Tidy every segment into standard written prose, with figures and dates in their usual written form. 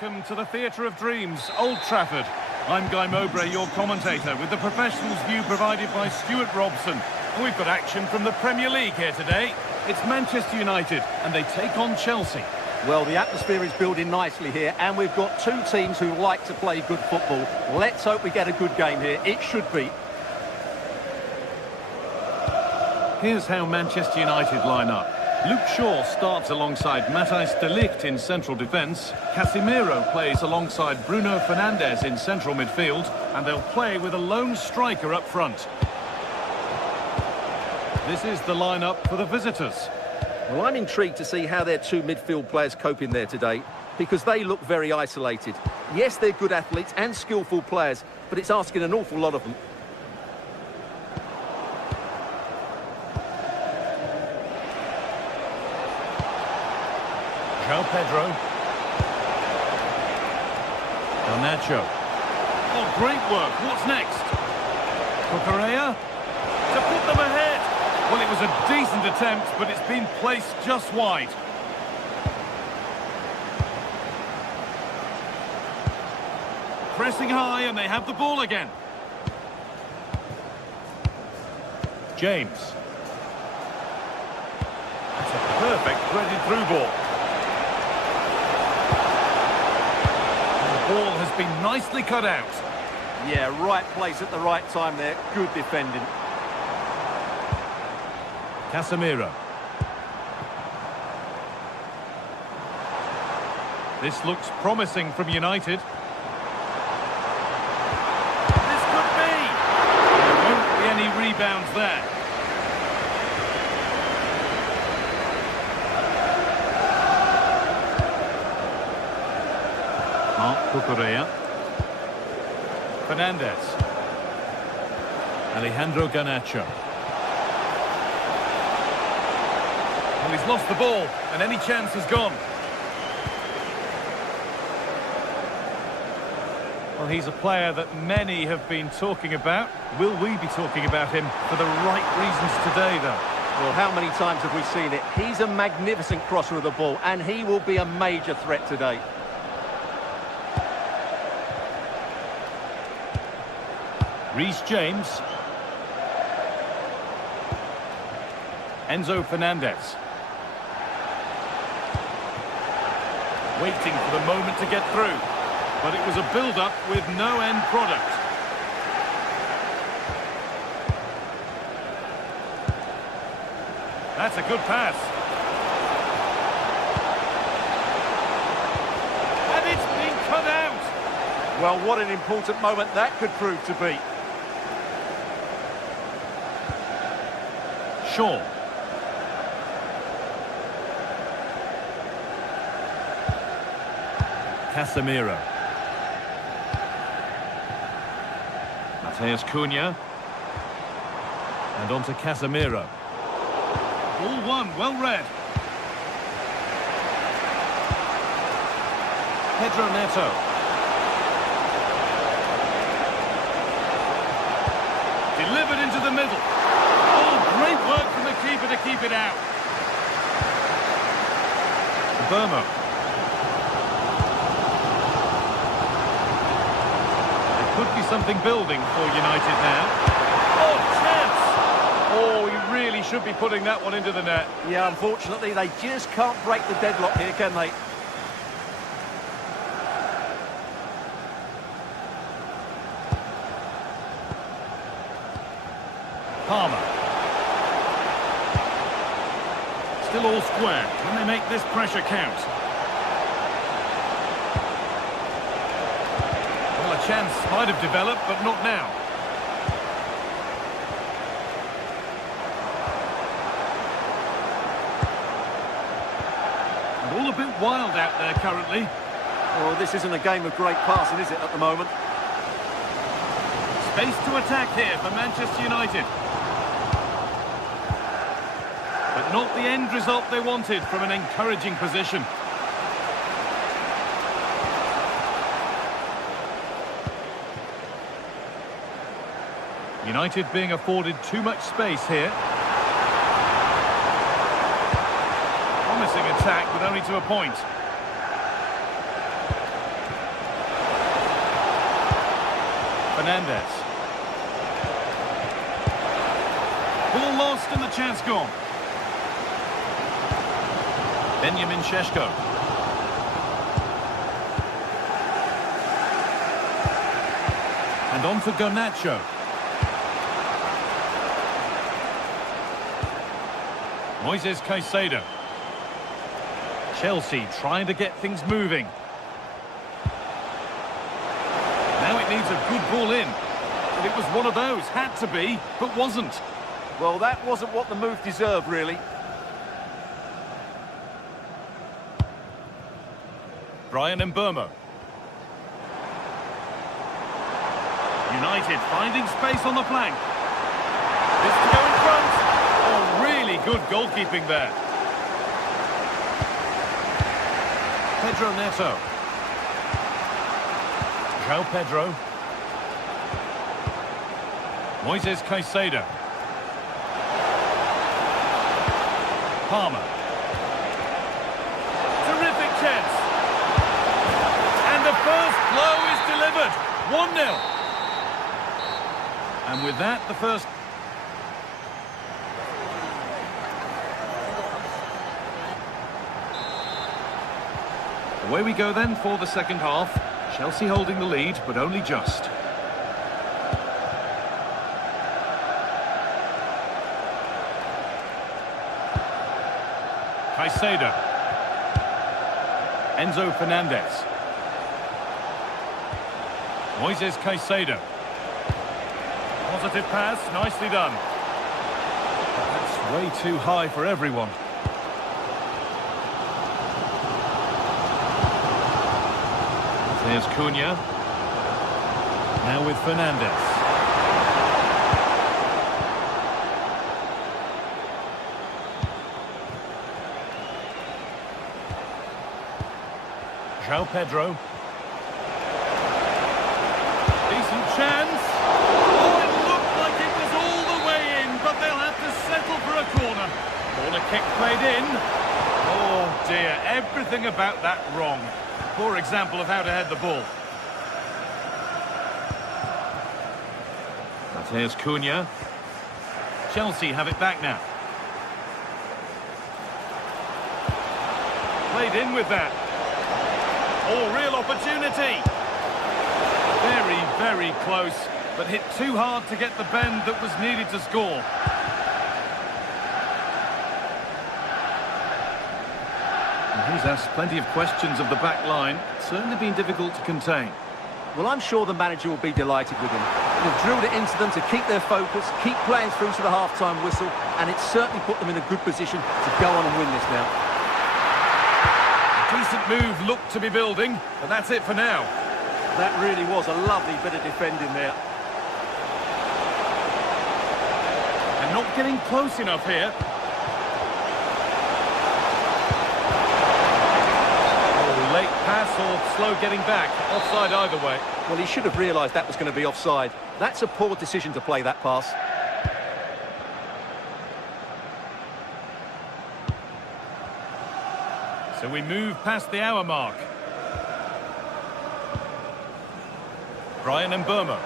Welcome to the Theatre of Dreams, Old Trafford. I'm Guy Mowbray, your commentator, with the professionals' view provided by Stuart Robson. And we've got action from the Premier League here today. It's Manchester United, and they take on Chelsea. Well, the atmosphere is building nicely here, and we've got two teams who like to play good football. Let's hope we get a good game here. It should be. Here's how Manchester United line up. Luke Shaw starts alongside Matthijs de Ligt in central defence. Casemiro plays alongside Bruno Fernandes in central midfield, and they'll play with a lone striker up front. This is the lineup for the visitors. Well, I'm intrigued to see how their two midfield players cope in there today, because they look very isolated. Yes, they're good athletes and skillful players, but it's asking an awful lot of them. João Pedro. Garnacho. Oh, great work. What's next? Cucurella to put them ahead. Well, it was a decent attempt, but it's been placed just wide. Pressing high, and they have the ball again. James. That's a perfect threaded through ball. The ball has been nicely cut out. Yeah, right place at the right time there. Good defending. Casemiro. This looks promising from United. This could be! There won't be any rebounds there. Cucurella. Fernandes. Alejandro Garnacho. Well, he's lost the ball, and any chance has gone. Well, he's a player that many have been talking about. Will we be talking about him for the right reasons today, though? Well, how many times have we seen it? He's a magnificent crosser of the ball, and he will be a major threat today. Reece James. Enzo Fernandez. Waiting for the moment to get through. But it was a build-up with no end product. That's a good pass. And it's been cut out. Well, what an important moment that could prove to be. Shaw. Casemiro. Matheus Cunha. And on to Casemiro. Ball one, well read. Pedro Neto. Delivered into the middle. Oh, great work from the keeper to keep it out. Burmo. There could be something building for United now. Oh, chance! Oh, he really should be putting that one into the net. Yeah, unfortunately, they just can't break the deadlock here, can they? Palmer. Still all square. Can they make this pressure count? Well, a chance might have developed, but not now. And all a bit wild out there currently. Well, this isn't a game of great passing, is it, at the moment? Space to attack here for Manchester United. But not the end result they wanted from an encouraging position. United being afforded too much space here. Promising attack, but only to a point. Fernandez. Ball lost and the chance gone. Benjamin Šeško. And on for Garnacho. Moises Caicedo. Chelsea trying to get things moving. Now it needs a good ball in. But it was one of those, had to be, but wasn't. Well, that wasn't what the move deserved, really. Brian Mbeumo. United finding space on the flank. This to go in front. Oh, really good goalkeeping there. Pedro Neto. João Pedro. Moises Caicedo. Palmer. Terrific chance. And the first blow is delivered. 1-0. And with that, the first... Away we go then for the second half. Chelsea holding the lead, but only just. Caicedo. Enzo Fernandez. Moises Caicedo. Positive pass, nicely done. That's way too high for everyone. There's Cunha. Now with Fernandez. João Pedro. Decent chance. Oh, it looked like it was all the way in, but they'll have to settle for a corner. Corner kick played in. Oh dear, everything about that wrong. Poor example of how to head the ball. Here's Cunha. Chelsea have it back now. Played in with that. Oh, real opportunity. Very, very close, but hit too hard to get the bend that was needed to score. And he's asked plenty of questions of the back line. Certainly been difficult to contain. Well, I'm sure the manager will be delighted with him. They've drilled it into them to keep their focus, keep playing through to the half-time whistle, and it's certainly put them in a good position to go on and win this now. Decent move looked to be building, but that's it for now. That really was a lovely bit of defending there. And not getting close enough here. Oh, late pass or slow getting back. Offside either way. Well, he should have realised that was going to be offside. That's a poor decision to play that pass. So we move past the hour mark. Brian Mbeumo.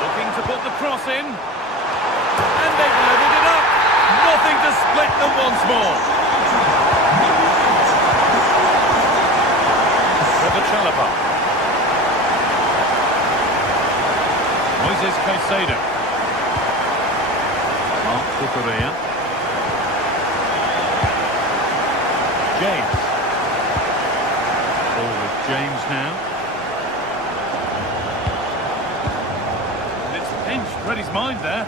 Looking to put the cross in. And they've levelled it up. Nothing to split them once more. Chalaba. Moises Caicedo. Mark Cucurella. James. Ball with James now. And it's pinched, read his mind there.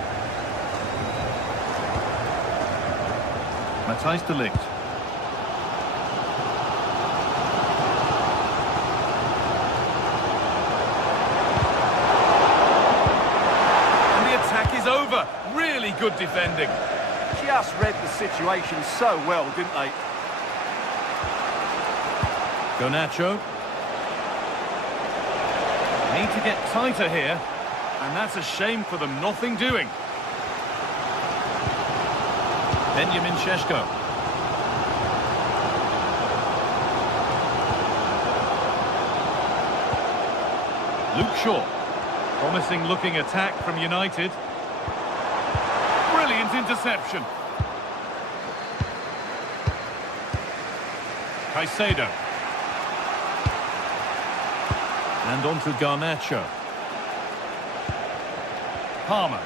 Matthijs de Ligt. Over. Really good defending. Just read the situation so well, didn't they? Garnacho. Need to get tighter here, and that's a shame for them. Nothing doing. Benjamin Šeško. Luke Shaw. Promising looking attack from United. Brilliant interception. Caicedo. And on to Garnacho. Palmer.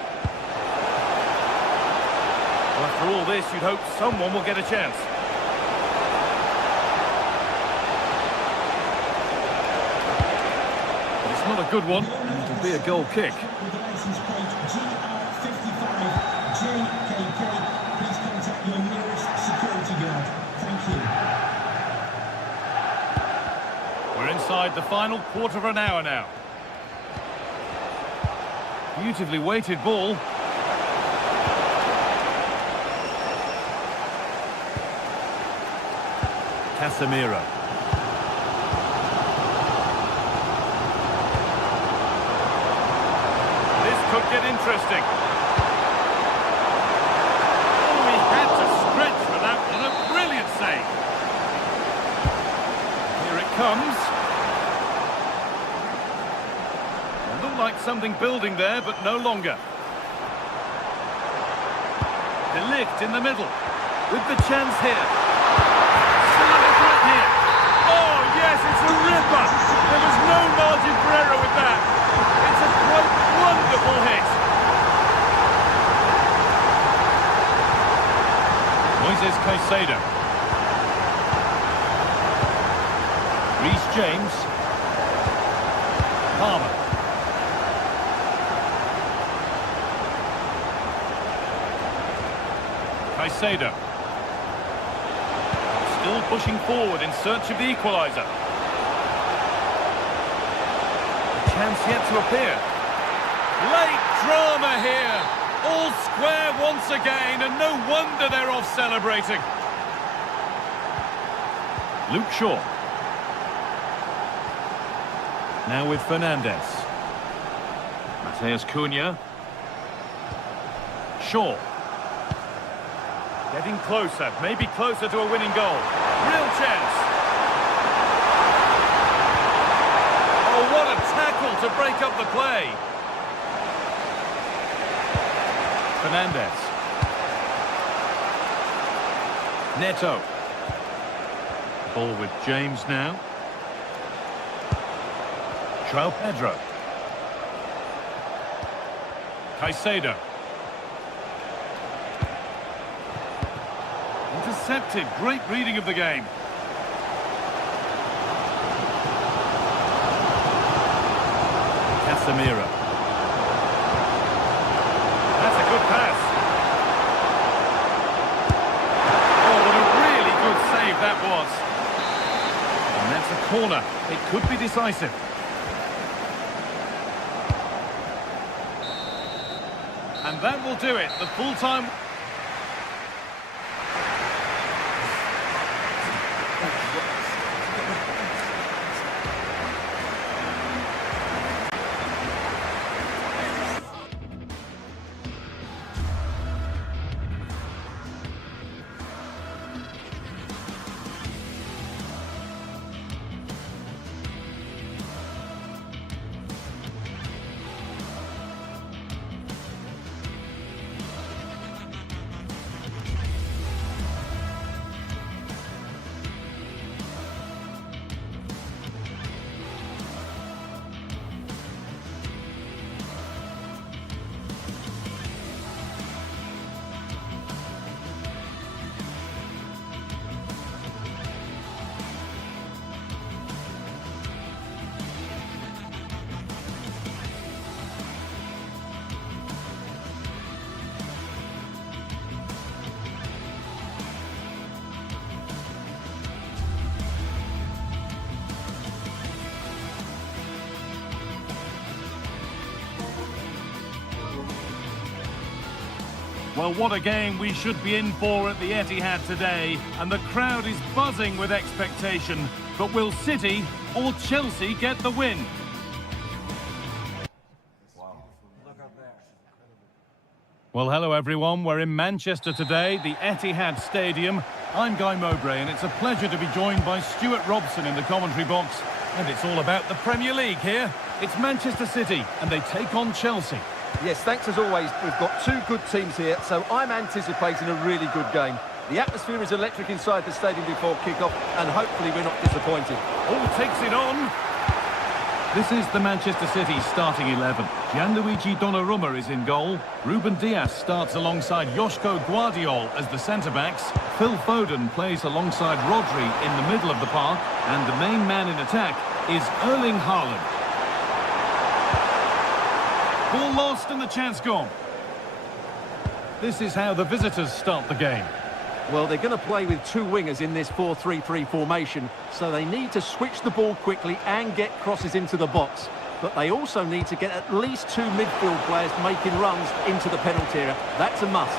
Well, after all this, you'd hope someone will get a chance. But it's not a good one, and it'll be a goal kick. We're inside the final quarter of an hour now. Beautifully weighted ball. Casemiro. This could get interesting. Oh, he had to stretch for that one. A brilliant save. Here it comes. It looked like something building there, but no longer. De Ligt in the middle, with the chance here. Oh, yes, it's a ripper. There was no margin for error with that. It's a quite wonderful hit. Moises Caicedo. Reece James. Palmer. Caicedo. Still pushing forward in search of the equaliser. A chance yet to appear. Late drama here. All square once again, and no wonder they're off celebrating. Luke Shaw. Now with Fernandes. Mateus Cunha. Shaw. Getting closer, maybe closer to a winning goal. Real chance. Oh, what a tackle to break up the play. Fernandes. Neto. Ball with James now. João Pedro. Caicedo. Intercepted. Great reading of the game. Casemiro. That's a good pass. Oh, what a really good save that was. And that's a corner. It could be decisive. And that will do it. The full-time... Well, what a game we should be in for at the Etihad today, and the crowd is buzzing with expectation. But will City or Chelsea get the win? Well, hello everyone. We're in Manchester today, the Etihad Stadium. I'm Guy Mowbray, and it's a pleasure to be joined by Stuart Robson in the commentary box. And it's all about the Premier League here. It's Manchester City, and they take on Chelsea. Yes, thanks as always. We've got two good teams here, so I'm anticipating a really good game. The atmosphere is electric inside the stadium before kick-off, and hopefully we're not disappointed. Oh, takes it on. This is the Manchester City starting 11. Gianluigi Donnarumma is in goal. Ruben Dias starts alongside Joško Guardiol as the centre-backs. Phil Foden plays alongside Rodri in the middle of the park. And the main man in attack is Erling Haaland. Ball lost and the chance gone. This is how the visitors start the game. Well, they're going to play with two wingers in this 4-3-3 formation, so they need to switch the ball quickly and get crosses into the box. But they also need to get at least two midfield players making runs into the penalty area. That's a must.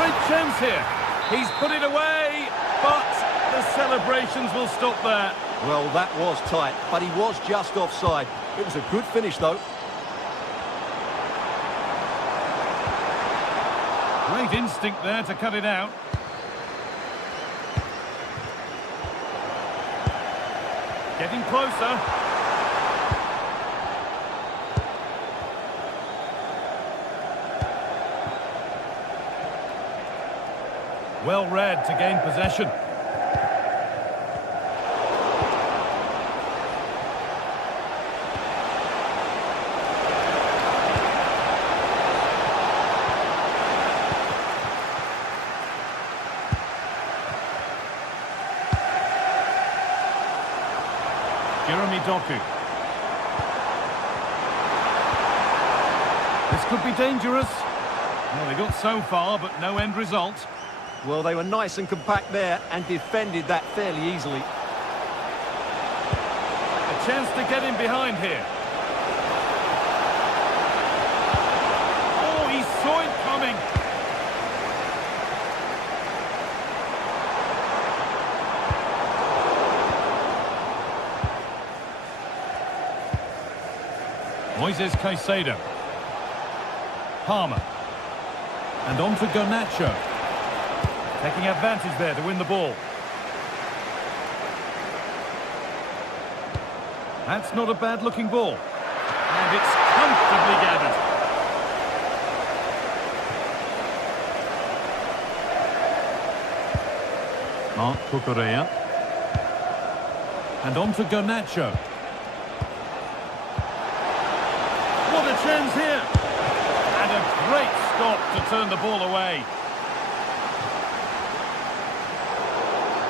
Great chance here. He's put it away, but the celebrations will stop there. Well, that was tight, but he was just offside. It was a good finish, though. Great instinct there to cut it out. Getting closer. Well read to gain possession. Doku. This could be dangerous. Well, they got so far, but no end result. Well, they were nice and compact there and defended that fairly easily. A chance to get in behind here. Oh, he saw it coming. Moises Caicedo. Palmer. And on to Garnacho. Taking advantage there to win the ball. That's not a bad-looking ball. And it's comfortably gathered. Marc Cucurella. And on to Garnacho. What a chance here. And a great stop to turn the ball away.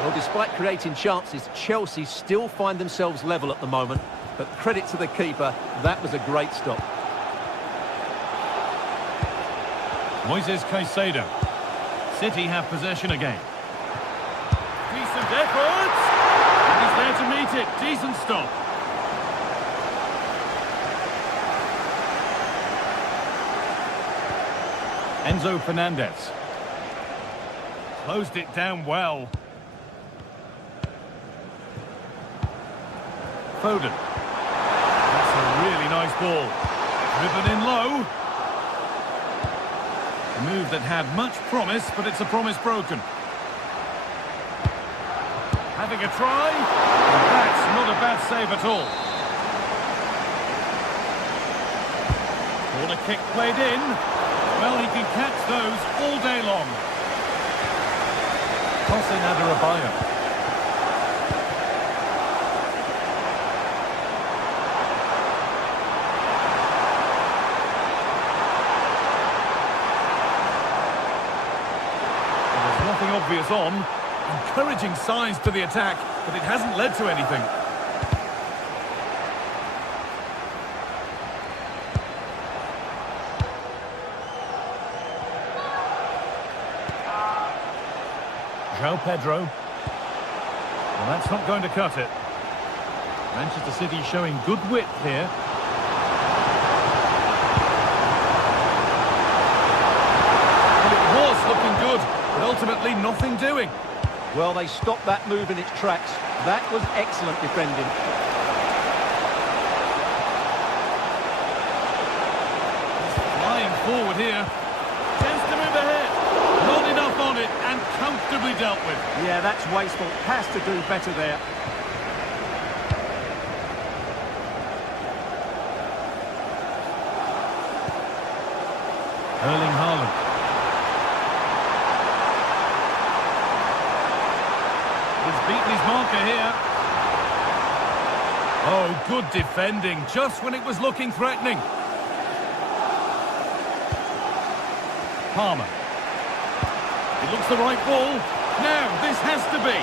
Well, despite creating chances, Chelsea still find themselves level at the moment. But credit to the keeper, that was a great stop. Moises Caicedo. City have possession again. Decent effort. And he's there to meet it. Decent stop. Enzo Fernandez. Closed it down well. Foden. That's a really nice ball. Driven in low. A move that had much promise, but it's a promise broken. Having a try. And that's not a bad save at all. Corner kick played in. Well, he can catch those all day long. Tosin Adarabioyo. There's nothing obvious on. Encouraging signs to the attack, but it hasn't led to anything. João Pedro. Well, that's not going to cut it. Manchester City showing good width here. Well, it was looking good, but ultimately nothing doing. Well, they stopped that move in its tracks. That was excellent defending. Flying forward here. Chance to move ahead. Not enough on it and comfortably dealt with. Yeah, that's wasteful. Has to do better there. Erling Haaland. He's beaten his marker here. Oh, good defending, just when it was looking threatening. Palmer. It looks the right ball. Now, this has to be.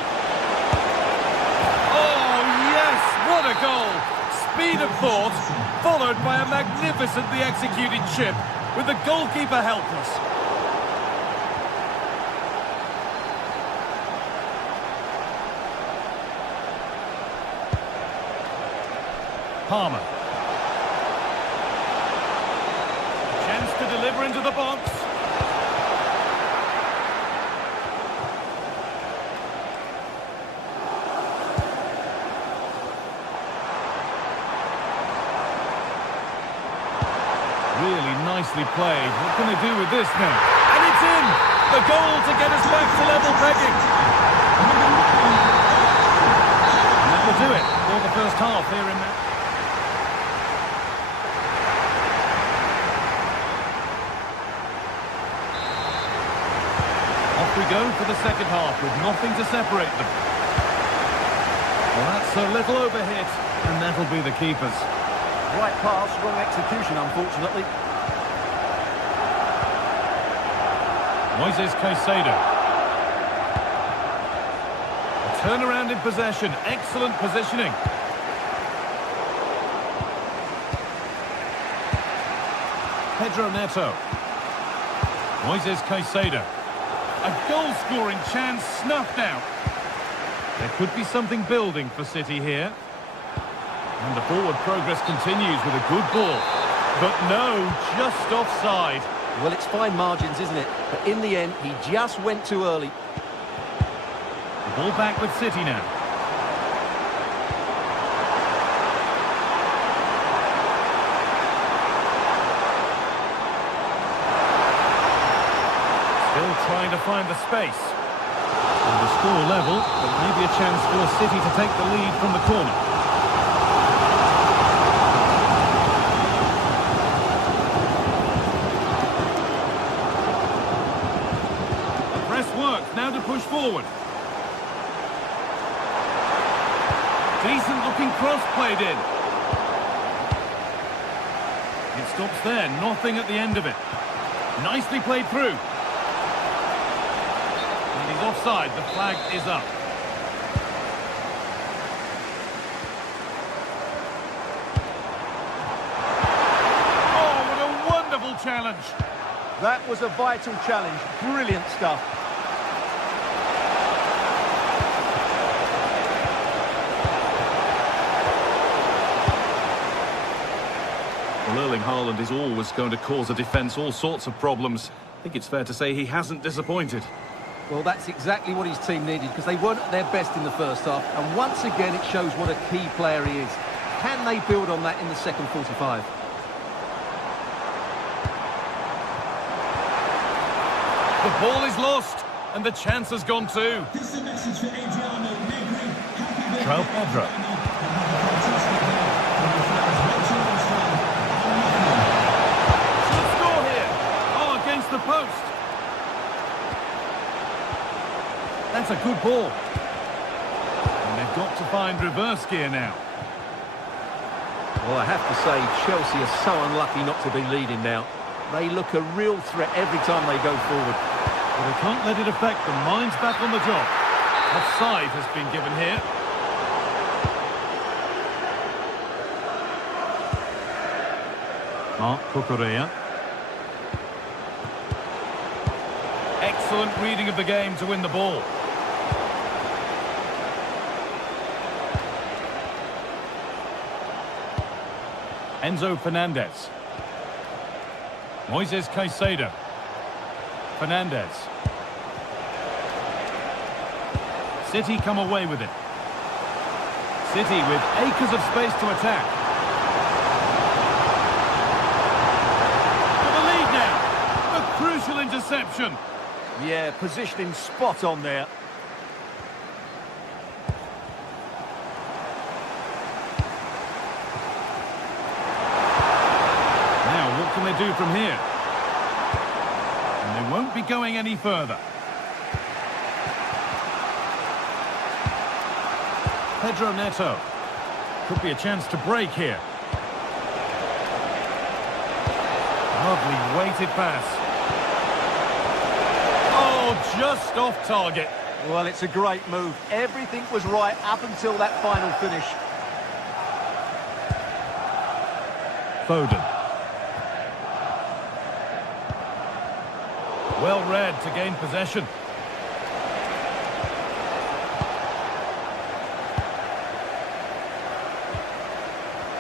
Oh, yes, what a goal. Speed of thought, followed by a magnificently executed chip, with the goalkeeper helpless. Palmer. Chance to deliver into the box. Really nicely played. What can they do with this now? And it's in! The goal to get us back to level pegging. And that will do it for the first half here in that. Off we go for the second half with nothing to separate them. Well, that's a little overhit, and that'll be the keepers. Right pass, wrong execution, unfortunately. Moises Caicedo. A turnaround in possession. Excellent positioning. Pedro Neto. Moises Caicedo. A goal-scoring chance snuffed out. There could be something building for City here. And the forward progress continues with a good ball. But no, just offside. Well, it's fine margins, isn't it? But in the end, he just went too early. The ball back with City now. Still trying to find the space. And the score level, but maybe a chance for City to take the lead from the corner. Now to push forward. Decent looking cross played in. It stops there, nothing at the end of it. Nicely played through. And he's offside, the flag is up. Oh, what a wonderful challenge. That was a vital challenge. Brilliant stuff. Well, Erling Haaland is always going to cause a defence all sorts of problems. I think it's fair to say he hasn't disappointed. Well, that's exactly what his team needed, because they weren't at their best in the first half. And once again, it shows what a key player he is. Can they build on that in the second 45? The ball is lost, and the chance has gone too. João Pedro. The post. That's a good ball. And they've got to find reverse gear now. Well, I have to say, Chelsea are so unlucky not to be leading now. They look a real threat every time they go forward. But they can't let it affect them. Mind's back on the job. Offside has been given here. Marc Cucurella. Excellent reading of the game to win the ball. Enzo Fernandez. Moises Caicedo. Fernandez. City come away with it. City with acres of space to attack. For the lead now. A crucial interception. Yeah, positioning spot on there. Now, what can they do from here? won't be going any further. Pedro Neto. Could be a chance to break here. Lovely weighted pass. Oh, just off target. Well, it's a great move. Everything was right up until that final finish. Foden. Well read to gain possession.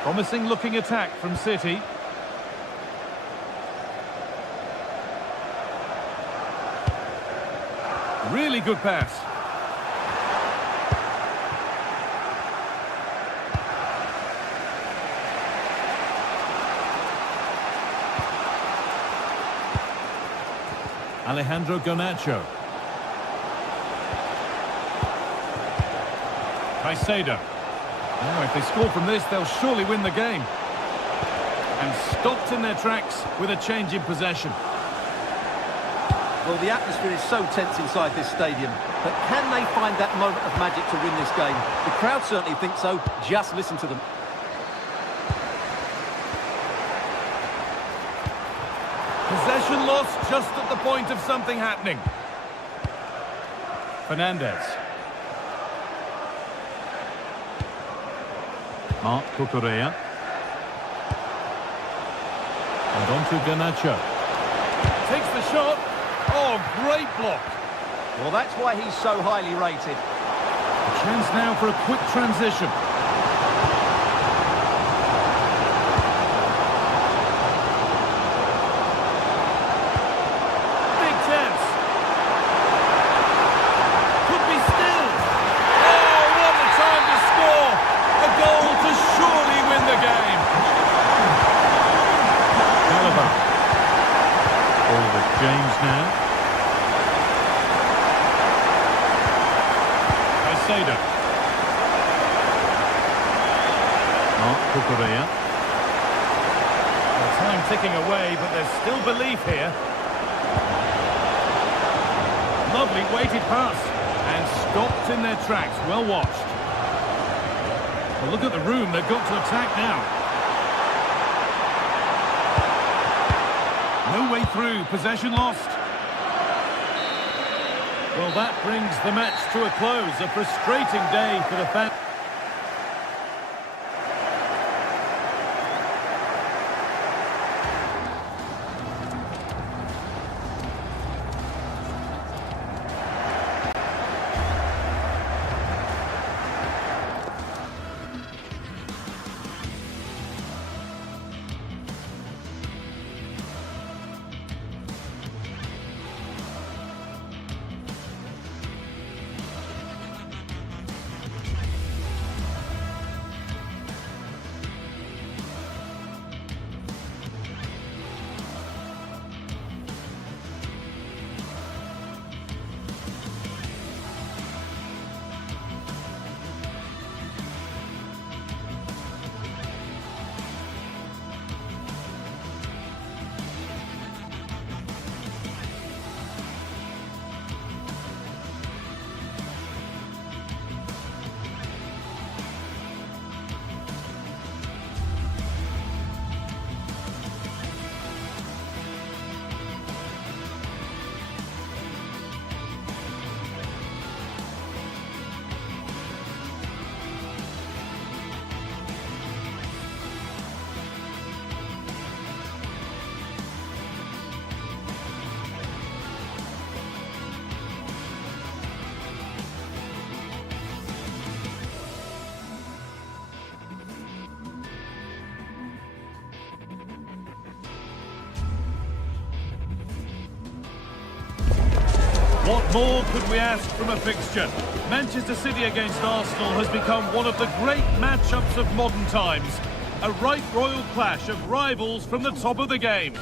Promising looking attack from City. Really good pass. Alejandro Garnacho. Caicedo. Oh, if they score from this, they'll surely win the game. And stopped in their tracks with a change in possession. Well, the atmosphere is so tense inside this stadium, but can they find that moment of magic to win this game? The crowd certainly think so. Just listen to them. Possession lost just at the point of something happening. Fernandez. Marc Cucurella. And on to Garnacho. Takes the shot. Oh, great block. Well, that's why he's so highly rated. A chance now for a quick transition. Big chance. Could be still. Oh, what a time to score. A goal to surely win the game. Caliber. Ball with James now. Caicedo. Marc Cucurella. Well, time ticking away, but there's still belief here. Lovely weighted pass. And stopped in their tracks. Well watched. Well, look at the room they've got to attack now. No way through, possession lost. Well, that brings the match to a close. A frustrating day for the fans. What more could we ask from a fixture? Manchester City against Arsenal has become one of the great matchups of modern times. A right royal clash of rivals from the top of the game.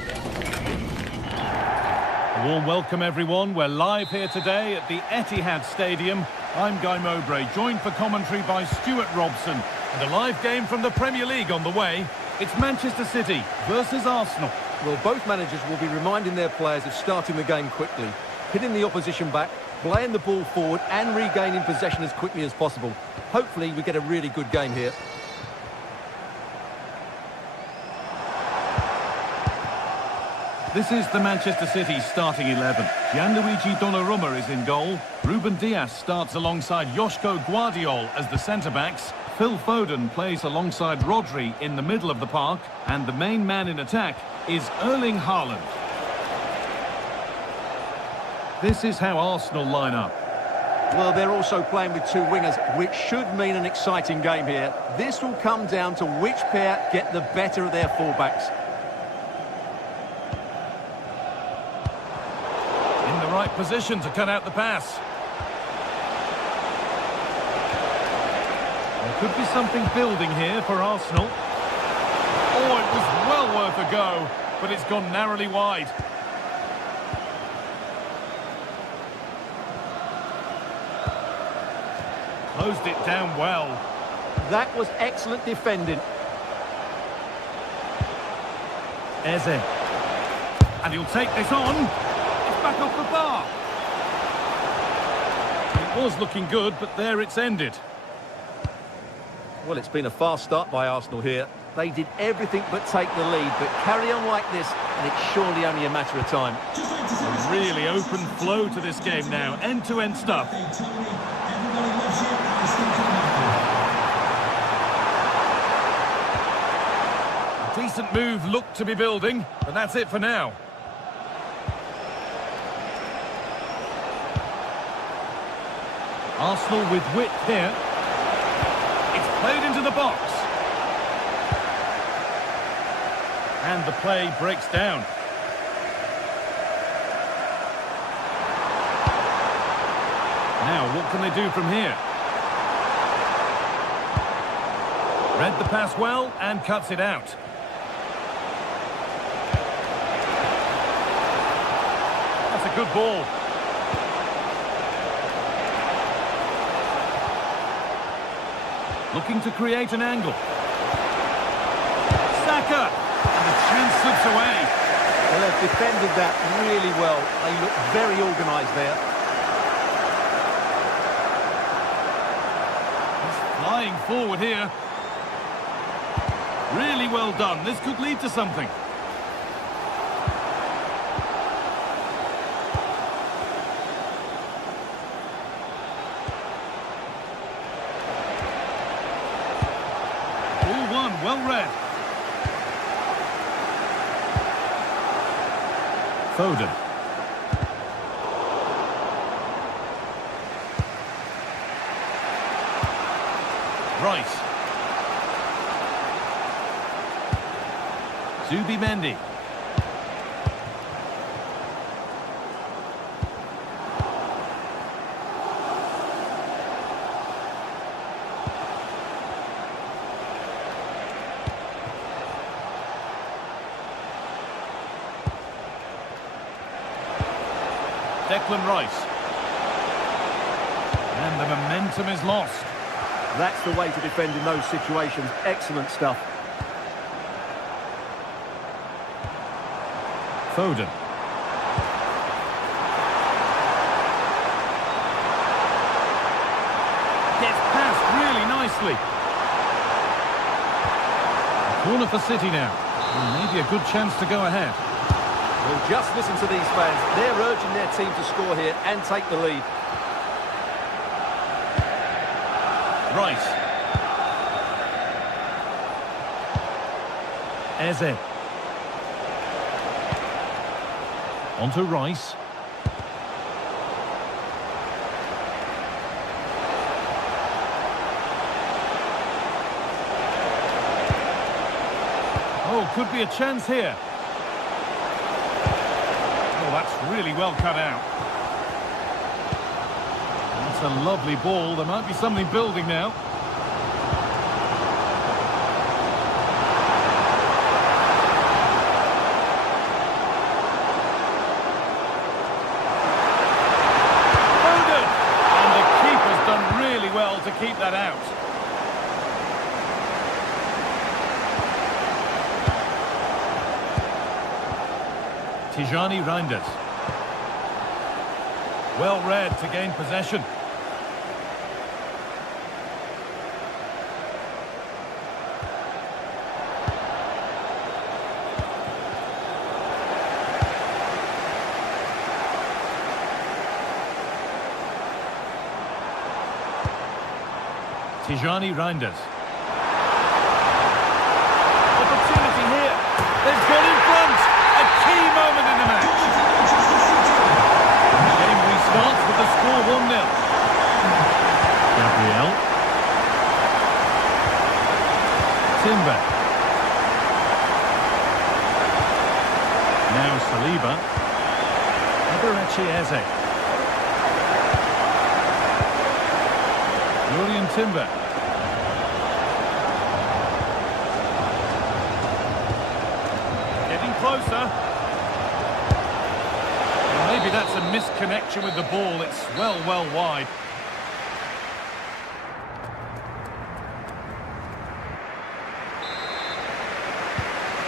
A warm welcome, everyone. We're live here today at the Etihad Stadium. I'm Guy Mowbray, joined for commentary by Stuart Robson. And a live game from the Premier League on the way. It's Manchester City versus Arsenal. Well, both managers will be reminding their players of starting the game quickly, hitting the opposition back, playing the ball forward and regaining possession as quickly as possible. Hopefully we get a really good game here. This is the Manchester City starting 11. Gianluigi Donnarumma is in goal. Ruben Dias starts alongside Joško Guardiol as the centre-backs. Phil Foden plays alongside Rodri in the middle of the park. And the main man in attack is Erling Haaland. This is how Arsenal line up. Well, they're also playing with two wingers, which should mean an exciting game here. This will come down to which pair get the better of their fullbacks. In the right position to cut out the pass. There could be something building here for Arsenal. Oh, it was well worth a go, but it's gone narrowly wide. Closed it down well. That was excellent defending. Eze. And he'll take this on. It's back off the bar. It was looking good, but there it's ended. Well, it's been a fast start by Arsenal here. They did everything but take the lead, but carry on like this, and it's surely only a matter of time. A really open flow to this game now. End-to-end stuff. A decent move looked to be building, but that's it for now. Arsenal with width here. It's played into the box. And the play breaks down. Now, what can they do from here? Read the pass well and cuts it out. That's a good ball. Looking to create an angle. Saka! And the chance slips away. Well, they've defended that really well. They look very organised there. He's flying forward here. Really well done. This could lead to something. Ball one, well read. Foden. Rice. Zubimendi. Declan Rice. And the momentum is lost. That's the way to defend in those situations. Excellent stuff. Foden. Gets past really nicely. Corner for City now. And maybe a good chance to go ahead. Well, just listen to these fans. They're urging their team to score here and take the lead. Rice. Eze. On to Rice. Oh, could be a chance here. Oh, that's really well cut out. That's a lovely ball. There might be something building now. To keep that out. Tijani Reinders. Well read to gain possession. Tijani Reinders. Opportunity here. They've got in front. A key moment in the match. The game restarts with the score 1-0. Gabriel. Timber. Now Saliba. Eberechi Eze. Julian Timber. Getting closer. And maybe that's a misconnection with the ball. It's well wide.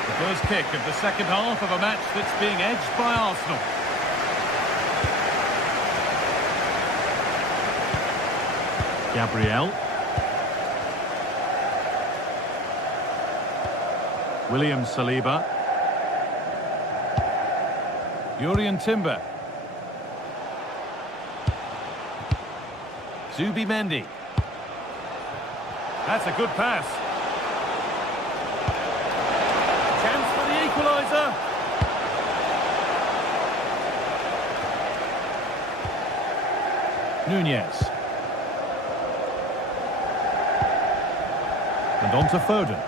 The first kick of the second half of a match that's being edged by Arsenal. Gabriel. William Saliba. Julian Timber. Zubimendi. That's a good pass. Chance for the equaliser. Nunez. And on to Foden.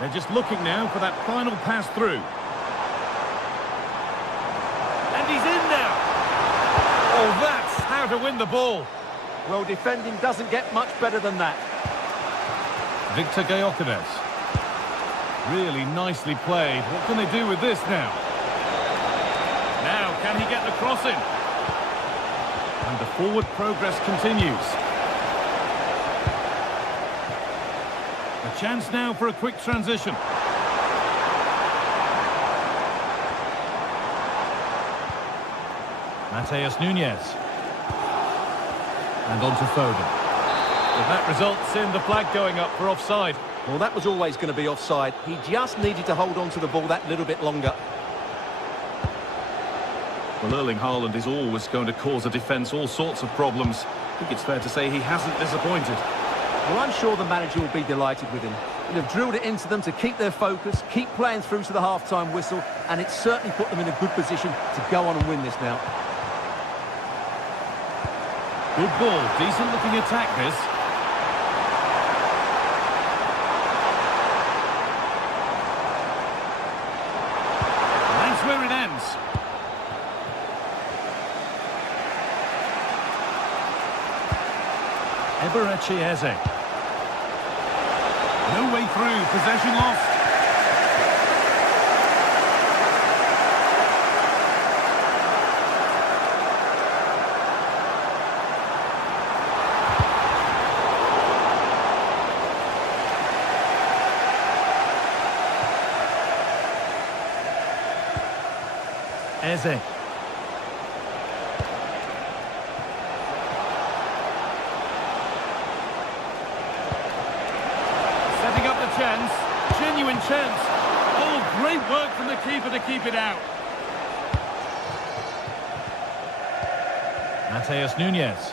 They're just looking now for that final pass through. And he's in now. Oh, that's how to win the ball. Well, defending doesn't get much better than that. Victor Gyökeres. Really nicely played. What can they do with this now? Now, can he get the cross in? And the forward progress continues. A chance now for a quick transition. Mateus Nunez. And on to Foden. Well, that results in the flag going up for offside. Well, that was always going to be offside. He just needed to hold on to the ball that little bit longer. Well, Erling Haaland is always going to cause a defence all sorts of problems. I think it's fair to say he hasn't disappointed. Well, I'm sure the manager will be delighted with him. He'll have drilled it into them to keep their focus, keep playing through to the half-time whistle, and it's certainly put them in a good position to go on and win this now. Good ball, decent-looking attack this. And that's where it ends. Eberechi Eze. No way through, possession lost. Eze. Setting up the chance. Genuine chance. Oh, great work from the keeper to keep it out. Mateus Nunez.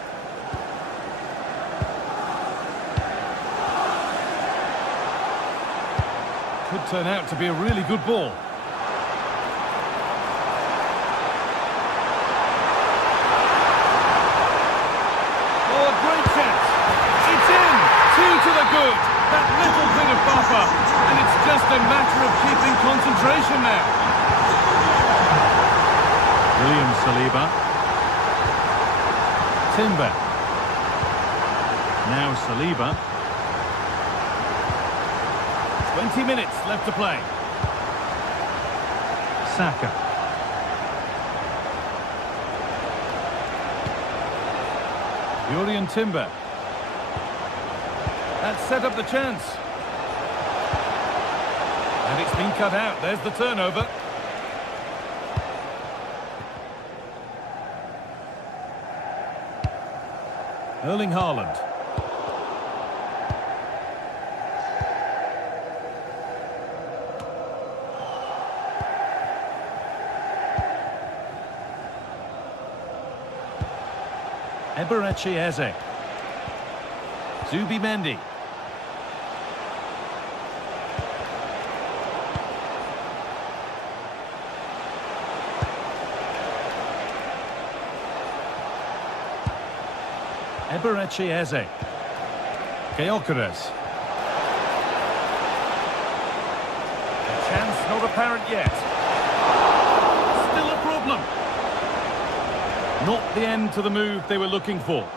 Could turn out to be a really good ball. Oh, a great chance. It's in. Two to the good. That little bit of buffer. And it's just a matter of keeping concentration now. William Saliba. Timber. Now Saliba. 20 minutes left to play. Saka. Julian Timber. That set up the chance. And it's been cut out. There's the turnover. Erling Haaland. Eberechi Eze. Zubimendi. Eberechi Eze. Gyökeres. A chance not apparent yet. Still a problem. Not the end to the move they were looking for.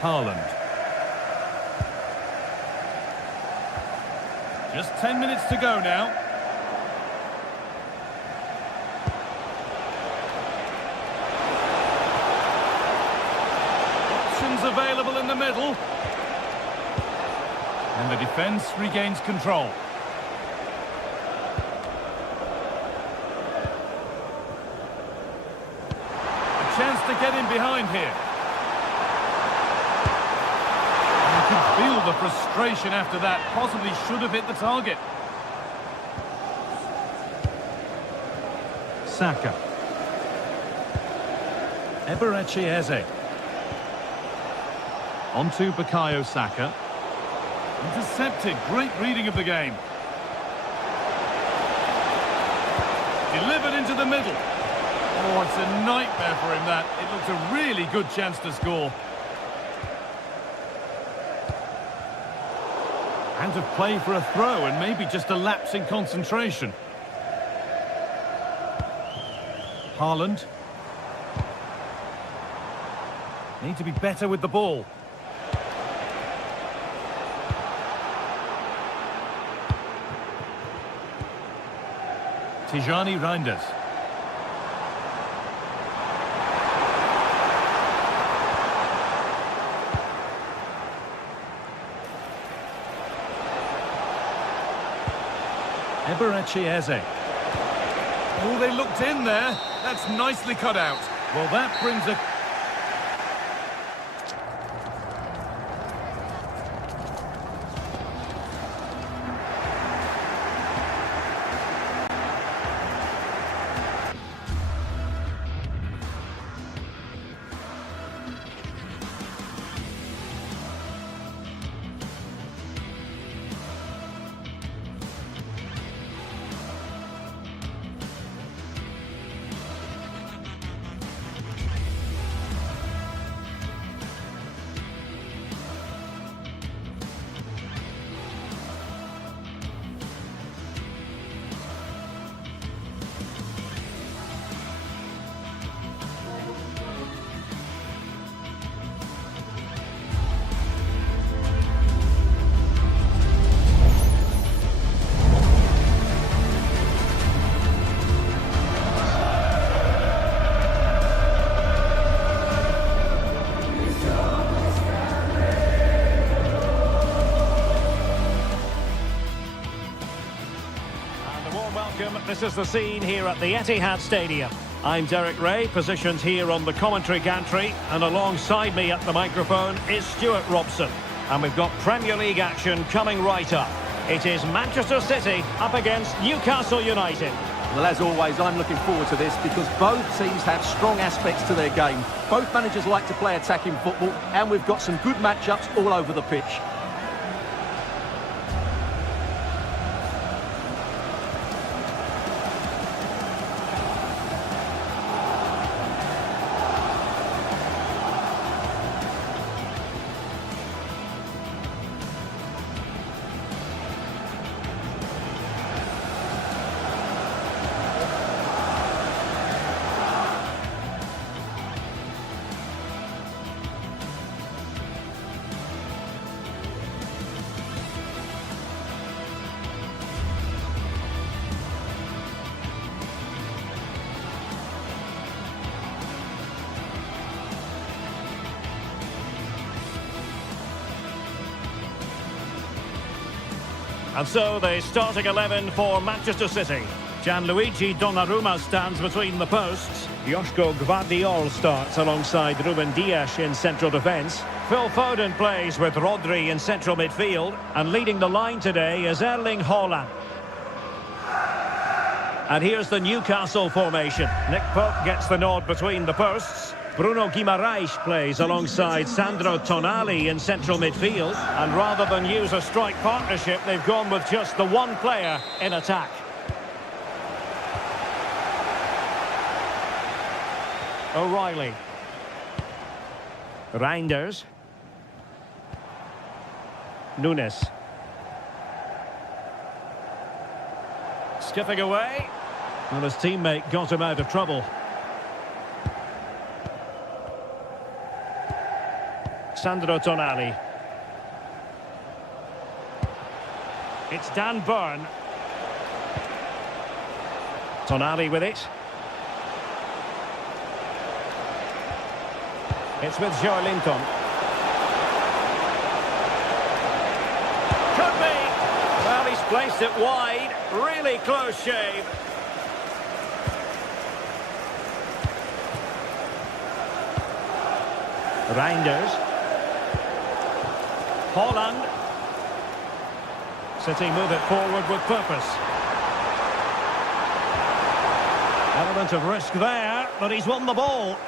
Haaland. Just 10 minutes to go now. Options available in the middle. And the defence regains control. Chance to get in behind here. You can feel the frustration after that. Possibly should have hit the target. Saka. Eberechi Eze. On to Bukayo Saka. Intercepted. Great reading of the game. Delivered into the middle. Oh, it's a nightmare for him, that. It looked a really good chance to score. Out of play for a throw, and maybe just a lapse in concentration. Haaland. Need to be better with the ball. Tijani Reinders. Eberechi Eze. Oh, they looked in there. That's nicely cut out. Well, that brings a... This is the scene here at the Etihad Stadium. I'm Derek Ray, positioned here on the commentary gantry, and alongside me at the microphone is Stuart Robson. And we've got Premier League action coming right up. It is Manchester City up against Newcastle United. Well, as always, I'm looking forward to this because both teams have strong aspects to their game. Both managers like to play attacking football, and we've got some good matchups all over the pitch. And so the starting 11 for Manchester City. Gianluigi Donnarumma stands between the posts. Joško Gvardiol starts alongside Ruben Dias in central defence. Phil Foden plays with Rodri in central midfield. And leading the line today is Erling Haaland. And here's the Newcastle formation. Nick Pope gets the nod between the posts. Bruno Guimaraes plays alongside Sandro Tonali in central midfield. And rather than use a strike partnership, they've gone with just the one player in attack. O'Reilly. Reinders. Nunes. Skipping away. Well, his teammate got him out of trouble. Sandro Tonali. It's Dan Burn. Tonali with it. It's with Joe Linton. Could be. Well, he's placed it wide. Really close shave. Reinders. Haaland. City move it forward with purpose. Element of risk there, but he's won the ball.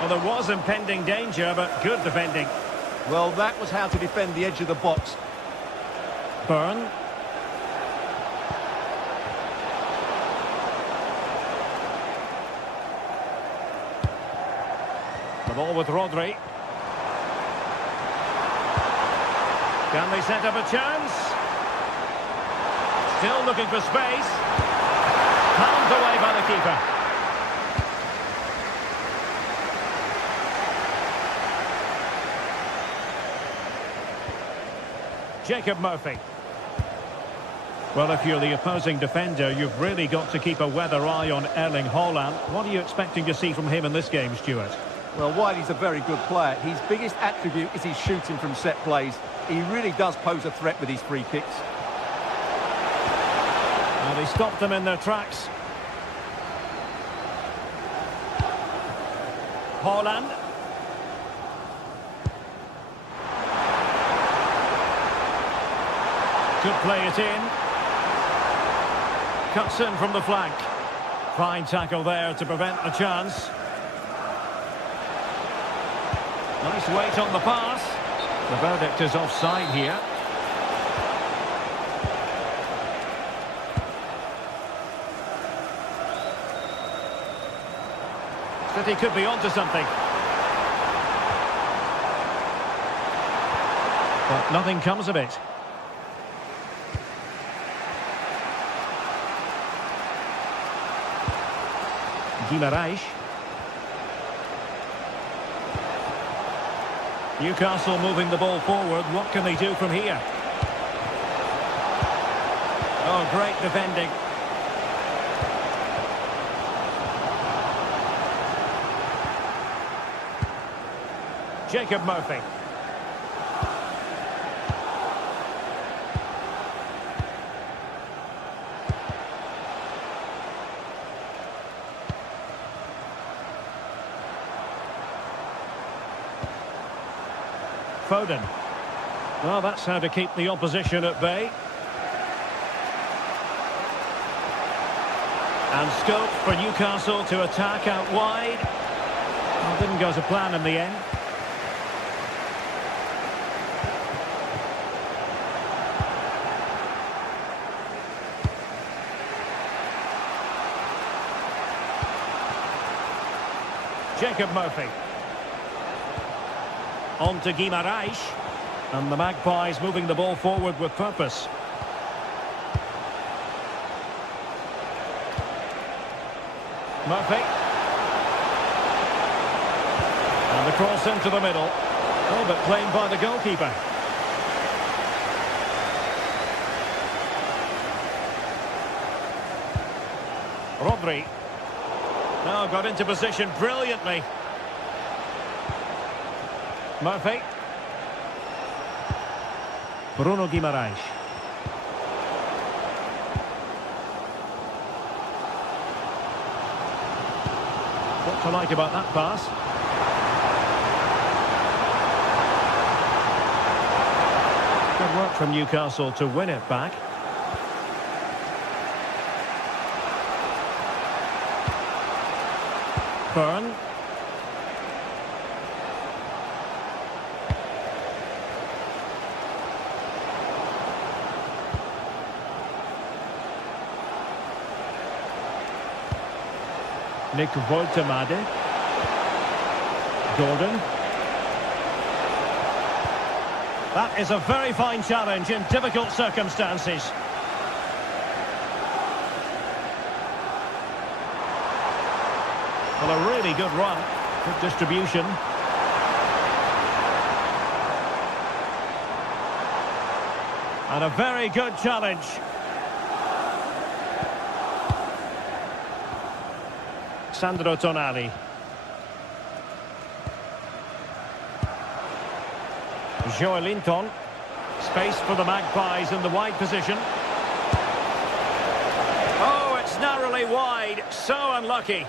Well, there was impending danger, but good defending. Well, that was how to defend the edge of the box. Burn. The ball with Rodri. Can they set up a chance? Still looking for space. Palmed away by the keeper. Jacob Murphy. Well, if you're the opposing defender, you've really got to keep a weather eye on Erling Haaland. What are you expecting to see from him in this game, Stuart? Well, while he's a very good player, his biggest attribute is his shooting from set plays. He really does pose a threat with his free kicks. And he stopped them in their tracks. Haaland. Could play it in. Cuts in from the flank. Fine tackle there to prevent the chance. Nice weight on the pass. The verdict is offside here. City could be onto something. But nothing comes of it. Guimaraes. Newcastle moving the ball forward. What can they do from here? Oh, great defending. Jacob Murphy. Foden. Well, that's how to keep the opposition at bay. And scope for Newcastle to attack out wide. Well, didn't go to plan in the end. Jacob Murphy. On to Guimaraes. And the Magpies moving the ball forward with purpose. Murphy. And the cross into the middle. Oh, but claimed by the goalkeeper. Rodri. Now got into position brilliantly. Murphy. Bruno Guimaraes. What to like about that pass? Good work from Newcastle to win it back. Byrne. Nick Woltemade. Gordon. That is a very fine challenge in difficult circumstances. Well, a really good run. Good distribution. And a very good challenge. Sandro Tonali. Joelinton. Space for the Magpies in the wide position. Oh, it's narrowly wide. So unlucky.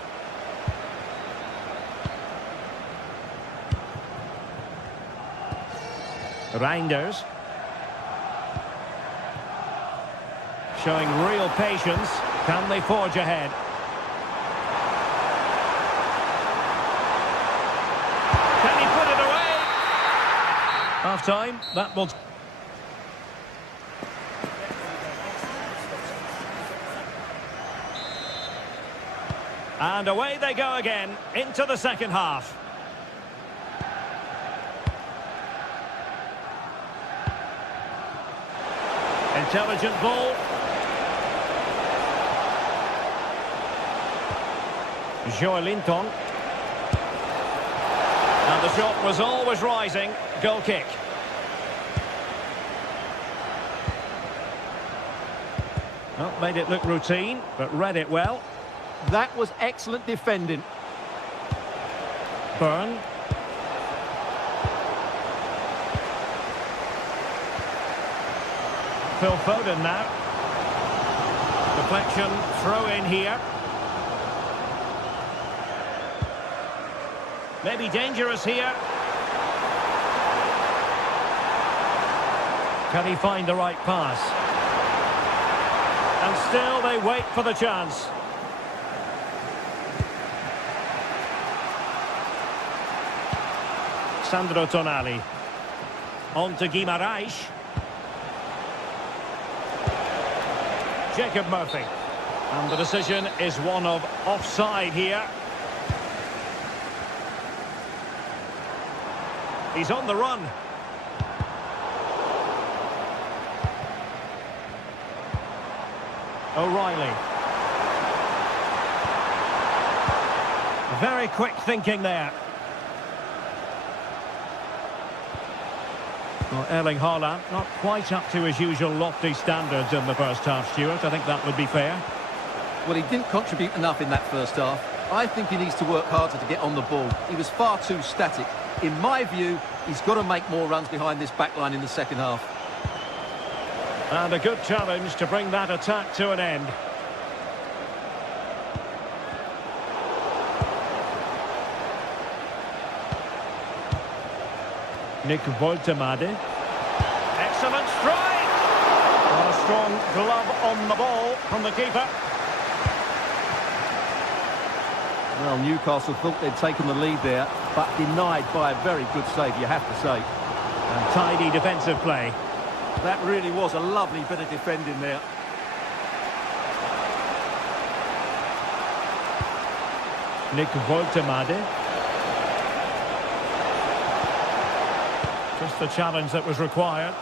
Reinders. Showing real patience. Can they forge ahead? Can he put it away? Half time. That will... And away they go again into the second half. Intelligent ball. Joelinton. And the shot was always rising. Goal kick. Well, made it look routine, but read it well. That was excellent defending. Byrne. Phil Foden now. Deflection, throw in here. Maybe dangerous here. Can he find the right pass? And still they wait for the chance. Sandro Tonali. On to Guimaraes. Jacob Murphy. And the decision is one of offside here. He's on the run. O'Reilly. Very quick thinking there. Well, Erling Haaland not quite up to his usual lofty standards in the first half, Stuart. I think that would be fair. Well, he didn't contribute enough in that first half. I think he needs to work harder to get on the ball. He was far too static. In my view, he's got to make more runs behind this back line in the second half. And a good challenge to bring that attack to an end. Nick Woltemade. Excellent strike! What a strong glove on the ball from the keeper. Well, Newcastle thought they'd taken the lead there, but denied by a very good save, you have to say. And tidy defensive play. That really was a lovely bit of defending there. Nick Woltemade. Just the challenge that was required.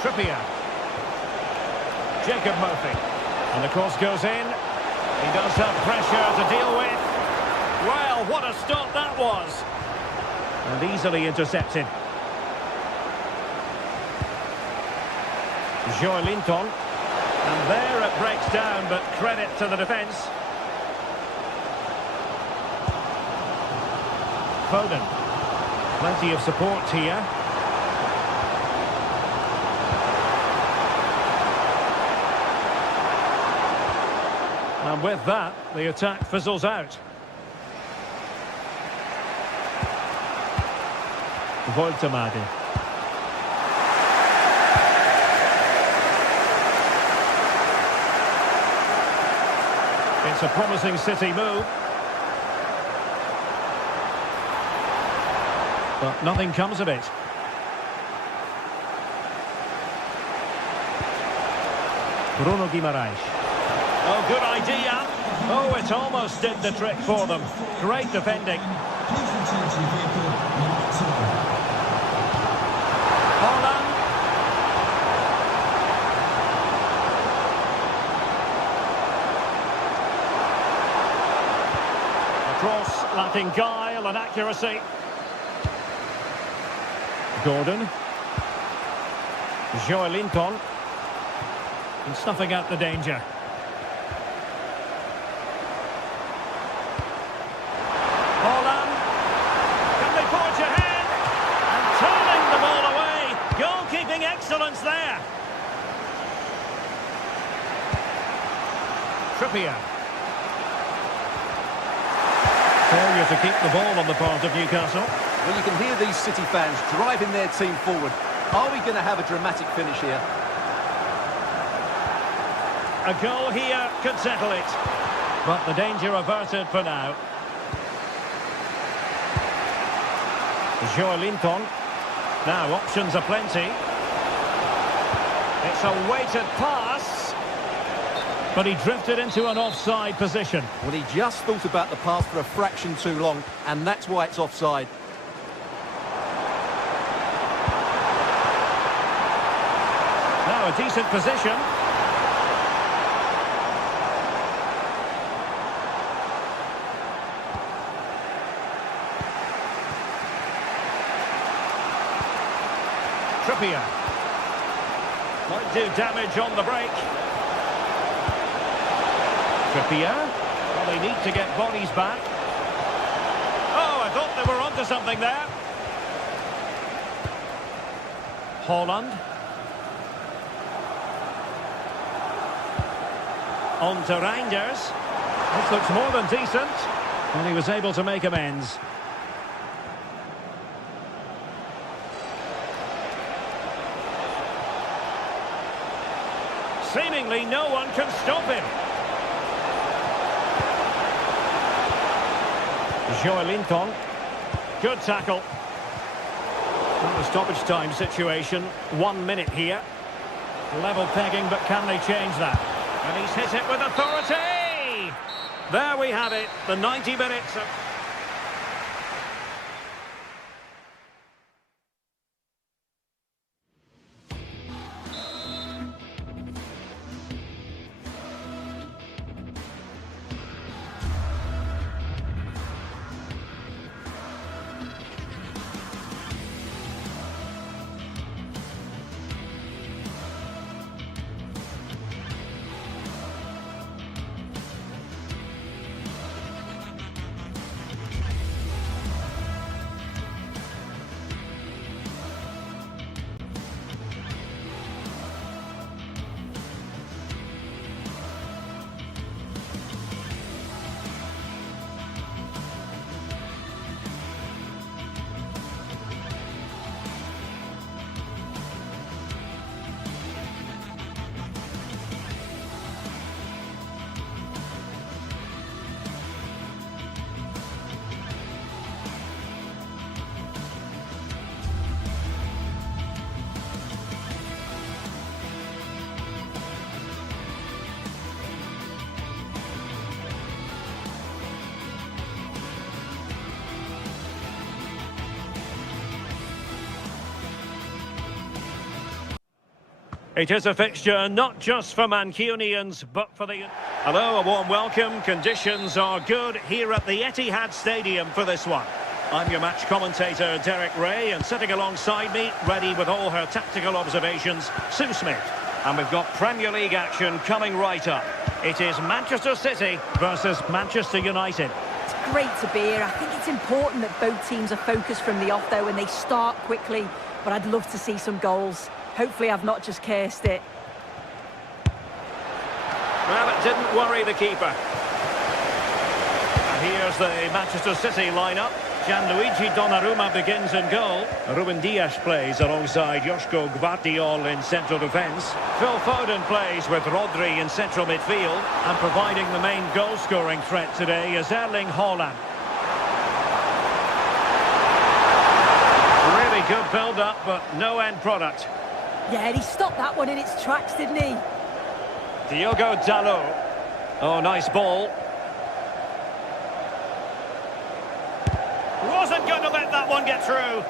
Trippier. Jacob Murphy. And the cross goes in. He does have pressure to deal with. Well, what a stop that was. And easily intercepted. Joelinton. And There it breaks down, but credit to the defence. Foden. Plenty of support here. And with that, the attack fizzles out. Voltemade. It's a promising City move. But nothing comes of it. Bruno Guimaraes. Oh, good idea. Oh, it almost did the trick for them. Great defending. Holland. A cross lacking guile and accuracy. Gordon. Joelinton. And snuffing out the danger. Holland. Can they forge ahead? And turning the ball away. Goalkeeping excellence there. Trippier. Failure to keep the ball on the part of Newcastle. Well, you can hear these City fans driving their team forward. Are we going to have a dramatic finish here? A goal here could settle it. But the danger averted for now. Joelinton. Now options are plenty. It's a weighted pass. But he drifted into an offside position. Well, he just thought about the pass for a fraction too long, and that's why it's offside. Now a decent position. Trippier. Might do damage on the break. Trippier. Well, they need to get bodies back. Oh, I thought they were onto something there. Holland. On to Reinders. This looks more than decent. And he was able to make amends. Seemingly no one can stop him. Joelinton. Good tackle. Not a stoppage time situation. 1 minute here. Level pegging, but can they change that? And he's hit it with authority! There we have it. The 90 minutes of... It is a fixture not just for Mancunians, but for the... Hello, a warm welcome. Conditions are good here at the Etihad Stadium for this one. I'm your match commentator, Derek Ray, and sitting alongside me, ready with all her tactical observations, Sue Smith. And we've got Premier League action coming right up. It is Manchester City versus Manchester United. It's great to be here. I think it's important that both teams are focused from the off, though, and they start quickly. But I'd love to see some goals. Hopefully I've not just cursed it. Well, it didn't worry the keeper. And here's the Manchester City lineup. Gianluigi Donnarumma begins in goal. Ruben Dias plays alongside Joško Gvardiol in central defence. Phil Foden plays with Rodri in central midfield. And providing the main goal-scoring threat today is Erling Haaland. Really good build-up, but no end product. Yeah, he stopped that one in its tracks, didn't he? Diogo Dalot. Oh, nice ball. Wasn't going to let that one get through.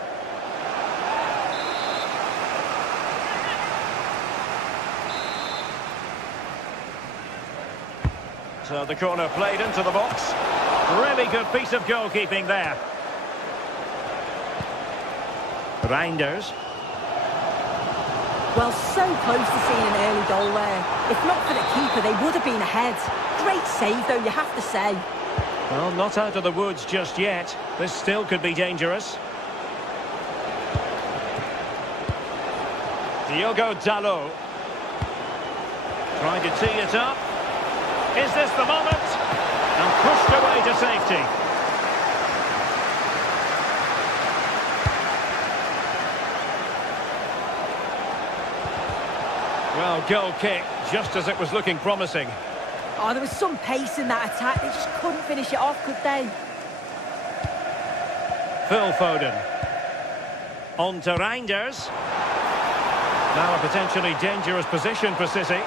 So the corner played into the box. Really good piece of goalkeeping there. Reinders. Well, so close to seeing an early goal there. If not for the keeper, they would have been ahead. Great save, though, you have to say. Well, not out of the woods just yet. This still could be dangerous. Diogo Dalot. Trying to tee it up. Is this the moment? And pushed away to safety. Well, goal kick, just as it was looking promising. Oh, there was some pace in that attack. They just couldn't finish it off, could they? Phil Foden. On to Reinders. Now a potentially dangerous position for City.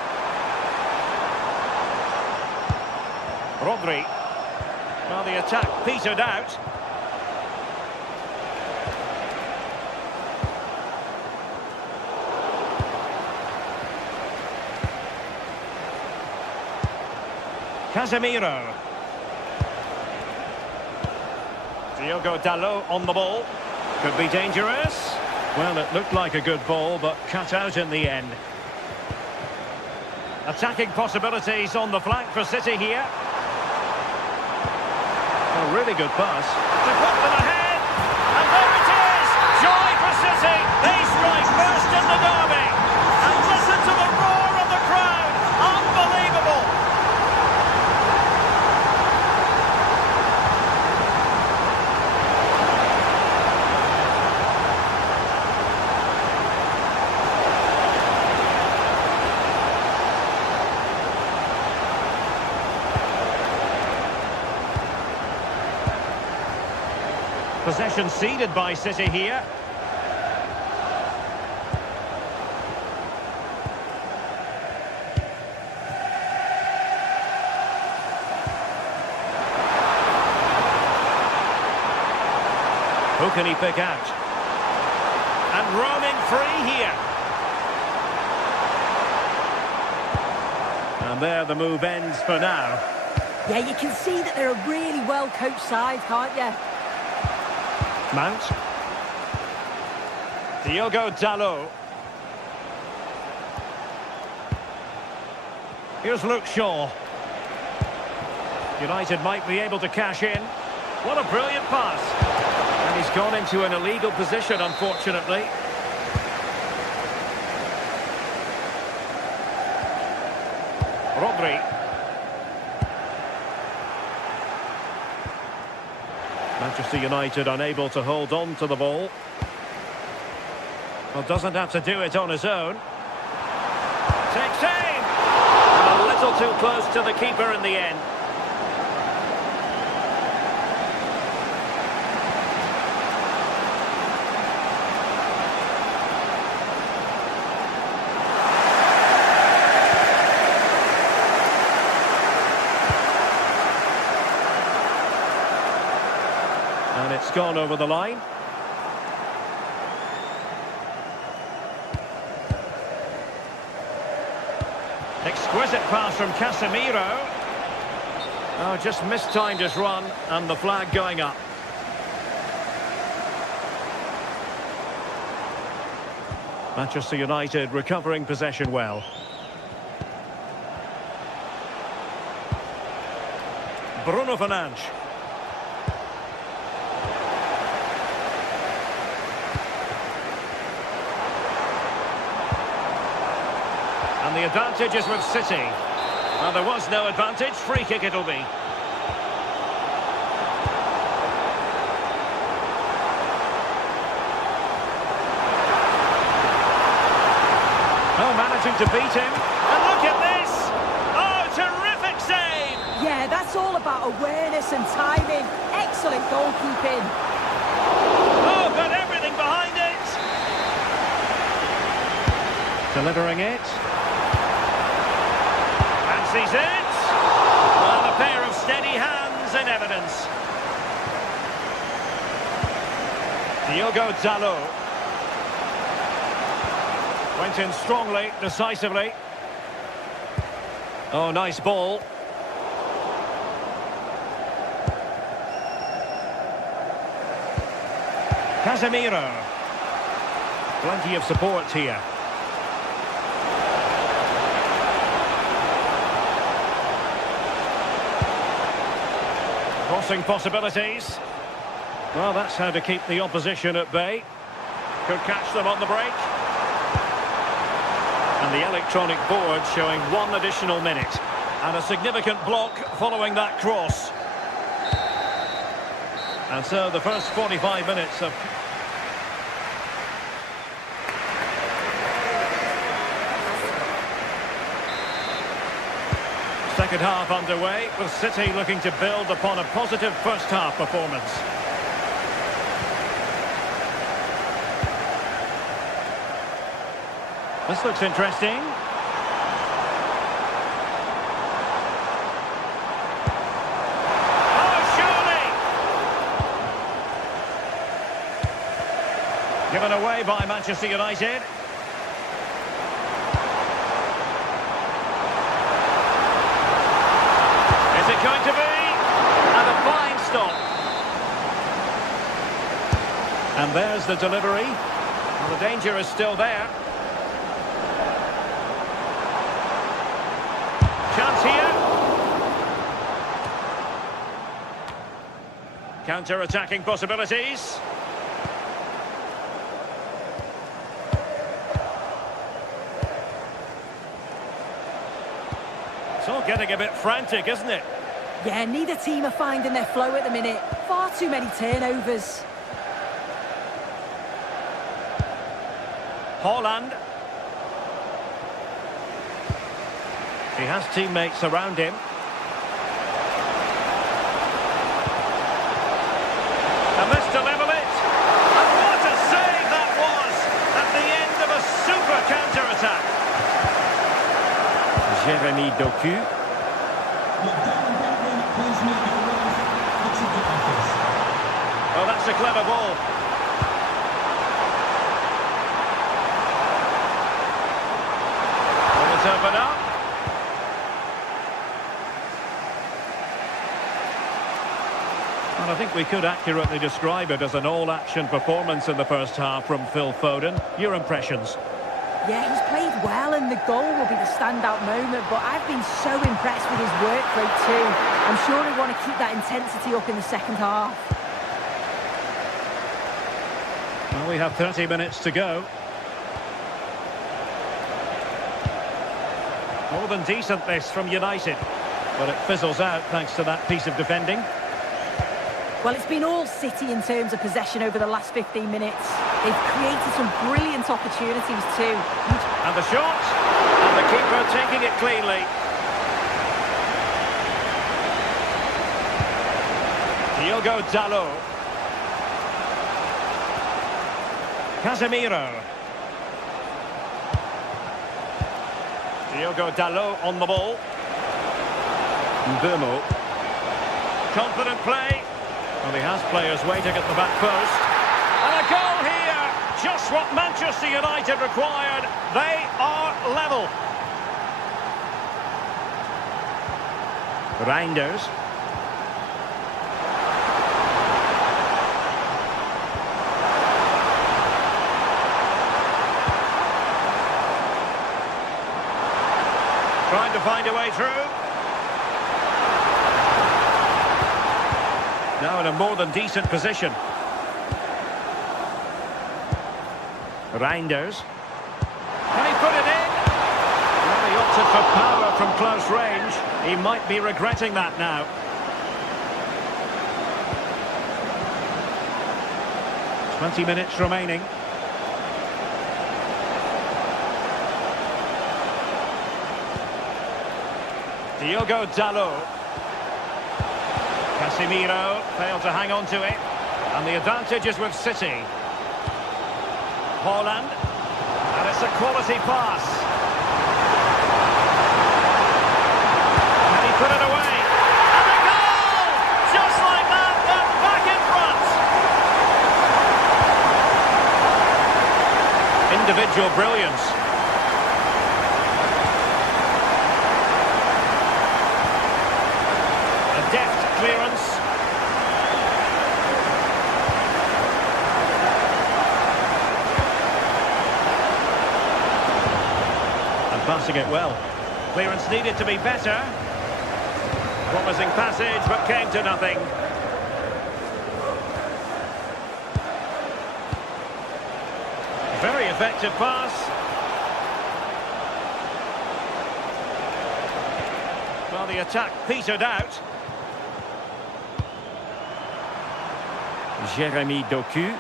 Rodri. Well, the attack petered out. Casemiro. Diogo Dalot on the ball. Could be dangerous. Well, it looked like a good ball, but cut out in the end. Attacking possibilities on the flank for City here. A really good pass. To put them ahead. And there it is! Joy for City! They strike first in the derby. And listen to the roar of the crowd. Unbelievable! Possession ceded by City here. Who can he pick out? And roaming free here. And there the move ends for now. Yeah, you can see that they're a really well-coached side, can't you? Mount. Diogo Dalot. Here's Luke Shaw. United might be able to cash in. What a brilliant pass. And he's gone into an illegal position, unfortunately. Rodri. Manchester United unable to hold on to the ball. Well, doesn't have to do it on his own. Takes aim! A little too close to the keeper in the end. And it's gone over the line. Exquisite pass from Casemiro. Oh, just mistimed his run, and the flag going up. Manchester United recovering possession well. Bruno Fernandes. And the advantage is with City. Well, there was no advantage. Free kick it'll be. Oh, managing to beat him. And look at this! Oh, terrific save! Yeah, that's all about awareness and timing. Excellent goalkeeping. Oh, got everything behind it! Delivering it. Fancies it! Well, a pair of steady hands in evidence. Diogo Dalot. Went in strongly, decisively. Oh, nice ball. Casemiro. Plenty of support here. Crossing possibilities. Well, that's how to keep the opposition at bay. Could catch them on the break. And the electronic board showing 1 additional minute. And a significant block following that cross. And so the first 45 minutes of... Second half underway, with City looking to build upon a positive first half performance. This looks interesting. Oh, surely! Given away by Manchester United. Is it going to be? And a fine stop. And there's the delivery. Well, the danger is still there. Chance here. Counter-attacking possibilities. It's all getting a bit frantic, isn't it? Yeah, neither team are finding their flow at the minute. Far too many turnovers. Haaland. He has teammates around him. And this to level it. And what a save that was at the end of a super counter-attack. Jérémy Doku. Oh, that's a clever ball. Will it open up? And I think we could accurately describe it as an all-action performance in the first half from Phil Foden. Your impressions? Yeah, he's played well and the goal will be the standout moment, but I've been so impressed with his work rate too. I'm sure he'll want to keep that intensity up in the second half. Well, we have 30 minutes to go. More than decent this from United, but it fizzles out thanks to that piece of defending. Well, it's been all City in terms of possession over the last 15 minutes. They've created some brilliant opportunities too. And the shot, and the keeper taking it cleanly. Diogo Dalot. Casemiro. Diogo Dalot on the ball. Mbeumo. Confident play. Well, he has players waiting at the back post. And a goal here! Just what Manchester United required. They are level. Reinders. through. Now in a more than decent position. Reinders. Can he put it in? Well, he opted for power from close range. He might be regretting that now. "20 minutes remaining. Diogo Dalot. Casemiro failed to hang on to it. And the advantage is with City. Haaland. And it's a quality pass. Can he put it away? And a goal! Just like that, they're back in front. Individual brilliance. A deft clearance. Passing it well. Clearance needed to be better. Promising passage, but came to nothing. Very effective pass. Well, the attack petered out. Jérémy Doku.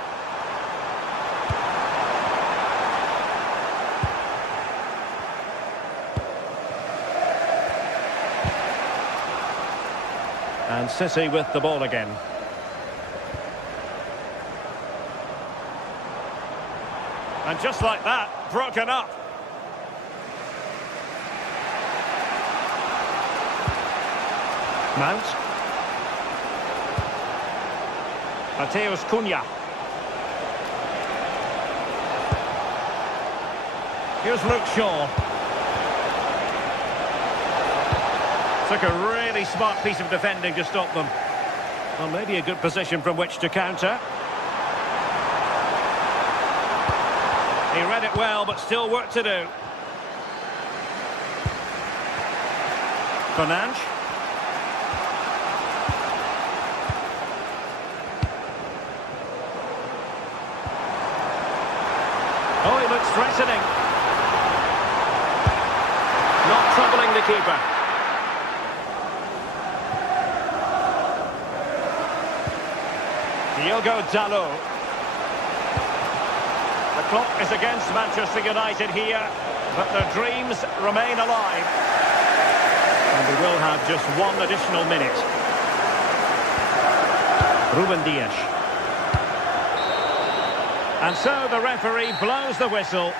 And City with the ball again. And just like that, broken up. Mount. Mateus Cunha. Here's Luke Shaw. Took a really smart piece of defending to stop them. Well, maybe a good position from which to counter. He read it well, but still work to do. Fernandes. Oh, he looks threatening. Not troubling the keeper. Diogo Dalot. The clock is against Manchester United here, but their dreams remain alive. And we will have just one additional minute. Ruben Dias. And so the referee blows the whistle.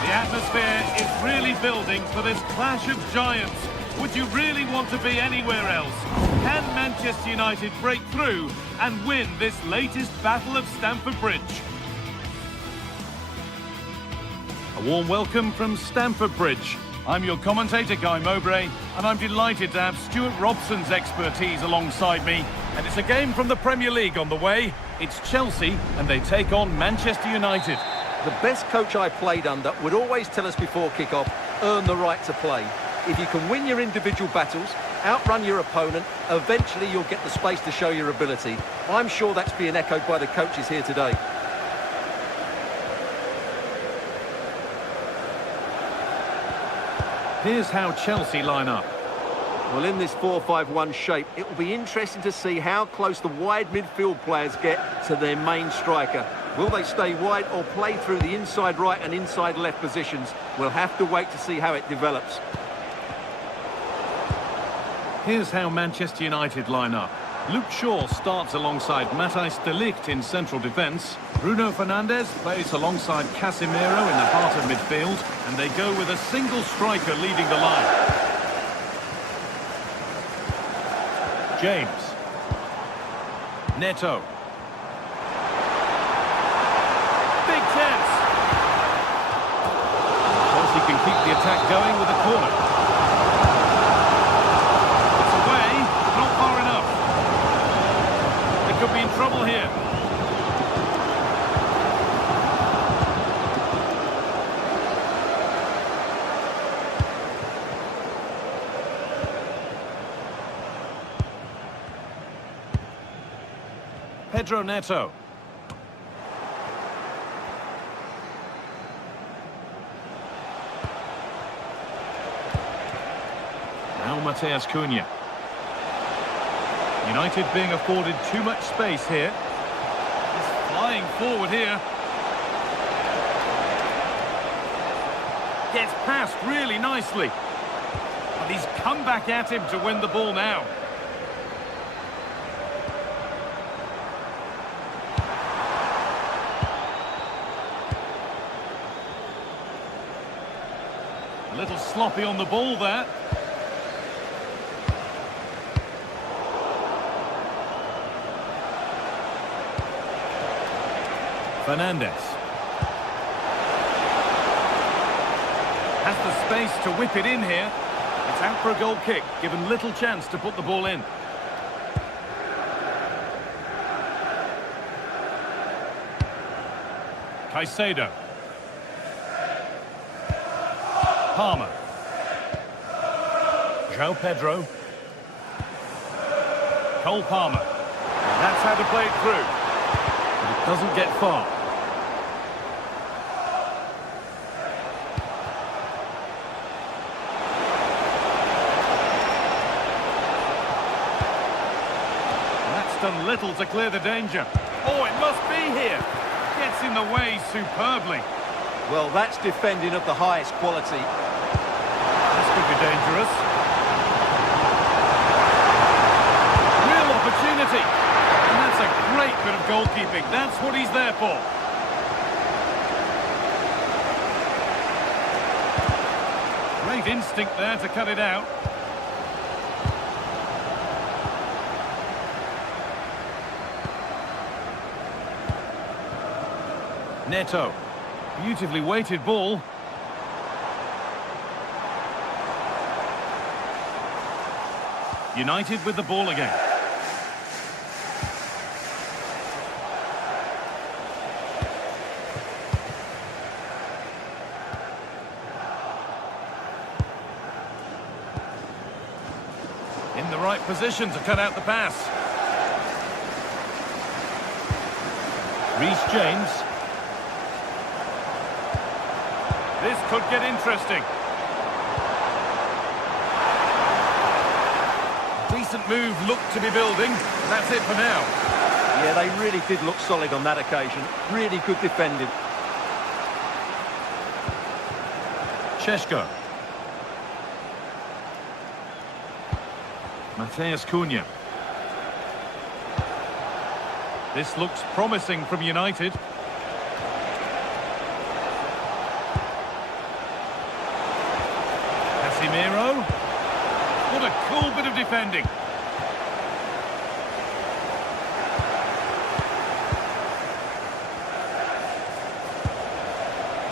The atmosphere is really building for this clash of giants. Would you really want to be anywhere else? Can Manchester United break through and win this latest battle of Stamford Bridge? A warm welcome from Stamford Bridge. I'm your commentator, Guy Mowbray, and I'm delighted to have Stuart Robson's expertise alongside me. And it's a game from the Premier League on the way. It's Chelsea, and they take on Manchester United. The best coach I played under would always tell us before kick-off, earn the right to play. If you can win your individual battles, outrun your opponent, eventually you'll get the space to show your ability. I'm sure that's being echoed by the coaches here today. Here's how Chelsea line up. Well, in this 4-5-1 shape, it will be interesting to see how close the wide midfield players get to their main striker. Will they stay wide or play through the inside right and inside left positions? We'll have to wait to see how it develops. Here's how Manchester United line up. Luke Shaw starts alongside Matthijs de Ligt in central defence. Bruno Fernandes plays alongside Casemiro in the heart of midfield. And they go with a single striker leading the line. James. Neto. Big chance. Chelsea can keep the attack going with a corner. It's away, not far enough. They could be in trouble here. Pedro Neto. Now Matheus Cunha. United being afforded too much space here. He's flying forward here. Gets past really nicely. And he's come back at him to win the ball now. A little sloppy on the ball there. Fernandes. Has the space to whip it in here. It's out for a goal kick, given little chance to put the ball in. Caicedo. Palmer. João Pedro. Cole Palmer. And that's how to play it through. But it doesn't get far. That's done little to clear the danger. Oh, it must be here. Gets in the way superbly. Well, that's defending of the highest quality. This could be dangerous. Real opportunity. And that's a great bit of goalkeeping. That's what he's there for. Great instinct there to cut it out. Neto. Beautifully weighted ball. United with the ball again. In the right position to cut out the pass. Reece James. This could get interesting. Decent move looked to be building. That's it for now. Yeah, they really did look solid on that occasion. Really good defending. Šeško. Matheus Cunha. This looks promising from United. Casemiro. What a cool bit of defending.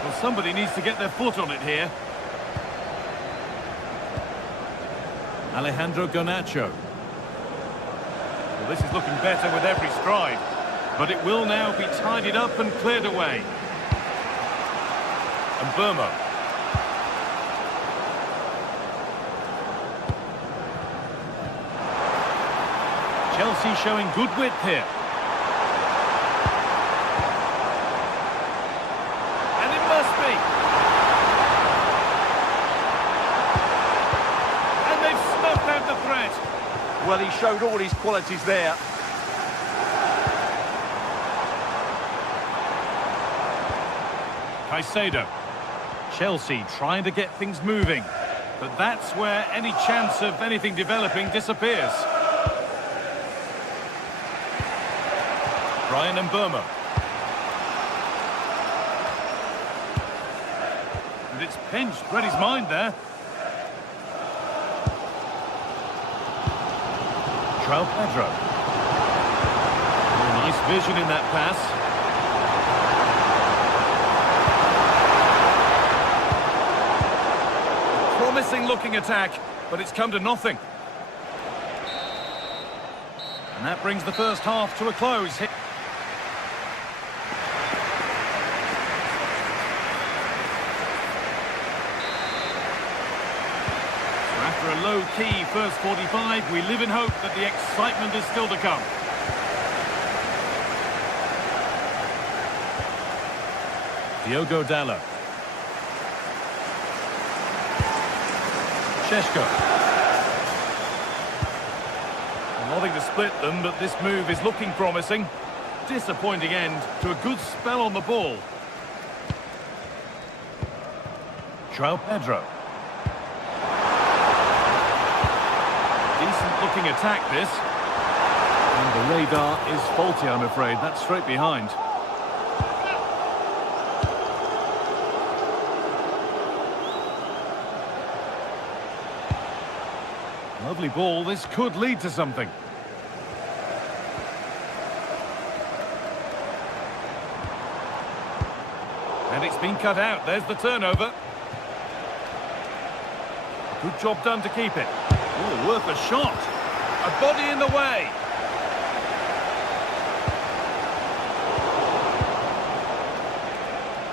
Well, somebody needs to get their foot on it here. Alejandro Garnacho. Well, this is looking better with every stride. But it will now be tidied up and cleared away. And Burma. Chelsea showing good width here. And it must be. Well, he showed all his qualities there. Caicedo. Chelsea trying to get things moving, but that's where any chance of anything developing disappears. Brian Mbeumo. And it's pinched, read his mind there. Pedro. Oh, nice vision in that pass. Promising looking attack, but it's come to nothing. And that brings the first half to a close. After a low-key first 45, we live in hope that the excitement is still to come. Diogo Dalot. Šeško. Nothing to split them, but this move is looking promising. Disappointing end to a good spell on the ball. Pedro. Decent looking attack this. And the radar is faulty, I'm afraid. That's straight behind. Lovely ball. This could lead to something. And it's been cut out. There's the turnover. Good job done to keep it. Oh, worth a shot. A body in the way.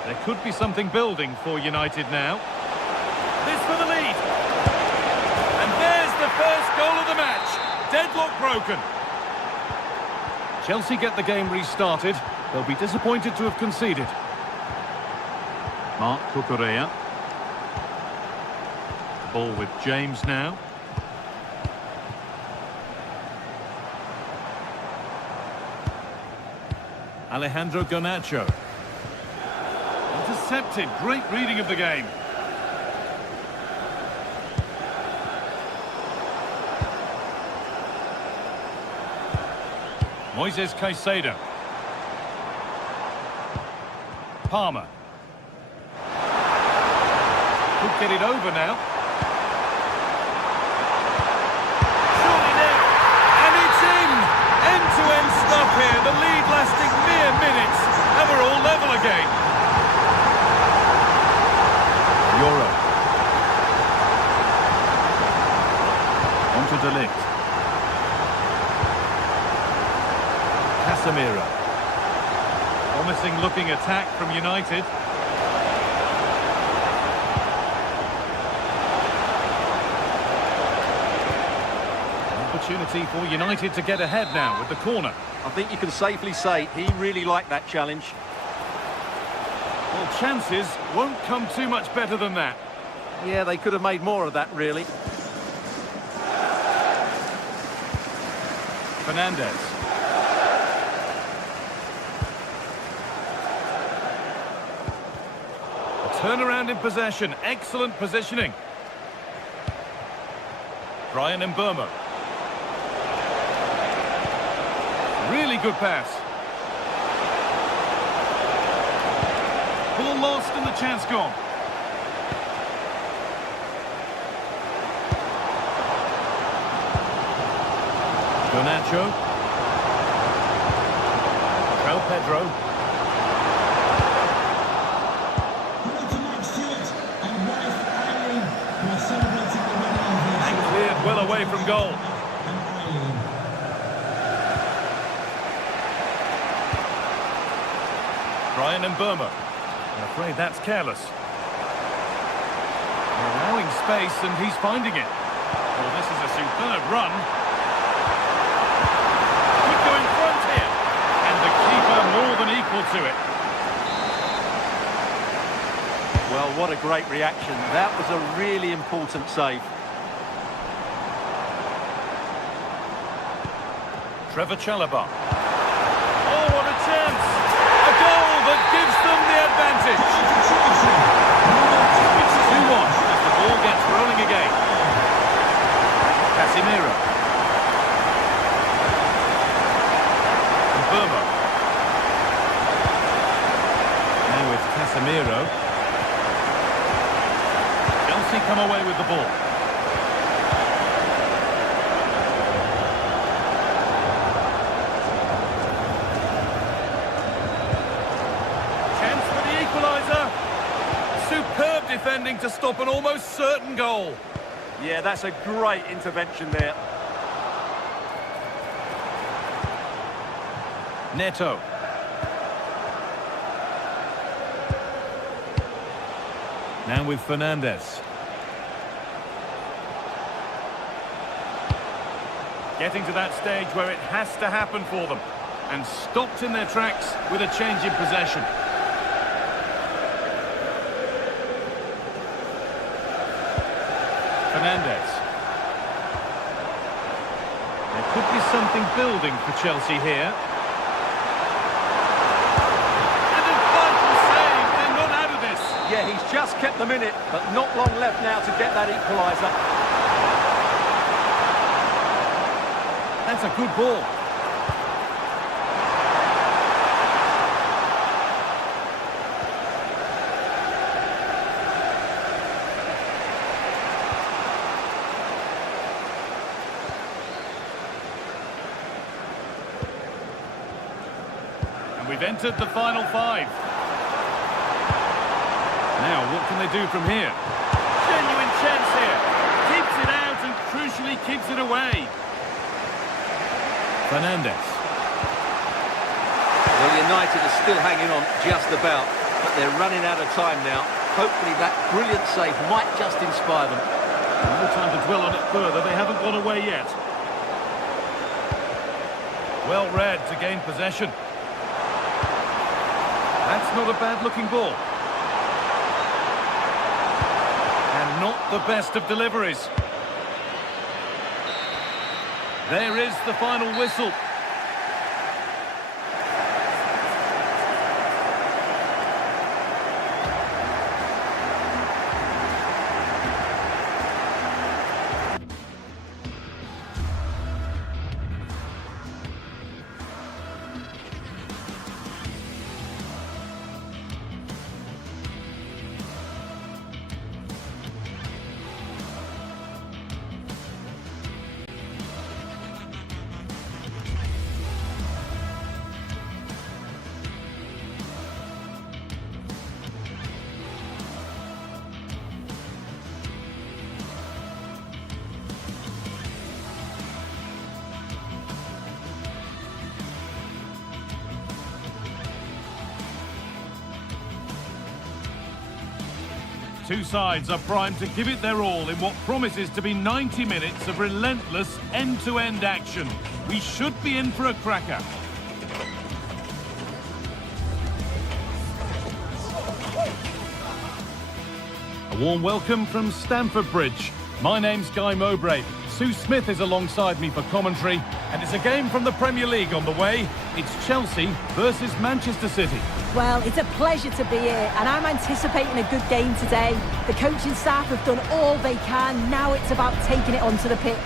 There could be something building for United now. This for the lead. And there's the first goal of the match. Deadlock broken. Chelsea get the game restarted. They'll be disappointed to have conceded. Marc Cucurella. Ball with James now. Alejandro Garnacho. Intercepted. Great reading of the game. Moises Caicedo. Palmer. Could get it over now. Surely now. And it's in! End-to-end stuff here. The lead lasting mere minutes. And we're all level again. Euro. On to De Ligt. Casemiro. Promising looking attack from United. Opportunity for United to get ahead now with the corner. I think you can safely say he really liked that challenge. Well, chances won't come too much better than that. Yeah, they could have made more of that, really. Fernandes. A turnaround in possession. Excellent positioning. Brian Mbeumo. Really good pass. Ball lost and the chance gone. Garnacho. Pedro. And cleared well away from goal. Brian Mbeumo. I'm afraid that's careless. Allowing space and he's finding it. Well, this is a superb run. Could go in front here. And the keeper more than equal to it. Well, what a great reaction. That was a really important save. Trevor Chalobah. Oh, what a chance! A goal that gives them the advantage. It's 2-1 as the ball gets rolling again. Casemiro. And Burma. Now it's Casemiro. Chelsea come away with the ball. Superb defending to stop an almost certain goal. Yeah, that's a great intervention there. Neto. Now with Fernandes. Getting to that stage where it has to happen for them. And stopped in their tracks with a change in possession. Fernandes. There could be something building for Chelsea here. And a vital save. They're not out of this. Yeah, he's just kept them in it, but not long left now to get that equaliser. That's a good ball. We've entered the final 5. Now, what can they do from here? Genuine chance here. Keeps it out and crucially keeps it away. Fernandes. Well, United are still hanging on just about, but they're running out of time now. Hopefully that brilliant save might just inspire them. No time to dwell on it further. They haven't gone away yet. Well read to gain possession. That's not a bad-looking ball. And not the best of deliveries. There is the final whistle. Two sides are primed to give it their all in what promises to be 90 minutes of relentless end-to-end action. We should be in for a cracker. A warm welcome from Stamford Bridge. My name's Guy Mowbray. Sue Smith is alongside me for commentary, and it's a game from the Premier League on the way. It's Chelsea versus Manchester City. Well, it's a pleasure to be here, and I'm anticipating a good game today. The coaching staff have done all they can. Now it's about taking it onto the pitch.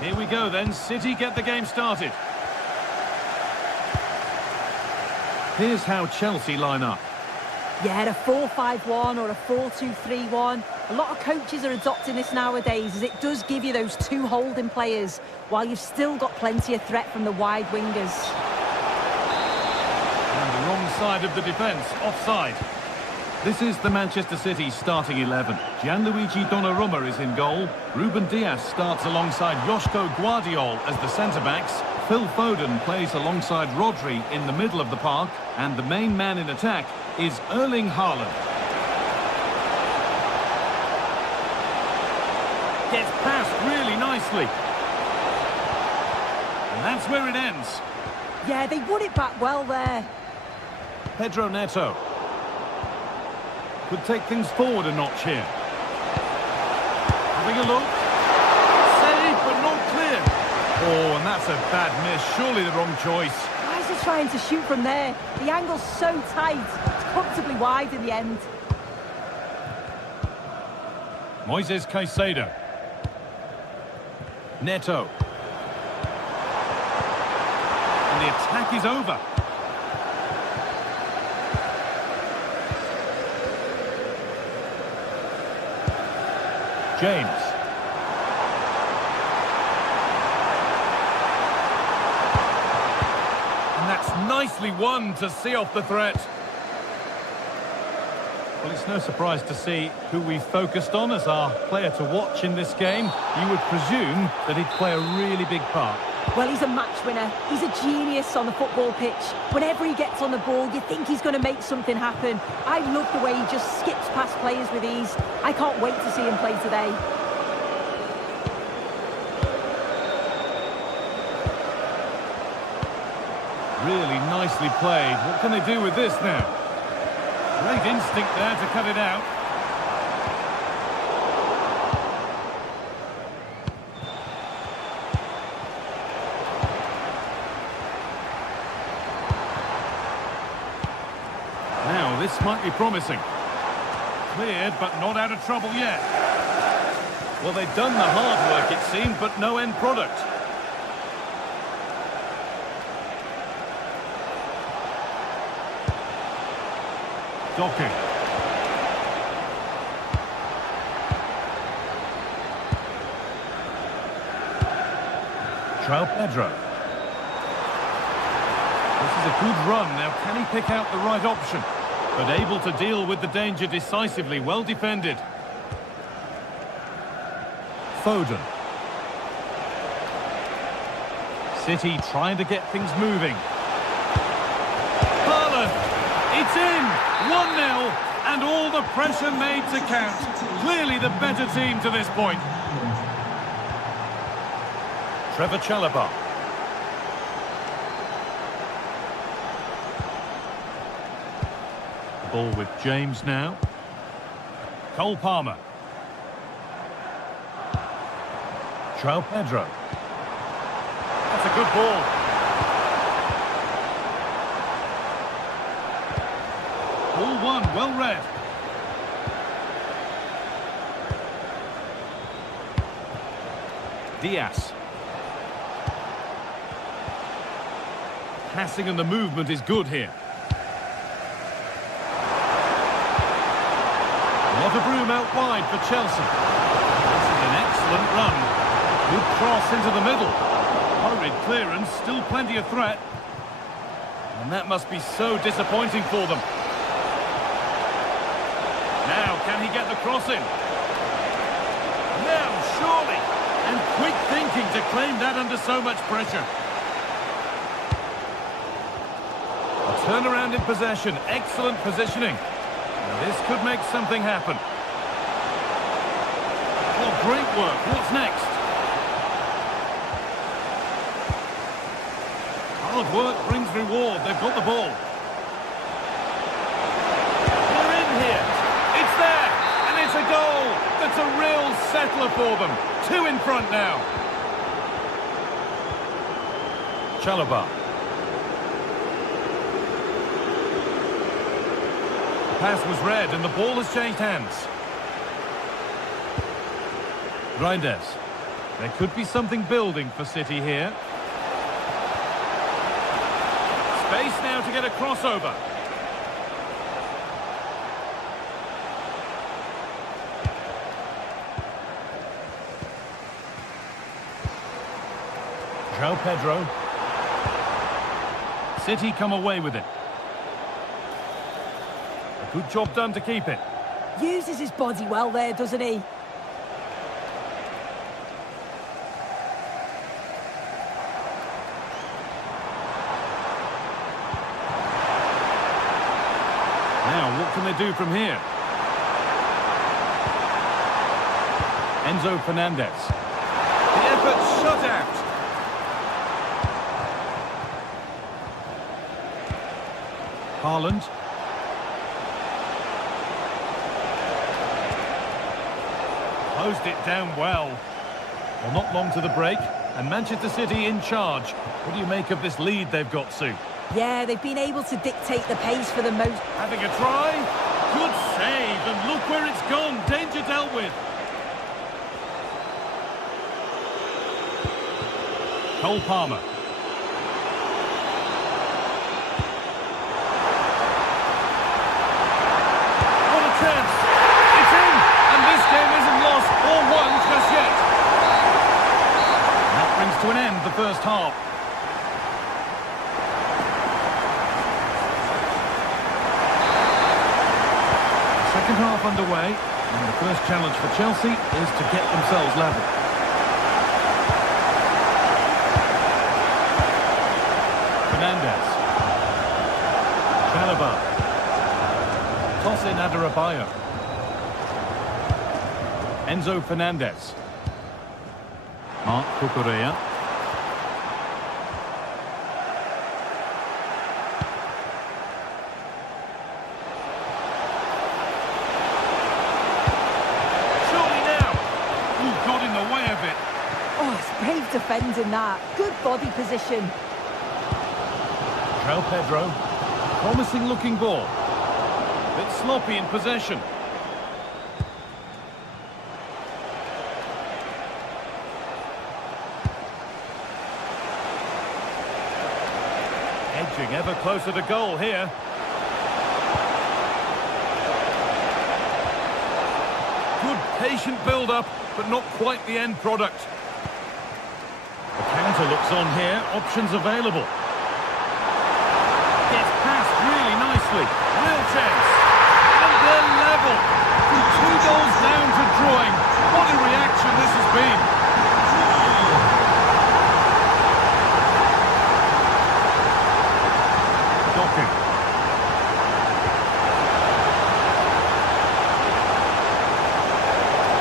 Here we go then, City get the game started. Here's how Chelsea line up. Yeah, a 4-5-1 or a 4-2-3-1. A lot of coaches are adopting this nowadays, as it does give you those two holding players, while you've still got plenty of threat from the wide wingers. And the wrong side of the defence, offside. This is the Manchester City starting 11. Gianluigi Donnarumma is in goal. Ruben Dias starts alongside Joško Guardiol as the centre-backs. Phil Foden plays alongside Rodri in the middle of the park. And the main man in attack is Erling Haaland. Gets past really nicely. And that's where it ends. Yeah, they won it back well there. Pedro Neto could take things forward a notch here. Having a look. Save, but not clear. Oh, and that's a bad miss. Surely the wrong choice. Why is he trying to shoot from there? The angle's so tight. It's comfortably wide in the end. Moises Caicedo. Neto. And the attack is over. James. And that's nicely won to see off the threat. Well, it's no surprise to see who we focused on as our player to watch in this game. You would presume that he'd play a really big part. Well, he's a match winner. He's a genius on the football pitch. Whenever he gets on the ball, you think he's going to make something happen. I love the way he just skips past players with ease. I can't wait to see him play today. Really nicely played. What can they do with this now? Great instinct there to cut it out. Now, this might be promising. Cleared, but not out of trouble yet. Well, they've done the hard work, it seemed, but no end product. Doku. João Pedro. This is a good run. Now, can he pick out the right option? But able to deal with the danger decisively. Well defended. Foden. City trying to get things moving. Haaland. It's in! 1-0, and all the pressure made to count. Clearly the better team to this point. Trevor Chalobah. Ball with James now. Cole Palmer. João Pedro. That's a good ball. Ball one, well read. Dias. Passing and the movement is good here. A lot of room out wide for Chelsea. This is an excellent run. Good cross into the middle. Hurried clearance, still plenty of threat. And that must be so disappointing for them. Now, can he get the cross in? Now, surely. And quick thinking to claim that under so much pressure. A turnaround in possession. Excellent positioning. Now, this could make something happen. Well, great work. What's next? Hard work brings reward. They've got the ball. They're in here. It's there. And it's a goal. That's a real settler for them. 2 in front now. Chalobah. The pass was read and the ball has changed hands. Reinders. There could be something building for City here. Space now to get a crossover. João Pedro. City come away with it. A Good job done to keep it. Uses his body well there, doesn't he? Now, what can they do from here? Enzo Fernandez. The effort shut out. Haaland. Closed it down well. Well, not long to the break, and Manchester City in charge. What do you make of this lead they've got, Sue? Yeah, they've been able to dictate the pace for the most. Having a try. Good save, and look where it's gone. Danger dealt with. Cole Palmer. What a chance. It's in, and this game isn't lost or won just yet. That brings to an end the first half. Second half underway, and the first challenge for Chelsea is to get themselves level. Fernandez. Chalobah. Toss in Adarabioyo. Enzo Fernandez. Marc Cucurella. Surely now. Ooh, got in the way of it. Oh, it's brave defending that. Good body position. Pedro, promising looking ball. Bit sloppy in possession. Edging ever closer to goal here. Good patient build-up, but not quite the end product. The counter looks on here, options available. Gets past really nicely. Real chance. And they're level. From 2 goals down to drawing. What a reaction this has been. Docking.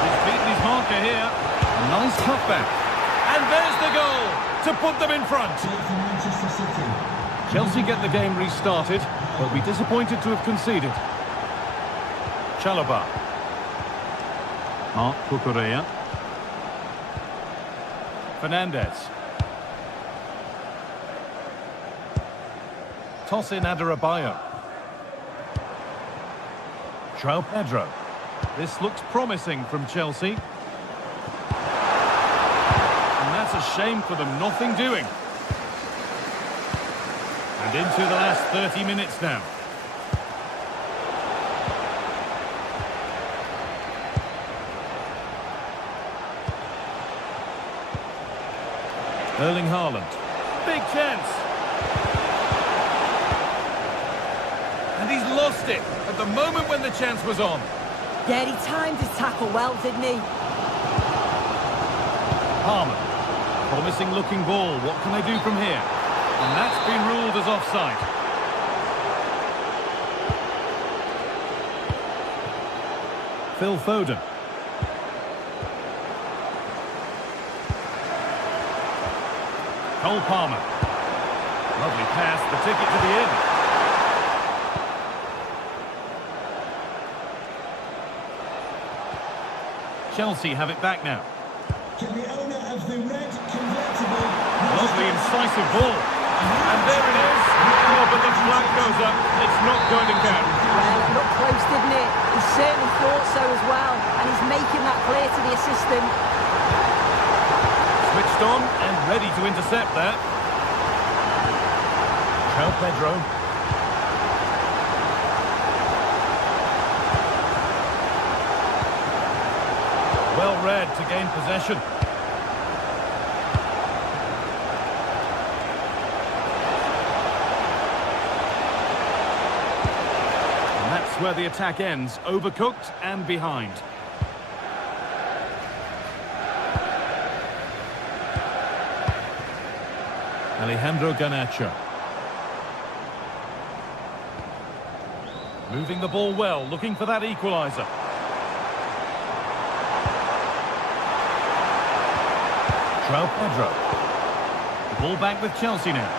He's beaten his marker here. A nice cutback. And there's the goal to put them in front. Manchester City. Chelsea get the game restarted. They'll be disappointed to have conceded. Chalobah. Marc Cucurella. Fernandez. Toss in Adarabioyo. João Pedro. This looks promising from Chelsea. And that's a shame for them, nothing doing. And into the last 30 minutes now. Erling Haaland. Big chance. And he's lost it at the moment when the chance was on. Yeah, he timed his tackle well, didn't he? Palmer. Promising looking ball. What can they do from here? And that's been ruled as offside. Phil Foden. Cole Palmer. Lovely pass, the ticket to the inn. Chelsea have it back now. Can the owner of the red convertible... Lovely incisive ball. And there it is. Oh, but the flag goes up. It's not going to count. Well, it looked close, didn't it? He certainly thought so as well. And he's making that clear to the assistant. Switched on and ready to intercept that. João Pedro. Well read to gain possession. where the attack ends, overcooked and behind. Alejandro Garnacho. Moving the ball well, looking for that equaliser. João Pedro. The ball back with Chelsea now.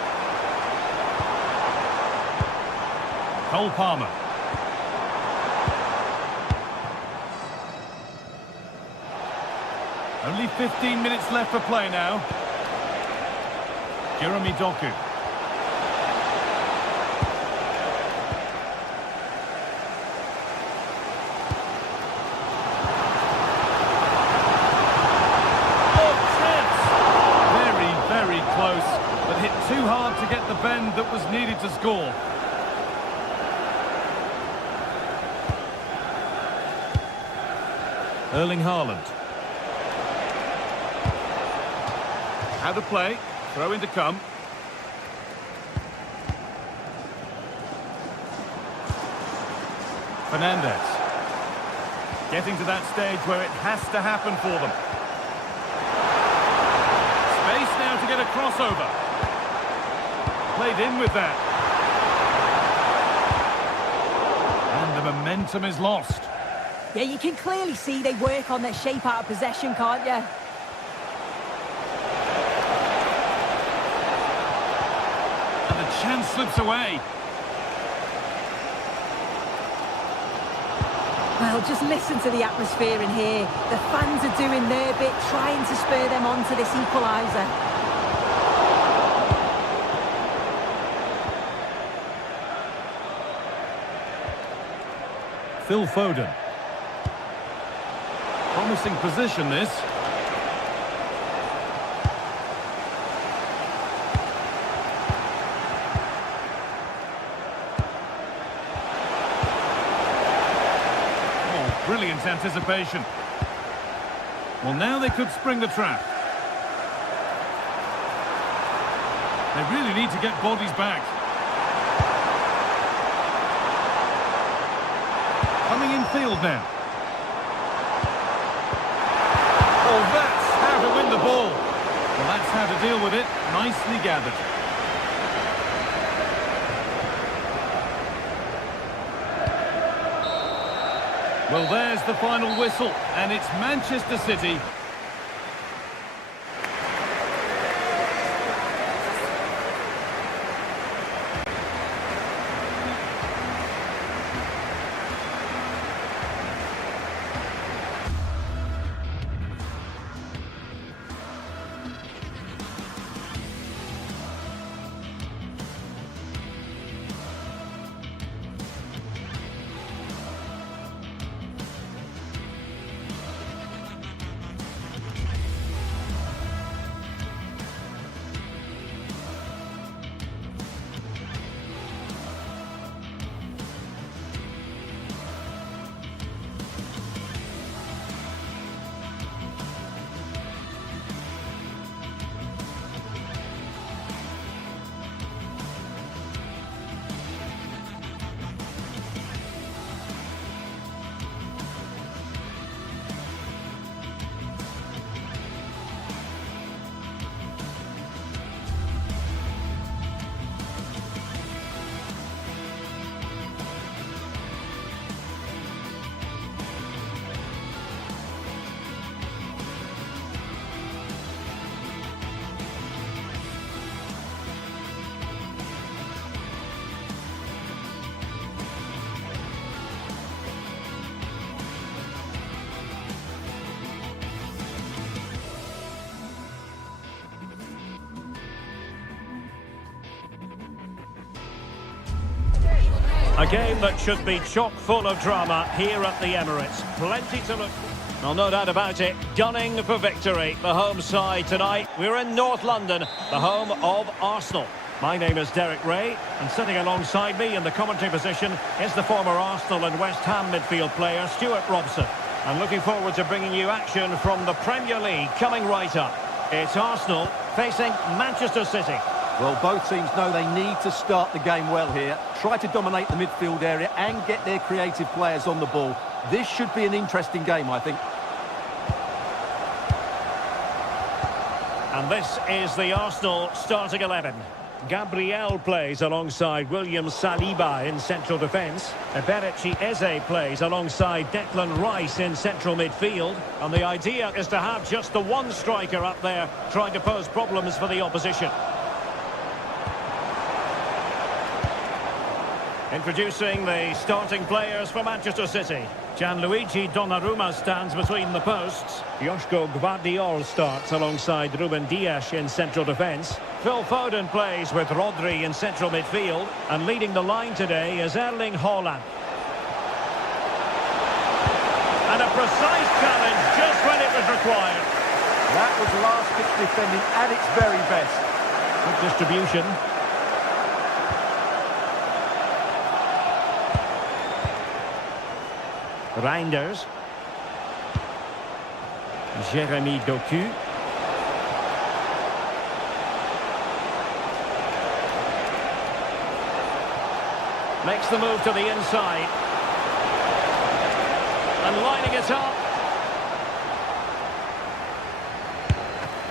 Cole Palmer. Only 15 minutes left for play now. Jeremy Doku. Very close, but hit too hard to get the bend that was needed to score. Erling Haaland. Out of play, throw in to come. Fernandes. Getting to that stage where it has to happen for them. Space now to get a crossover. Played in with that. And the momentum is lost. Yeah, you can clearly see they work on their shape out of possession, can't you? And the chance slips away. Well, just listen to the atmosphere in here. The fans are doing their bit, trying to spur them on to this equaliser. Phil Foden. Promising position, this. Oh, brilliant anticipation. Well, now they could spring the trap. They really need to get bodies back. Coming in field now. Oh, that's how to win the ball. Well, that's how to deal with it. Nicely gathered. Well, there's the final whistle, and it's Manchester City. A game that should be chock full of drama here at the Emirates. Plenty to look for. Well, no doubt about it. Gunning for victory. The home side tonight. We're in North London, the home of Arsenal. My name is Derek Ray, and sitting alongside me in the commentary position is the former Arsenal and West Ham midfield player, Stuart Robson. I'm looking forward to bringing you action from the Premier League coming right up. It's Arsenal facing Manchester City. Well, both teams know they need to start the game well here. Try to dominate the midfield area and get their creative players on the ball. This should be an interesting game, I think. And this is the Arsenal starting 11. Gabriel plays alongside William Saliba in central defence. Eberechi Eze plays alongside Declan Rice in central midfield. And the idea is to have just the one striker up there trying to pose problems for the opposition. Introducing the starting players for Manchester City. Gianluigi Donnarumma stands between the posts. Joško Gvardiol starts alongside Ruben Dias in central defence. Phil Foden plays with Rodri in central midfield. And leading the line today is Erling Haaland. And a precise challenge just when it was required. That was last-pitch defending at its very best. Good distribution. Reinders. Jeremy Doku. Makes the move to the inside. And lining it up.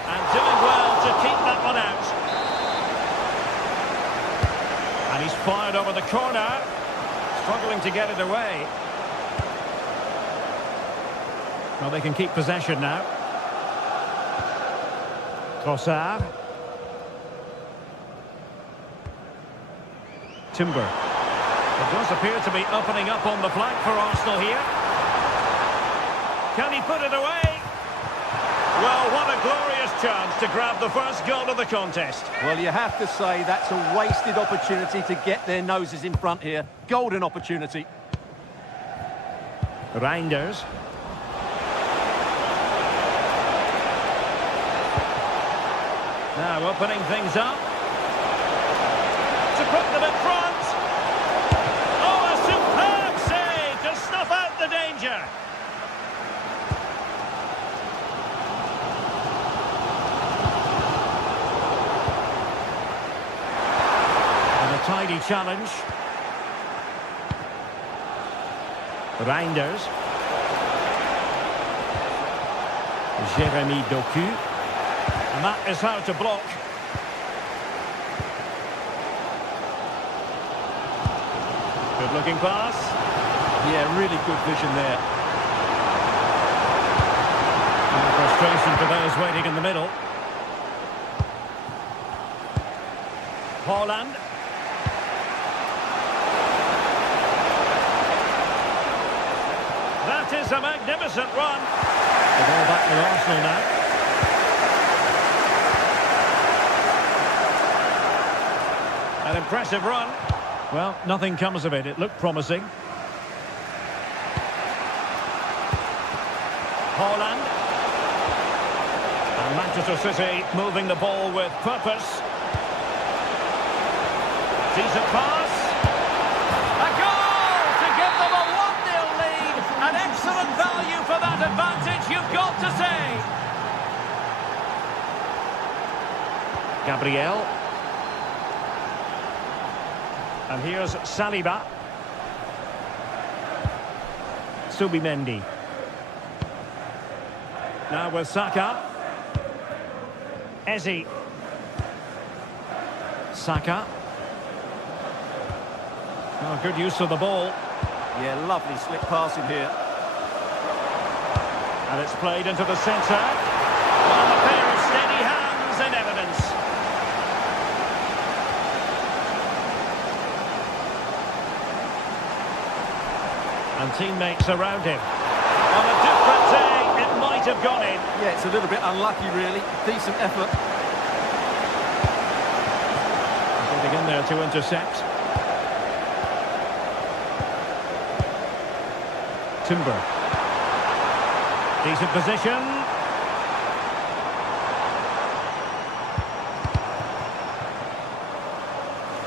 And doing well to keep that one out. And he's fired over the corner. Struggling to get it away. Well, they can keep possession now. Trossard. Timber. It does appear to be opening up on the flank for Arsenal here. Can he put it away? Well, what a glorious chance to grab the first goal of the contest. Well, you have to say that's a wasted opportunity to get their noses in front here. Golden opportunity. Reinders. Now opening things up. To put them in front. Oh, a superb save to snuff out the danger. And a tidy challenge. Reinders. Jeremy Doku. And that is how to block. Good looking pass. Yeah, really good vision there. And frustration for those waiting in the middle. Haaland. That is a magnificent run. The ball back with Arsenal now. An impressive run. Well, nothing comes of it. It looked promising. Haaland. And Manchester City moving the ball with purpose. Decent pass. A goal to give them a 1-0 lead. An excellent value for that advantage, you've got to say. Gabriel. And here's Saliba. Subimendi. Now with Saka. Eze. Saka. Oh, good use of the ball. Yeah, lovely slick passing here. And it's played into the centre. Well, a pair of steady hands in evidence. And teammates around him. On a different day, it might have gone in. Yeah, it's a little bit unlucky, really. Decent effort. Getting in there to intercept. Timber. Decent position.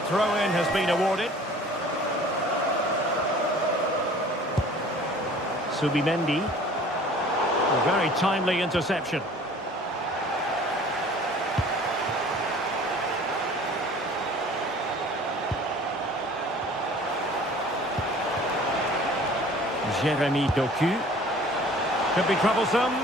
Throw-in has been awarded. Subimendi. A very timely interception. Jeremy Doku. Could be troublesome.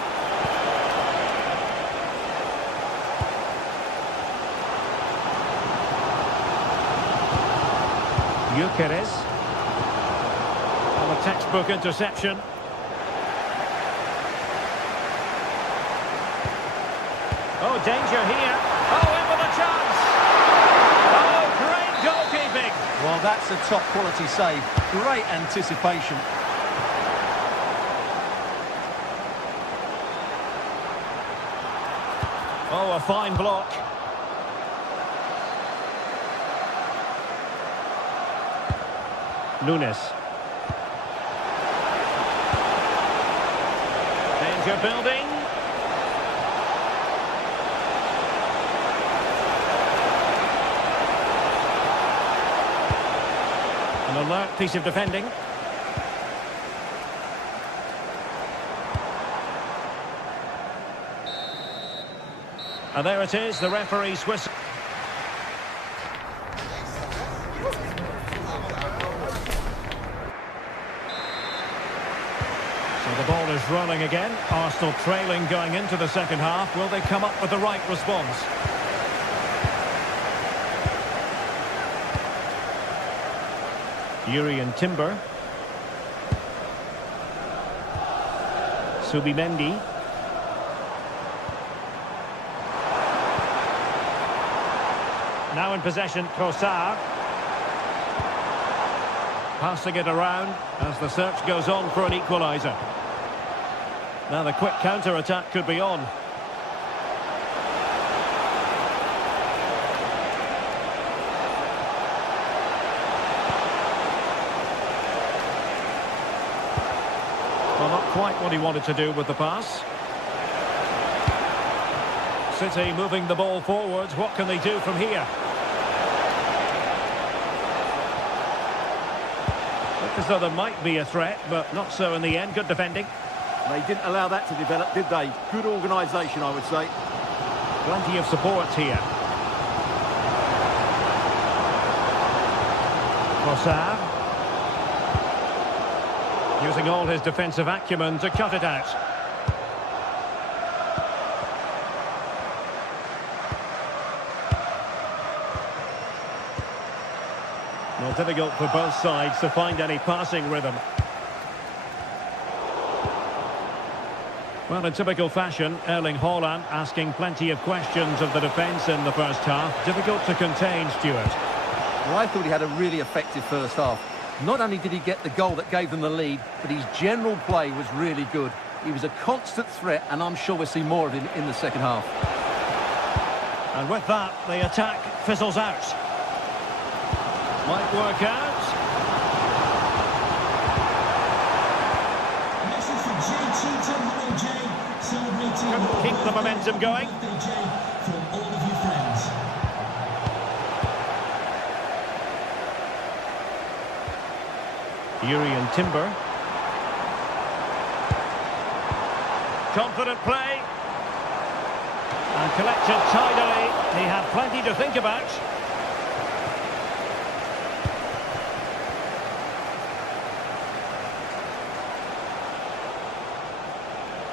Gyökeres. And a textbook interception. Oh, danger here. Oh, in with a chance. Oh, great goalkeeping. Well, that's a top-quality save. Great anticipation. Oh, a fine block. Nunes. Danger building. An alert piece of defending. And there it is, the referee's whistle. So the ball is rolling again. Arsenal trailing going into the second half. Will they come up with the right response? Jurrien Timber. Subimendi. Now in possession, Trossard. Passing it around as the search goes on for an equaliser. Now the quick counter-attack could be on. Well, not quite what he wanted to do with the pass. City moving the ball forwards. What can they do from here? Look as though there might be a threat, but not so in the end. Good defending. They didn't allow that to develop, did they? Good organisation, I would say. Plenty of support here. Trossard. Using all his defensive acumen to cut it out. Well, difficult for both sides to find any passing rhythm. Well, in typical fashion, Erling Haaland asking plenty of questions of the defence in the first half. Difficult to contain, Stuart. Well, I thought he had a really effective first half. Not only did he get the goal that gave them the lead, but his general play was really good. He was a constant threat, and I'm sure we'll see more of him in the second half. And with that, the attack fizzles out. Might work out. This is for J. Celebrating. Couldn't keep the momentum going. Birthday, Jay, from all of your friends. Jurrien Timber. Confident play. And collected tidily. He had plenty to think about.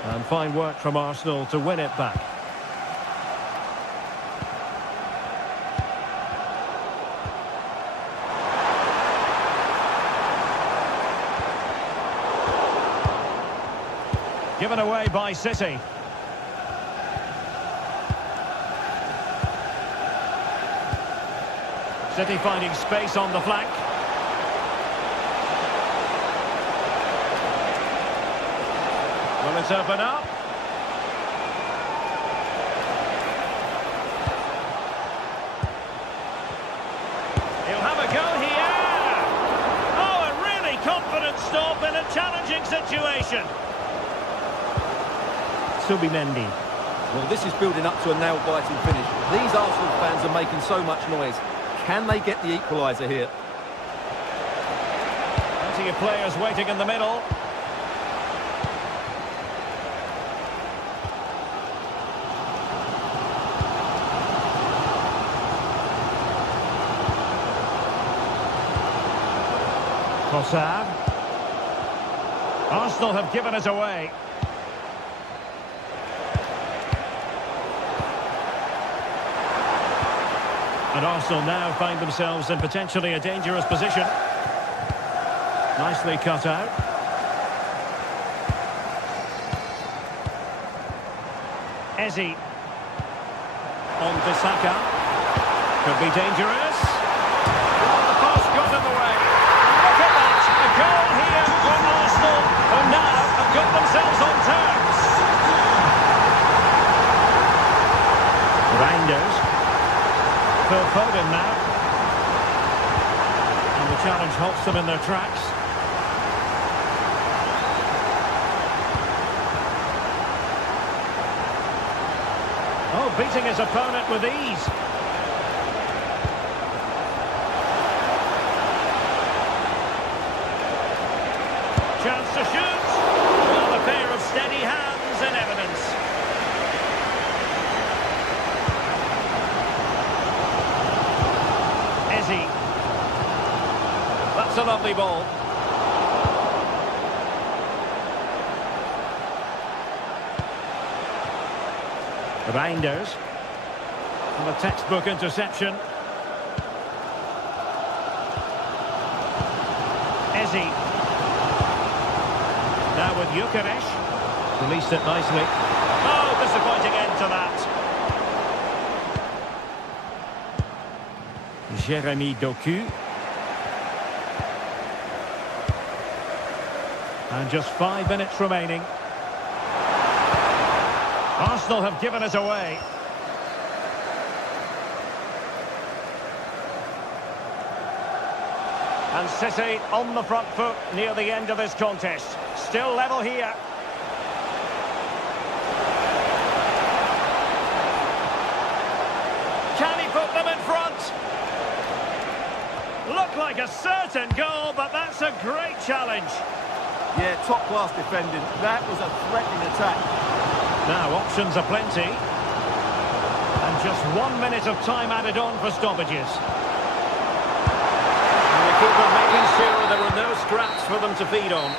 And fine work from Arsenal to win it back. Given away by City. City finding space on the flank. Will it open up? He'll have a go here. Oh, a really confident stop in a challenging situation. Subimendi. Well, this is building up to a nail-biting finish. These Arsenal fans are making so much noise. Can they get the equaliser here? Plenty of players waiting in the middle. Trossard. Arsenal have given it away. And Arsenal now find themselves in potentially a dangerous position. Nicely cut out. Eze. On to Saka. Could be dangerous. Oh, the post got in the way. Look at that. A goal here for Arsenal, who now have got themselves on terms. Reinders. Phil Foden now. And the challenge halts them in their tracks. Oh, beating his opponent with ease. Chance to shoot. Well, a pair of steady hands in evidence. Eze. That's a lovely ball. Reinders. And a textbook interception. Eze. Now with Gyökeres. Released it nicely. Oh, disappointing end to that. Jeremy Doku. And just 5 minutes remaining. Arsenal have given it away. And City on the front foot near the end of this contest. Still level here. Can he put them in front? Looked like a certain goal, but that's a great challenge. Yeah, top-class defending. That was a threatening attack. Now, options are plenty. And just 1 minute of time added on for stoppages. And the keeper making sure there were no scraps for them to feed on.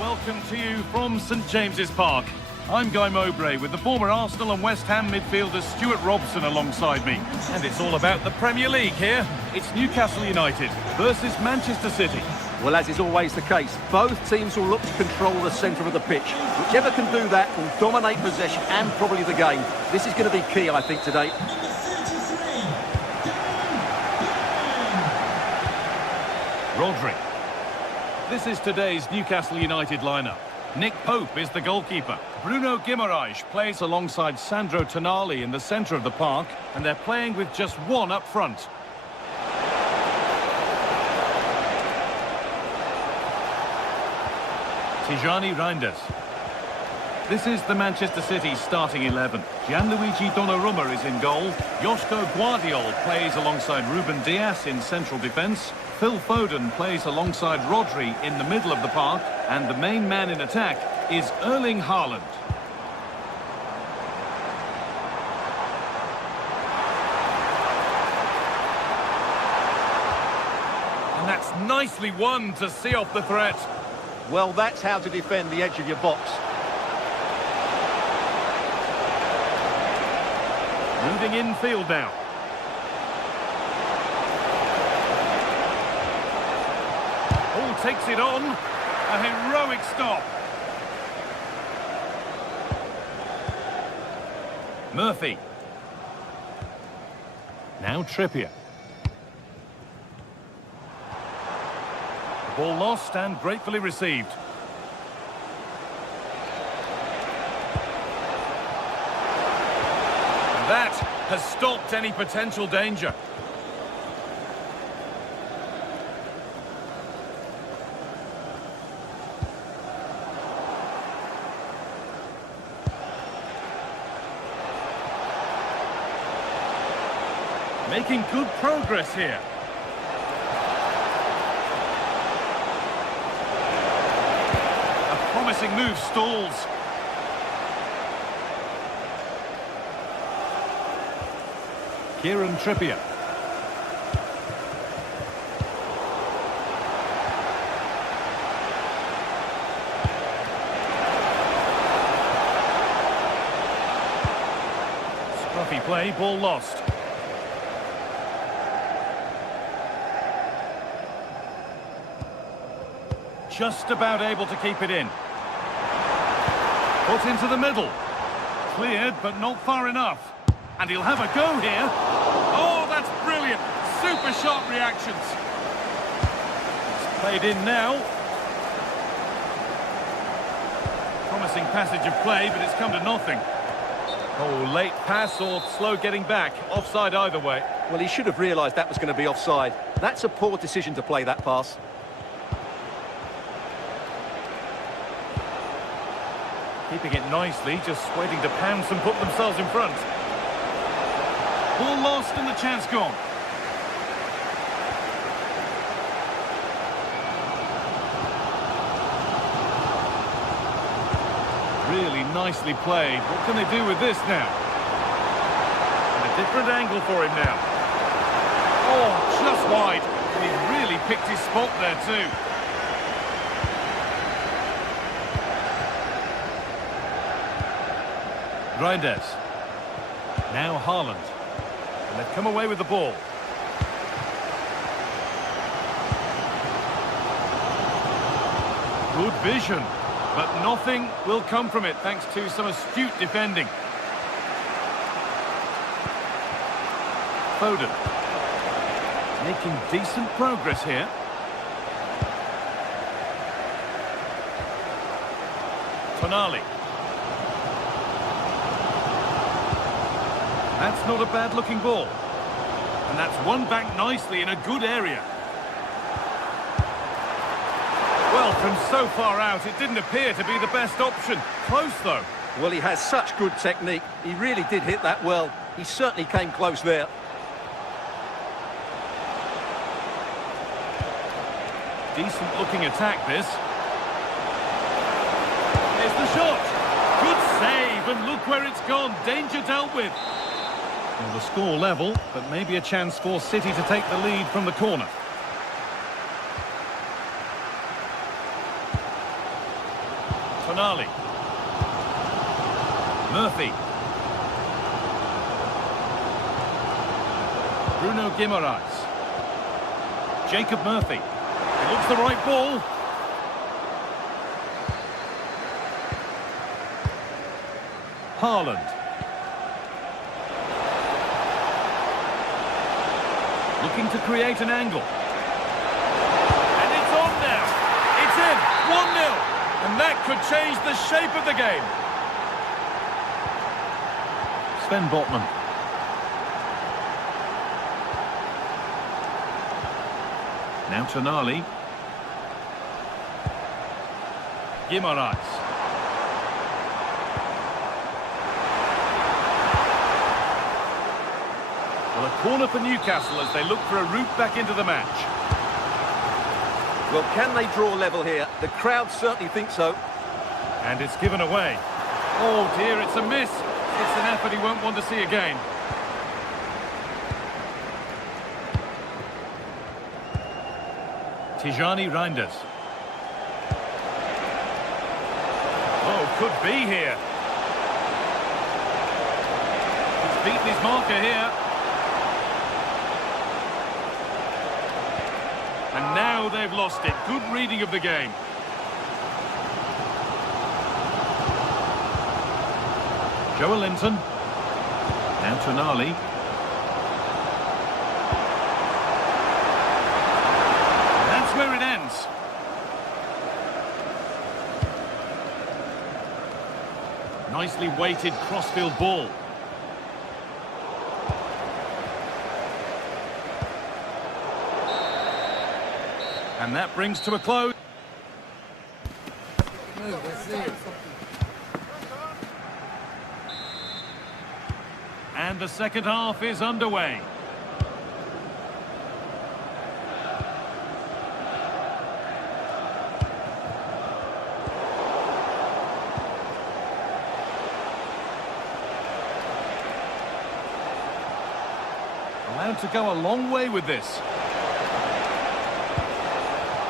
Welcome to you from St James's Park. I'm Guy Mowbray with the former Arsenal and West Ham midfielder Stuart Robson alongside me. And it's all about the Premier League here. It's Newcastle United versus Manchester City. Well, as is always the case, both teams will look to control the centre of the pitch. Whichever can do that will dominate possession and probably the game. This is going to be key, I think, today. Rodri. This is today's Newcastle United lineup. Nick Pope is the goalkeeper. Bruno Guimaraes plays alongside Sandro Tonali in the centre of the park, and they're playing with just one up front. Tijani Reinders. This is the Manchester City starting 11. Gianluigi Donnarumma is in goal. Joško Guardiol plays alongside Ruben Dias in central defence. Phil Foden plays alongside Rodri in the middle of the park. And the main man in attack is Erling Haaland. And that's nicely won to see off the threat. Well, that's how to defend the edge of your box. Moving infield now. Oh, takes it on. A heroic stop. Murphy. Now Trippier. Ball lost and gratefully received. That has stopped any potential danger. Making good progress here. A promising move stalls. Kieran Trippier. Scruffy play, ball lost. Just about able to keep it in. Put into the middle. Cleared, but not far enough. And he'll have a go here. Oh, that's brilliant. Super sharp reactions. It's played in now. Promising passage of play, but it's come to nothing. Oh, late pass or slow getting back. Offside either way. Well, he should have realised that was going to be offside. That's a poor decision to play that pass. Keeping it nicely, just waiting to pounce and put themselves in front. Ball lost and the chance gone. Really nicely played. What can they do with this now? And a different angle for him now. Oh, just wide. And he's really picked his spot there too. Reinders. Now Haaland. And they've come away with the ball. Good vision. But nothing will come from it thanks to some astute defending. Foden. Making decent progress here. Tonali. That's not a bad-looking ball. And that's won back nicely in a good area. Well, from so far out, it didn't appear to be the best option. Close, though. Well, he has such good technique. He really did hit that well. He certainly came close there. Decent-looking attack, this. Here's the shot. Good save, and look where it's gone. Danger dealt with. Well, the score level, but maybe a chance for City to take the lead from the corner. Tonali. Murphy. Bruno Guimaraes. Jacob Murphy. It looks the right ball. Haaland. Looking to create an angle. And it's on now. It's in. 1-0. And that could change the shape of the game. Sven Botman. Now Tonali. Guimaraes. Well, a corner for Newcastle as they look for a route back into the match. Well, can they draw level here? The crowd certainly think so. And it's given away. Oh dear, it's a miss. It's an effort he won't want to see again. Tijani Reinders. Oh, could be here. He's beaten his marker here. And now they've lost it. Good reading of the game. Joe Linton. Now Tonali. That's where it ends. Nicely weighted crossfield ball. And that brings to a close. And the second half is underway. Allowed to go a long way with this.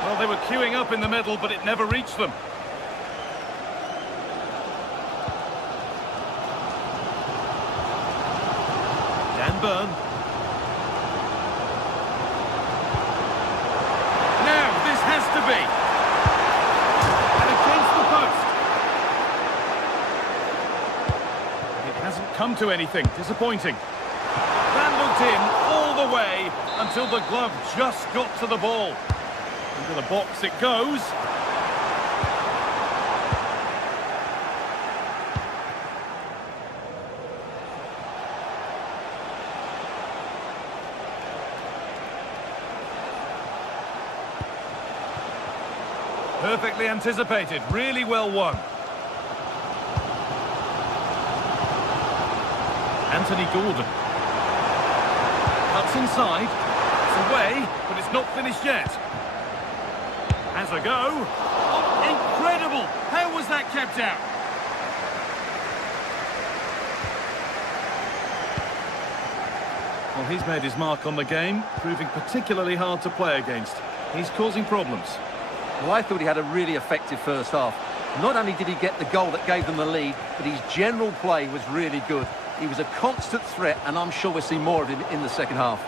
Well, they were queuing up in the middle, but it never reached them. Dan Burn. Now, this has to be. And against the post. It hasn't come to anything. Disappointing. That looked in all the way until the glove just got to the ball. Into the box it goes. Perfectly anticipated, really well won. Anthony Gordon. Cuts inside. It's away, but it's not finished yet. Has a go. Oh, incredible! How was that kept out? Well, he's made his mark on the game, proving particularly hard to play against. He's causing problems. Well, I thought he had a really effective first half. Not only did he get the goal that gave them the lead, but his general play was really good. He was a constant threat, and I'm sure we'll see more of him in the second half.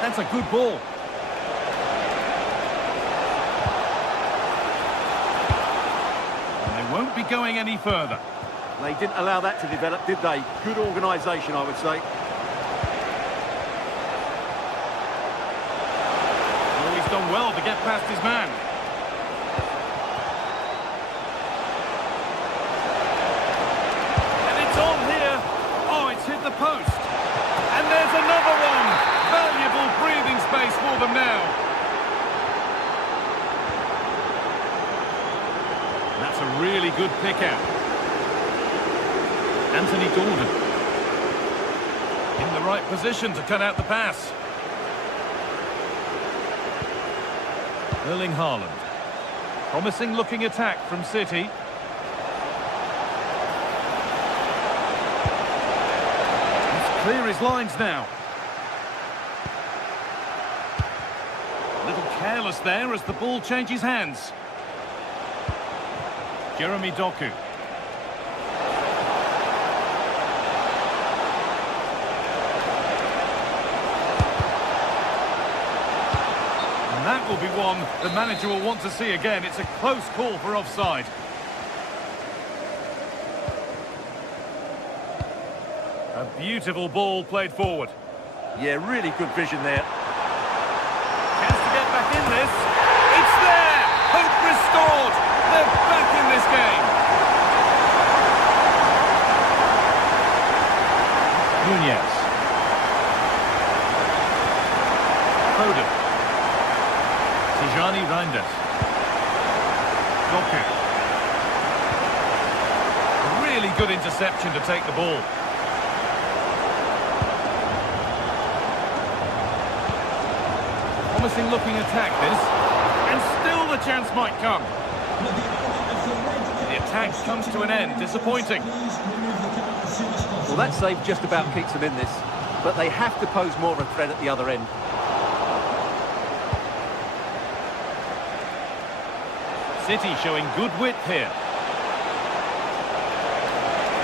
That's a good ball. Won't be going any further. They didn't allow that to develop, did they? Good organisation, I would say. Oh, he's done well to get past his man. And it's on here. Oh, it's hit the post. And there's another one. Valuable breathing space for them now. That's a really good pick out. Anthony Gordon. In the right position to cut out the pass. Erling Haaland. Promising looking attack from City. Let's clear his lines now. A little careless there as the ball changes hands. Jeremy Doku. And that will be one the manager will want to see again. It's a close call for offside. A beautiful ball played forward. Yeah, really good vision there. Chance to get back in this. It's there! Hope restored! They're back in this game. Nunez. Foden. Tijani Reinders. Doku. Really good interception to take the ball. Promising looking attack this. And still the chance might come. The attack comes to an end. Disappointing. Well, that save just about keeps them in this, but they have to pose more of a threat at the other end. City showing good width here.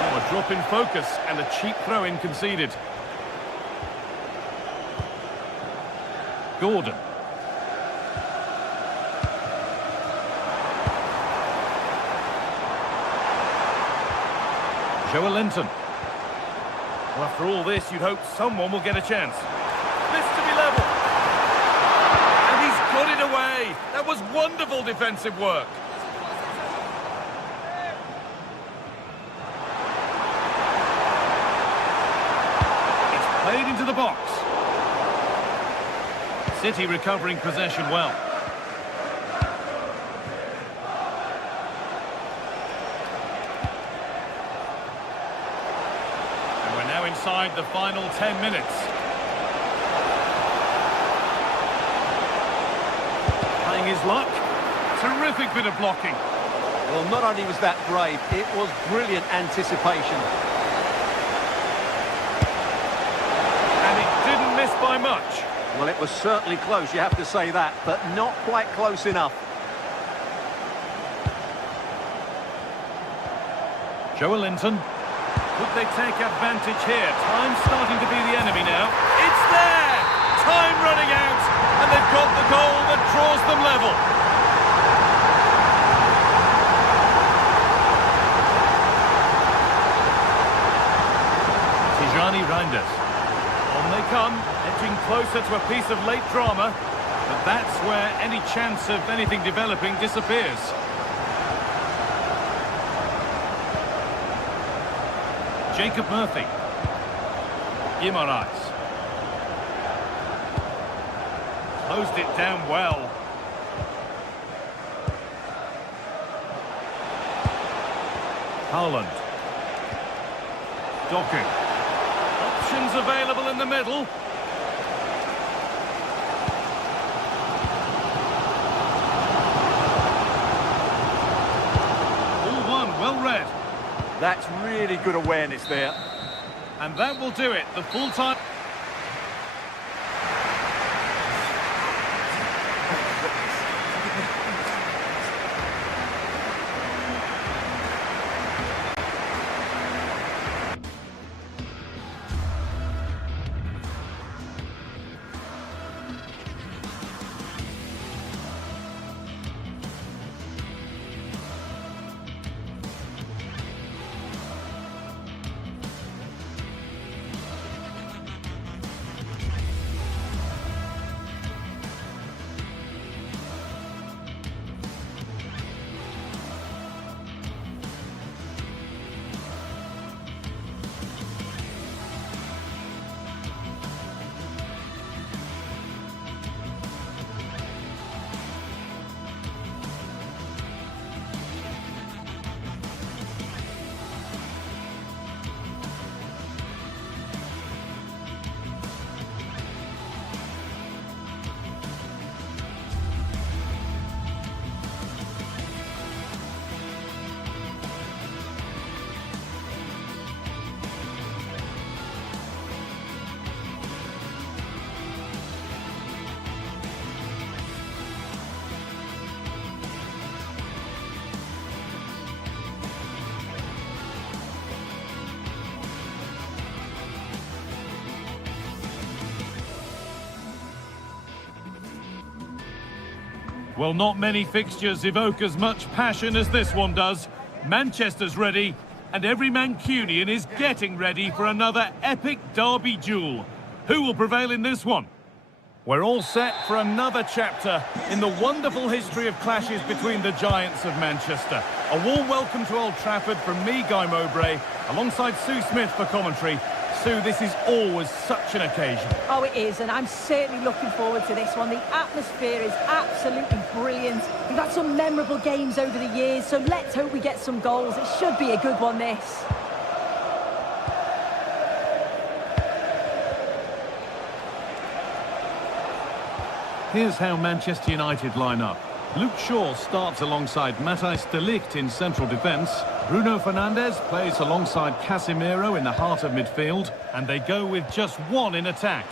Oh, a drop in focus and a cheap throw-in conceded. Gordon. Joelinton. Well, after all this, you'd hope someone will get a chance. This to be level. And he's got it away. That was wonderful defensive work. It's played into the box. City recovering possession well. Inside the final 10 minutes. Trying his luck. Terrific bit of blocking. Well, not only was that brave, it was brilliant anticipation. And it didn't miss by much. Well, it was certainly close, you have to say that, but not quite close enough. Joelinton. Could they take advantage here? Time's starting to be the enemy now. It's there! Time running out, and they've got the goal that draws them level. Tijani Reinders. On they come, edging closer to a piece of late drama, but that's where any chance of anything developing disappears. Jacob Murphy. Guimaraes. Closed it down well. Haaland. Doku. Options available in the middle. All one, well read. That's really good awareness there. And that will do it. The full time. Well, not many fixtures evoke as much passion as this one does. Manchester's ready, and every Mancunian is getting ready for another epic derby duel. Who will prevail in this one? We're all set for another chapter in the wonderful history of clashes between the giants of Manchester. A warm welcome to Old Trafford from me, Guy Mowbray, alongside Sue Smith for commentary. Sue, Sue, this is always such an occasion. Oh, it is, and I'm certainly looking forward to this one. The atmosphere is absolutely brilliant. We've had some memorable games over the years, so let's hope we get some goals. It should be a good one, this. Here's how Manchester United line up. Luke Shaw starts alongside Matthijs de Ligt in central defence. Bruno Fernandes plays alongside Casemiro in the heart of midfield. And they go with just one in attack.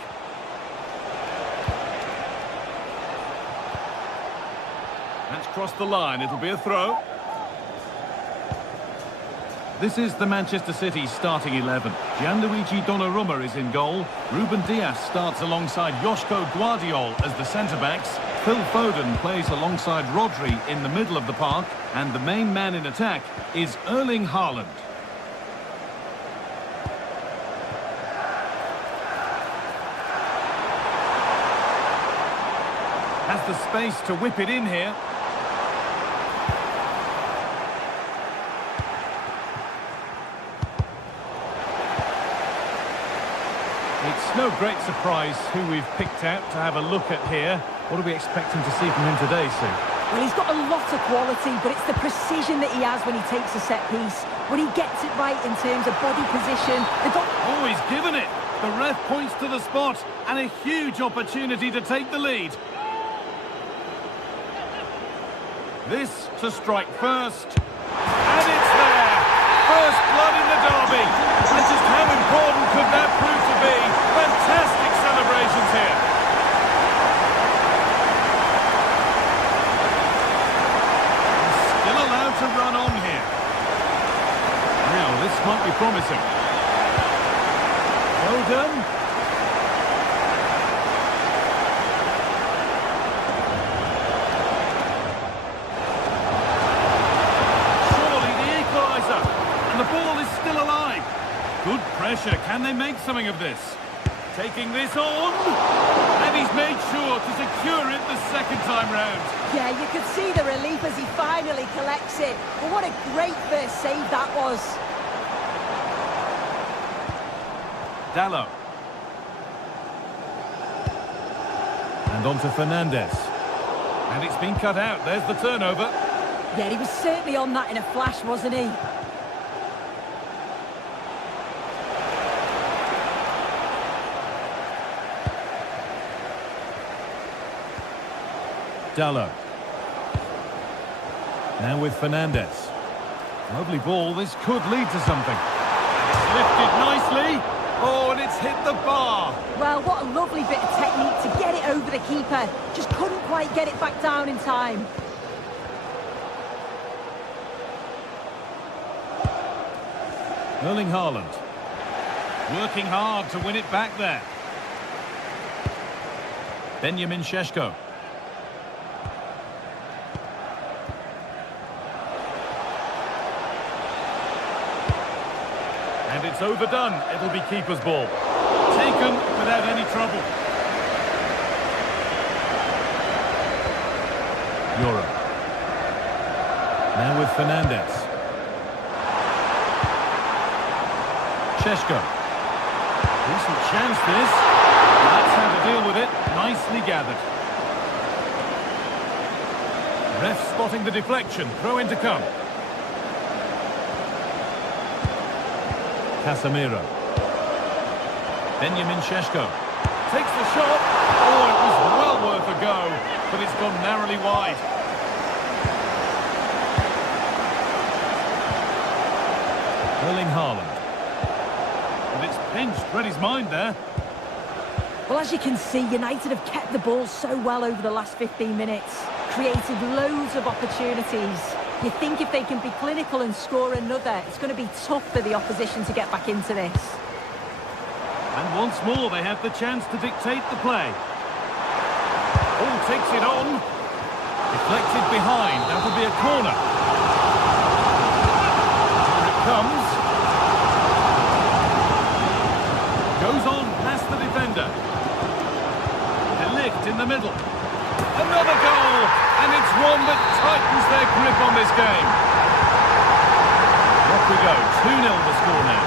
That's crossed the line. It'll be a throw. This is the Manchester City starting 11. Gianluigi Donnarumma is in goal. Ruben Dias starts alongside Joško Guardiol as the centre-backs. Phil Foden plays alongside Rodri in the middle of the park. And the main man in attack is Erling Haaland. Has the space to whip it in here. It's no great surprise who we've picked out to have a look at here. What are we expecting to see from him today, Sue? Well, he's got a lot of quality, but it's the precision that he has when he takes a set piece. When he gets it right in terms of body position. Oh, he's given it. The ref points to the spot and a huge opportunity to take the lead. This to strike first. And it's there. First blood in the derby. And just how important could that prove to be? Fantastic celebrations here. He's still allowed to run on here. Now, this might be promising. Well done. Surely the equaliser. And the ball is still alive. Good pressure. Can they make something of this? Taking this on. And he's made sure to secure it the second time round. Yeah, you could see the relief as he finally collects it. But what a great first save that was. Dallo. And on to Fernandes. And it's been cut out. There's the turnover. Yeah, he was certainly on that in a flash, wasn't he? Dallo. Now with Fernandes. Lovely ball. This could lead to something. It's lifted nicely. Oh, and it's hit the bar. Well, what a lovely bit of technique to get it over the keeper. Just couldn't quite get it back down in time. Erling Haaland. Working hard to win it back there. Benjamin Šeško. And it's overdone. It'll be keeper's ball. Taken without any trouble. Euro. Now with Fernandes. Šeško. Decent chance this. That's how to deal with it. Nicely gathered. Ref spotting the deflection. Throw in to come. Casemiro. Benjamin Šeško takes the shot. Oh, it was well worth a go, but it's gone narrowly wide. Erling Haaland. And it's pinched. Read his mind there. Well, as you can see, United have kept the ball so well over the last 15 minutes. Created loads of opportunities. You think if they can be clinical and score another, it's going to be tough for the opposition to get back into this. And once more, they have the chance to dictate the play. Oh, takes it on. Deflected behind. That'll be a corner. Here it comes. Goes on past the defender. De Ligt in the middle. Another goal, and it's one that tightens their grip on this game. Off we go, 2-0 the score now.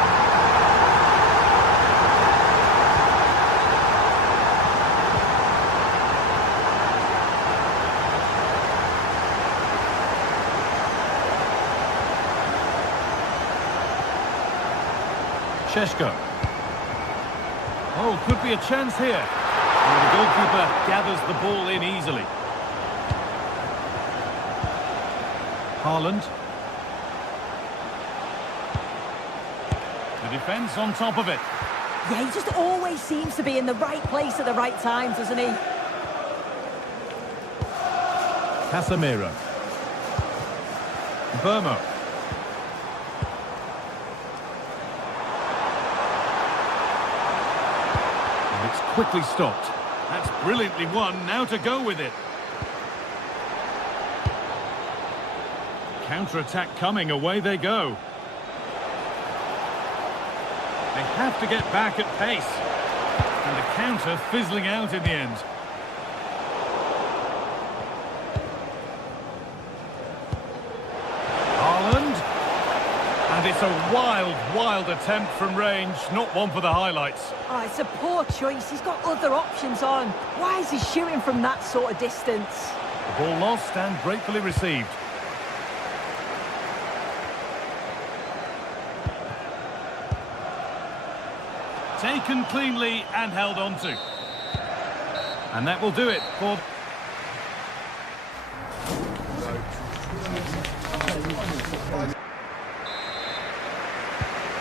Šeško. Oh, could be a chance here. And the goalkeeper gathers the ball in easily. Haaland. The defence on top of it. Yeah, he just always seems to be in the right place at the right time, doesn't he? Casemiro. Burmo. And it's quickly stopped. That's brilliantly won. Now to go with it. Counter-attack coming. Away they go. They have to get back at pace. And the counter fizzling out in the end. Haaland. And it's a wild, wild attempt from range. Not one for the highlights. Oh, it's a poor choice. He's got other options on. Why is he shooting from that sort of distance? The ball lost and gratefully received. Taken cleanly and held on to. And that will do it for...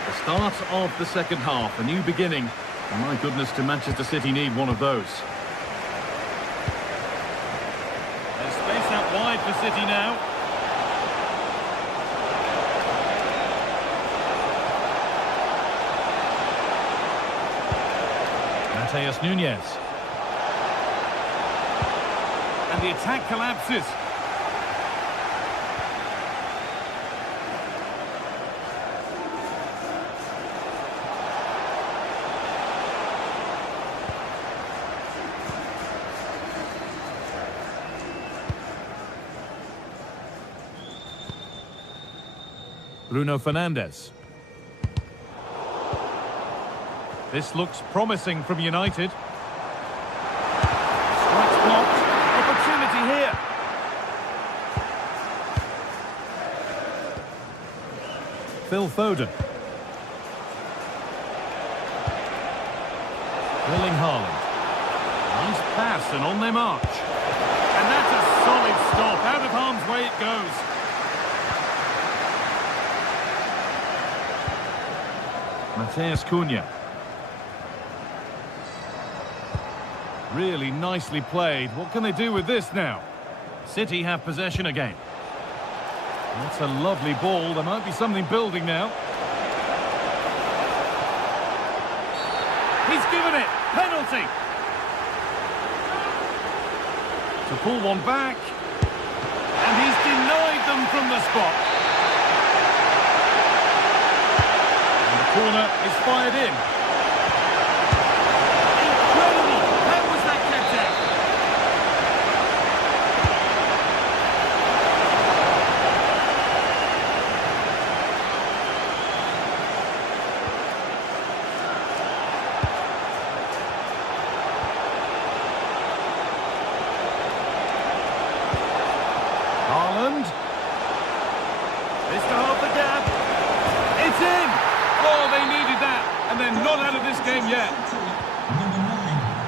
The start of the second half, a new beginning. And my goodness, do Manchester City need one of those. There's space out wide for City now. Mateus Nunes. And the attack collapses. Bruno Fernandes. This looks promising from United. Strikes blocked. Opportunity here. Phil Foden. Erling Haaland. Nice pass and on their march. And that's a solid stop. Out of harm's way it goes. Matheus Cunha. Really nicely played. What can they do with this now? City have possession again. That's a lovely ball. There might be something building now. He's given it. Penalty. To pull one back. And he's denied them from the spot. And the corner is fired in. Haaland. This to half the gap. It's in! Oh, they needed that. And they're not out of this game yet.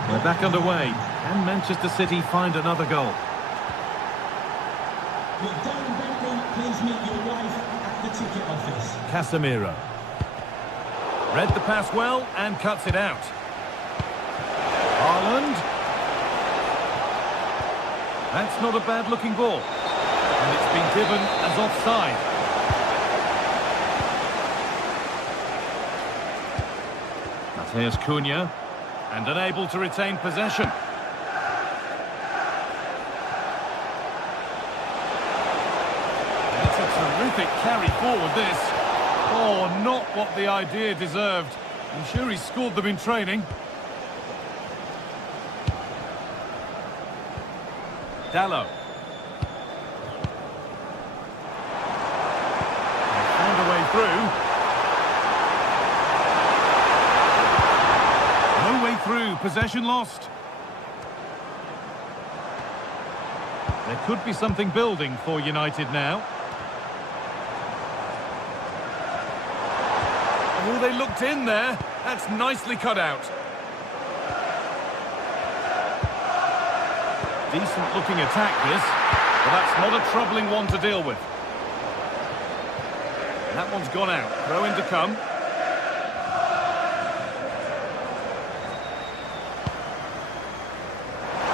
They're back underway. Can Manchester City find another goal? Please meet your wife at the ticket office. Casemiro. Read the pass well and cuts it out. Haaland. That's not a bad-looking ball. And it's been given as offside. Mateus Cunha. And unable to retain possession. It's a terrific carry forward, this. Oh, not what the idea deserved. I'm sure he scored them in training. Dalot. Found a way through. No way through. Possession lost. There could be something building for United now. Oh, they looked in there. That's nicely cut out. Decent looking attack this, but that's not a troubling one to deal with. That one's gone out. Throw in to come.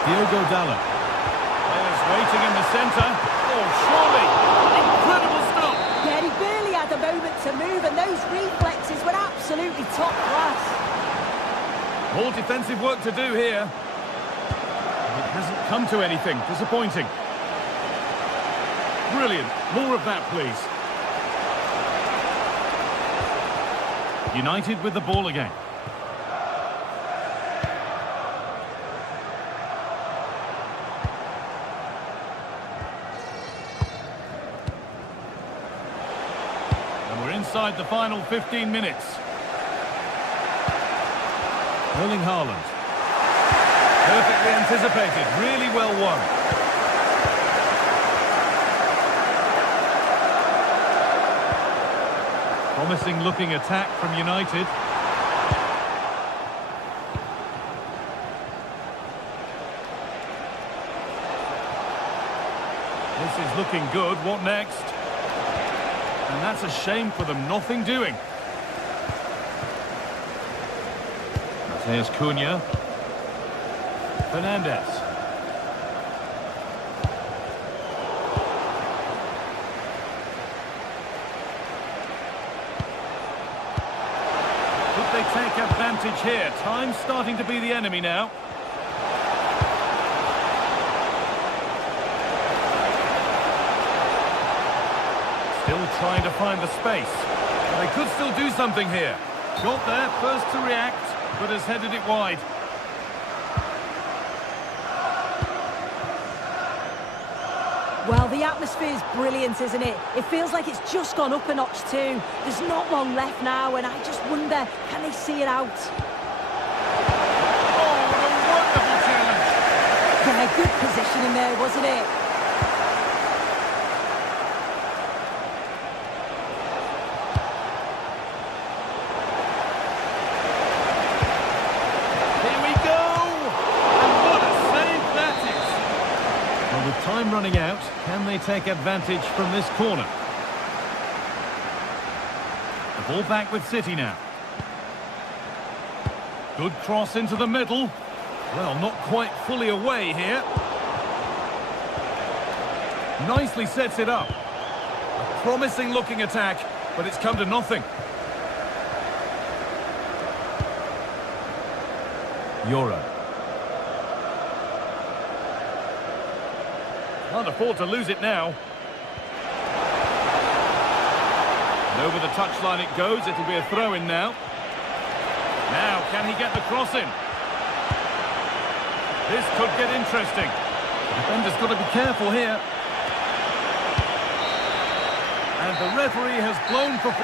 Diogo Dalot. Players waiting in the centre. Oh, surely! Incredible stop! Yeah, he barely had a moment to move, and those reflexes were absolutely top class. More defensive work to do here. It hasn't come to anything. Disappointing. Brilliant. More of that, please. United with the ball again. And we're inside the final 15 minutes. Erling Haaland. Perfectly anticipated. Really well won. Promising looking attack from United. This is looking good. What next? And that's a shame for them. Nothing doing. Mateus Cunha. Fernandes. They take advantage here. Time's starting to be the enemy now. Still trying to find the space. They could still do something here. Got there, first to react, but has headed it wide. Well, the atmosphere is brilliant, isn't it? It feels like it's just gone up a notch too. There's not long left now, and I just wonder, can they see it out? Oh, what a wonderful challenge! Yeah, good positioning there, wasn't it? Here we go! And what a save that is! Well, with time running out, can they take advantage from this corner? The ball back with City now. Good cross into the middle. Well, not quite fully away here. Nicely sets it up. A promising looking attack, but it's come to nothing. Euro. Can't afford to lose it now. And over the touchline it goes. It'll be a throw-in now. Now, can he get the cross in? This could get interesting. The defender's got to be careful here. And the referee has blown for...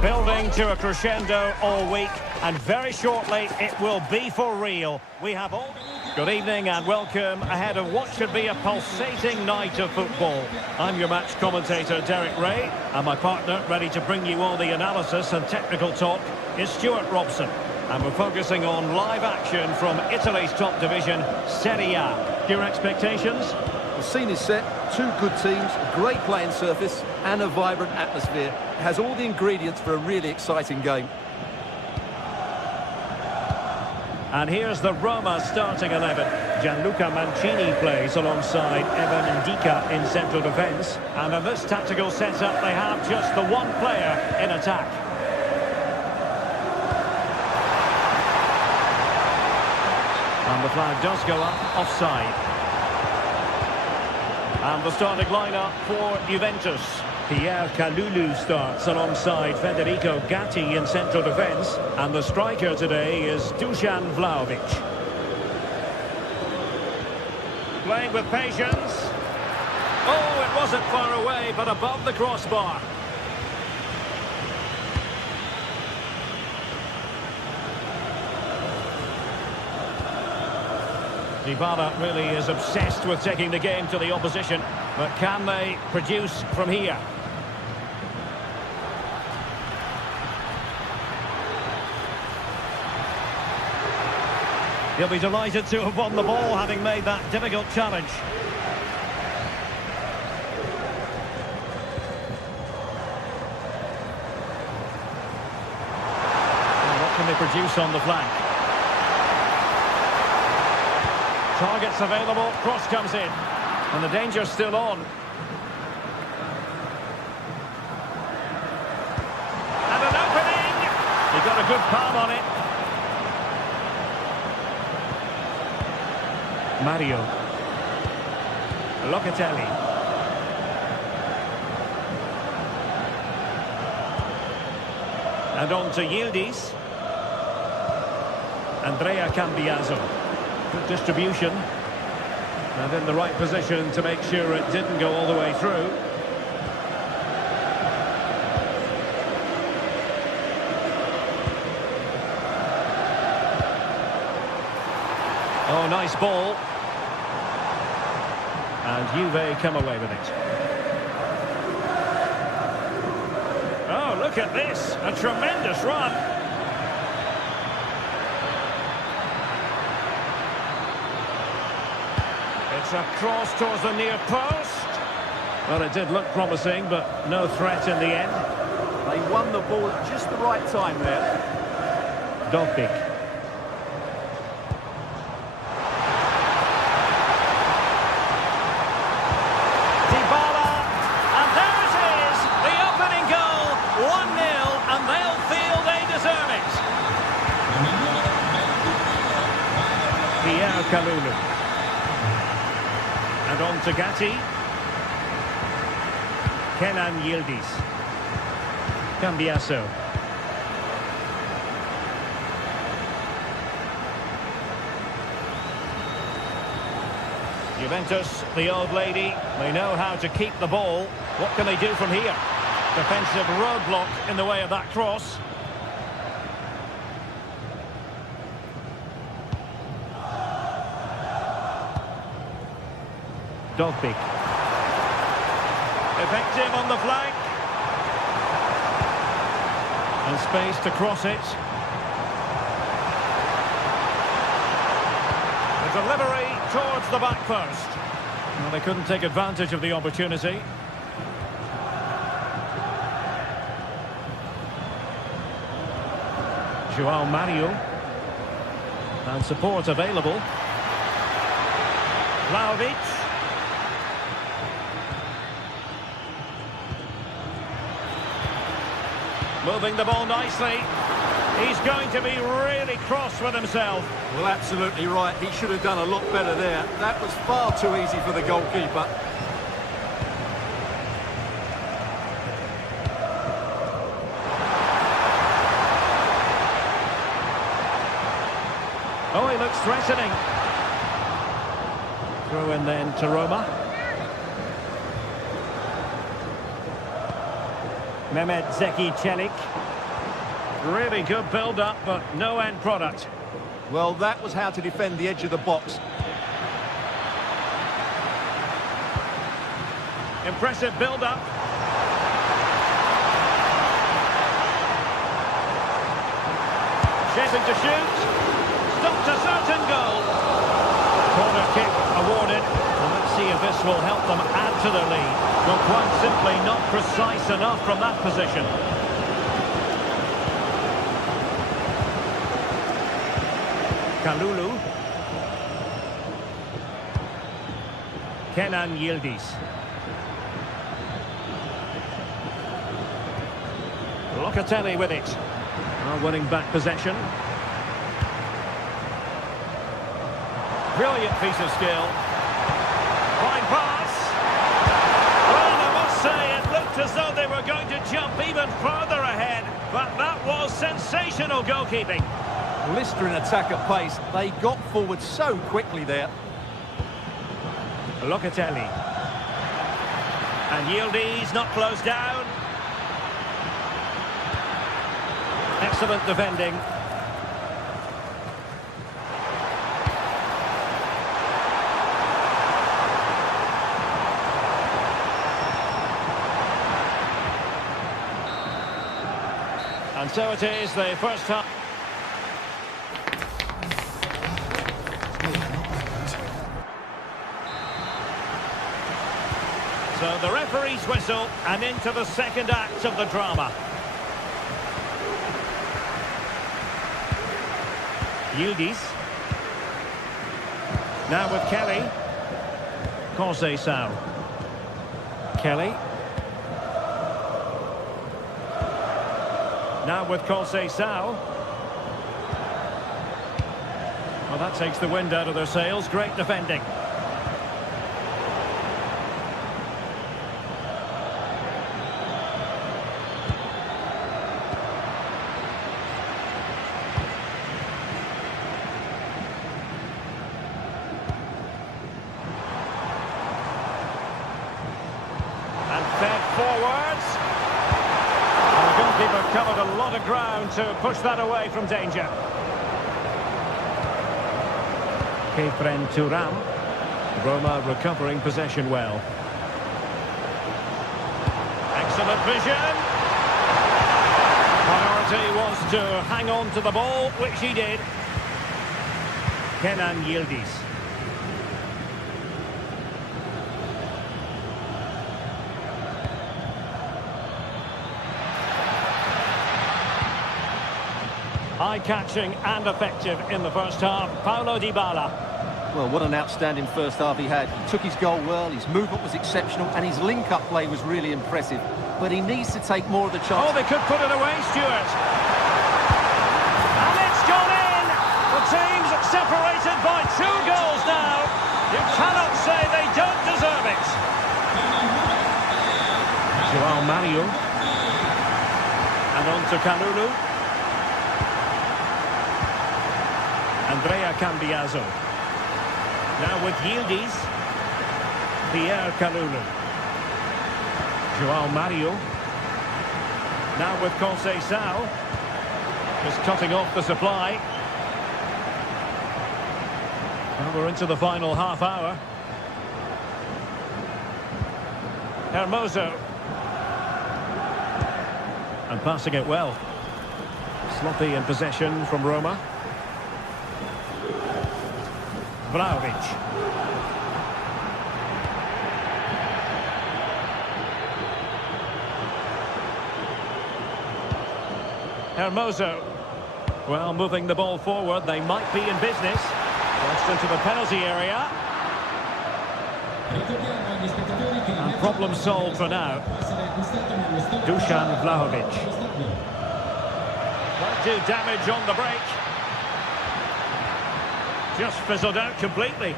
Building to a crescendo all week, and very shortly it will be for real. We have all... Good evening and welcome ahead of what should be a pulsating night of football. I'm your match commentator Derek Ray, and my partner ready to bring you all the analysis and technical talk is Stuart Robson. And we're focusing on live action from Italy's top division, Serie A. Your expectations? The scene is set, two good teams, a great playing surface and a vibrant atmosphere. It has all the ingredients for a really exciting game. And here's the Roma starting 11. Gianluca Mancini plays alongside Evan Ndika in central defence. And in this tactical setup, they have just the one player in attack. And the flag does go up, offside. And the starting lineup for Juventus. Pierre Kalulu starts alongside Federico Gatti in central defence. And the striker today is Dusan Vlahovic. Playing with patience. Oh, it wasn't far away, but above the crossbar. Dybala really is obsessed with taking the game to the opposition. But can they produce from here? He'll be delighted to have won the ball, having made that difficult challenge. And what can they produce on the flank? Targets available, cross comes in. And the danger's still on. And an opening! He got a good palm on it. Mario. Locatelli. And on to Yildiz. Andrea Cambiaso. Good distribution. And in the right position to make sure it didn't go all the way through. Oh, nice ball. And Juve come away with it. Oh, look at this. A tremendous run. It's a cross towards the near post. Well, it did look promising, but no threat in the end. They won the ball at just the right time there. Dovbik. Kalulu. And on to Gatti. Kenan Yildiz. Cambiaso. Juventus, the old lady, they know how to keep the ball. What can they do from here? Defensive roadblock in the way of that cross. Dovbik. Effective on the flank. And space to cross it. The delivery towards the back post. Well, they couldn't take advantage of the opportunity. Joao Mario. And support available. Vlahovic. Moving the ball nicely. He's going to be really cross with himself. Well, absolutely right. He should have done a lot better there. That was far too easy for the goalkeeper. Oh, he looks threatening. Throw in then to Roma. Mehmet Zeki Çelik. Really good build-up, but no end product. Well, that was how to defend the edge of the box. Impressive build-up. Shaping to shoot. Stopped a certain goal. Corner kick awarded. And let's see if this will help them add to their lead. Well, quite simply not precise enough from that position. Kalulu. Kenan Yildiz. Locatelli with it. Winning back possession. Brilliant piece of skill. Fine pass. Well, I must say, it looked as though they were going to jump even further ahead. But that was sensational goalkeeping. Blistering attack at pace. They got forward so quickly there. Locatelli. And Yildiz not closed down. Excellent defending. And so it is, the first half. So the referee's whistle, and into the second act of the drama. Yildiz. Now with Kelly. Conceição. Kelly. Now with Conceição. Well, that takes the wind out of their sails. Great defending. Forwards. The goalkeeper covered a lot of ground to push that away from danger. Kefren Thuram. Roma recovering possession well. Excellent vision. Priority was to hang on to the ball, which he did. Kenan Yildiz. Eye-catching and effective in the first half. Paulo Dybala. Well, what an outstanding first half he had. He took his goal well, his movement was exceptional, and his link-up play was really impressive. But he needs to take more of the chance. Oh, they could put it away, Stuart. And it's gone in! The team's separated by 2 goals now. You cannot say they don't deserve it. João Mario. And on to Kalulu. Andrea Cambiaso. Now with Yildiz. Pierre Kalulu. João Mario. Now with Conceição. Just cutting off the supply. Now we're into the final half hour. Hermoso. And passing it well. Sloppy in possession from Roma. Vlahovic. Hermoso. Well, moving the ball forward, they might be in business. Crossed into the penalty area. And problem solved for now. Dusan Vlahovic. Won't do damage on the break. Just fizzled out completely.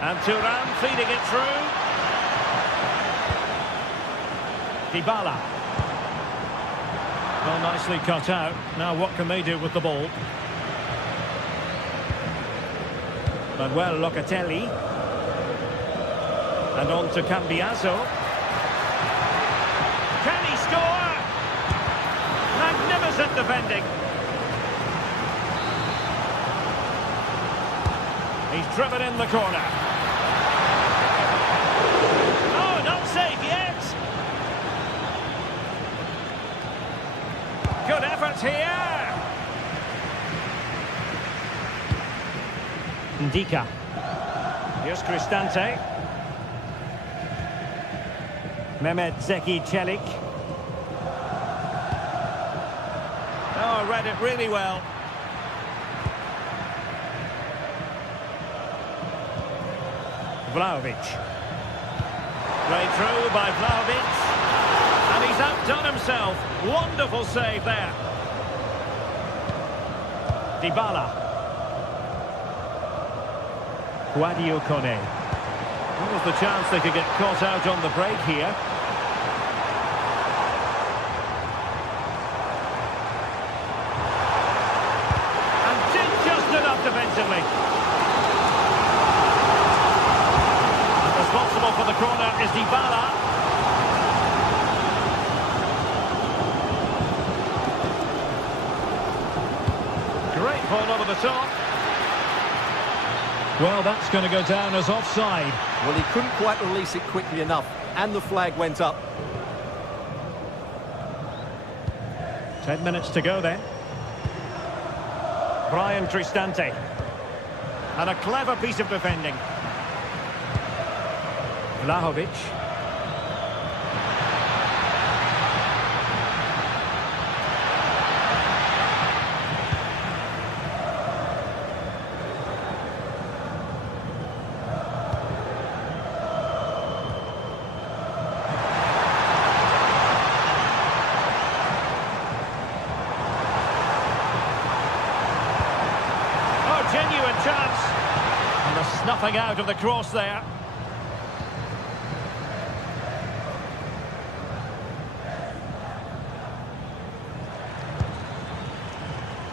And Thuram feeding it through. Dybala. Well, nicely cut out. Now what can they do with the ball? Manuel Locatelli. And on to Cambiaso. Can he score? Magnificent defending. He's driven in the corner. Oh, not safe yet. Good effort here. Ndika. Here's Cristante. Mehmet Zeki Çelik. Oh, read it really well. Vlahovic. Played through by Vlahovic. And he's outdone himself. Wonderful save there. Dybala. Guadio Kone. What was the chance they could get caught out on the break here? And did just enough defensively. And responsible for the corner is Dybala. Great ball over the top. Well, that's going to go down as offside. Well, he couldn't quite release it quickly enough, and the flag went up. 10 minutes to go then. Brian Cristante. And a clever piece of defending. Vlahovic. Genuine chance. And the snuffing out of the cross there.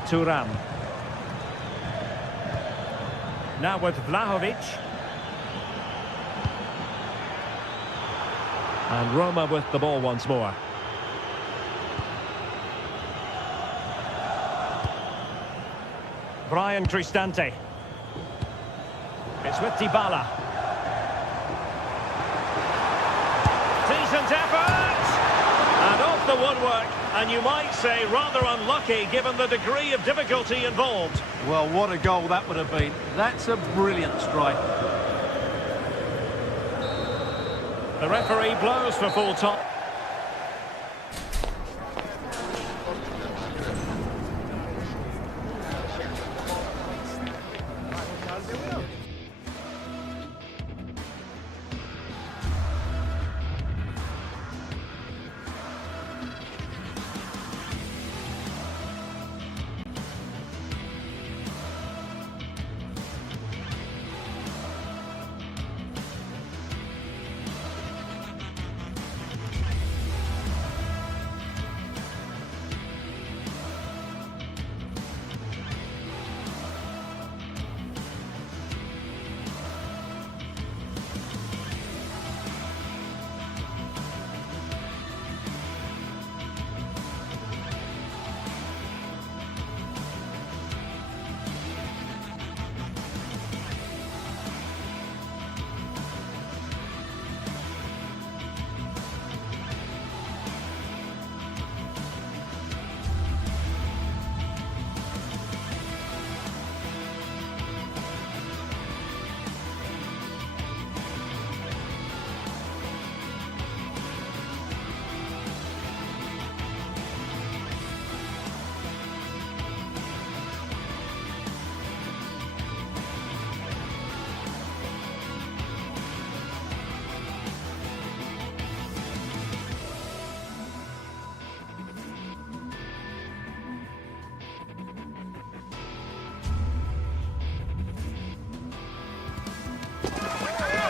Thuram. Now with Vlahovic. And Roma with the ball once more. Brian Cristante. It's with Dybala. Decent effort! And off the woodwork. And you might say rather unlucky given the degree of difficulty involved. Well, what a goal that would have been. That's a brilliant strike. The referee blows for full time.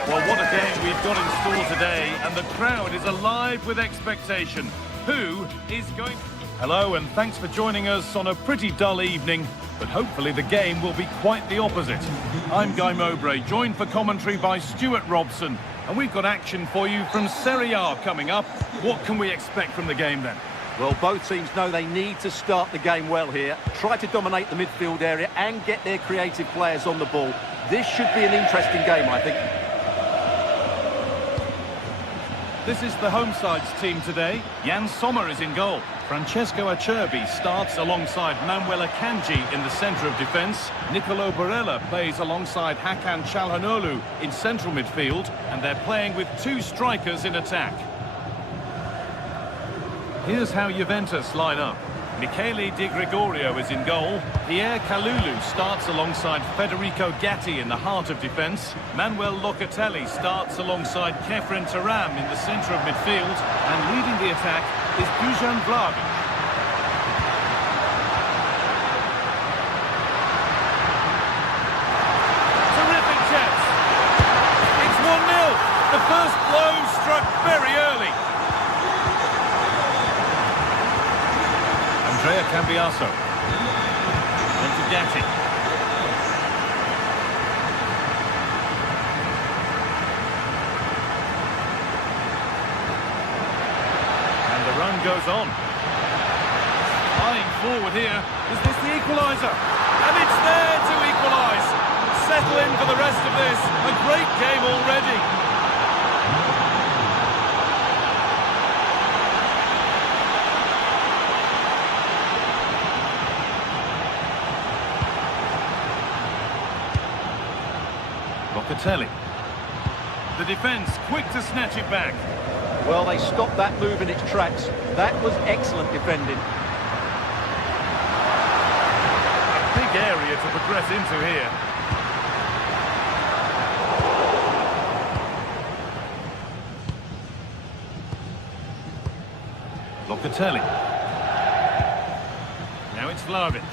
Well, what a game we've got in store today, and the crowd is alive with expectation. Who is going... Hello, and thanks for joining us on a pretty dull evening, but hopefully the game will be quite the opposite. I'm Guy Mowbray, joined for commentary by Stuart Robson, and we've got action for you from Serie A coming up. What can we expect from the game then? Well, both teams know they need to start the game well here, try to dominate the midfield area and get their creative players on the ball. This should be an interesting game, I think. This is the home side's team today. Jan Sommer is in goal. Francesco Acerbi starts alongside Manuel Akanji in the centre of defence. Nicolo Barella plays alongside Hakan Çalhanoğlu in central midfield, and they're playing with two strikers in attack. Here's how Juventus line up. Michele Di Gregorio is in goal. Pierre Kalulu starts alongside Federico Gatti in the heart of defence. Manuel Locatelli starts alongside Kefren Turam in the centre of midfield. And leading the attack is Dusan Vlahovic. Terrific chance. It's 1-0. The first blow struck very early. Andrea Cambiaso. On to Gatti. And the run goes on. Flying forward here. Is this the equaliser? And it's there to equalise. Settle in for the rest of this. A great game already. Locatelli. The defence quick to snatch it back. Well, they stopped that move in its tracks. That was excellent defending. A big area to progress into here. Locatelli. Now it's Vlahovic.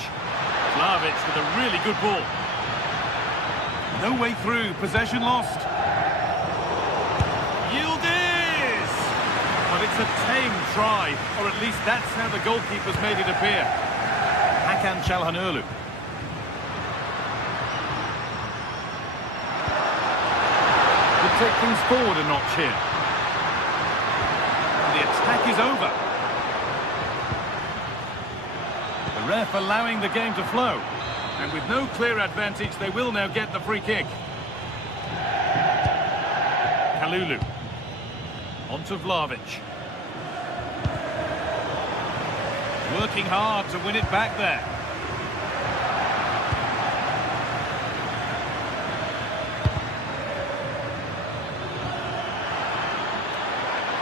Vlahovic with a really good ball. No way through, possession lost. Yildiz! But it's a tame try, or at least that's how the goalkeeper's made it appear. Hakan Çalhanoğlu. Could take things forward a notch here. The attack is over. The ref allowing the game to flow. And with no clear advantage, they will now get the free kick. Kalulu. On to Vlahovic. Working hard to win it back there.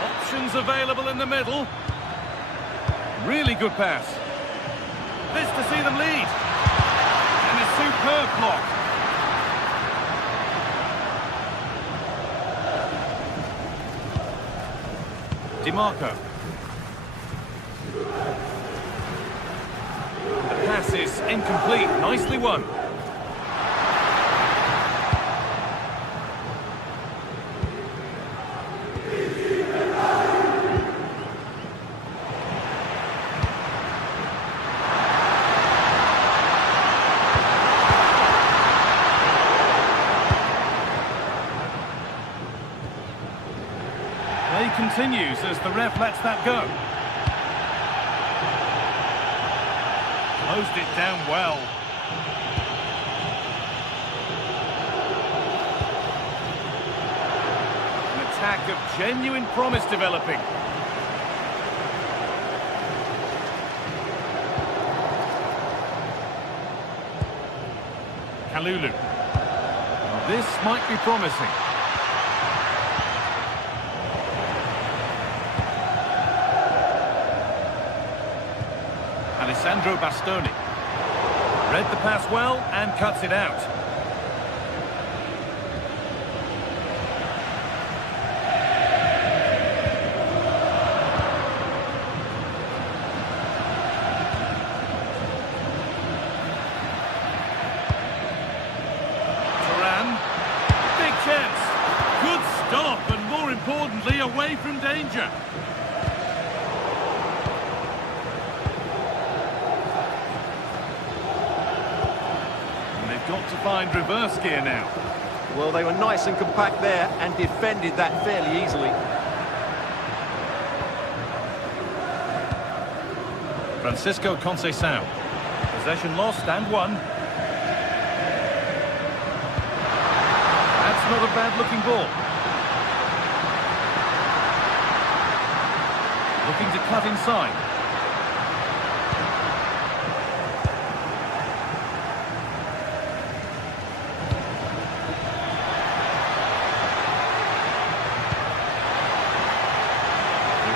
Options available in the middle. Really good pass. This to see them lead. And a superb block. DiMarco. The pass is incomplete. Nicely won. Play continues as the ref lets that go. Closed it down well. An attack of genuine promise developing. Kalulu. Well, this might be promising. Alessandro Bastoni. Read the pass well and cuts it out. Turan. Big chance. Good stop and more importantly away from danger. Got to find reverse gear now. Well, they were nice and compact there and defended that fairly easily. Francisco Conceição. Possession lost and won. That's not a bad-looking ball. Looking to cut inside.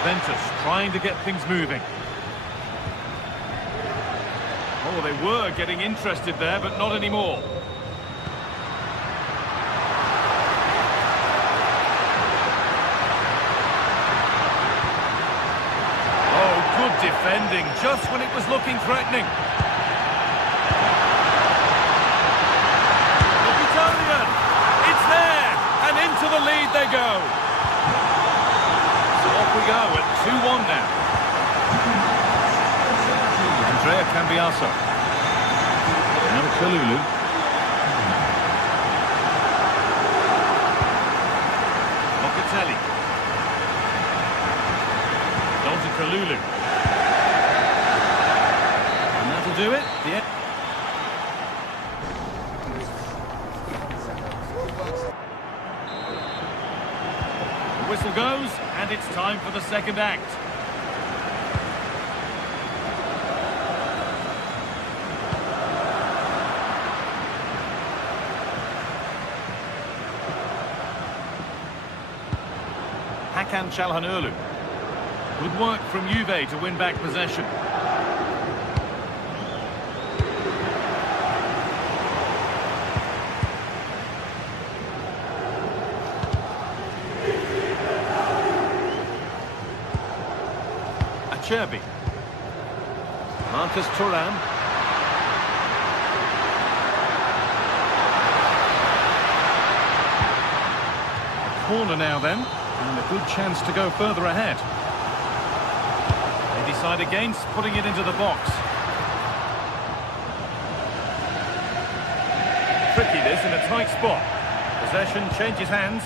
Juventus trying to get things moving. Oh, they were getting interested there, but not anymore. Oh, good defending, just when it was looking threatening. It's there, and into the lead they go. So off we go at 2-1 now. Andrea Cambiaso. Now Kalulu. Locatelli. Dante Kalulu. And that'll do it. The whistle goes, and it's time for the second act. Hakan Çalhanoğlu. Good work from Juve to win back possession. Acerbi. Marcus Thuram. A corner now then, and a good chance to go further ahead. They decide against putting it into the box. Tricky this in a tight spot. Possession changes hands.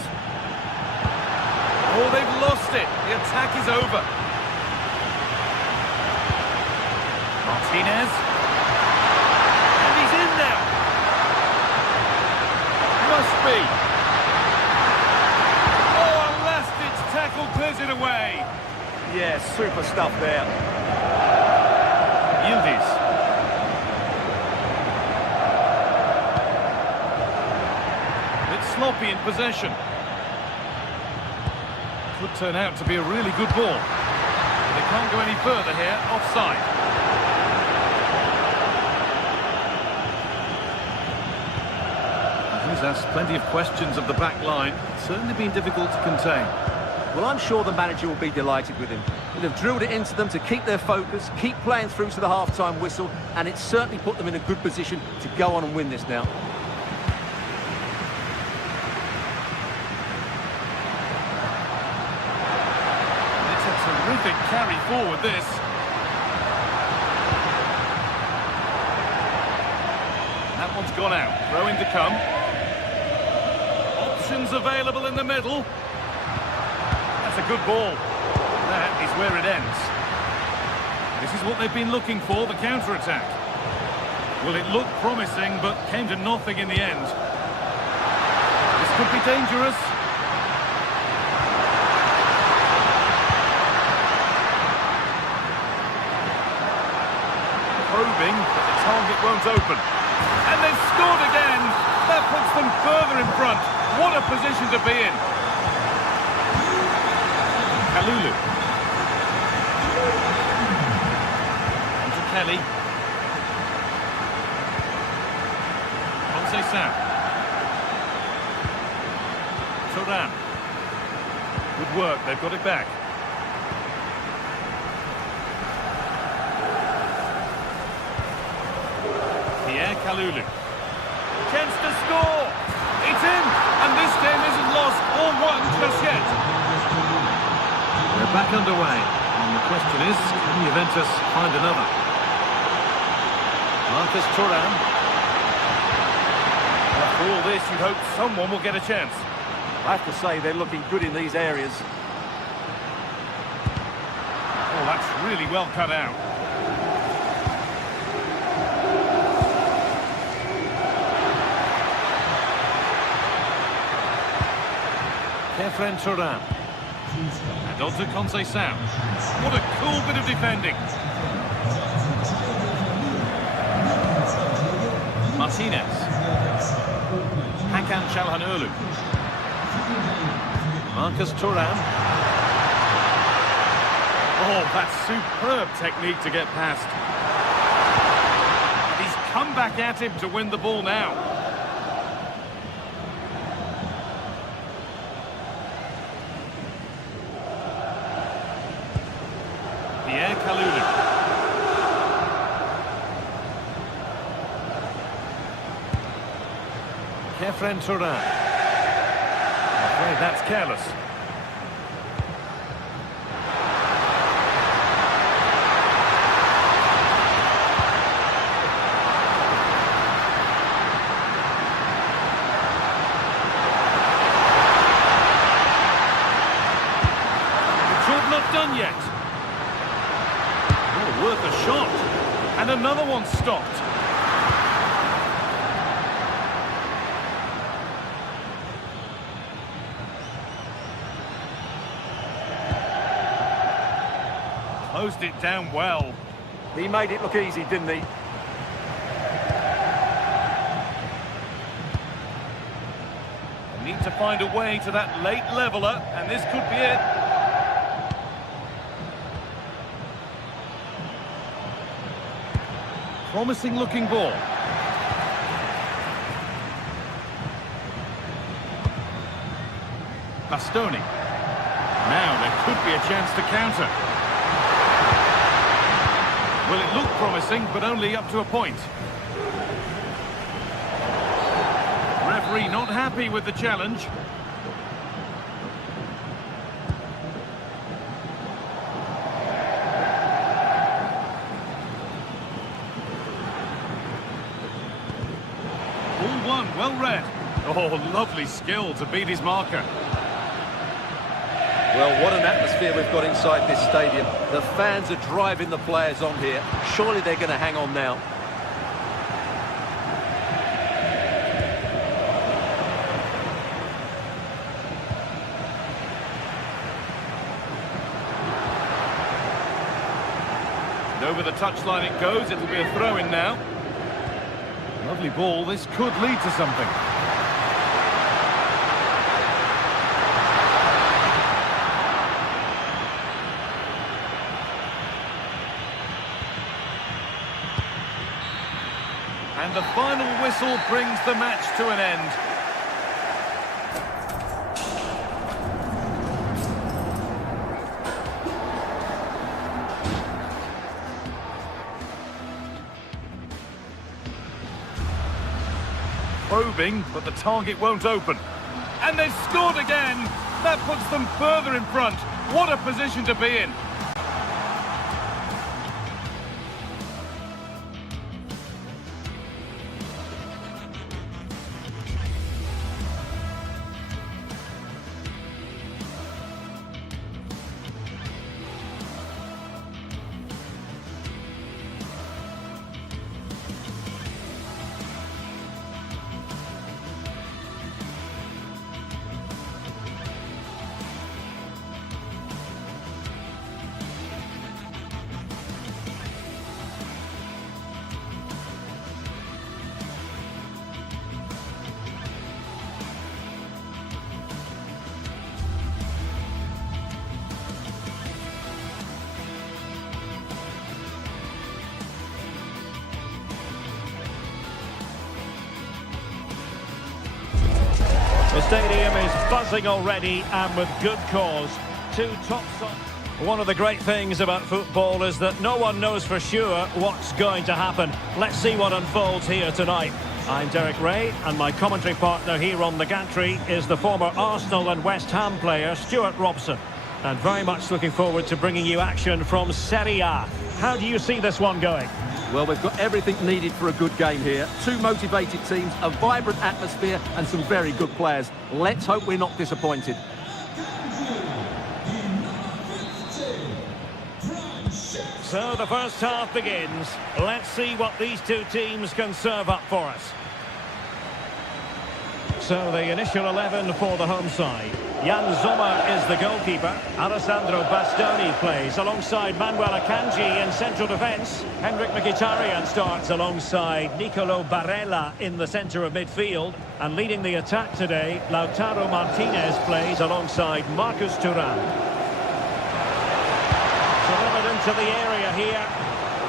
Oh, they've lost it. The attack is over. Martinez. And he's in now. Must be. Oh, at last it's tackled, clears it away. Yeah, super stuff there. Yildiz. It's sloppy in possession. Could turn out to be a really good ball. But they can't go any further here, offside. He's asked plenty of questions of the back line. It's certainly been difficult to contain. Well, I'm sure the manager will be delighted with him. He'll have drilled it into them to keep their focus, keep playing through to the half-time whistle, and it's certainly put them in a good position to go on and win this now. It's a terrific carry forward, this. That one's gone out. Throw in to come. Options available in the middle. That's a good ball. That is where it ends. This is what they've been looking for, the counter-attack. Well, it looked promising, but came to nothing in the end. This could be dangerous. Probing, but the target won't open. And they've scored again. That puts them further in front. What a position to be in. Kalulu. On to Kelly. Conceição. Thuram. Good work, they've got it back. Kalulu. Chance to score. It's in, and this game isn't lost or won just yet. They're back underway, and the question is, can Juventus find another? Marcus Thuram. After all this, you'd hope someone will get a chance. I have to say they're looking good in these areas. Oh, that's really well cut out. Kefren Thuram. And on to Conceição. What a cool bit of defending. Martinez. Hakan Çalhanoğlu. Marcus Thuram. Oh, that's superb technique to get past. He's come back at him to win the ball now. Pierre Kalulu. Kefren Turan. I'm afraid that's careless. Not done yet. Oh, worth a shot. And another one stopped. Closed it down well. He made it look easy, didn't he? Need to find a way to that late leveller, and this could be it. Promising looking ball. Bastoni. Now there could be a chance to counter. Well, it looked promising, but only up to a point. Referee not happy with the challenge. Well read. Oh, lovely skill to beat his marker. Well, what an atmosphere we've got inside this stadium. The fans are driving the players on here. Surely they're going to hang on now. And over the touchline it goes. It'll be a throw-in now. Lovely ball. This could lead to something. And the final whistle brings the match to an end. Probing, but the target won't open. And they've scored again! That puts them further in front. What a position to be in. The stadium is buzzing already, and with good cause. Two top sides. One of the great things about football is that no one knows for sure what's going to happen. Let's see what unfolds here tonight. I'm Derek Ray, and my commentary partner here on the gantry is the former Arsenal and West Ham player Stuart Robson. And very much looking forward to bringing you action from Serie A. How do you see this one going? Well, we've got everything needed for a good game here. Two motivated teams, a vibrant atmosphere and some very good players. Let's hope we're not disappointed. So the first half begins. Let's see what these two teams can serve up for us. So the initial 11 for the home side. Jan Sommer is the goalkeeper. Alessandro Bastoni plays alongside Manuel Akanji in central defence. Henrik Mkhitaryan starts alongside Nicolo Barella in the centre of midfield. And leading the attack today, Lautaro Martinez plays alongside Marcus Thuram. So into the area here.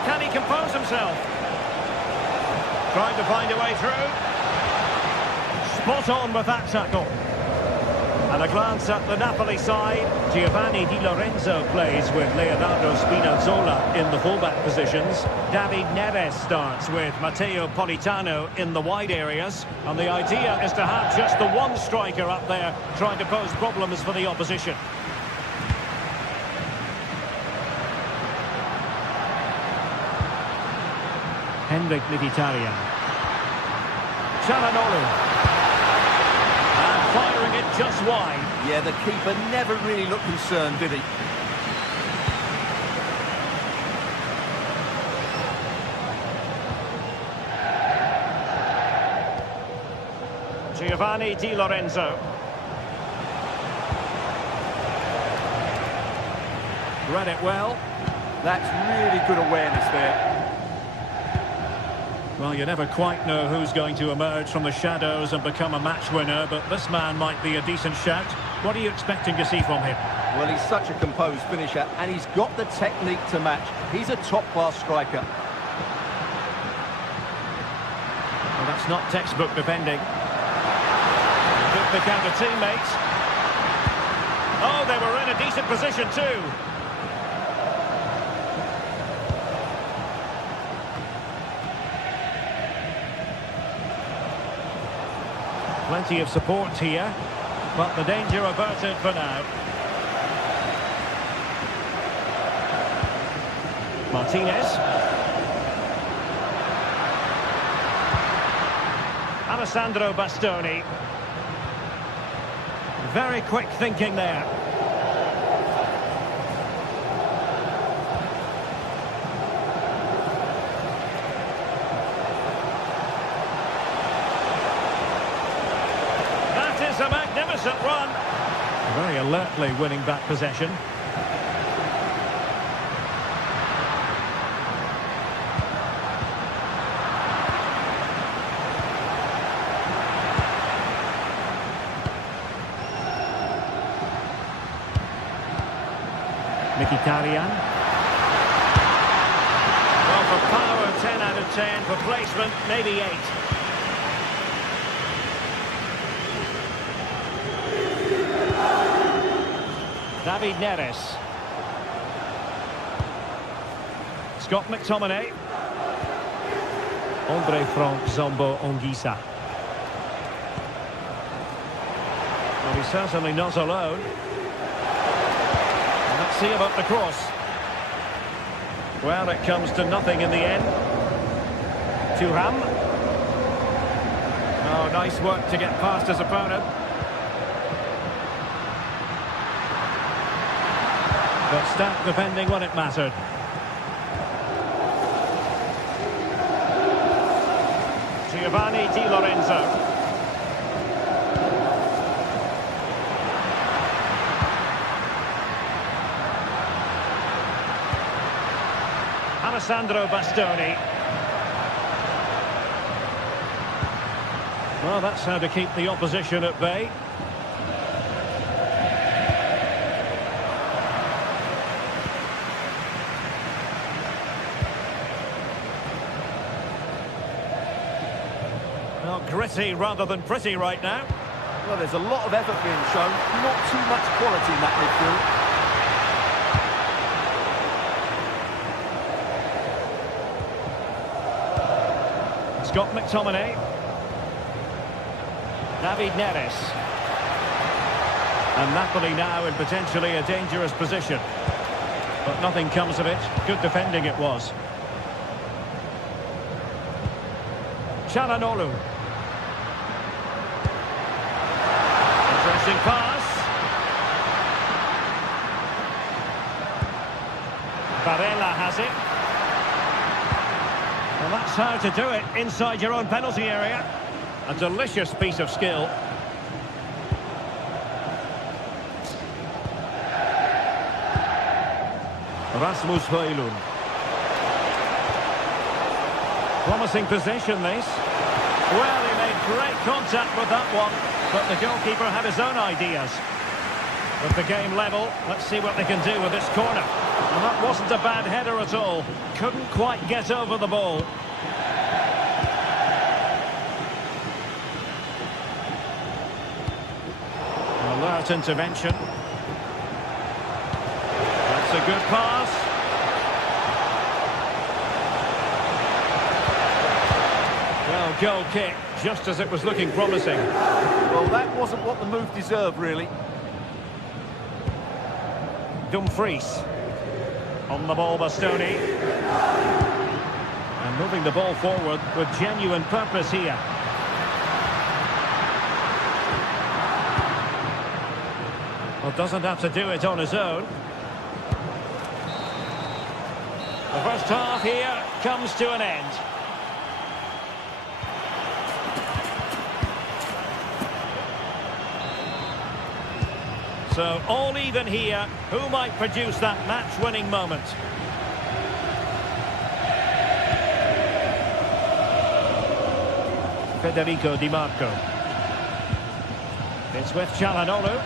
Can he compose himself? Trying to find a way through. Spot on with that tackle. And a glance at the Napoli side. Giovanni Di Lorenzo plays with Leonardo Spinazzola in the fullback positions. David Neres starts with Matteo Politano in the wide areas. And the idea is to have just the one striker up there trying to pose problems for the opposition. Henrik Mkhitaryan. Çalhanoğlu. Firing it just wide. Yeah, the keeper never really looked concerned, did he? Giovanni Di Lorenzo. Read it well. That's really good awareness there. Well, you never quite know who's going to emerge from the shadows and become a match winner, but this man might be a decent shout. What are you expecting to see from him? Well, he's such a composed finisher, and he's got the technique to match. He's a top-class striker. Well, that's not textbook defending. Good pick out of teammates. Oh, they were in a decent position too. Plenty of support here, but the danger averted for now. Martinez. Alessandro Bastoni. Very quick thinking there. A magnificent run. Very alertly winning back possession. Mkhitaryan. Well, for power, 10 out of 10. For placement, maybe 8. David Neres. Scott McTominay. Andre Frank Zombo Ongisa. Well, he's certainly not alone. Let's see about the cross. Well, it comes to nothing in the end. Thuram. Oh, nice work to get past his opponent. But stat defending when it mattered. Giovanni Di Lorenzo. Alessandro Bastoni. Well, that's how to keep the opposition at bay. Gritty rather than pretty right now. Well, there's a lot of effort being shown, not too much quality in that midfield. Scott McTominay. David Neres. And Napoli now in potentially a dangerous position. But nothing comes of it. Good defending it was. Çalhanoğlu. Interesting pass. Barella has it. Well, that's how to do it inside your own penalty area. A delicious piece of skill. Rasmus Højlund. Promising possession, this. Well, he made great contact with that one, but the goalkeeper had his own ideas. With the game level, let's see what they can do with this corner. And that wasn't a bad header at all. Couldn't quite get over the ball. Alert intervention. That's a good pass. Well, goal kick, just as it was looking promising. Well, that wasn't what the move deserved, really. Dumfries. On the ball, Bastoni. And moving the ball forward with genuine purpose here. Well, doesn't have to do it on his own. The first half here comes to an end. So, all even here. Who might produce that match-winning moment? Federico Di Marco. It's with Çalhanoğlu.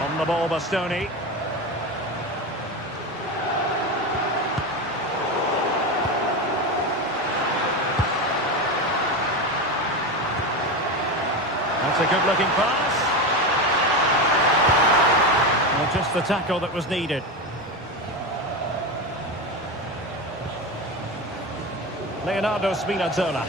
On the ball, Bastoni. That's a good-looking pass. Well, just the tackle that was needed. Leonardo Spinazzola.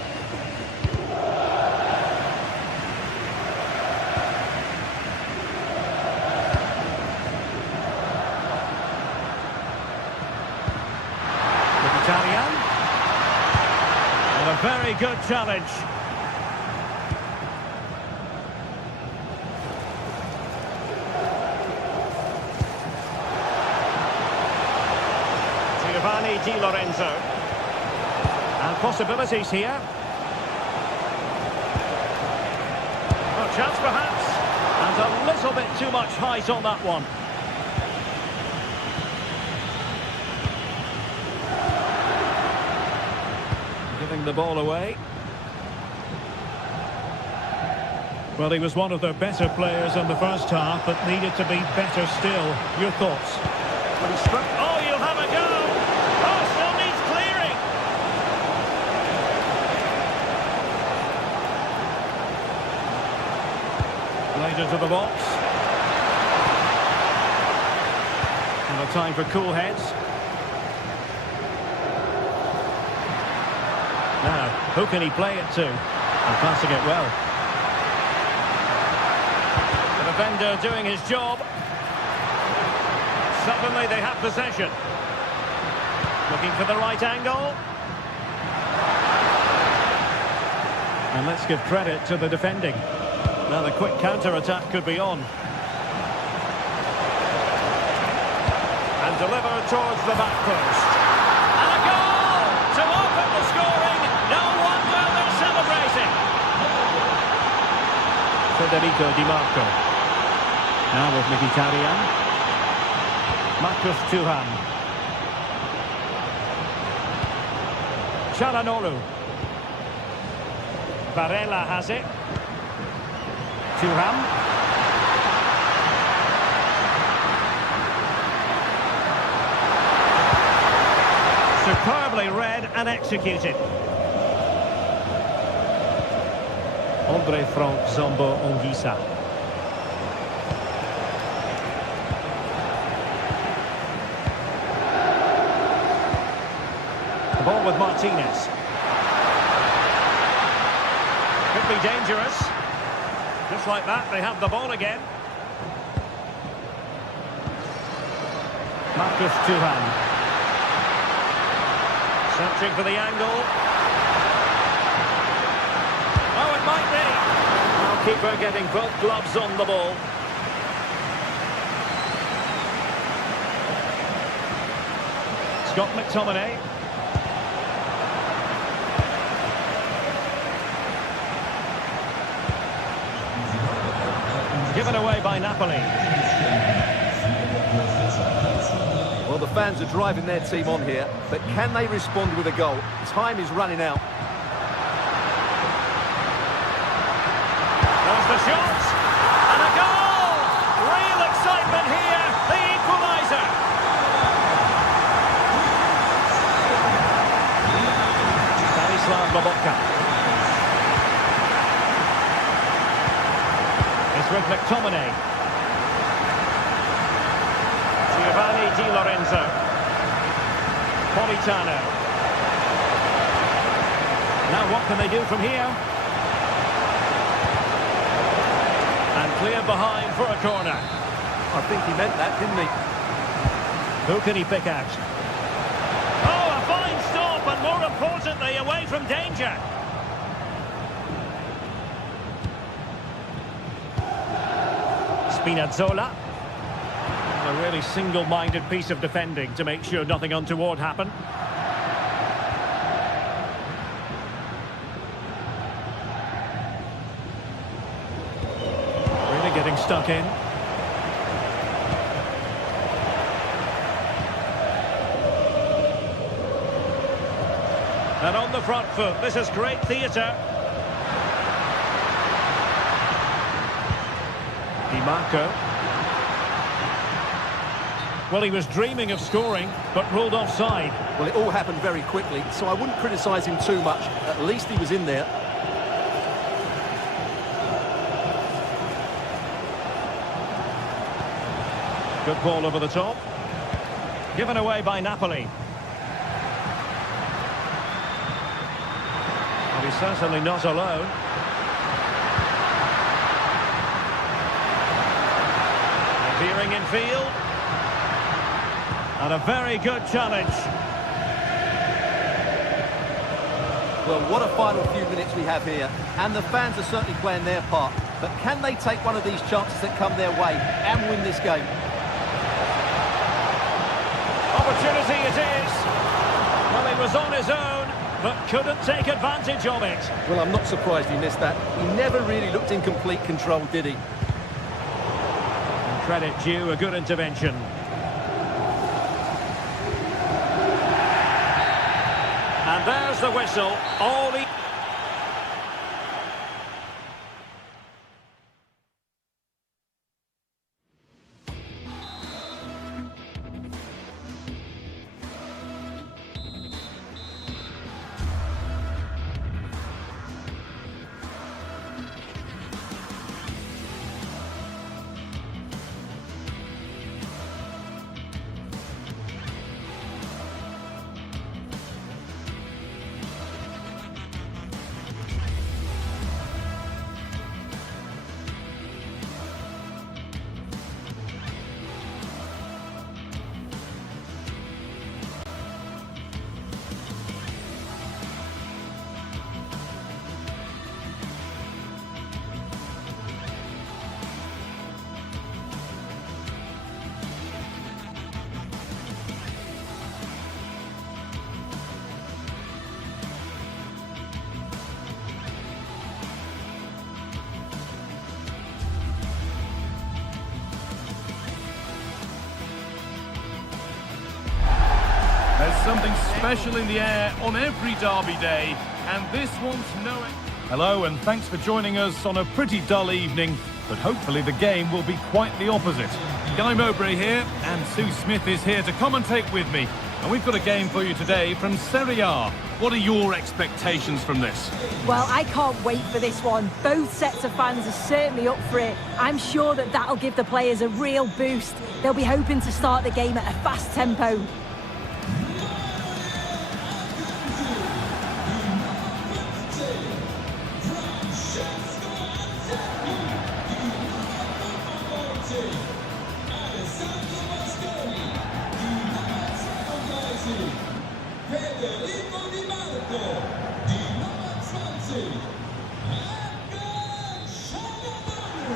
Italian. And a very good challenge. Giovanni Di Lorenzo. And possibilities here. A chance perhaps. And a little bit too much height on that one. Giving the ball away. Well, he was one of their better players in the first half, but needed to be better still. Your thoughts? When he struck... Oh, you'll have a go! Oh, still needs clearing! Played into the box. And a time for cool heads. Now, who can he play it to? And passing it well. The defender doing his job. Suddenly they have possession. Looking for the right angle. And let's give credit to the defending. Now the quick counter-attack could be on. And delivered towards the back post. And a goal to open the scoring. No wonder they're celebrating. Federico Di Marco. Now with Mkhitaryan. Marcus Thuram. Çalhanoğlu. Barella has it. Thuram. Superbly read and executed. Andre Frank Zombo Ongisa. The ball with Martinez. Could be dangerous. Just like that, they have the ball again. Marcus Thuram. Searching for the angle. Oh, it might be. Now keeper getting both gloves on the ball. Scott McTominay. Given away by Napoli. Well, the fans are driving their team on here, but can they respond with a goal? Time is running out. McTominay. Giovanni Di Lorenzo. Politano. Now what can they do from here? And clear behind for a corner. I think he meant that, didn't he? Who can he pick out? Oh, a fine stop, and more importantly, away from danger. Spinazzola. A really single-minded piece of defending to make sure nothing untoward happened. Really getting stuck in. And on the front foot, this is great theatre. Di Marco. Well, he was dreaming of scoring, but ruled offside. Well, it all happened very quickly, so I wouldn't criticise him too much. At least he was in there. Good ball over the top. Given away by Napoli. Well, he's certainly not alone. Veering in field. And a very good challenge. Well, what a final few minutes we have here. And the fans are certainly playing their part. But can they take one of these chances that come their way and win this game? Opportunity it is. Well, he was on his own, but couldn't take advantage of it. Well, I'm not surprised he missed that. He never really looked in complete control, did he? Credit due, a good intervention. And there's the whistle. All he... There's something special in the air on every derby day, and this one's no... Hello, and thanks for joining us on a pretty dull evening, but hopefully the game will be quite the opposite. Guy Mowbray here, and Sue Smith is here to commentate with me. And we've got a game for you today from Serie A. What are your expectations from this? Well, I can't wait for this one. Both sets of fans are certainly up for it. I'm sure that that'll give the players a real boost. They'll be hoping to start the game at a fast tempo.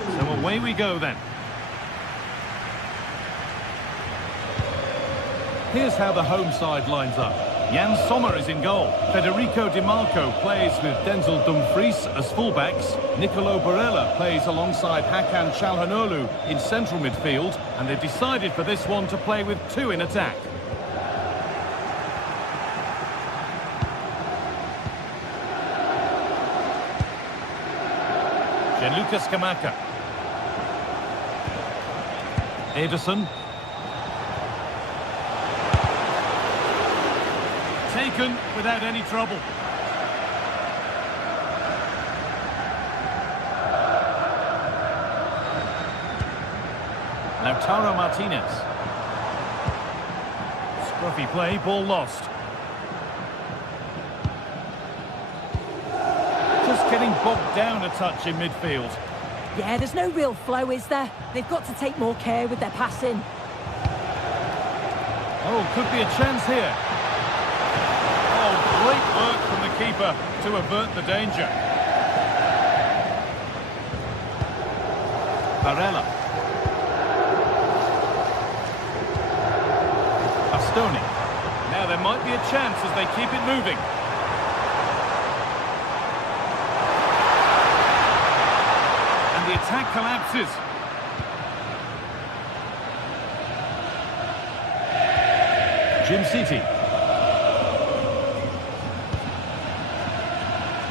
So away we go then. Here's how the home side lines up. Jan Sommer is in goal. Federico Di Marco plays with Denzel Dumfries as fullbacks. Nicolo Barella plays alongside Hakan Çalhanoğlu in central midfield. And they've decided for this one to play with two in attack. Gianluca Scamacca. Ederson. Taken without any trouble. Lautaro Martinez. Scruffy play, ball lost. Just getting bogged down a touch in midfield. Yeah, there's no real flow, is there? They've got to take more care with their passing. Oh, could be a chance here. Oh, great work from the keeper to avert the danger. Barella. Bastoni. Now there might be a chance as they keep it moving. And the attack collapses. Jim City.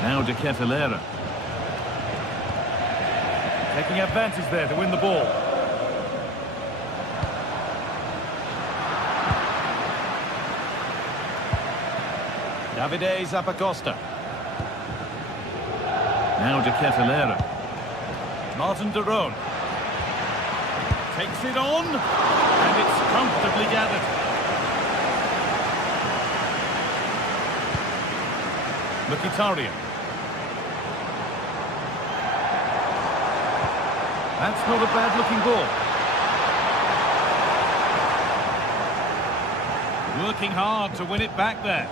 Now De Ketelaere. Taking advantage there to win the ball. Davide Zappacosta. Now De Ketelaere. Martin de Roon. Takes it on. And it's comfortably gathered. Mkhitaryan. That's not a bad-looking ball. Working hard to win it back there.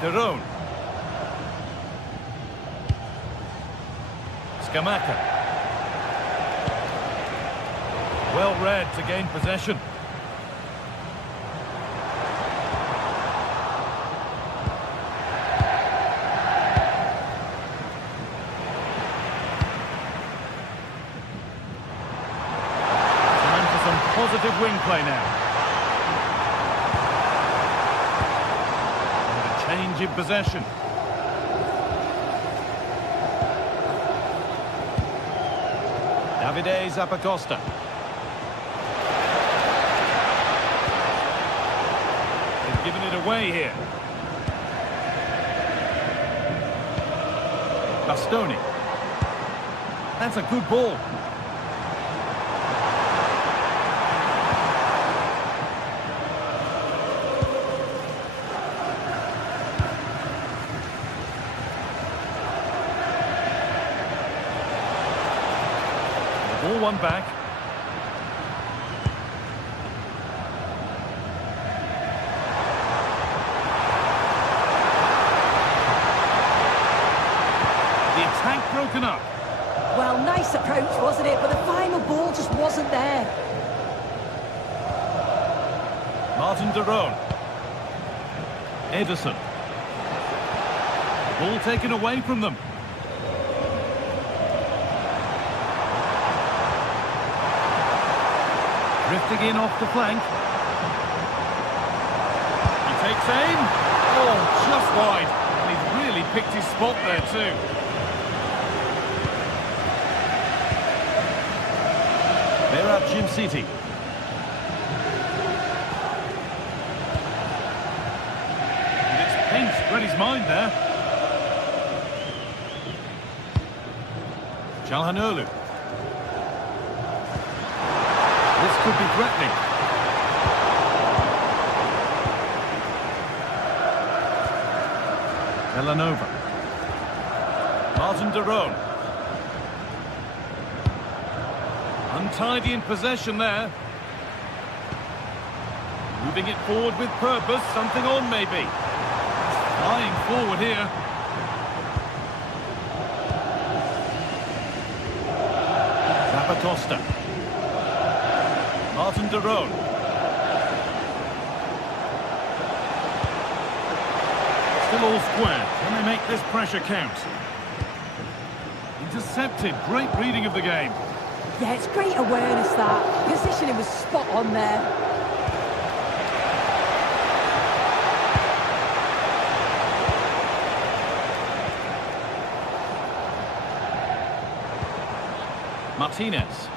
De Roon. Scamacca. Well read to gain possession. Time for some positive wing play now. And a change in possession. Davide Zappacosta. Giving it away here. Bastoni. That's a good ball. The ball won back. Broken up. Well, nice approach, wasn't it? But the final ball just wasn't there. Martin de Roon. Ederson. Ball taken away from them. Drifting in off the flank. He takes aim. Oh, just wide. And he's really picked his spot there too. They're at Jim City. And it's pinched Reddy's mind there. Çalhanoğlu. This could be threatening. Villanova. Martin de Roon. Untidy in possession there. Moving it forward with purpose. Something on maybe. Flying forward here. Zappacosta. Martin de Roon. Still all square. Can they make this pressure count? Intercepted. Great reading of the game. Yeah, it's great awareness, that. Positioning was spot on there. Martinez.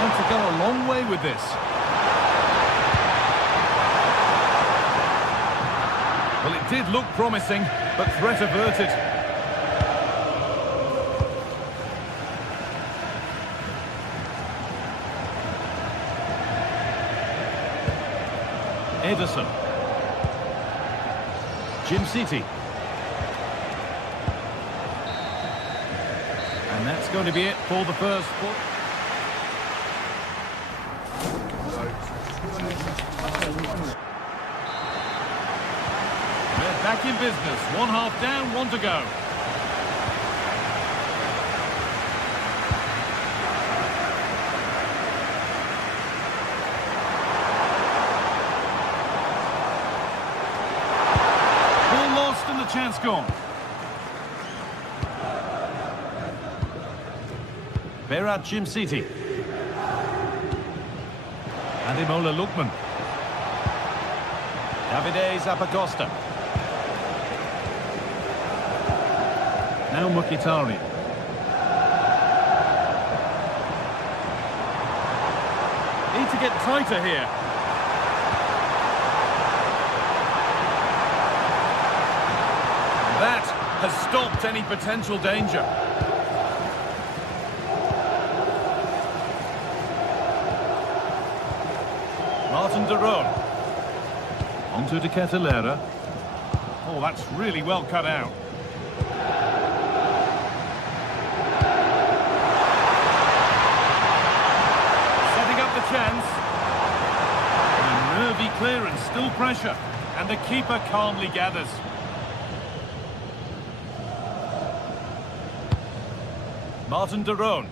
And to go a long way with this. Well, it did look promising, but threat averted. Ederson. Jim City. And that's going to be it for the first. They're back in business. 1/2 down, 1 to go. Ball lost and the chance gone. Berat Jim City. Ademola Lookman. Davide Zappacosta. Now Mkhitaryan. Need to get tighter here. That has stopped any potential danger. Martin de Roon. Onto De Ketelaere. Oh, that's really well cut out. Setting up the chance. And nervy clearance, still pressure. And the keeper calmly gathers. Martin de Roon.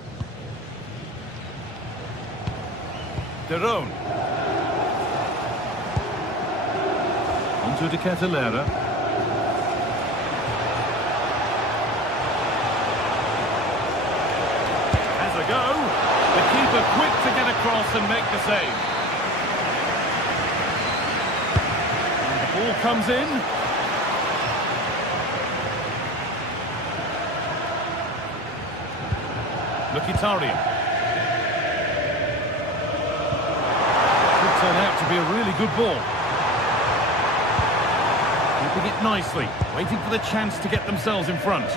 De Roon. Onto De Ketelaere. Has a go. The keeper quick to get across and make the save. And the ball comes in. Mkhitaryan. Could turn out to be a really good ball. Keeping it nicely, waiting for the chance to get themselves in front.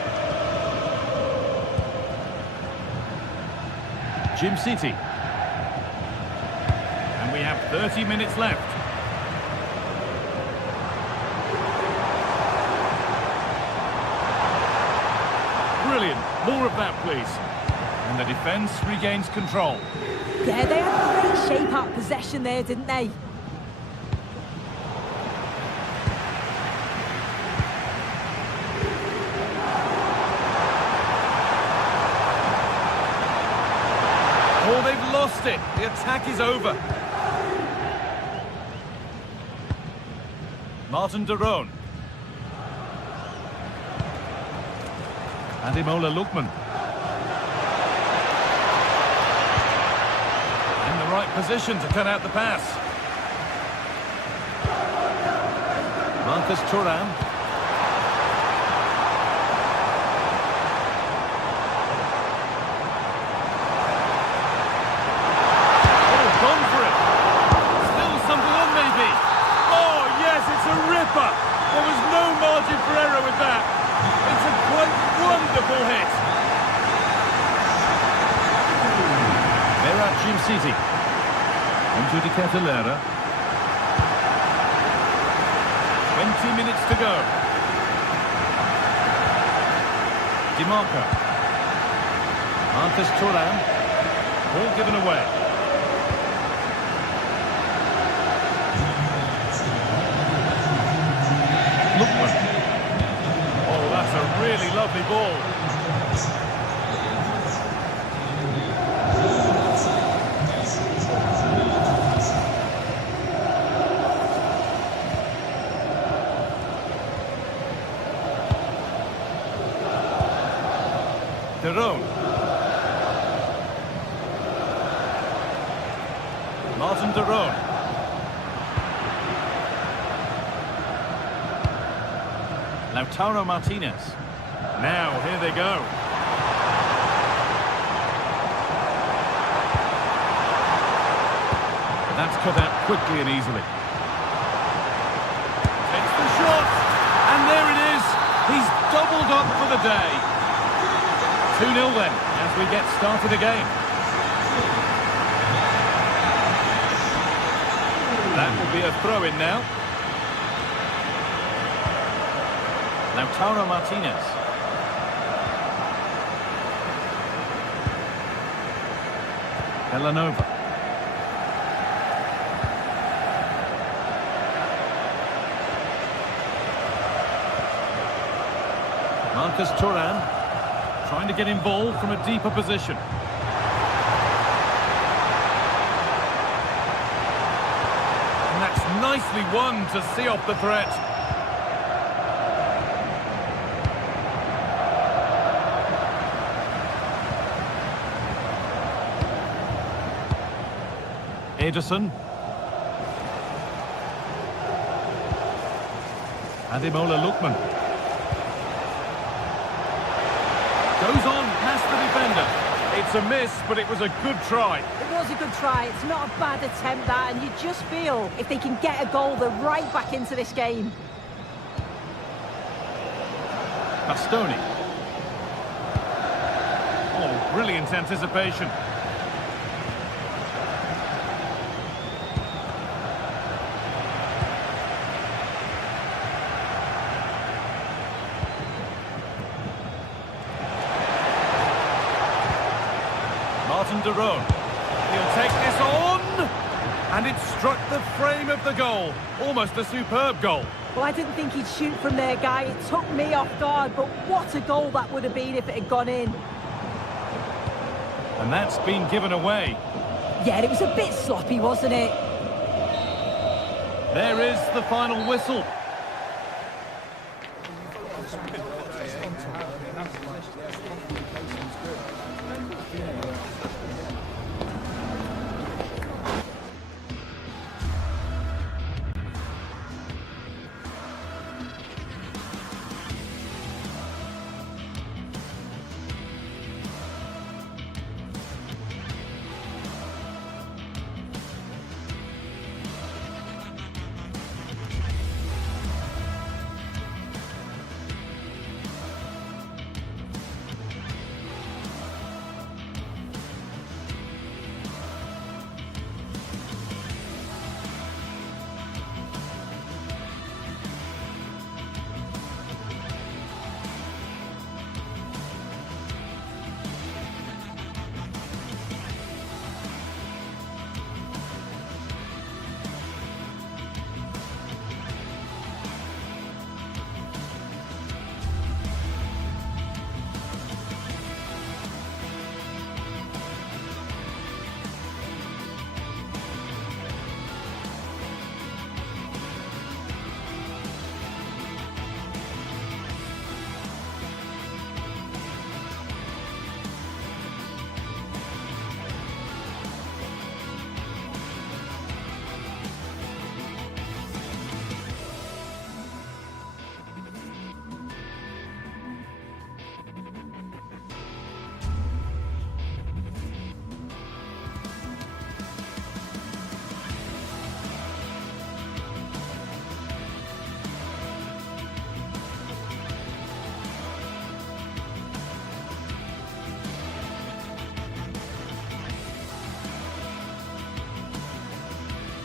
Jim City. And we have 30 minutes left. Brilliant. More of that, please. And the defence regains control. Yeah, they had great shape out possession there, didn't they? Oh, they've lost it. The attack is over. Martin de Roon. Ademola Lookman. In the right position to cut out the pass. Marcus Thuram. Oh, gone for it. Still something on maybe. Oh, yes, it's a ripper. There was no margin for error with that. It's a quite wonderful hit. Berat Jim City. Onto De Ketelaere. 20 minutes to go. Di Marco. Marcus Thuram. Ball given away. Lookman. Oh, that's a really lovely ball. De Roon. Martin de Roon. Lautaro Martinez. Now, here they go. That's cut out quickly and easily. Takes the shot. He's doubled up for the day. 2-0 then, as we get started again. That will be a throw-in now. Lautaro Martinez. Villanova. Marcus Thuram trying to get involved from a deeper position. And that's nicely won to see off the threat. Ederson. Ademola Lookman. Goes on past the defender. It's a miss, but it was a good try. It was a good try. It's not a bad attempt, that, and you just feel if they can get a goal, they're right back into this game. Bastoni. Oh, brilliant anticipation. Martin de Roon. He'll take this on, and it struck the frame of the goal. Almost a superb goal. Well, I didn't think he'd shoot from there, Guy. It took me off guard, but what a goal that would have been if it had gone in. And that's been given away. Yeah, it was a bit sloppy, wasn't it? There is the final whistle.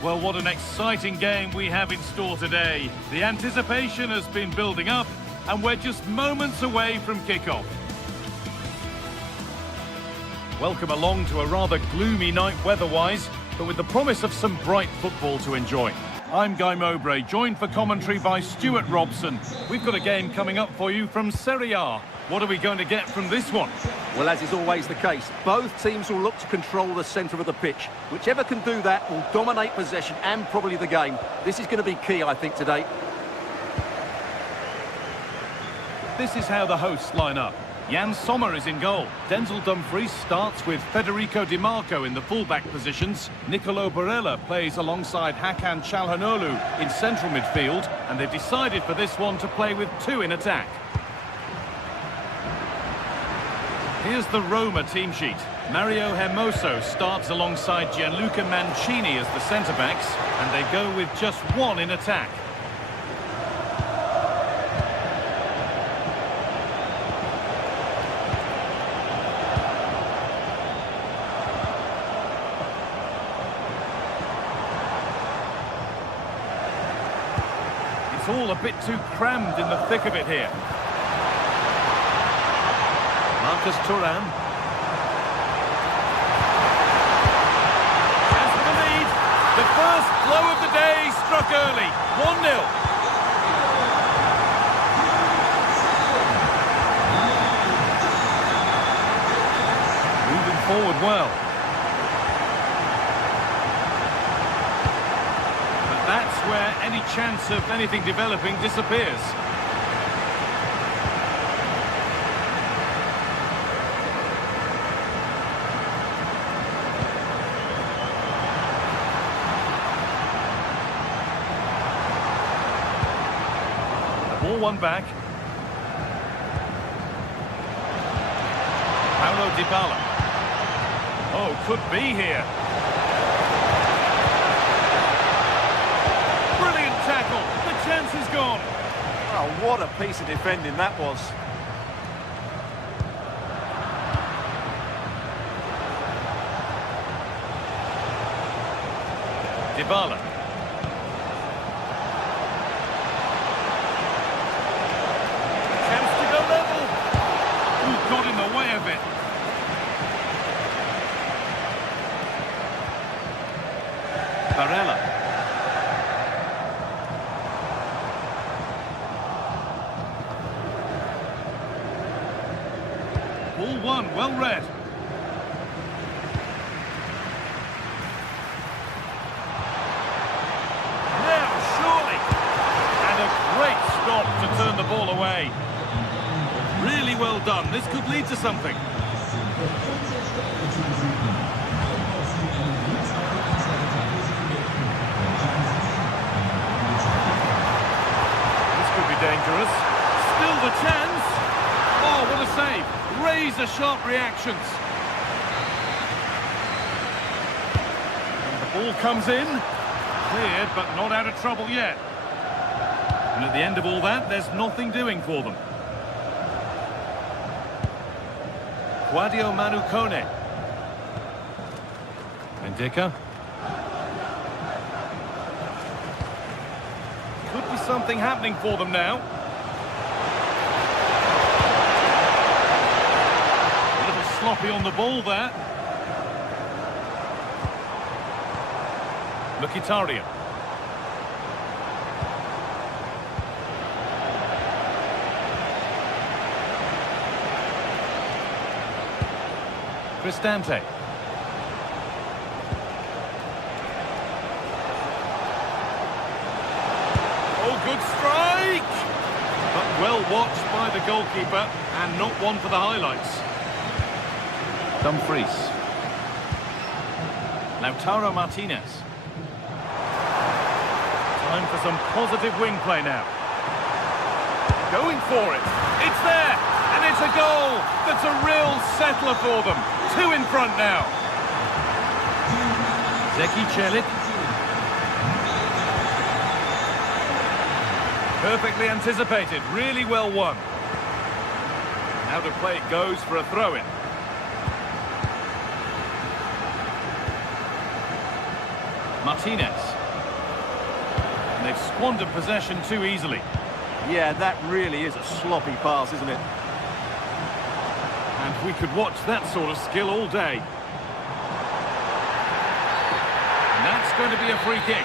Well, what an exciting game we have in store today. The anticipation has been building up, and we're just moments away from kickoff. Welcome along to a rather gloomy night weather-wise, but with the promise of some bright football to enjoy. I'm Guy Mowbray, joined for commentary by Stuart Robson. We've got a game coming up for you from Serie A. What are we going to get from this one? Well, as is always the case, both teams will look to control the centre of the pitch. Whichever can do that will dominate possession and probably the game. This is going to be key, I think, today. This is how the hosts line up. Jan Sommer is in goal. Denzel Dumfries starts with Federico Di Marco in the full-back positions. Nicolo Barella plays alongside Hakan Çalhanoğlu in central midfield, and they've decided for this one to play with two in attack. Here's the Roma team sheet. Mario Hermoso starts alongside Gianluca Mancini as the centre-backs, and they go with just one in attack. It's all a bit too crammed in the thick of it here. Marcus Thuram. As for the lead, the first blow of the day struck early. 1-0. Moving forward well. But that's where any chance of anything developing disappears. Ball won back. Paulo Dybala. Oh, could be here. Brilliant tackle. The chance is gone. Oh, what a piece of defending that was. Dybala. Chance to go level. Ooh, got in the way of it. Barella. Ball one, well read. Now, surely. And a great stop to turn the ball away. Really well done. This could lead to something. Dangerous. Still the chance. Oh, what a save. Razor-sharp reactions. And the ball comes in. Cleared, but not out of trouble yet. And at the end of all that, there's nothing doing for them. Guadio Manu Kone. Benfica. Could be something happening for them now. A little sloppy on the ball there. Mkhitaryan. Cristante. Good strike! But well watched by the goalkeeper, and not one for the highlights. Dumfries. Lautaro Martinez. Time for some positive wing play now. Going for it. It's there! And it's a goal! That's a real settler for them. 2 in front now. Zeki Celik. Perfectly anticipated, really well won. Now the play goes for a throw-in. Martinez. And they've squandered possession too easily. Yeah, that really is a sloppy pass, isn't it? And we could watch that sort of skill all day. And that's going to be a free kick.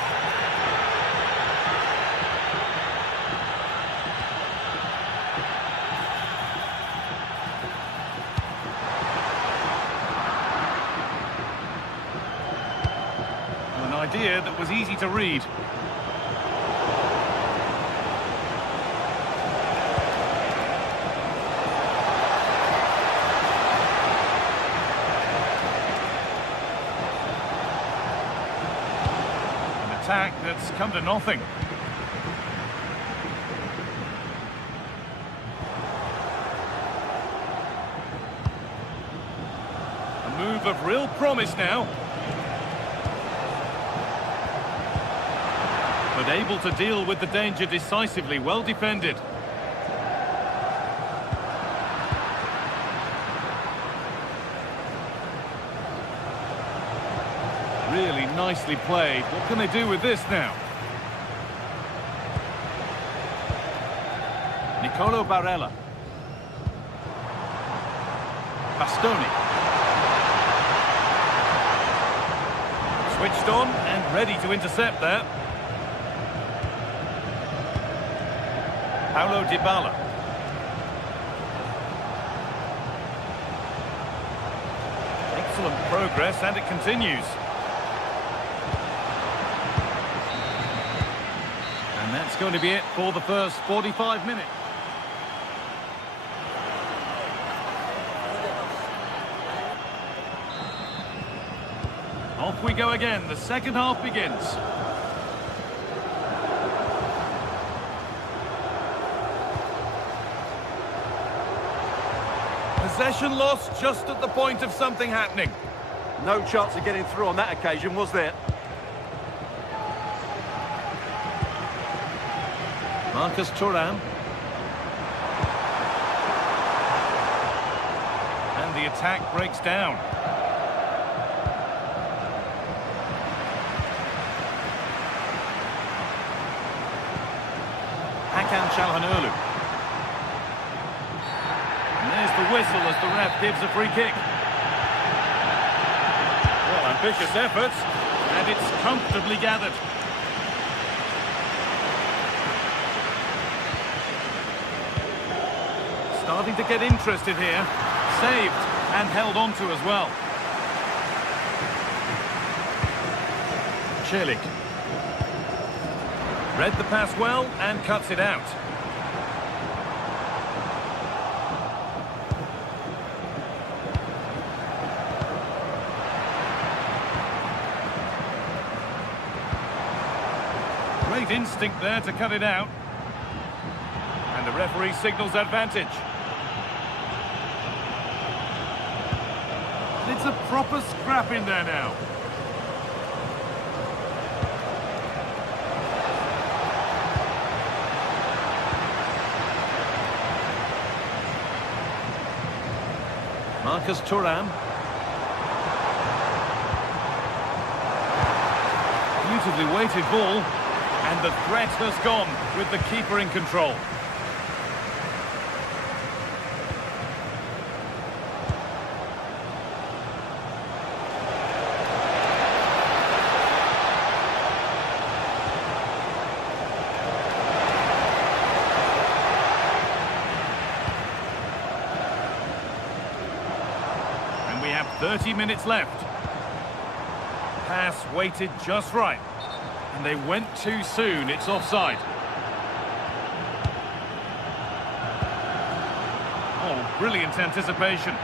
Idea that was easy to read. An attack that's come to nothing. A move of real promise now. But able to deal with the danger decisively, well defended. Really nicely played. What can they do with this now? Nicolo Barella. Bastoni. Switched on and ready to intercept there. Paulo Dybala. Excellent progress, and it continues. And that's going to be it for the first 45 minutes. Off we go again. The second half begins. Possession lost just at the point of something happening. No chance of getting through on that occasion, was there? Marcus Thuram. And the attack breaks down. Hakan Çalhanoğlu. And there's the whistle as the ref gives a free kick. Well, ambitious efforts, and it's comfortably gathered. Starting to get interested here. Saved and held on to as well. Celik. Read the pass well and cuts it out. Great instinct there to cut it out. And the referee signals advantage. It's a proper scrap in there now. Marcus Thuram. Beautifully weighted ball, and the threat has gone with the keeper in control. We have 30 minutes left. Pass weighted just right. And they went too soon. It's offside. Oh, brilliant anticipation.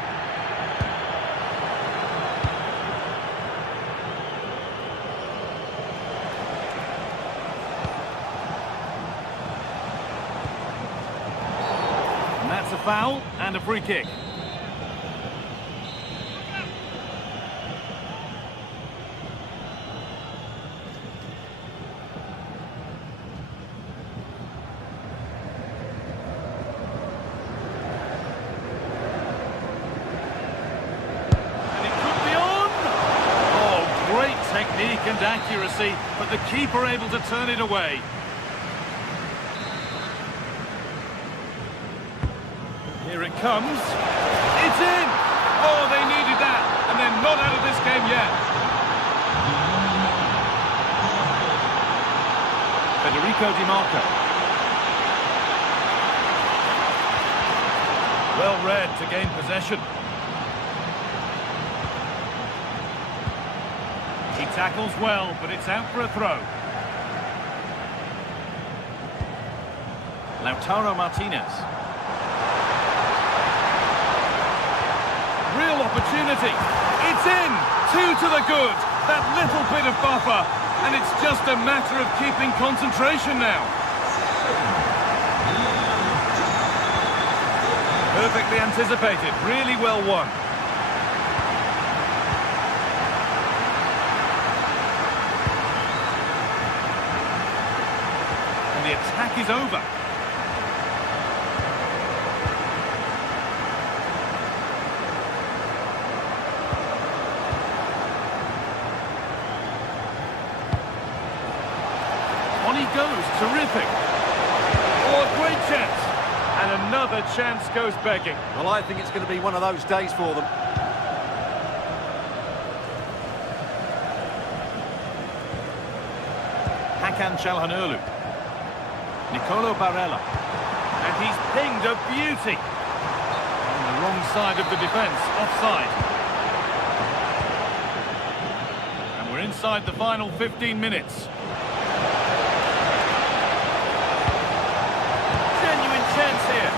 And that's a foul and a free kick. Technique and accuracy, but the keeper able to turn it away. Here it comes. It's in! Oh, they needed that, and they're not out of this game yet. Federico Di Marco. Well read to gain possession. He tackles well, but it's out for a throw. Lautaro Martinez. Real opportunity. It's in! 2 to the good. That little bit of buffer. And it's just a matter of keeping concentration now. Perfectly anticipated. Really well won. The attack is over. On he goes, terrific. Oh, a great chance. And another chance goes begging. Well, I think it's going to be one of those days for them. Hakan Çalhanoğlu. Nicolo Barella. And he's pinged a beauty. On the wrong side of the defence, offside. And we're inside the final 15 minutes. Genuine chance here.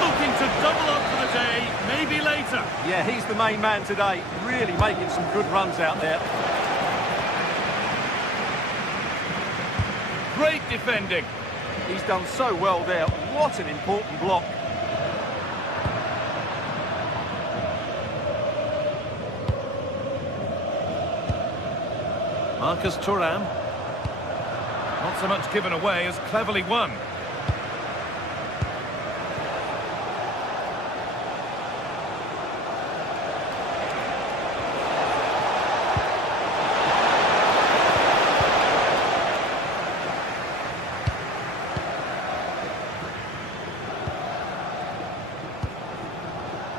Looking to double up for the day, maybe later. Yeah, he's the main man today. Really making some good runs out there. Great defending. He's done so well there. What an important block. Marcus Thuram. Not so much given away as cleverly won.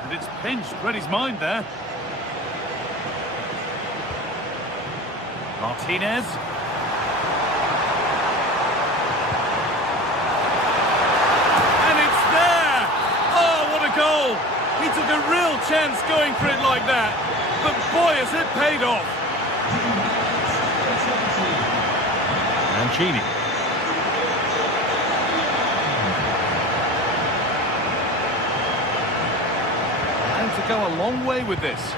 And it's pinched, read his mind there. Martinez. And it's there! Oh, what a goal! He took a real chance going for it like that. But boy, has it paid off! Mancini. And to go a long way with this.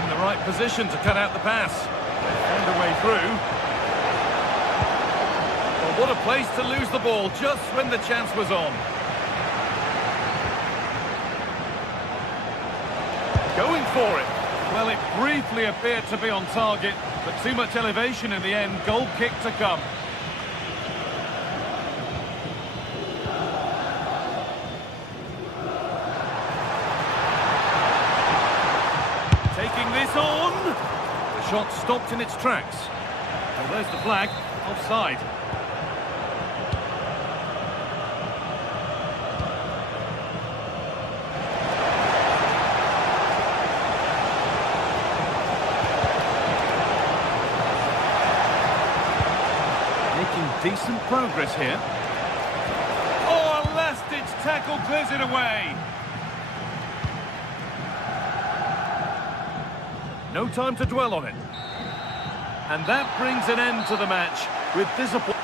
In the right position to cut out the pass. Found a way through. Well, what a place to lose the ball just when the chance was on. Going for it. Well, it briefly appeared to be on target, but too much elevation in the end. Goal kick to come. Taking this on. The shot stopped in its tracks. Well, there's the flag. Offside. Making decent progress here. Oh, a last-ditch tackle clears it away. No time to dwell on it. And that brings an end to the match with disappointment.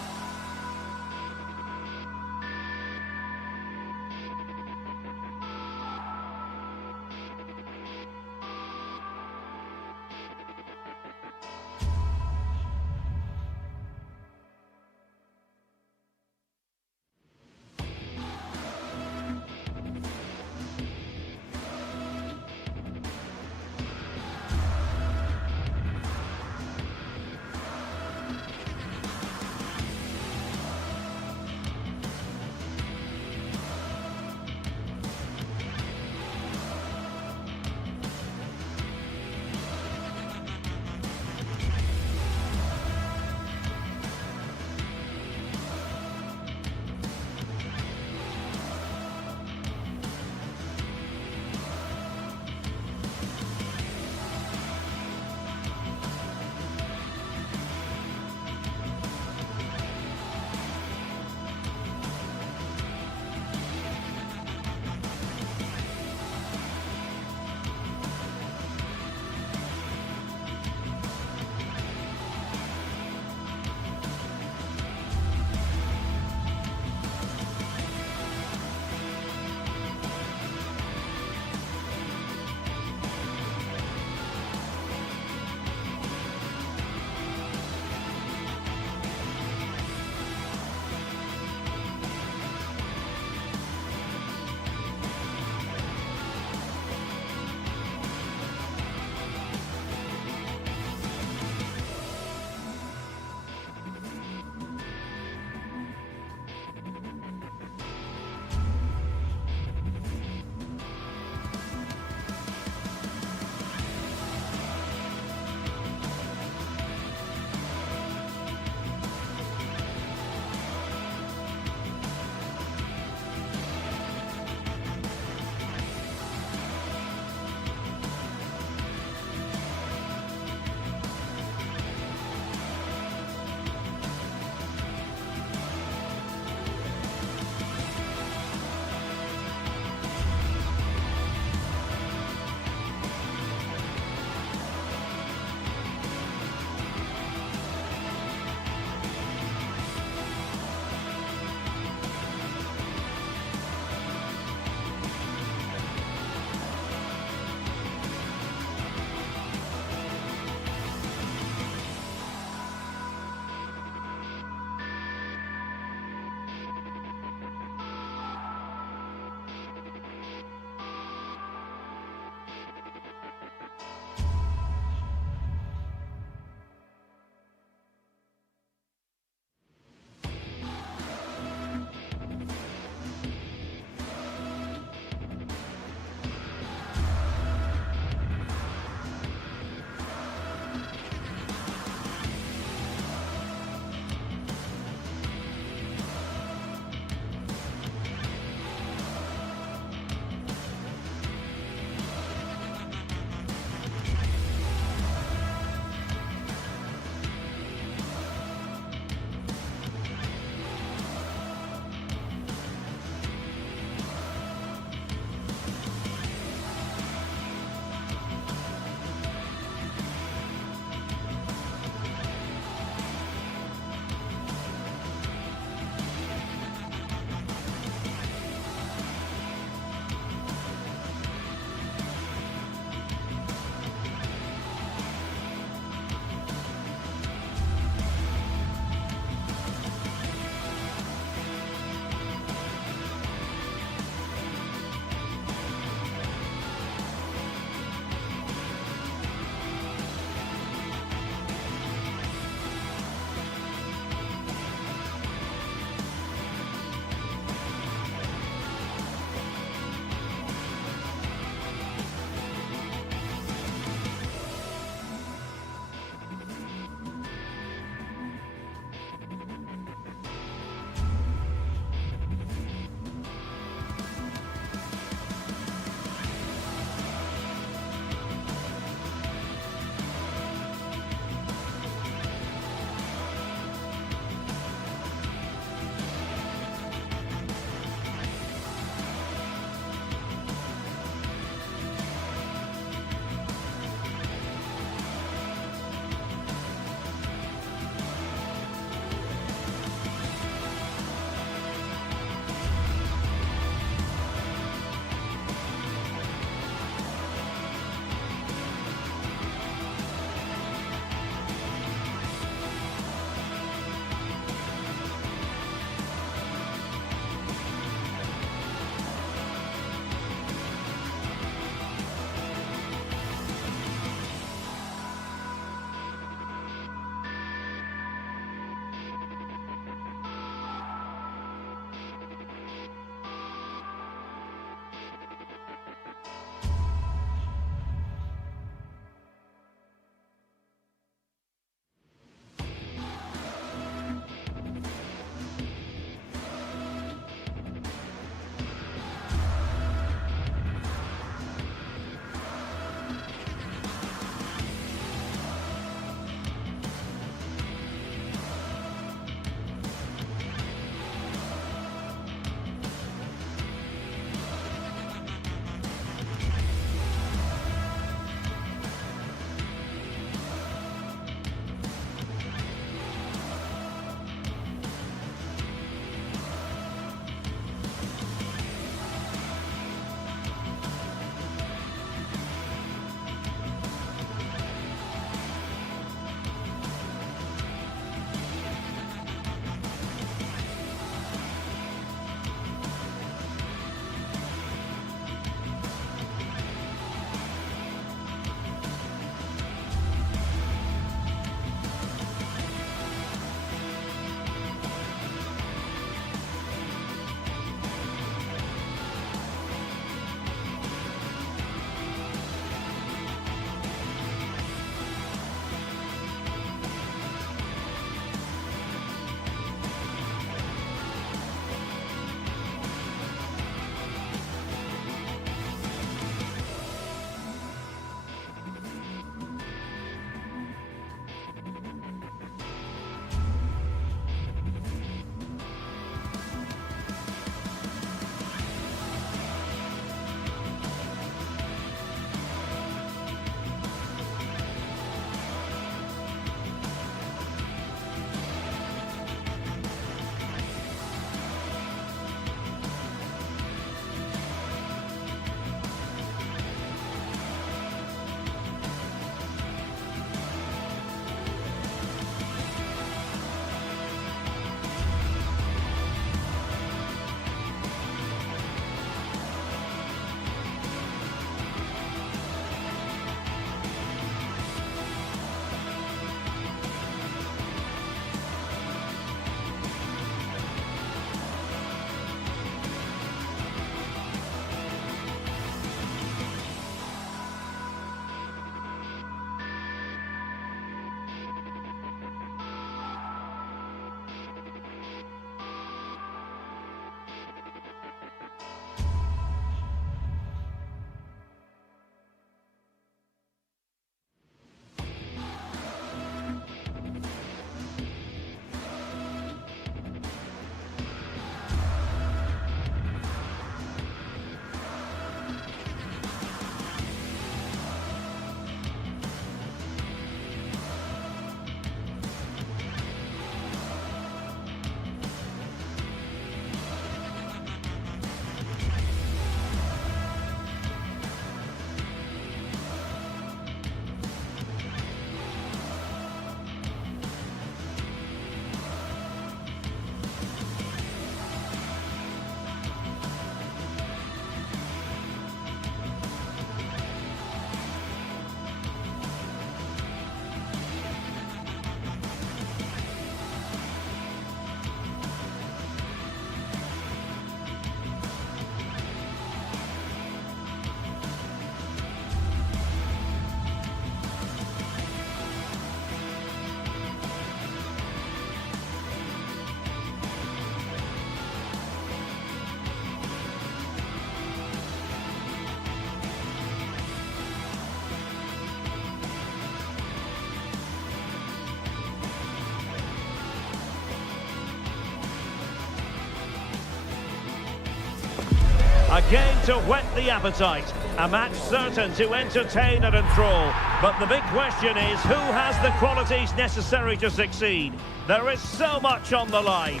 A game to whet the appetite. A match certain to entertain and enthrall. But the big question is, who has the qualities necessary to succeed? There is so much on the line.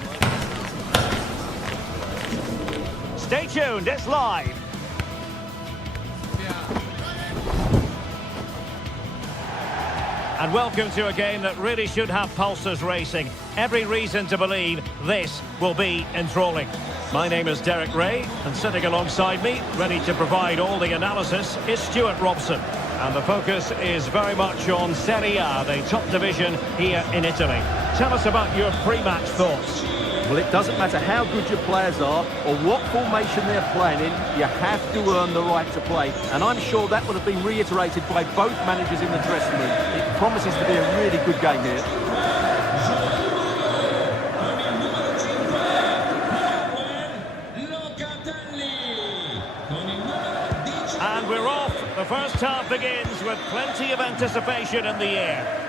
Stay tuned, it's live. And welcome to a game that really should have pulses racing. Every reason to believe this will be enthralling. My name is Derek Ray, and sitting alongside me, ready to provide all the analysis, is Stuart Robson. And the focus is very much on Serie A, the top division here in Italy. Tell us about your pre-match thoughts. Well, it doesn't matter how good your players are or what formation they're playing in, you have to earn the right to play. And I'm sure that would have been reiterated by both managers in the dressing room. It promises to be a really good game here. And we're off. The first half begins with plenty of anticipation in the air.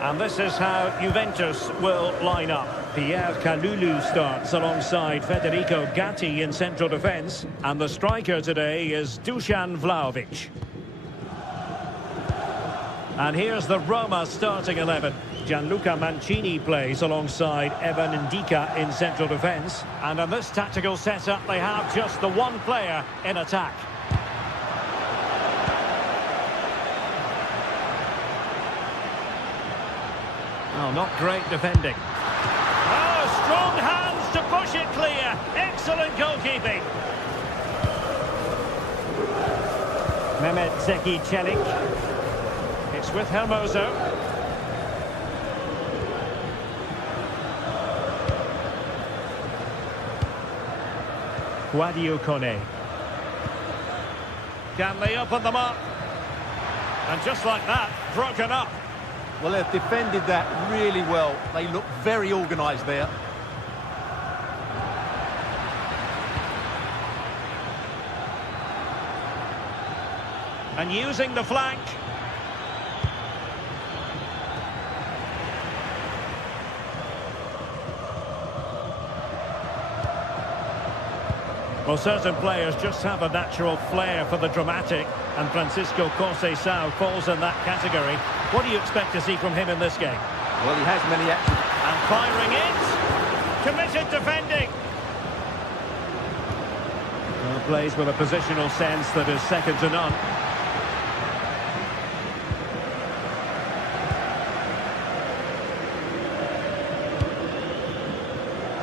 And this is how Juventus will line up. Pierre Kalulu starts alongside Federico Gatti in central defence. And the striker today is Dusan Vlahovic. And here's the Roma starting 11. Gianluca Mancini plays alongside Evan Ndika in central defence. And in this tactical setup, they have just the one player in attack. Oh, not great defending. Oh, strong hands to push it clear. Excellent goalkeeping. Mehmet Zeki Çelik. It's with Hermoso. Guadio Kone. Can they open them up? And just like that, broken up. Well, they've defended that really well. They look very organised there. And using the flank. Well, certain players just have a natural flair for the dramatic, and Francisco Conceição falls in that category. What do you expect to see from him in this game? Well, he has many actions. And firing it. Committed defending. Well, plays with a positional sense that is second to none.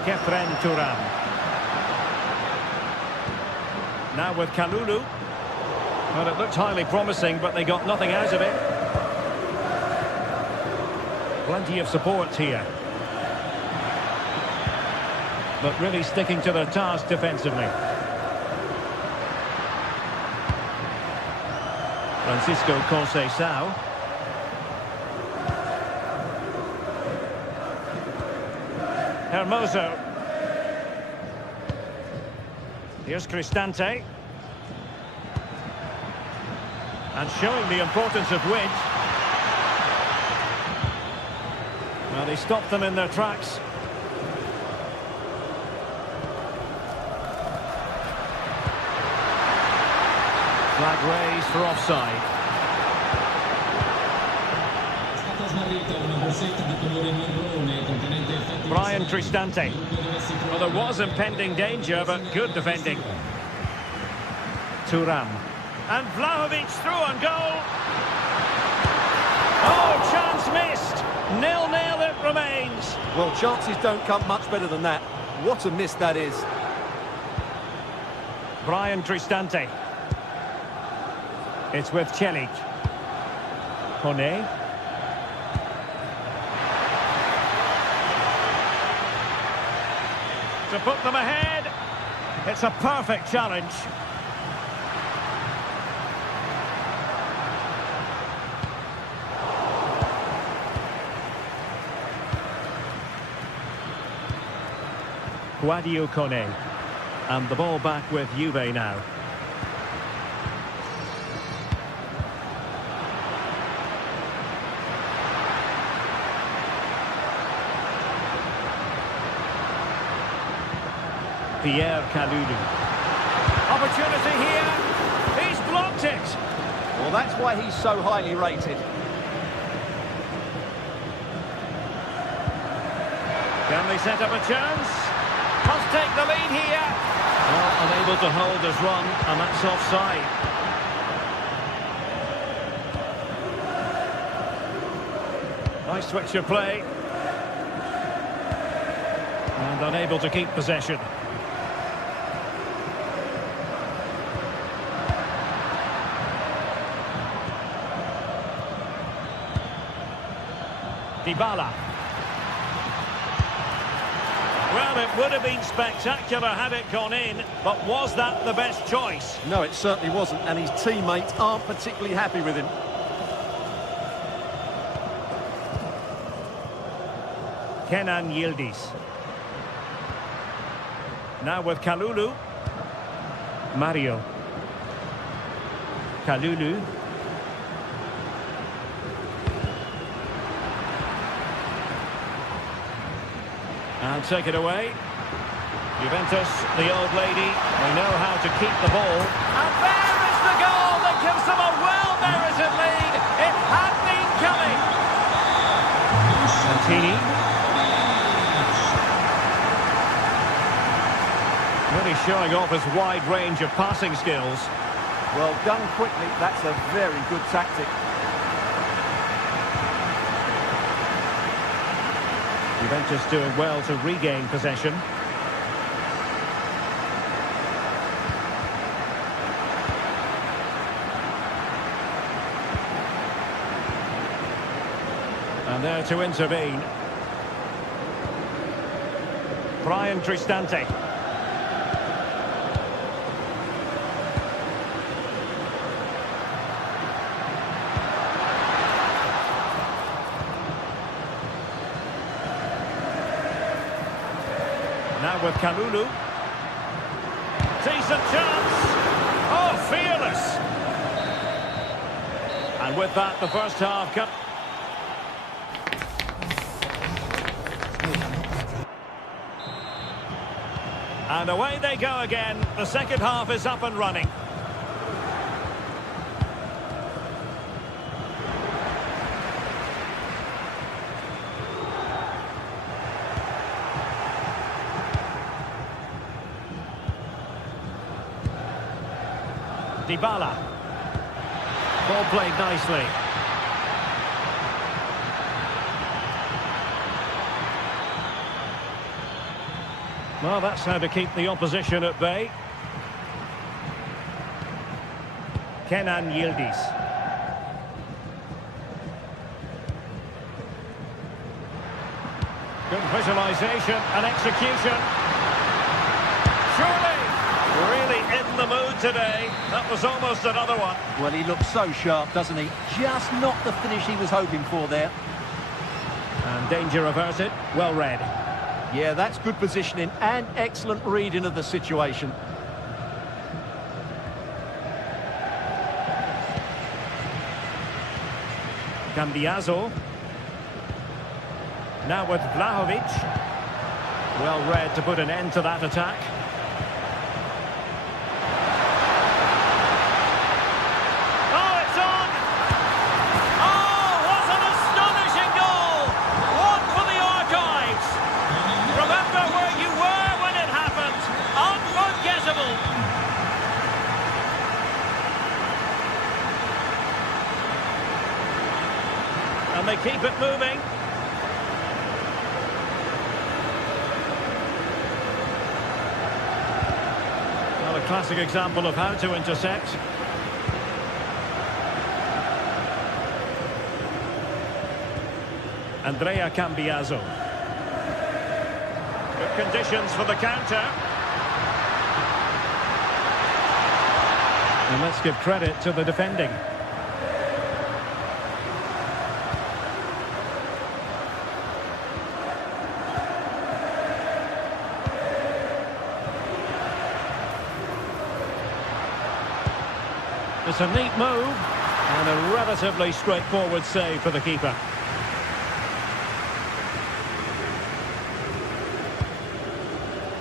Kefren Turam. Now with Kalulu. Well, it looked highly promising, but they got nothing out of it. Plenty of support here. But really sticking to their task defensively. Francisco Conceição. Hermoso. Here's Cristante. And showing the importance of width. Well, they stopped them in their tracks. Flag raised for offside. Brian Cristante. Well, there was impending danger, but good defending. Thuram. And Vlahovic through on goal. Oh, chance missed. 0-0 it remains. Well, chances don't come much better than that. What a miss that is. Brian Cristante. It's with Çelik. Kone. To put them ahead. It's a perfect challenge. Guadio Kone. And the ball back with Juve now. Pierre Kalulu. Opportunity here. He's blocked it. Well, that's why he's so highly rated. Can they set up a chance? Must take the lead here. Well, unable to hold his run, and that's offside. Nice switch of play. And unable to keep possession. Dybala. Well, it would have been spectacular had it gone in, but was that the best choice? No, it certainly wasn't, and his teammates aren't particularly happy with him. Kenan Yildiz. Now with Kalulu. Mario. Kalulu. And take it away. Juventus, the old lady, they know how to keep the ball. And there is the goal that gives them a well-merited lead. It had been coming. Santini. Really showing off his wide range of passing skills. Well, done quickly, that's a very good tactic. Juventus doing well to regain possession. And there to intervene. Brian Cristante. Now with Kalulu. Decent chance. Oh, fearless. And with that, the first half cut. And away they go again. The second half is up and running. Dybala. Ball played nicely. Well, that's how to keep the opposition at bay. Kenan Yildiz. Good visualization and execution. Surely, really in the mood today. That was almost another one. Well, he looks so sharp, doesn't he? Just not the finish he was hoping for there. And danger averted. Well read. Yeah, that's good positioning and excellent reading of the situation. Cambiaso. Now with Vlahovic. Well read to put an end to that attack. Oh, it's on! Oh, what an astonishing goal! One for the archives. Remember where you were when it happened. Unforgettable. And they keep it moving. A classic example of how to intercept. Andrea Cambiaso. Good conditions for the counter. And let's give credit to the defending. It's a neat move and a relatively straightforward save for the keeper.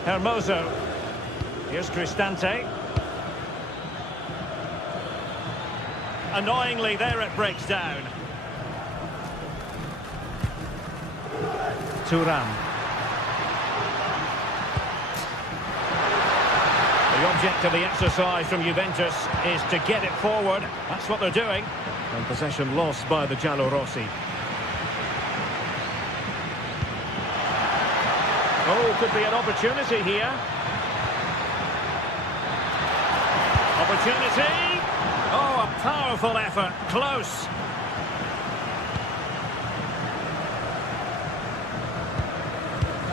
Hermoso. Here's Cristante. Annoyingly, there it breaks down. Thuram. The object of the exercise from Juventus is to get it forward. That's what they're doing. And possession lost by the Giallorossi. Oh, could be an opportunity here. Opportunity. Oh, a powerful effort. Close.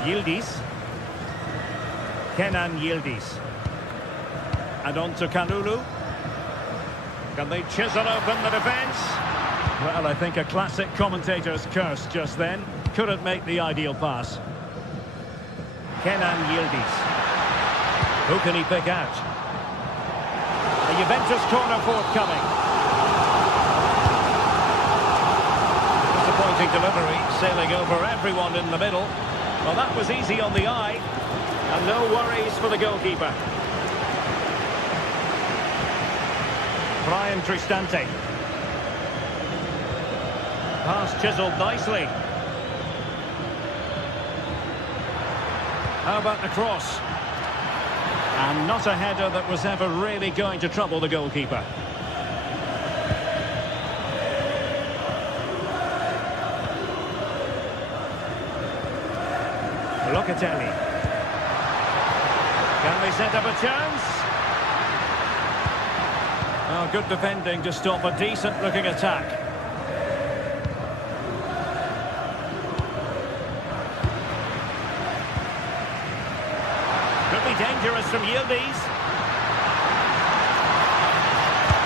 Yildiz. Kenan Yildiz. And on to Kalulu. Can they chisel open the defence? Well, I think a classic commentator's curse just then. Couldn't make the ideal pass. Kenan Yildiz. Who can he pick out? A Juventus corner forthcoming. Disappointing delivery, sailing over everyone in the middle. Well, that was easy on the eye. And no worries for the goalkeeper. Brian Cristante. Pass chiselled nicely. How about the cross? And not a header that was ever really going to trouble the goalkeeper. Locatelli. Can they set up a chance? Oh, good defending to stop a decent-looking attack. Could be dangerous from Yildiz.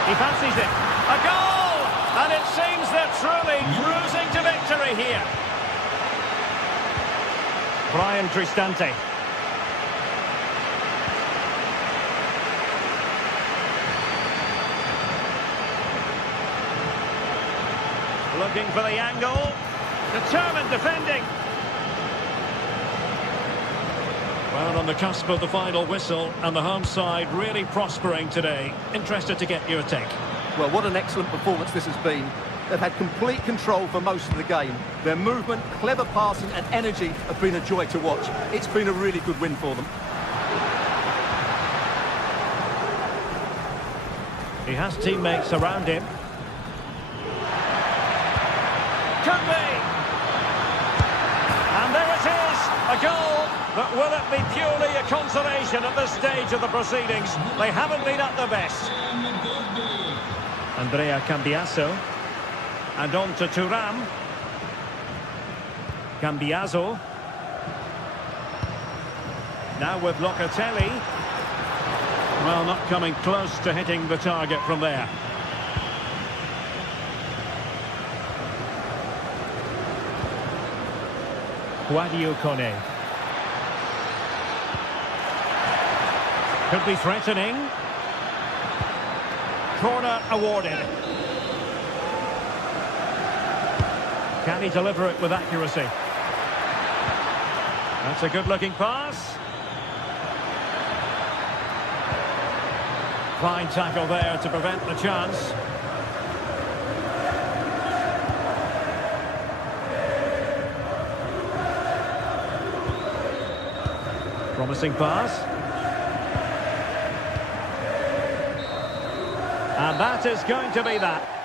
He fancies it. A goal! And it seems they're truly cruising to victory here. Brian Cristante. Looking for the angle. Determined defending. Well, on the cusp of the final whistle, and the home side really prospering today. Interested to get your take. Well, what an excellent performance this has been. They've had complete control for most of the game. Their movement, clever passing and energy have been a joy to watch. It's been a really good win for them. He has teammates around him. Could be! And there it is! A goal! But will it be purely a consolation at this stage of the proceedings? They haven't been at their best. Andrea Cambiaso. And on to Thuram. Cambiaso. Now with Locatelli. Well, not coming close to hitting the target from there. Guadio Kone. Could be threatening. Corner awarded. Can he deliver it with accuracy? That's a good-looking pass. Fine tackle there to prevent the chance. Promising pass. And that is going to be that.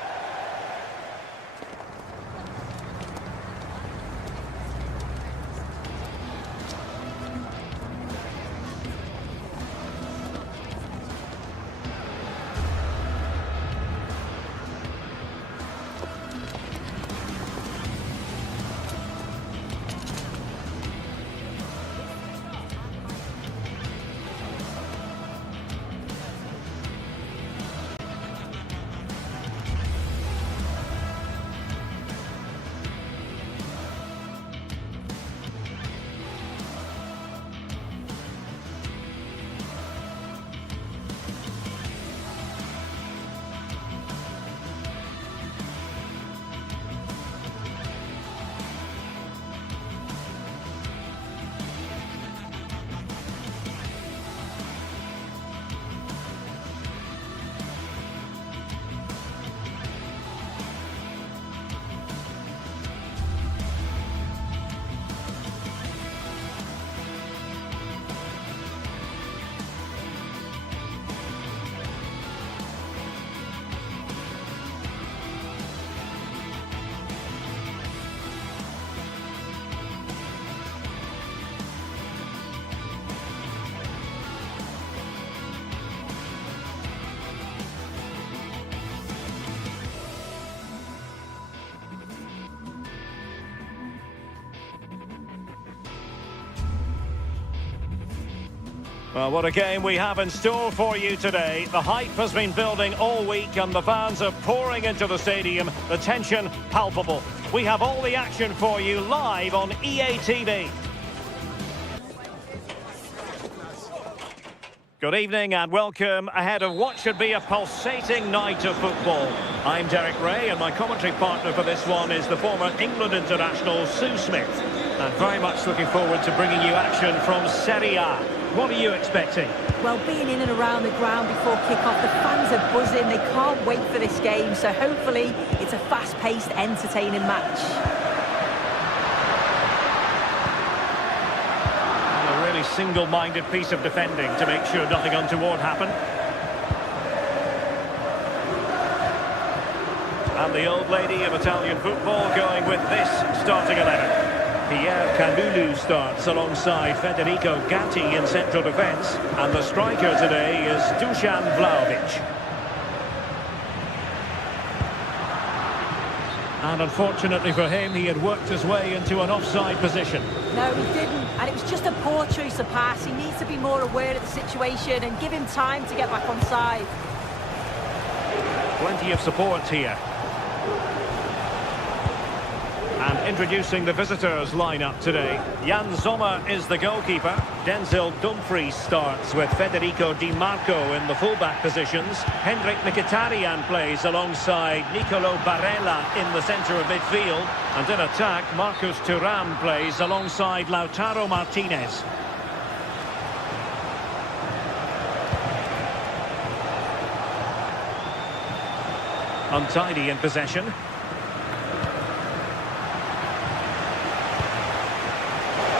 Well, what a game we have in store for you today. The hype has been building all week and the fans are pouring into the stadium. The tension palpable. We have all the action for you live on EA TV. Good evening and welcome ahead of what should be a pulsating night of football. I'm Derek Ray and my commentary partner for this one is the former England international Sue Smith. And very much looking forward to bringing you action from Serie A. What are you expecting? Well, being in and around the ground before kick-off, the fans are buzzing. They can't wait for this game, so hopefully it's a fast-paced, entertaining match. A really single-minded piece of defending to make sure nothing untoward happened. And the old lady of Italian football going with this starting 11. Pierre Kalulu starts alongside Federico Gatti in central defence. And the striker today is Dusan Vlahovic. And unfortunately for him, he had worked his way into an offside position. No, he didn't. And it was just a poor choice of pass. He needs to be more aware of the situation and give him time to get back on side. Plenty of support here. And introducing the visitors lineup today. Jan Sommer is the goalkeeper. Denzel Dumfries starts with Federico Di Marco in the fullback positions. Hendrik Mkhitaryan plays alongside Nicolo Barella in the centre of midfield. And in attack, Marcus Thuram plays alongside Lautaro Martinez. Untidy in possession.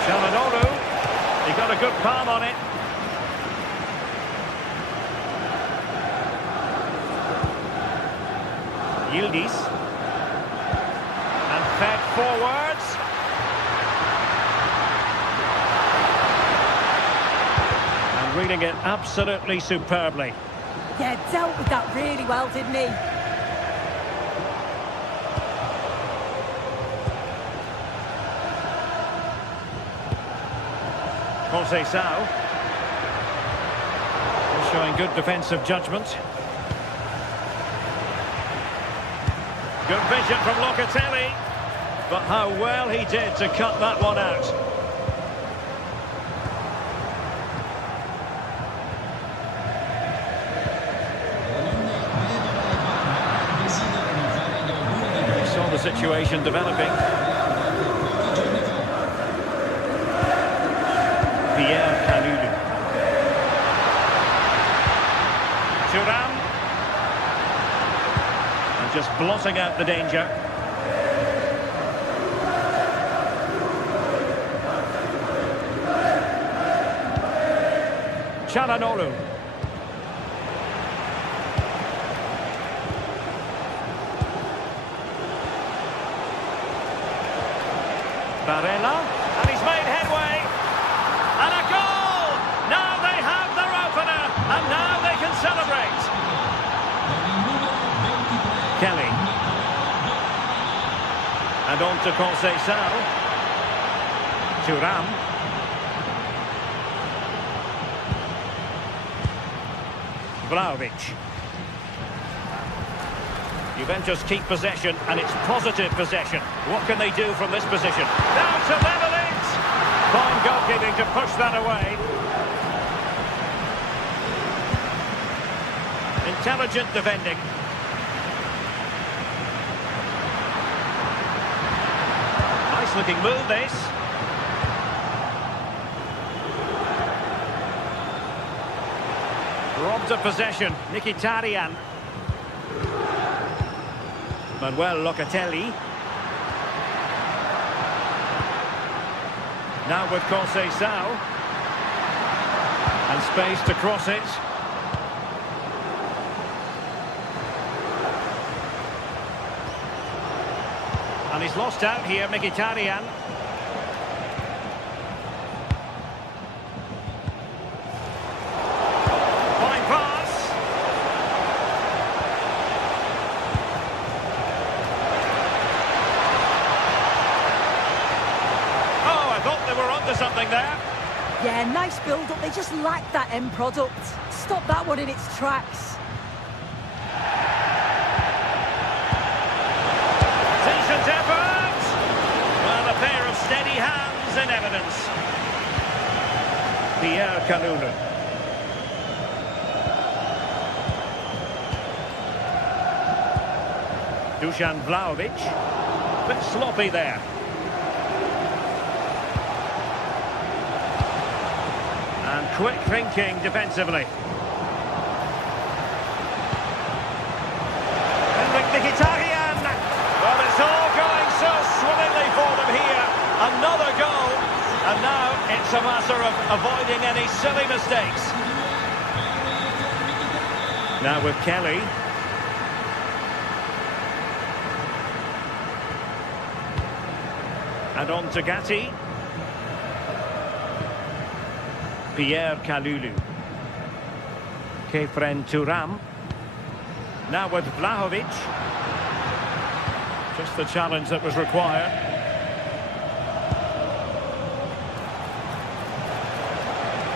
Çalhanoğlu, he got a good palm on it. Yildiz. And fed forwards. And reading it absolutely superbly. Yeah, dealt with that really well, didn't he? Conceição showing good defensive judgment. Good vision from Locatelli, but how well he did to cut that one out. We saw the situation developing. Pierre Kalulu. Thuram. And just blotting out the danger. Çalhanoğlu. Barella. And he's made headway. And a goal! Now they have their opener, and now they can celebrate. Kelly. And on to Conceição. Thuram. Vlahovic. Juventus keep possession, and it's positive possession. What can they do from this position? Now to level it! Fine goalkeeping to push that away. Intelligent defending. Nice looking move, this. Robbed of possession, Mkhitaryan. Manuel Locatelli. Now with Conceição. And space to cross it. And he's lost out here, Mkhitaryan. Fine pass. Oh, I thought they were onto something there. Yeah, nice build-up. They just lack that end product. Stop that one in its tracks. Decent effort! Well, a pair of steady hands in evidence. Pierre Kalulu. Dusan Vlahovic. Bit sloppy there. And quick thinking defensively. Mkhitaryan. Well, it's all going so swimmingly for them here. Another goal. And now it's a matter of avoiding any silly mistakes. Now with Kelly. And on to Gatti. Pierre Kalulu. Kefren Turam. Now with Vlahovic. Just the challenge that was required.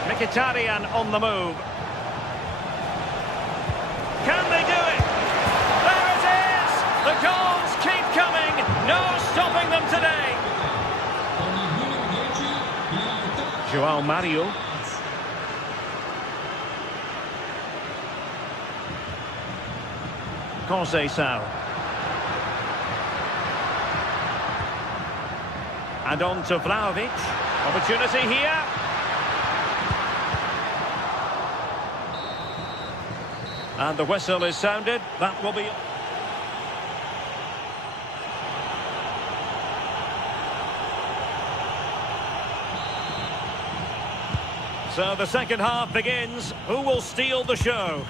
Mkhitaryan on the move. Can they do it? There it is! The goals keep coming. No stopping them today. João Mario. Conceição. And on to Vlahovic. Opportunity here. And the whistle is sounded. That will be... So the second half begins. Who will steal the show?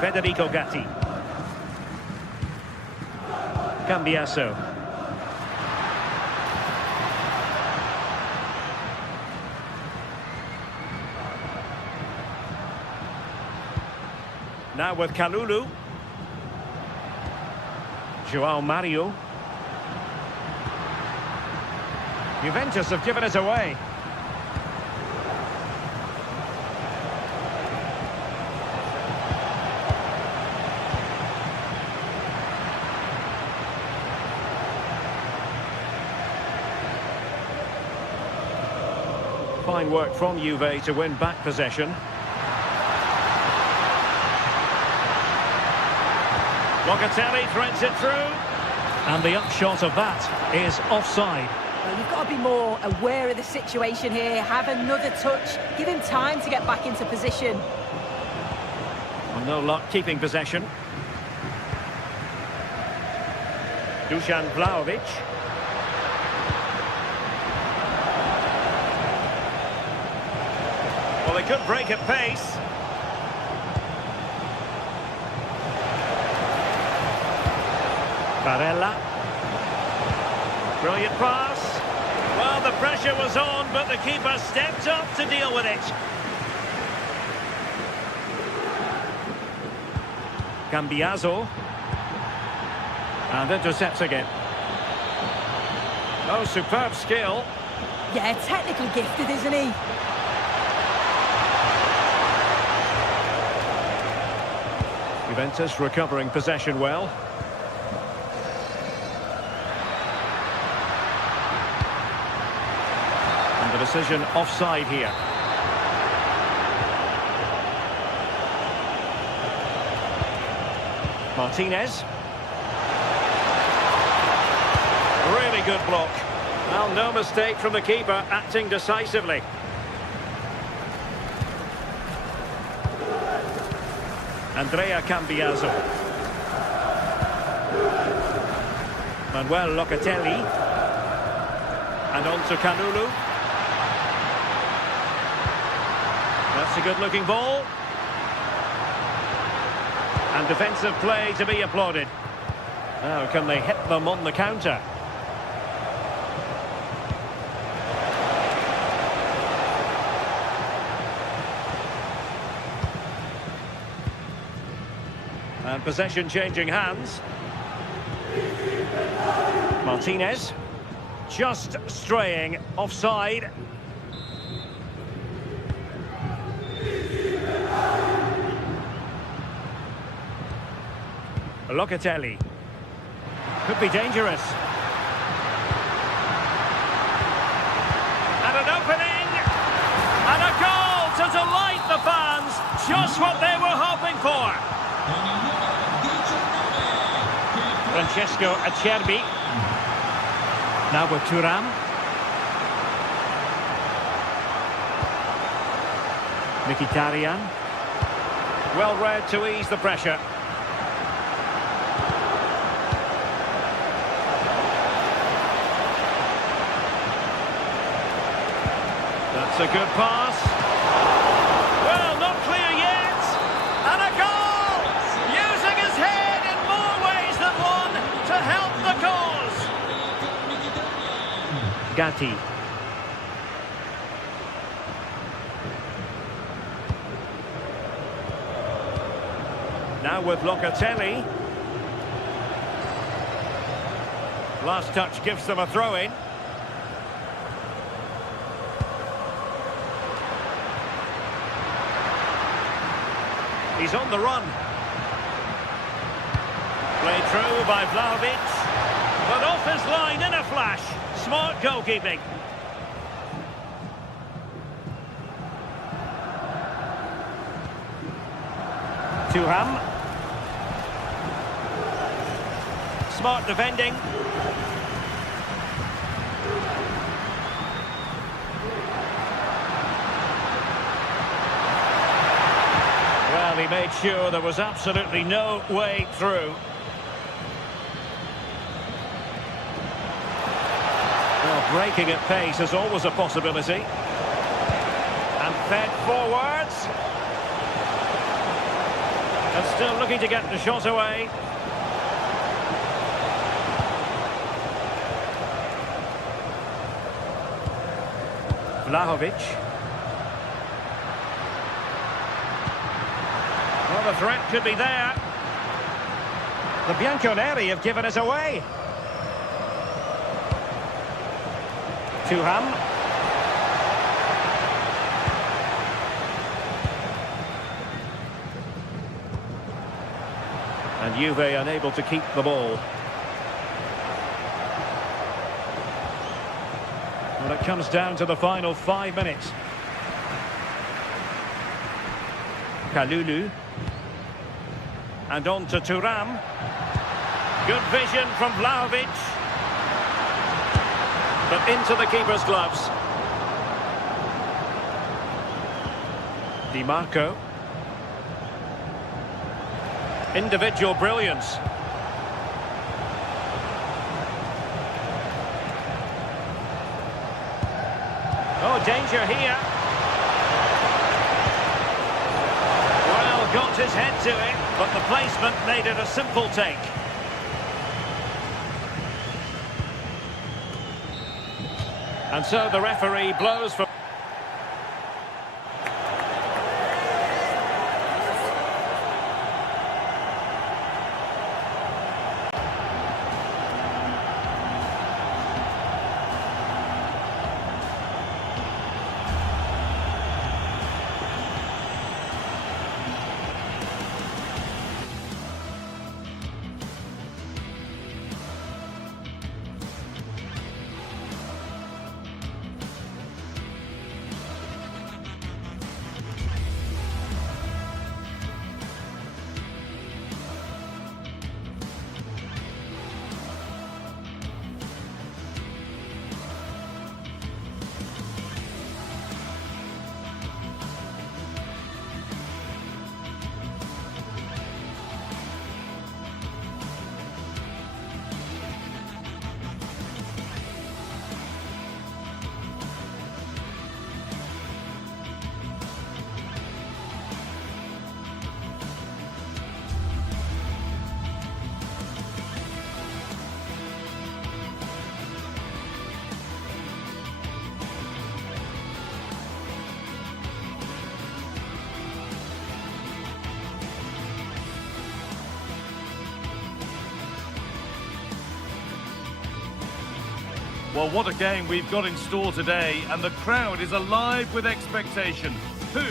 Federico Gatti. Cambiasso. Now with Kalulu. João Mario. Juventus have given it away. Fine work from Juve to win back possession. Locatelli threads it through. And the upshot of that is offside. Well, you've got to be more aware of the situation here. Have another touch. Give him time to get back into position. Well, no luck keeping possession. Dusan Vlahovic. Well, they could break at pace. Barella. Brilliant pass. Well, the pressure was on, but the keeper stepped up to deal with it. Cambiasso. And intercepts again. Oh, superb skill. Yeah, technically gifted, isn't he? Juventus recovering possession well. And the decision offside here. Martinez. Really good block. Well, no mistake from the keeper, acting decisively. Andrea Cambiasso. Manuel Locatelli. And on to Kalulu. That's a good-looking ball. And defensive play to be applauded. Now, can they hit them on the counter? And possession changing hands. Martinez. Just straying offside. Locatelli. Could be dangerous. And an opening! And a goal to delight the fans! Just what they were hoping for! Francesco Acerbi. Now with Thuram. Mkhitaryan. Well read to ease the pressure. That's a good pass. Well, not clear yet. And a goal! Using his head in more ways than one to help the cause. Gatti. Now with Locatelli. Last touch gives them a throw-in. He's on the run. Played through by Vlahovic. But off his line in a flash. Smart goalkeeping. Thuram. Smart defending. Well, he made sure there was absolutely no way through. Well, breaking at pace is always a possibility. And fed forwards. And still looking to get the shot away. Vlahovic. Well, the threat could be there. The Bianconeri have given us away. Thuram. And Juve unable to keep the ball. Well, it comes down to the final 5 minutes. Kalulu. And on to Thuram. Good vision from Vlahovic. But into the keeper's gloves. Di Marco. Individual brilliance. Oh, danger here. Well, got his head to it, but the placement made it a simple take. And so the referee blows for... Well, what a game we've got in store today, and the crowd is alive with expectation. Who?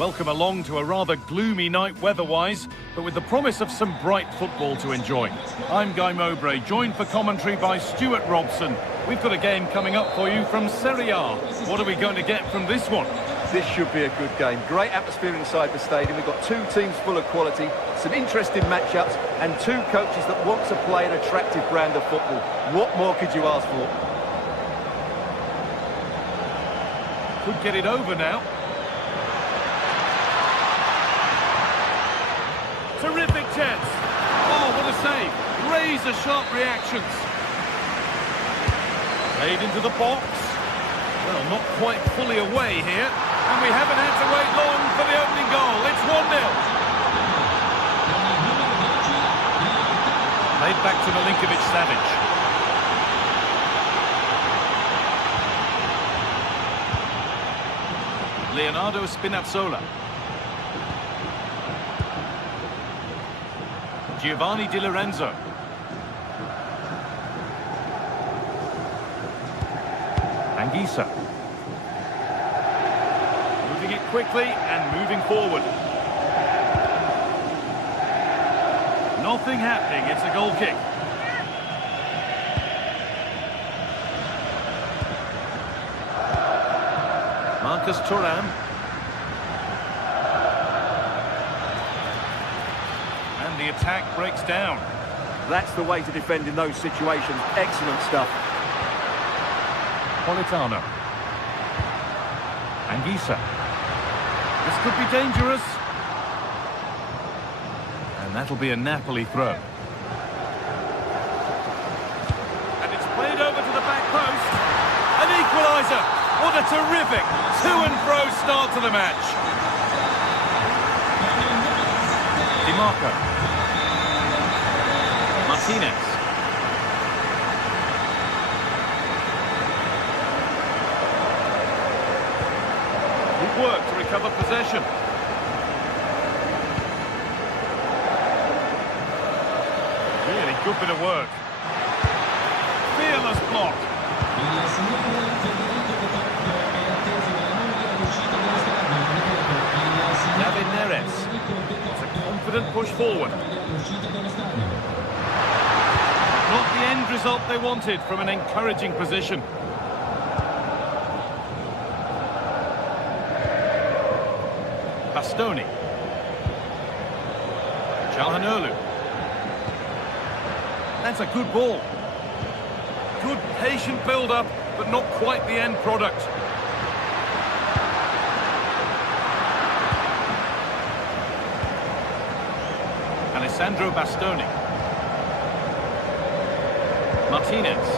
Welcome along to a rather gloomy night weather-wise, but with the promise of some bright football to enjoy. I'm Guy Mowbray, joined for commentary by Stuart Robson. We've got a game coming up for you from Serie A. What are we going to get from this one? This should be a good game. Great atmosphere inside the stadium. We've got two teams full of quality, some interesting matchups, and two coaches that want to play an attractive brand of football. What more could you ask for? Could get it over now. Terrific chance. Oh, what a save. Razor-sharp reactions. Played into the box. Well, not quite fully away here. And we haven't had to wait long for the opening goal. It's 1-0. Played back to Milinkovic-Savic. Leonardo Spinazzola. Giovanni Di Lorenzo. Anguissa. Moving it quickly and moving forward. Nothing happening, it's a goal kick. Marcus Thuram. And the attack breaks down. That's the way to defend in those situations. Excellent stuff. Politano. Anguissa. This could be dangerous. And that'll be a Napoli throw. And it's played over to the back post. An equaliser. What a terrific to-and-fro start to the match. Di Marco. Martinez. Good work to recover possession. Really good bit of work. Fearless block. David Neres. It's a confident push forward. Not the end result they wanted from an encouraging position. Bastoni. Çalhanoğlu. That's a good ball. Good patient build-up, but not quite the end product. Alessandro Bastoni. Martinez.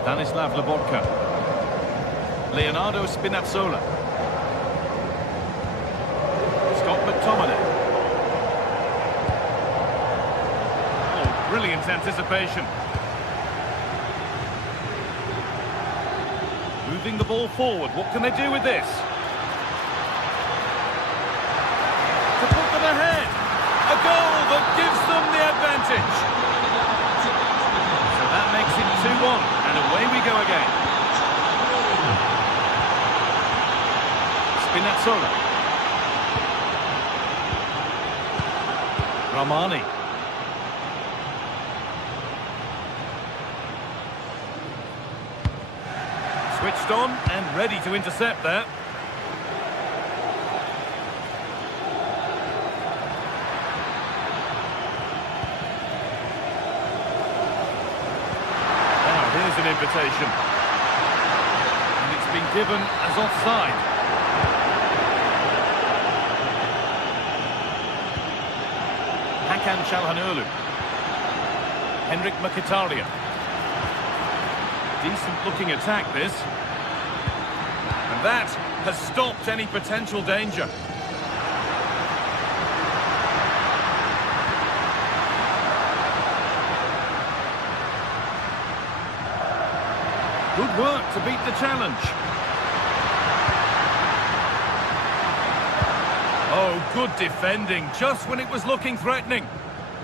Stanislav Lobotka. Leonardo Spinazzola. Scott McTominay. Oh, brilliant anticipation. Moving the ball forward. What can they do with this? To put them ahead. A goal that gives them the advantage. So that makes it 2-1, and away we go again. Spinazzola. Ramani. Switched on and ready to intercept there. Now here's an invitation. And it's been given as offside. Hakan Çalhanoğlu. Henrik Mkhitaryan. Decent looking attack this. And that has stopped any potential danger. Good work to beat the challenge. Oh, good defending, just when it was looking threatening.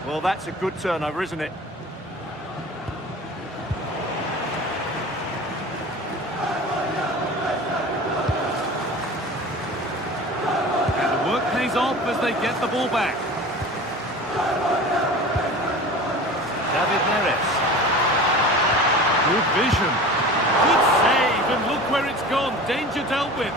Well, that's a good turnover, isn't it? And the work pays off as they get the ball back. David Neres. Good vision. Good save, and look where it's gone. Danger dealt with.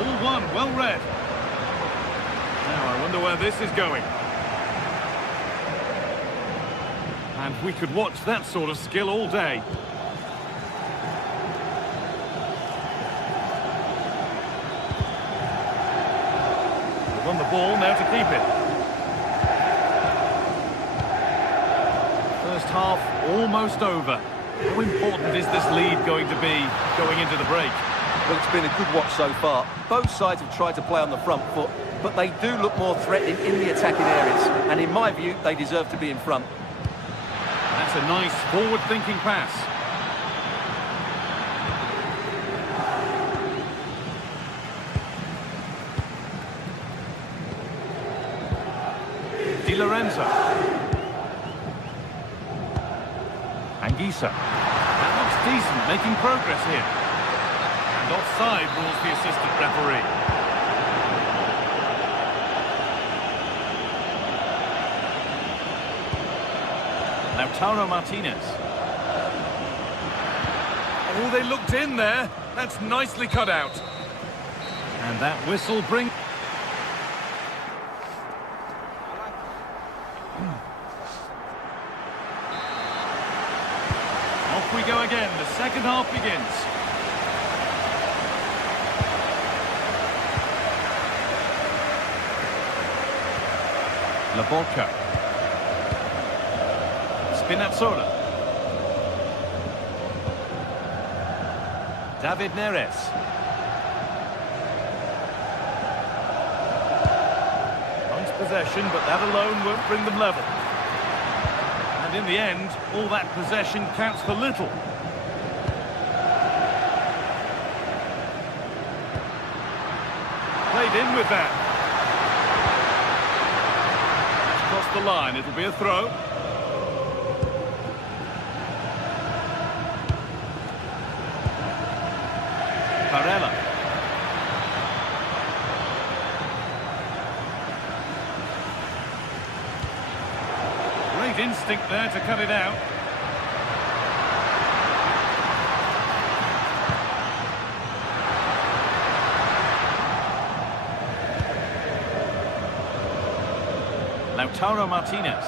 All one, well read. Now I wonder where this is going. And we could watch that sort of skill all day. They've won the ball, now to keep it. First half almost over. How important is this lead going to be going into the break? Well, it's been a good watch so far. Both sides have tried to play on the front foot, but they do look more threatening in the attacking areas. And in my view, they deserve to be in front. That's a nice forward-thinking pass. Di Lorenzo. Anguissa. That looks decent, making progress here. And offside rules the assistant referee. Lautaro Martinez. Oh, they looked in there. That's nicely cut out. And that whistle brings... Off we go again. The second half begins. Laborca. Spinazzola. David Neres. Nice possession, but that alone won't bring them level. And in the end, all that possession counts for little. Played in with that. Across the line, it'll be a throw. Barella. Great instinct there to cut it out. Lautaro Martinez.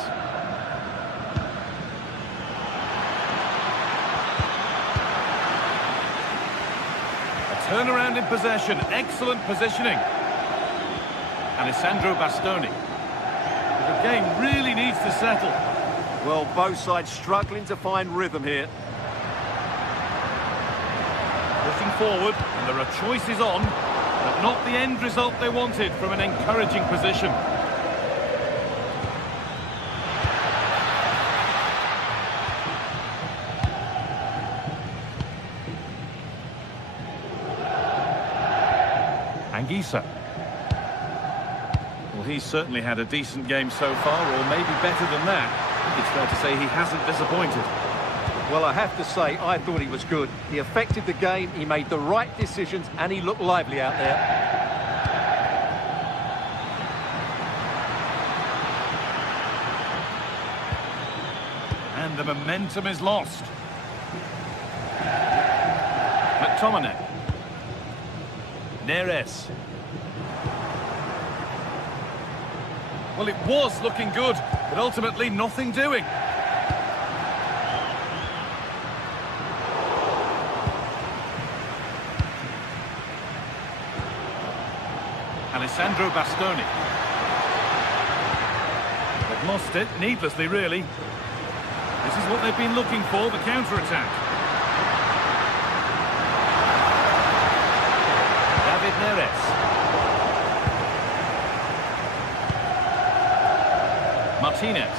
Turnaround in possession, excellent positioning. Alessandro Bastoni. The game really needs to settle. Well, both sides struggling to find rhythm here. Pushing forward, and there are choices on, but not the end result they wanted from an encouraging position. Anguissa. Well, he's certainly had a decent game so far, or maybe better than that. I think it's fair to say he hasn't disappointed. Well, I have to say, I thought he was good. He affected the game, he made the right decisions, and he looked lively out there. And the momentum is lost. McTominay. Neres. Well, it was looking good, but ultimately nothing doing. Alessandro Bastoni. They've lost it, needlessly really. This is what they've been looking for, the counter-attack. David Neres. Martinez.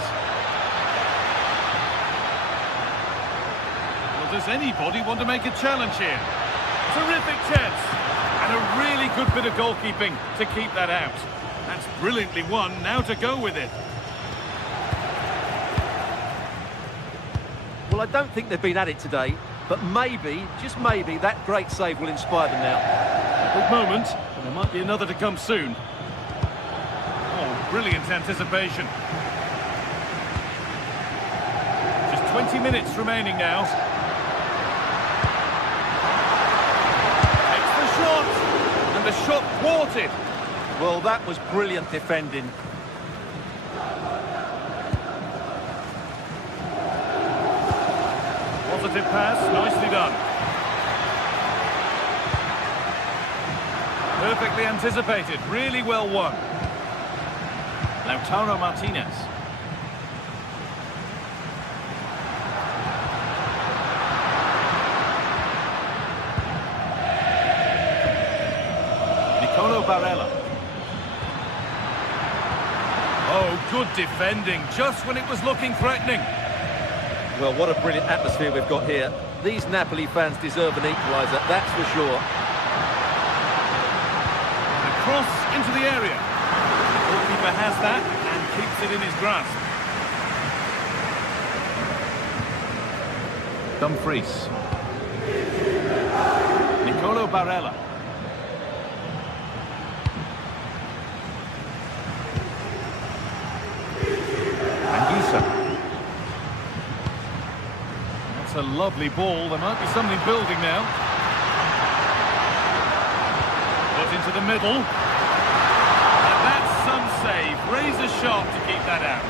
Well, does anybody want to make a challenge here? Terrific chance. And And a really good bit of goalkeeping to keep that out. That's brilliantly won, now to go with it. Well, I don't think they've been at it today, but maybe, just maybe, that great save will inspire them now. Good moment, and there might be another to come soon. Oh, brilliant anticipation. Just 20 minutes remaining now. Takes the shot, and the shot thwarted. Well, that was brilliant defending. Positive pass, nicely done. Perfectly anticipated, really well won. Lautaro Martinez. Barella. Oh, good defending, just when it was looking threatening. Well, what a brilliant atmosphere we've got here. These Napoli fans deserve an equaliser, that's for sure. The cross into the area. The goalkeeper has that and keeps it in his grasp. Dumfries. Nicolo Barella. That's a lovely ball. There might be something building now. Put into the middle. And that's some save. Razor sharp to keep that out.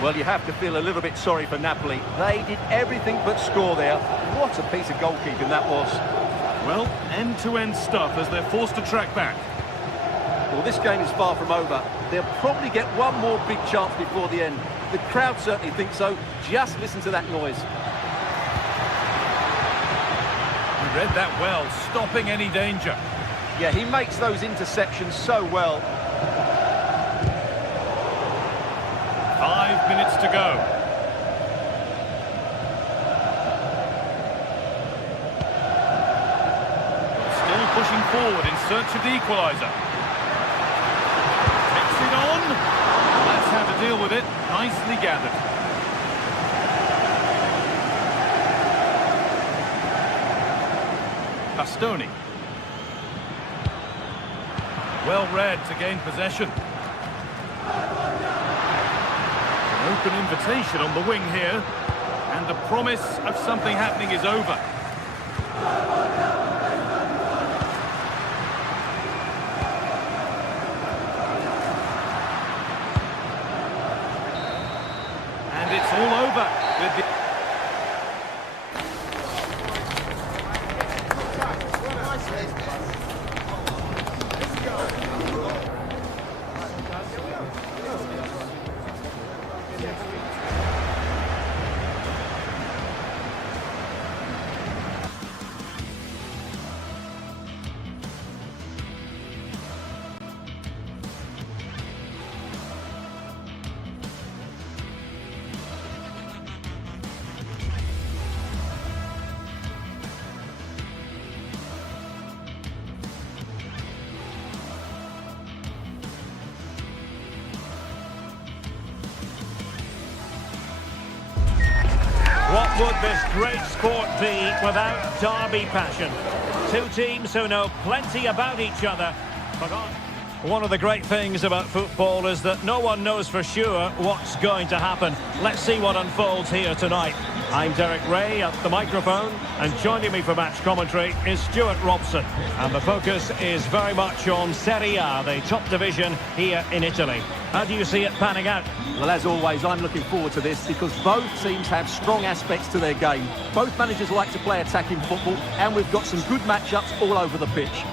Well, you have to feel a little bit sorry for Napoli. They did everything but score there. What a piece of goalkeeping that was. Well, end-to-end stuff as they're forced to track back. Well, this game is far from over. They'll probably get one more big chance before the end. The crowd certainly think so. Just listen to that noise. He read that well, stopping any danger. Yeah, he makes those interceptions so well. 5 minutes to go. Still pushing forward in search of the equaliser. Takes it on. That's how to deal with it. Nicely gathered. Bastoni. Well read to gain possession. An open invitation on the wing here. And the promise of something happening is over. And it's all over with the... What would this great sport be without derby passion? Two teams who know plenty about each other. One of the great things about football is that no one knows for sure what's going to happen. Let's see what unfolds here tonight. I'm Derek Ray at the microphone, and joining me for match commentary is Stuart Robson. And the focus is very much on Serie A, the top division here in Italy. How do you see it panning out? Well, as always, I'm looking forward to this because both teams have strong aspects to their game. Both managers like to play attacking football, and we've got some good matchups all over the pitch.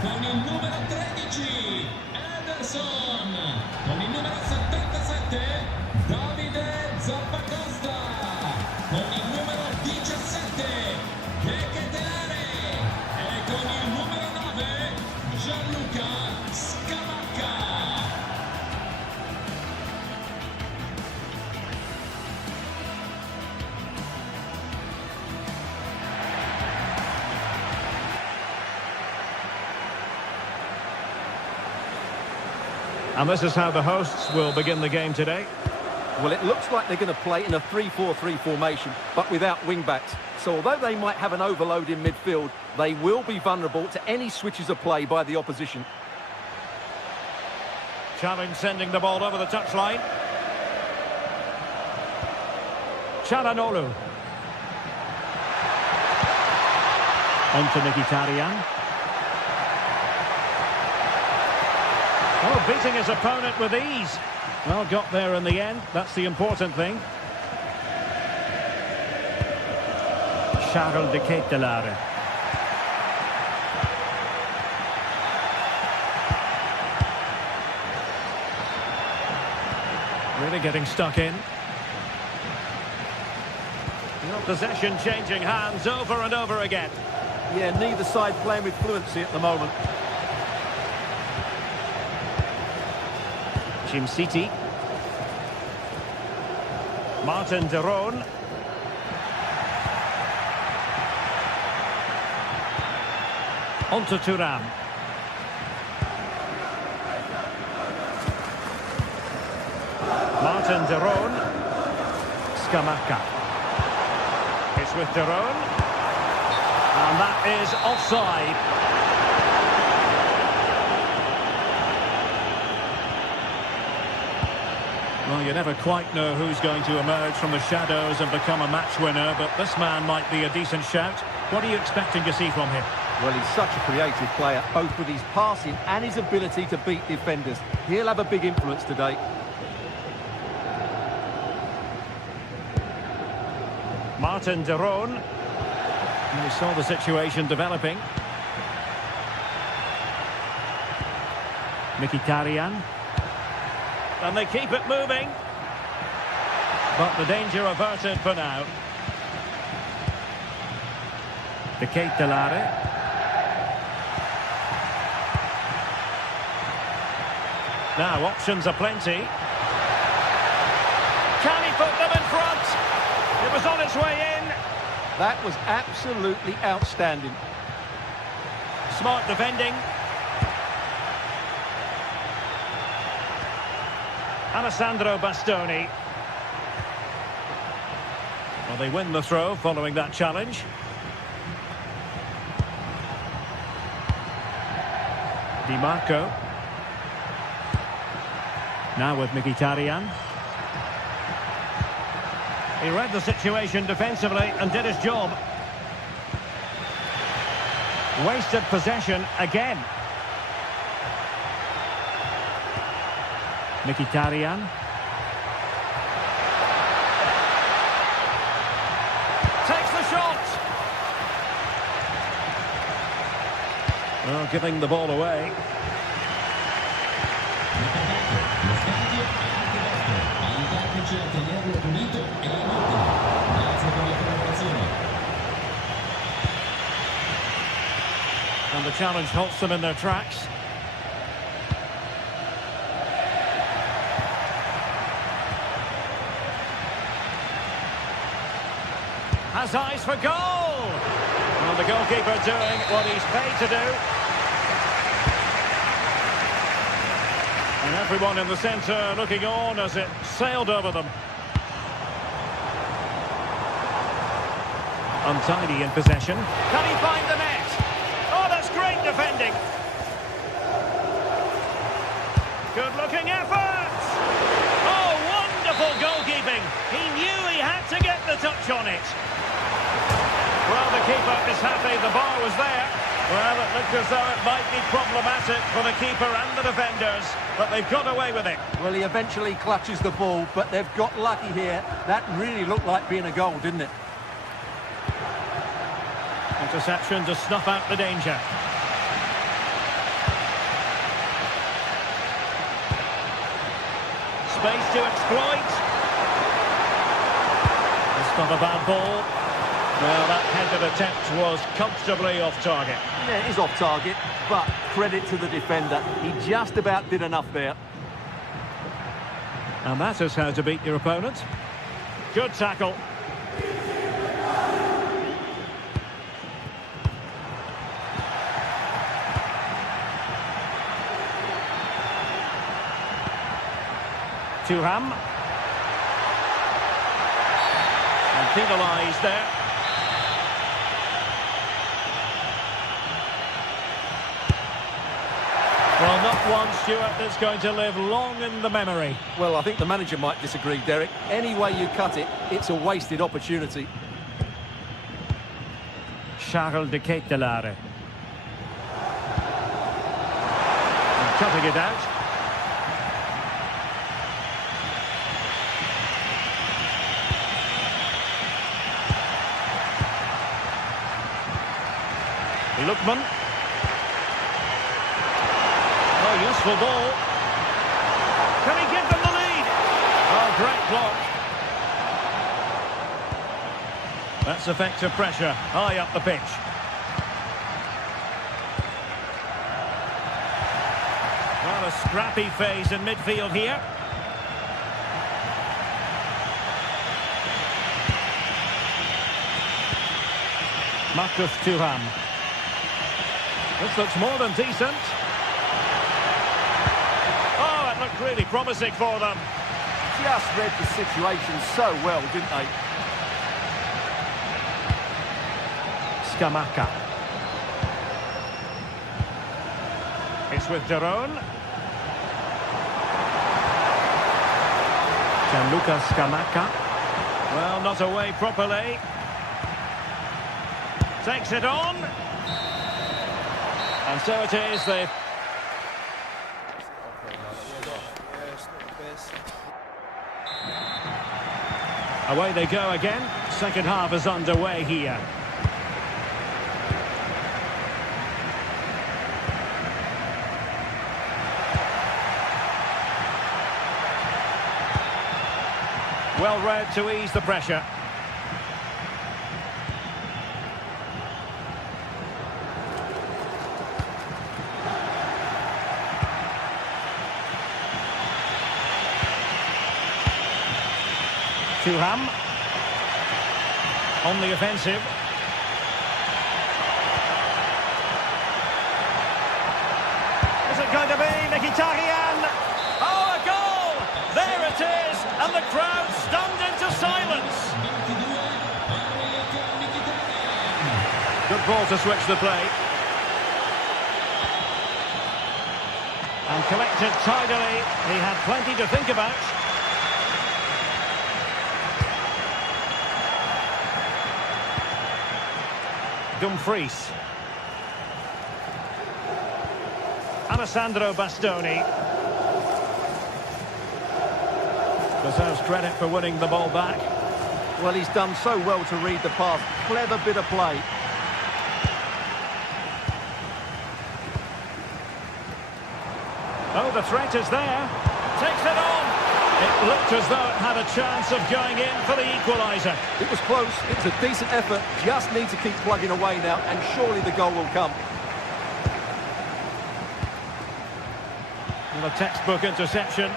Con il numero 13 Ederson, con il numero 77 Davide Zappacosta, con il numero 17 Keketelare e con il numero 9 And this is how the hosts will begin the game today. Well, it looks like they're going to play in a 3-4-3 formation, but without wing-backs. So although they might have an overload in midfield, they will be vulnerable to any switches of play by the opposition. Challenge sending the ball over the touchline. Çalhanoğlu. On to Mkhitaryan. Oh, beating his opponent with ease. Well, got there in the end. That's the important thing. Charles de Ketelaere. Really getting stuck in. Possession changing hands over and over again. Yeah, neither side playing with fluency at the moment. City. Martin de Roon. On to Thuram. Martin de Roon. Scamacca. It's with de Roon. And that is offside. Well, you never quite know who's going to emerge from the shadows and become a match winner, but this man might be a decent shout. What are you expecting to see from him? Well, he's such a creative player, both with his passing and his ability to beat defenders. He'll have a big influence today. Martin de Roon. We saw the situation developing. Mkhitaryan. And they keep it moving. But the danger averted for now. De Ketelaere. Now options are plenty. Can he put them in front? It was on its way in. That was absolutely outstanding. Smart defending. Alessandro Bastoni. Well, they win the throw following that challenge. Di Marco. Now with Mkhitaryan. He read the situation defensively and did his job. Wasted possession again. Mkhitaryan. Takes the shot. Well, giving the ball away. And the challenge halts them in their tracks. Has eyes for goal! Well, the goalkeeper doing what he's paid to do. And everyone in the centre looking on as it sailed over them. Untidy in possession. Can he find the net? Oh, that's great defending. Good-looking effort! Oh, wonderful goalkeeping. He knew he had to get the touch on it. Well, the keeper is happy the bar was there. Well, it looked as though it might be problematic for the keeper and the defenders, but they've got away with it. Well, he eventually clutches the ball, but they've got lucky here. That really looked like being a goal, didn't it? Interception to snuff out the danger. Space to exploit. It's not a bad ball. Well, that headed attempt was comfortably off target. Yeah, it is off target, but credit to the defender. He just about did enough there. And that is how to beat your opponent. Good tackle. Thuram. And penalised there. Well, not one, Stuart, that's going to live long in the memory. Well, I think the manager might disagree, Derek. Any way you cut it, it's a wasted opportunity. Charles de Ketelaere. Cutting it out. Lookman. Oh, useful ball. Can he give them the lead? Oh, great block. That's effective pressure, high up the pitch. Well, a scrappy phase in midfield here. Marcus Thuram. This looks more than decent. Oh, it looked really promising for them. Just read the situation so well, didn't they? Scamacca. It's with Daron. Gianluca Scamacca. Well, not away properly. Takes it on. And so it is. Away they go again. Second half is underway here. Well read to ease the pressure. Thuram on the offensive. Is it going to be Mkhitaryan? Oh, a goal! There it is, and the crowd stunned into silence. Good ball to switch the play. And collected tidily. He had plenty to think about. Dumfries. Alessandro Bastoni. Deserves credit for winning the ball back. Well, he's done so well to read the pass. Clever bit of play. Oh, the threat is there. Takes it on. It looked as though it had a chance of going in for the equaliser. It was close. It was a decent effort. Just need to keep plugging away now, and surely the goal will come. Well, a textbook interception.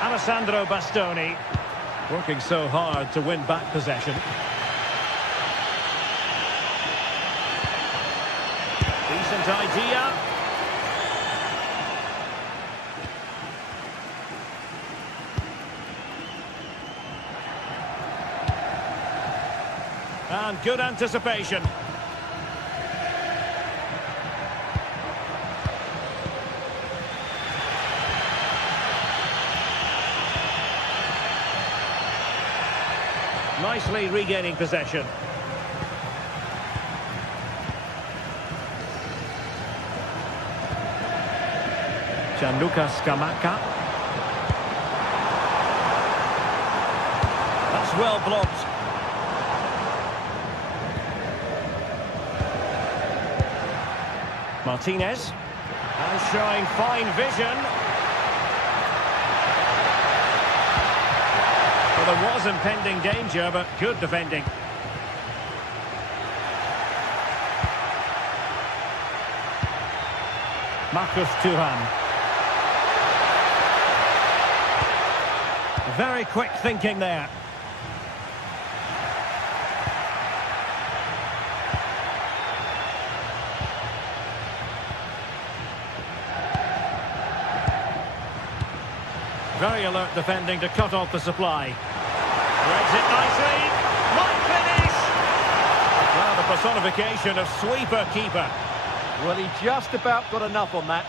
Alessandro Bastoni working so hard to win back possession. Decent idea. And good anticipation. Nicely regaining possession. Gianluca Scamacca. That's well blocked. Martinez. And showing fine vision. Well, there was impending danger, but good defending. Marcus Thuram. Very quick thinking there. Very alert defending to cut off the supply. Reads it nicely. Might finish! Well, the personification of sweeper keeper. Well, he just about got enough on that.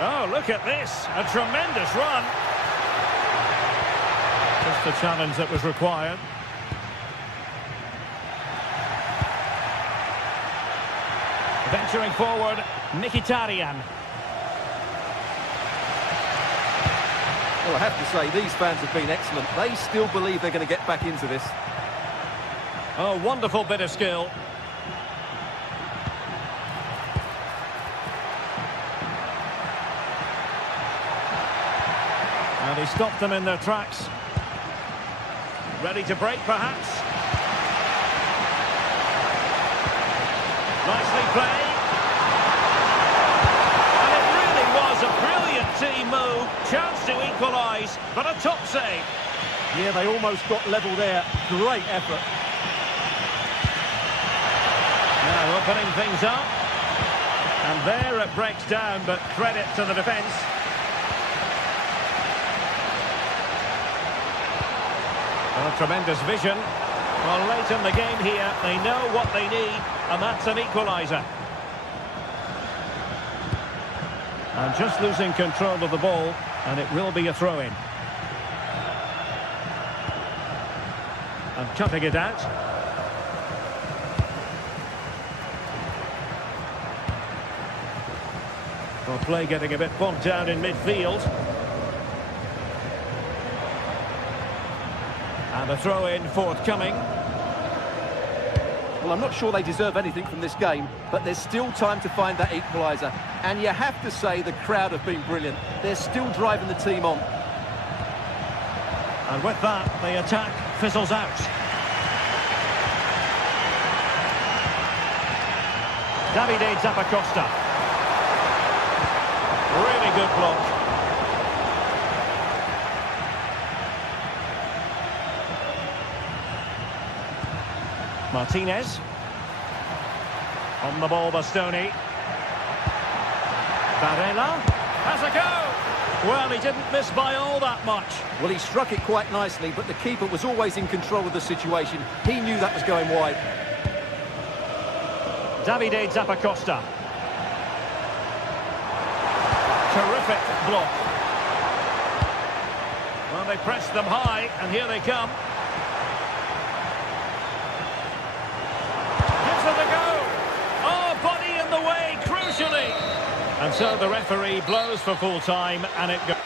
Oh, look at this. A tremendous run. Just the challenge that was required. Venturing forward, Mkhitaryan. Well, I have to say, these fans have been excellent. They still believe they're going to get back into this. Oh, wonderful bit of skill. And he stopped them in their tracks. Ready to break, perhaps. Nicely played. And it really was a brilliant team move. Chance to equalise, but a top save. Yeah, they almost got level there. Great effort. Now opening things up. And there it breaks down, but credit to the defence. Well, tremendous vision. Well, late in the game here, they know what they need, and that's an equaliser. And just losing control of the ball, and it will be a throw-in. And cutting it out. Well, play getting a bit bogged down in midfield. And a throw-in forthcoming. Well, I'm not sure they deserve anything from this game, but there's still time to find that equaliser. And you have to say the crowd have been brilliant. They're still driving the team on. And with that, the attack fizzles out. Davide Zappacosta. Really good block. Martinez. On the ball, Bastoni. Barella. Has a go! Well, he didn't miss by all that much. Well, he struck it quite nicely, but the keeper was always in control of the situation. He knew that was going wide. Davide Zappacosta. Terrific block. Well, they pressed them high, and here they come. And so the referee blows for full time, and it goes.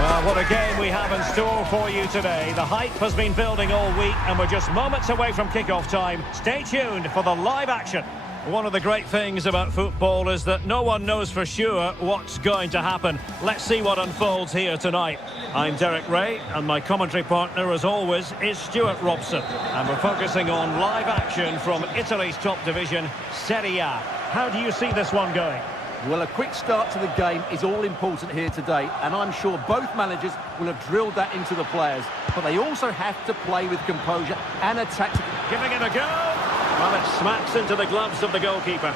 Well, what a game we have in store for you today. The hype has been building all week, and we're just moments away from kickoff time. Stay tuned for the live action. One of the great things about football is that no one knows for sure what's going to happen. Let's see what unfolds here tonight. I'm Derek Ray, and my commentary partner, as always, is Stuart Robson. And we're focusing on live action from Italy's top division, Serie A. How do you see this one going? Well, a quick start to the game is all important here today, and I'm sure both managers will have drilled that into the players. But they also have to play with composure and a tactical... Giving it a go. Well, it smacks into the gloves of the goalkeeper.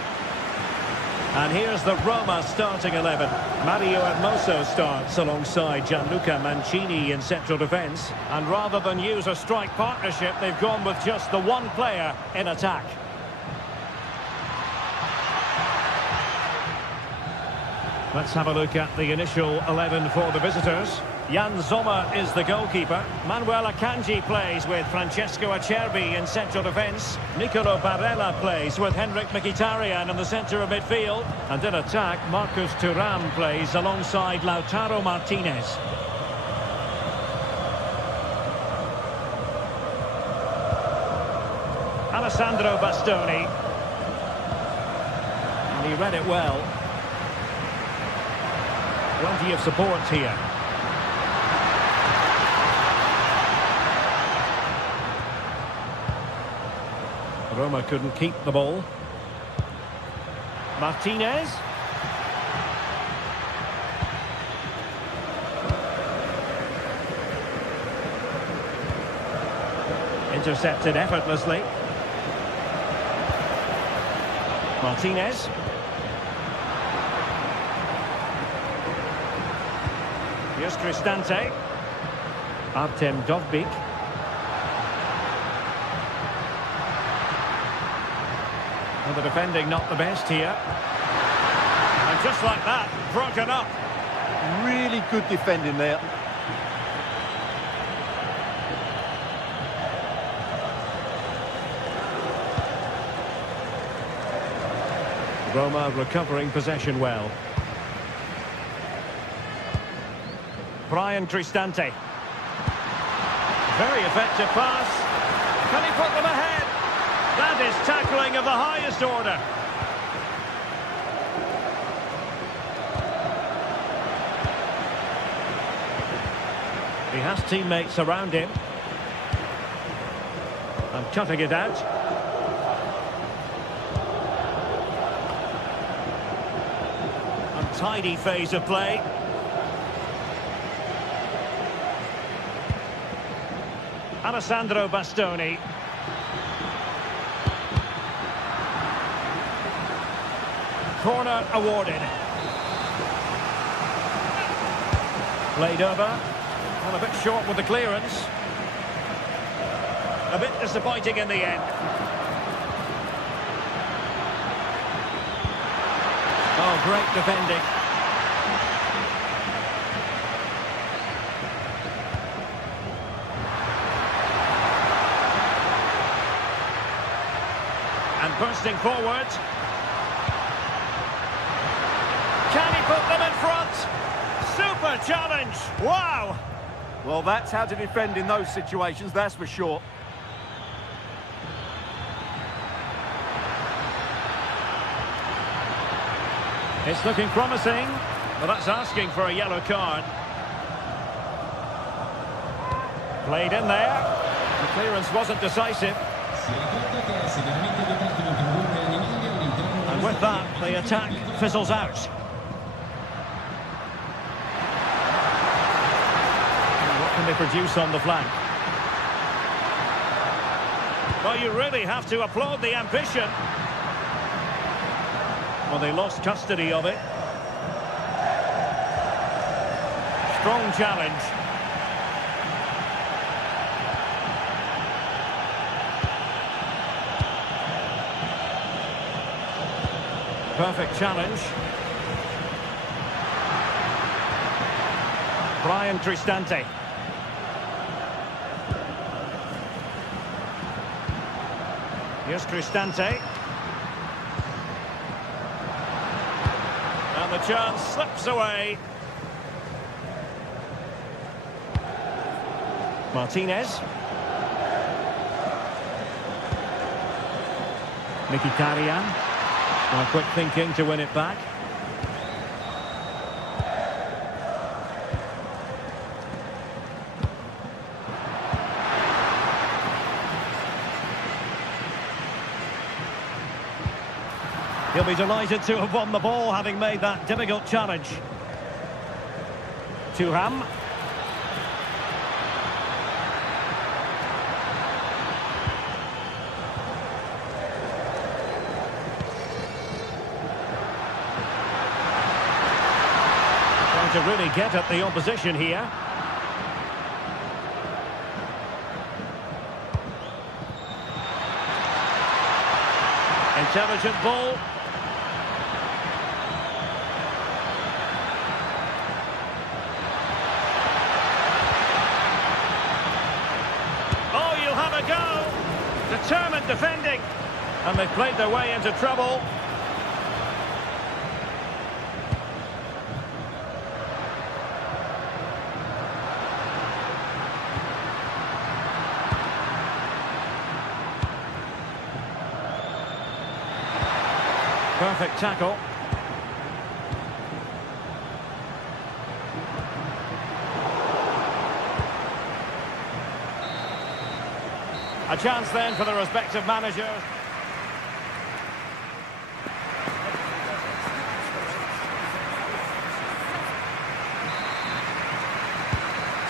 And here's the Roma starting 11. Mario Hermoso starts alongside Gianluca Mancini in central defence. And rather than use a strike partnership, they've gone with just the one player in attack. Let's have a look at the initial 11 for the visitors. Jan Sommer is the goalkeeper. Manuel Akanji plays with Francesco Acerbi in central defence. Nicolo Barella plays with Henrik Mkhitaryan in the centre of midfield. And in attack, Marcus Thuram plays alongside Lautaro Martinez. Alessandro Bastoni. And he read it well. Plenty of support here. Roma couldn't keep the ball. Martinez. Intercepted effortlessly. Martinez. Here's Cristante. Artem Dovbyk. And the defending not the best here. And just like that, broken up. Really good defending there. Roma recovering possession well. Brian Cristante. Very effective pass. Can he put them ahead? That is tackling of the highest order. He has teammates around him. And cutting it out. Untidy phase of play. Alessandro Bastoni. Corner awarded. Played over. Well, a bit short with the clearance. A bit disappointing in the end. Oh, great defending. And bursting forward. Can he put them in front? Super challenge. Wow. Well, that's how to defend in those situations, that's for sure. It's looking promising. Well, that's asking for a yellow card. Played in there. The clearance wasn't decisive. And with that, the attack fizzles out. And what can they produce on the flank? Well, you really have to applaud the ambition. Well, they lost custody of it. Strong challenge. Perfect challenge. Brian Cristante. Here's Cristante. And the chance slips away. Martinez. Mkhitaryan. Well, quick thinking to win it back. He'll be delighted to have won the ball, having made that difficult challenge. Thuram. Trying to really get at the opposition here. Intelligent ball. Oh, you'll have a go. Determined defending. And they've played their way into trouble. Perfect tackle. A chance then for the respective managers.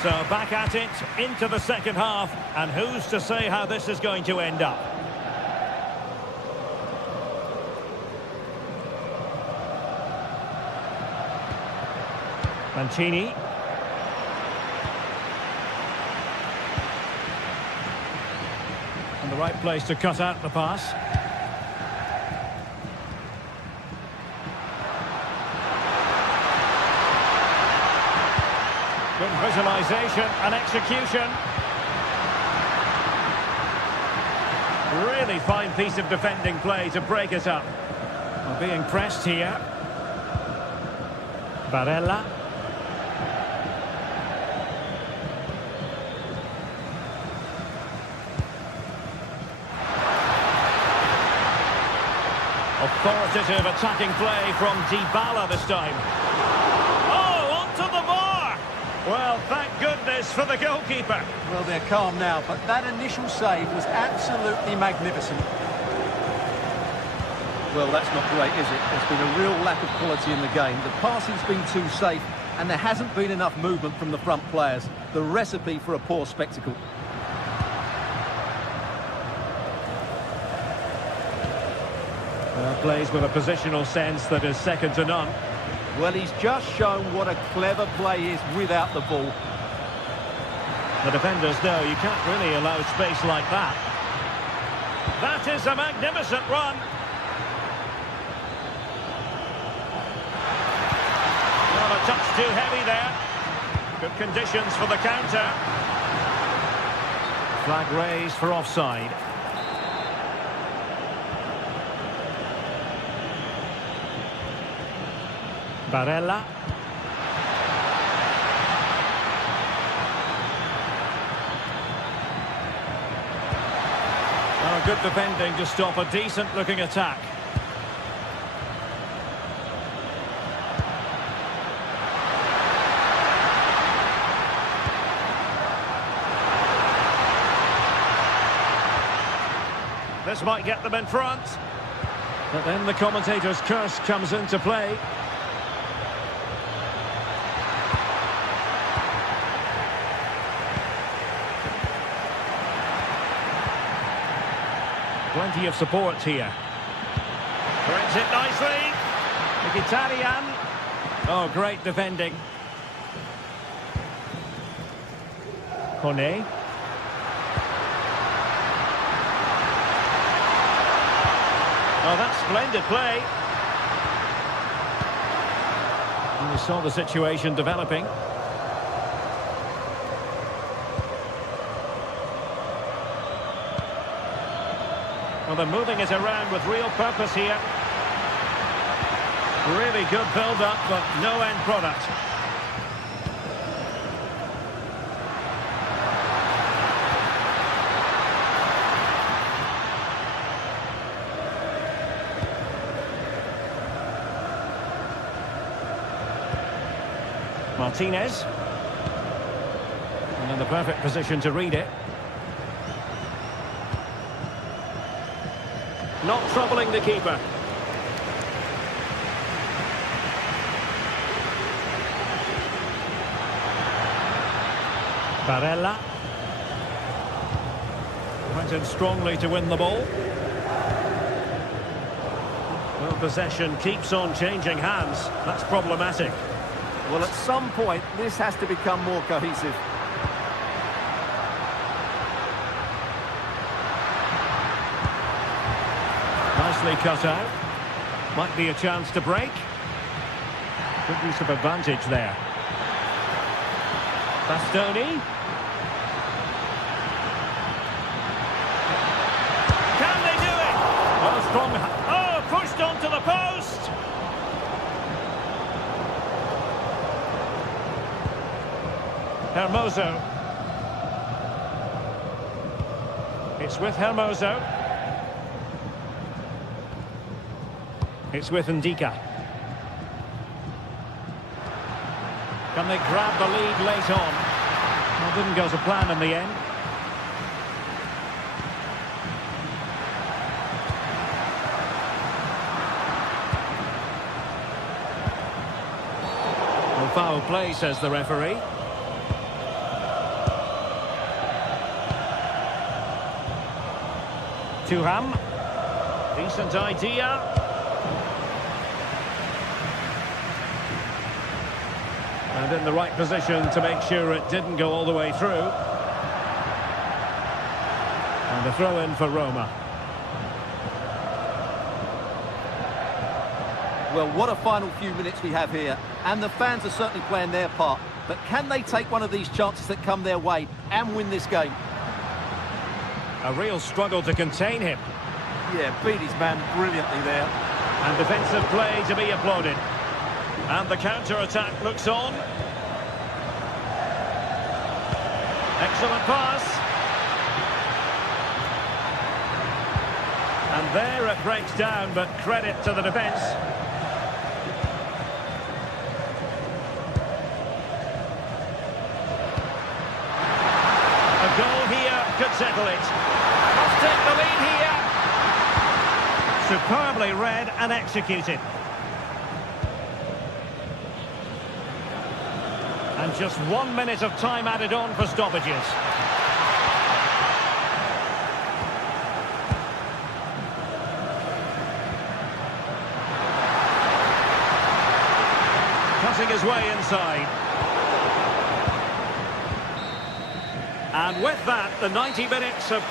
So back at it into the second half, and who's to say how this is going to end up? Mancini. And the right place to cut out the pass. Good visualisation and execution. Really fine piece of defending play to break it up. Well, being pressed here. Barella. Authoritative attacking play from Dybala this time. Oh, onto the bar! Well, thank goodness for the goalkeeper. Well, they're calm now, but that initial save was absolutely magnificent. Well, that's not great, is it? There's been a real lack of quality in the game. The passing's been too safe, and there hasn't been enough movement from the front players. The recipe for a poor spectacle. Plays with a positional sense that is second to none. Well, he's just shown what a clever play is without the ball. The defenders know you can't really allow space like that. That is a magnificent run. Not a touch too heavy there. Good conditions for the counter. Flag raised for offside. Barella. Oh, good defending to stop a decent-looking attack. This might get them in front. But then the commentator's curse comes into play. Plenty of support here. Threads it nicely. Mkhitaryan. Oh, great defending. Kone. Oh, that's splendid play. And we saw the situation developing. Well, they're moving it around with real purpose here. Really good build-up, but no end product. Martinez. And in the perfect position to read it. Not troubling the keeper. Barella. Went in strongly to win the ball. Well, possession keeps on changing hands. That's problematic. Well, at some point, this has to become more cohesive. Nicely cut out. Might be a chance to break. Good use of advantage there. Bastoni. Can they do it? Well, strong. Oh, pushed onto the post. Hermoso. It's with Hermoso. It's with Ndika. Can they grab the lead late on? Well, didn't go to plan in the end. Well, foul play, says the referee. Thuram. Decent idea. And in the right position to make sure it didn't go all the way through. And a throw in for Roma. Well, what a final few minutes we have here. And the fans are certainly playing their part. But can they take one of these chances that come their way and win this game? A real struggle to contain him. Yeah, beat his man brilliantly there. And defensive play to be applauded. And the counter-attack looks on. Excellent pass. And there it breaks down, but credit to the defence. A goal here could settle it. Must take the lead here. Superbly read and executed. And just 1 minute of time added on for stoppages. Cutting his way inside. And with that, the 90 minutes of...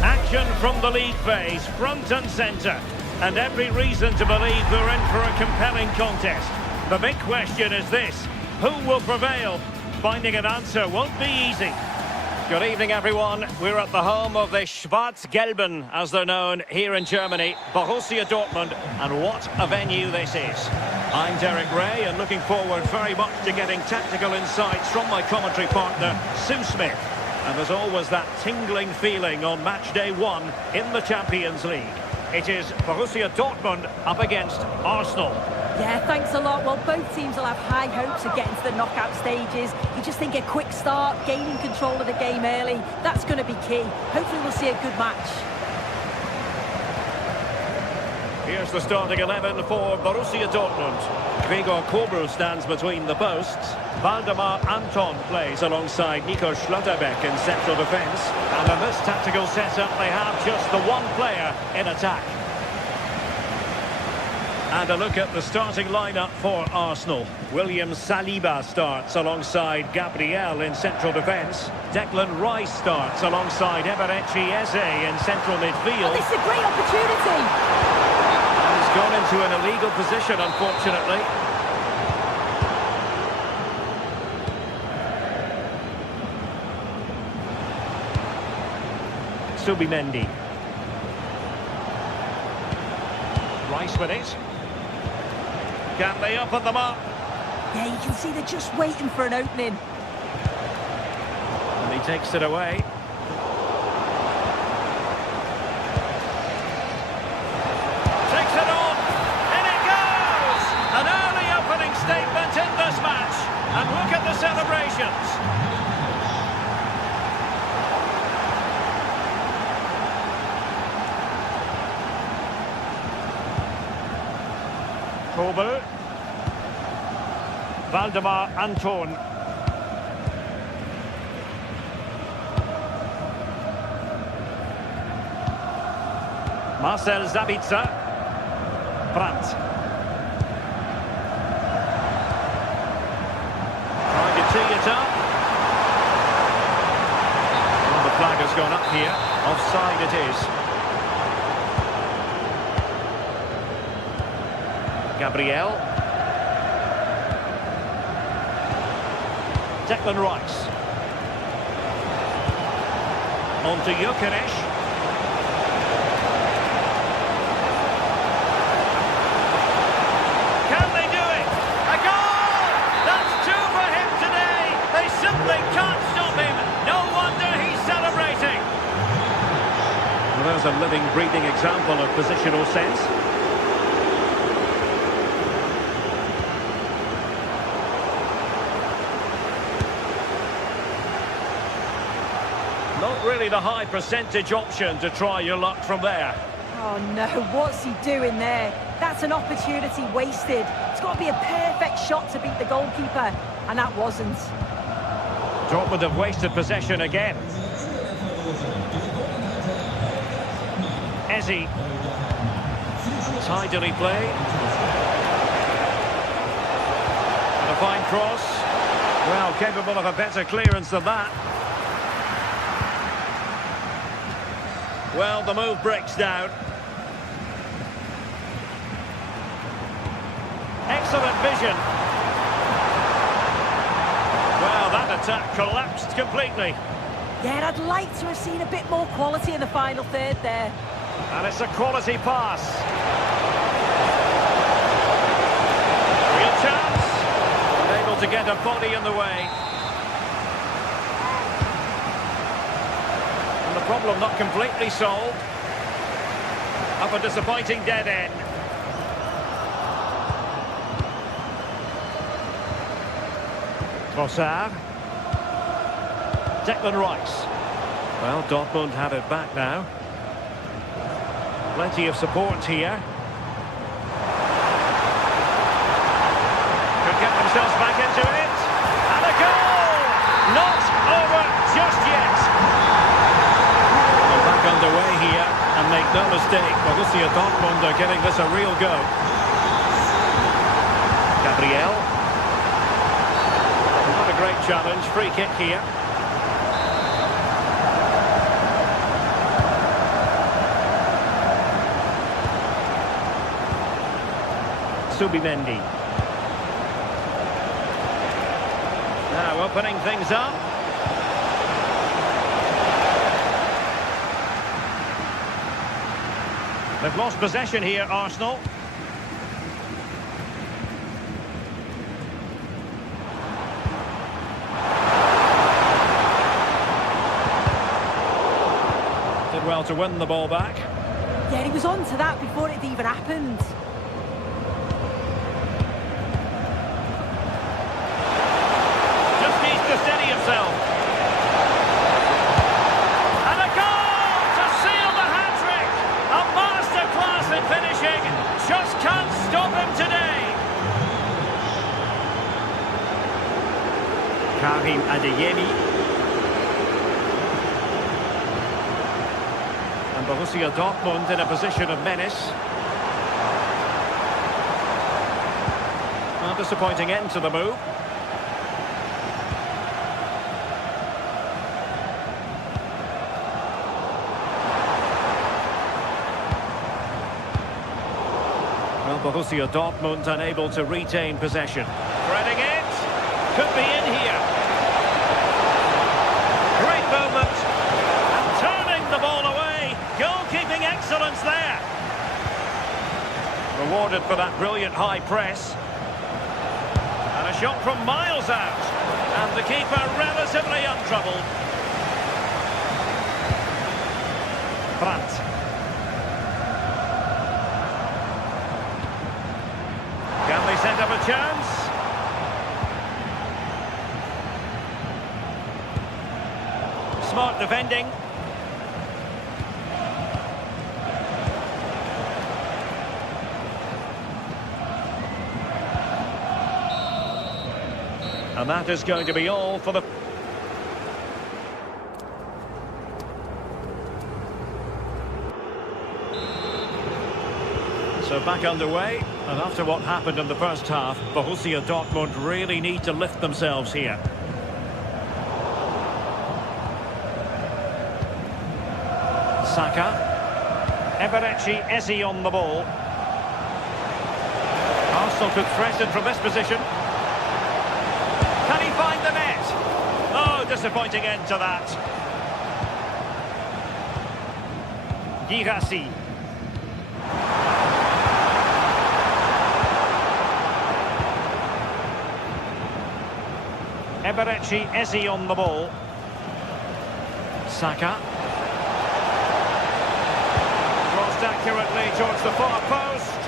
Action from the league phase, front and centre. And every reason to believe we're in for a compelling contest. The big question is this: who will prevail? Finding an answer won't be easy. Good evening, everyone. We're at the home of the Schwarz-Gelben, as they're known here in Germany, Borussia Dortmund, and what a venue this is. I'm Derek Ray, and looking forward very much to getting tactical insights from my commentary partner, Sue Smith. And there's always that tingling feeling on match day 1 in the Champions League. It is Borussia Dortmund up against Arsenal. Yeah, thanks a lot. Well, both teams will have high hopes of getting to the knockout stages. You just think a quick start, gaining control of the game early, that's going to be key. Hopefully we'll see a good match. Here's the starting 11 for Borussia Dortmund. Gregor Kobel stands between the posts. Waldemar Anton plays alongside Nico Schlotterbeck in central defence. And in this tactical setup, they have just the one player in attack. And a look at the starting lineup for Arsenal. William Saliba starts alongside Gabriel in central defence. Declan Rice starts alongside Eberechi Eze in central midfield. Oh, this is a great opportunity! He's gone into an illegal position, unfortunately. Subimendi. Rice with it. Can they open them up? Yeah, you can see they're just waiting for an opening. And he takes it away. Takes it on. In it goes! An early opening statement in this match. And look at the celebrations. Kobel. Waldemar Anton. Marcel Sabitzer. Brandt. Trying to tee it up. Well, the flag has gone up here. Offside it is. Gabriel. Declan Rice. On to Gyökeres. Can they do it? A goal! That's 2 for him today. They simply can't stop him. No wonder he's celebrating. Well, there's a living, breathing example of positional sense. Not really the high percentage option to try your luck from there. Oh no, what's he doing there? That's an opportunity wasted. It's got to be a perfect shot to beat the goalkeeper, and that wasn't. Dortmund have wasted possession again. Eze. Tidily played. And a fine cross. Well, capable of a better clearance than that. Well, the move breaks down. Excellent vision. Well, that attack collapsed completely. Yeah, and I'd like to have seen a bit more quality in the final third there. And it's a quality pass. Real chance. Unable to get a body in the way. And the problem not completely solved. Up a disappointing dead end. Trossard. Declan Rice. Well, Dortmund have it back now. Plenty of support here. Could get themselves back into it. And a goal! Not over just yet. They're back underway here. And make no mistake, Borussia Dortmund are giving this a real go. Gabriel. Not a great challenge. Free kick here. Subimendi. Now opening things up. They've lost possession here, Arsenal. well to win the ball back. Yeah, he was on to that before it even happened. Just needs to steady himself. And a goal to seal the hat-trick. A masterclass in finishing. Just can't stop him today. Karim Adeyemi. And Borussia Dortmund in a position of menace. A disappointing end to the move. Well, Borussia Dortmund unable to retain possession. Threading it. Could be in here. Great moment. And turning the ball away. Goalkeeping excellence there. Rewarded for that brilliant high press. And a shot from miles out. And the keeper relatively untroubled. Brandt. Can they set up a chance? Smart defending. And that is going to be all for the... So back underway, and after what happened in the first half, Borussia Dortmund really need to lift themselves here. Saka. Eberechi Eze on the ball. Arsenal could threaten from this position. Can he find the net? Oh, disappointing end to that. Girassi. Eberechi Eze on the ball. Saka. Crossed accurately towards the far post.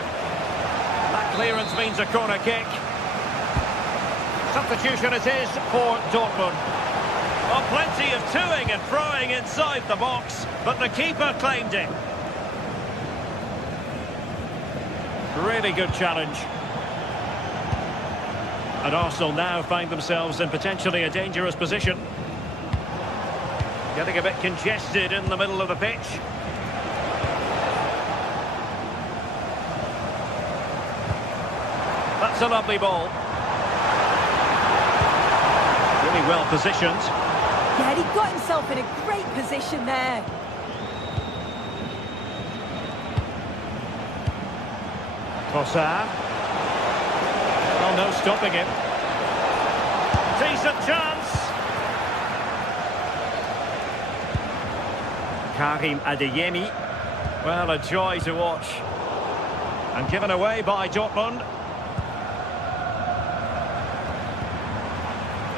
That clearance means a corner kick. Substitution it is for Dortmund. Well, plenty of toing and throwing inside the box, but the keeper claimed it. Really good challenge. And Arsenal now find themselves in potentially a dangerous position. Getting a bit congested in the middle of the pitch. That's a lovely ball. Really well positioned. Yeah, he got himself in a great position there. Trossard. Oh, no stopping him. Decent chance. Karim Adeyemi. Well, a joy to watch. And given away by Dortmund.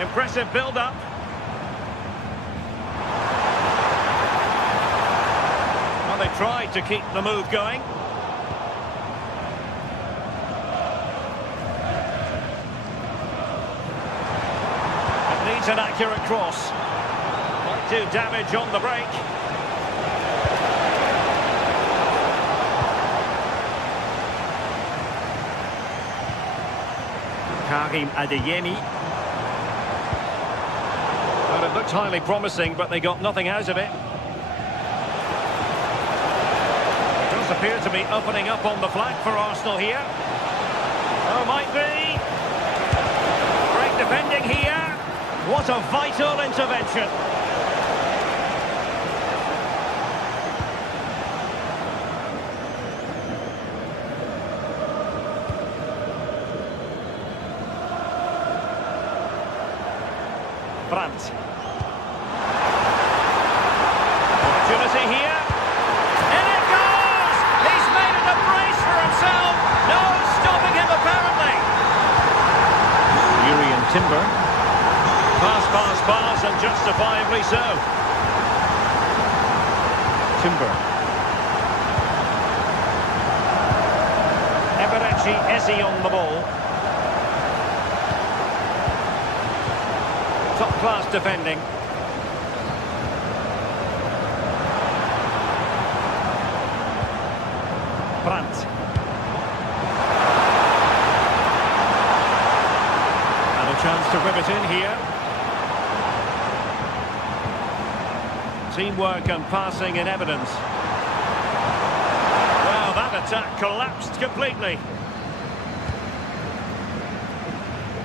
Impressive build-up. Well, they tried to keep the move going. Needs an accurate cross. Might do damage on the break. Karim Adeyemi. Well, it looked highly promising, but they got nothing out of it. It does appear to be opening up on the flank for Arsenal here. Oh, might be. Great defending here. What a vital intervention. Brandt. Opportunity here. And it goes! He's made it a brace for himself. No stopping him apparently. Urian Timber. Pass, and justifiably so. Timber. Eze on the ball. Top-class defending. Brandt. And a chance to whip it in here. Teamwork and passing in evidence. Well, that attack collapsed completely.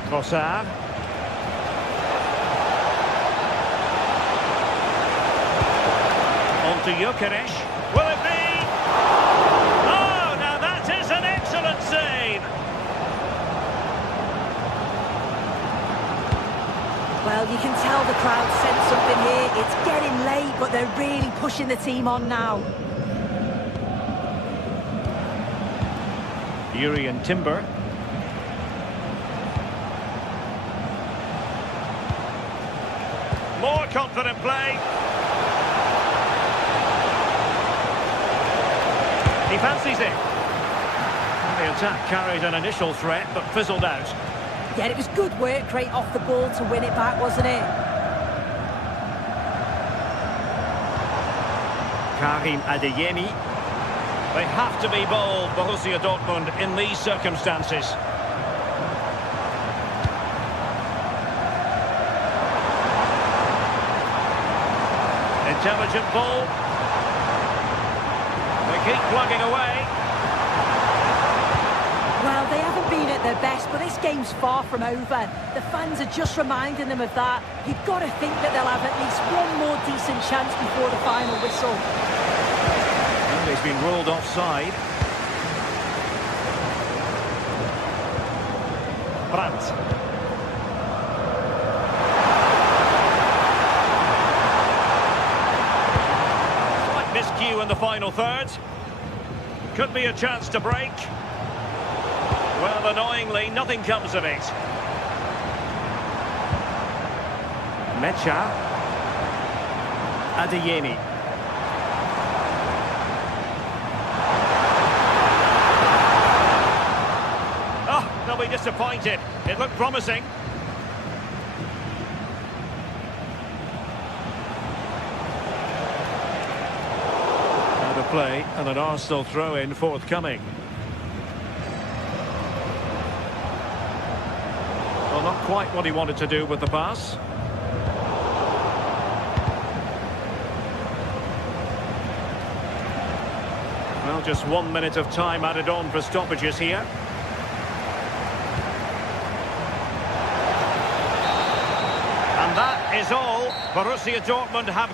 Trossard. On to Gyökeres. Will it be? Oh, now that is an excellent save. Well, you can tell the crowd sense something here. It's getting late, but they're really pushing the team on now. Yuri and Timber. More confident play. He fancies it. The attack carried an initial threat, but fizzled out. Yeah, it was good work right off the ball to win it back, wasn't it? Karim Adeyemi. They have to be bold, Borussia Dortmund, in these circumstances. Intelligent ball. They keep plugging away. Well, they haven't been at their best, but this game's far from over. The fans are just reminding them of that. You've got to think that they'll have at least one more decent chance before the final whistle. And he's been ruled offside. Brandt. Slight miscue in the final third. Could be a chance to break. Well, annoyingly, nothing comes of it. Mecha. Adeyemi. Oh, they'll be disappointed. It looked promising. Out of play, and an Arsenal throw-in forthcoming. Well, not quite what he wanted to do with the pass. Well, just 1 minute of time added on for stoppages here. And that is all. Borussia Dortmund have...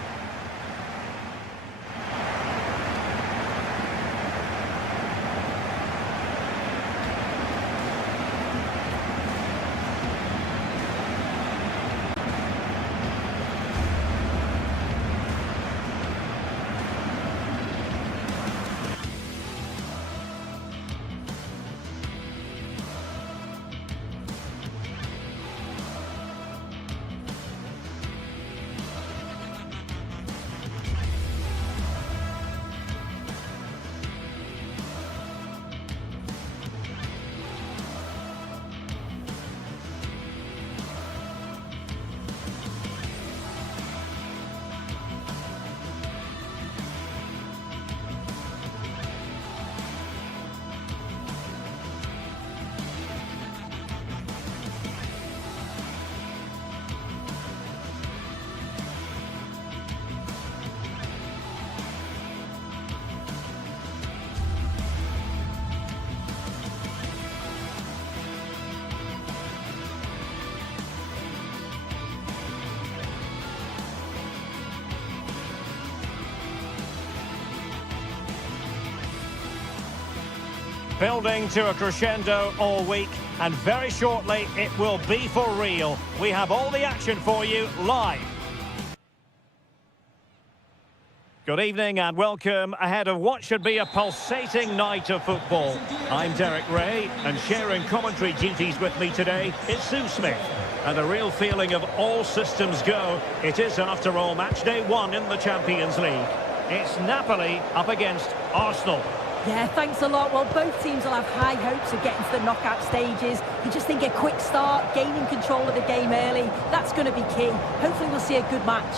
Building to a crescendo all week, and very shortly it will be for real. We have all the action for you live. Good evening and welcome ahead of what should be a pulsating night of football. I'm Derek Ray, and sharing commentary duties with me today is Sue Smith. And a real feeling of all systems go. It is, after all, match day 1 in the Champions League. It's Napoli up against Arsenal. Yeah, thanks a lot. Well, both teams will have high hopes of getting to the knockout stages. You just think a quick start, gaining control of the game early, that's going to be key. Hopefully we'll see a good match.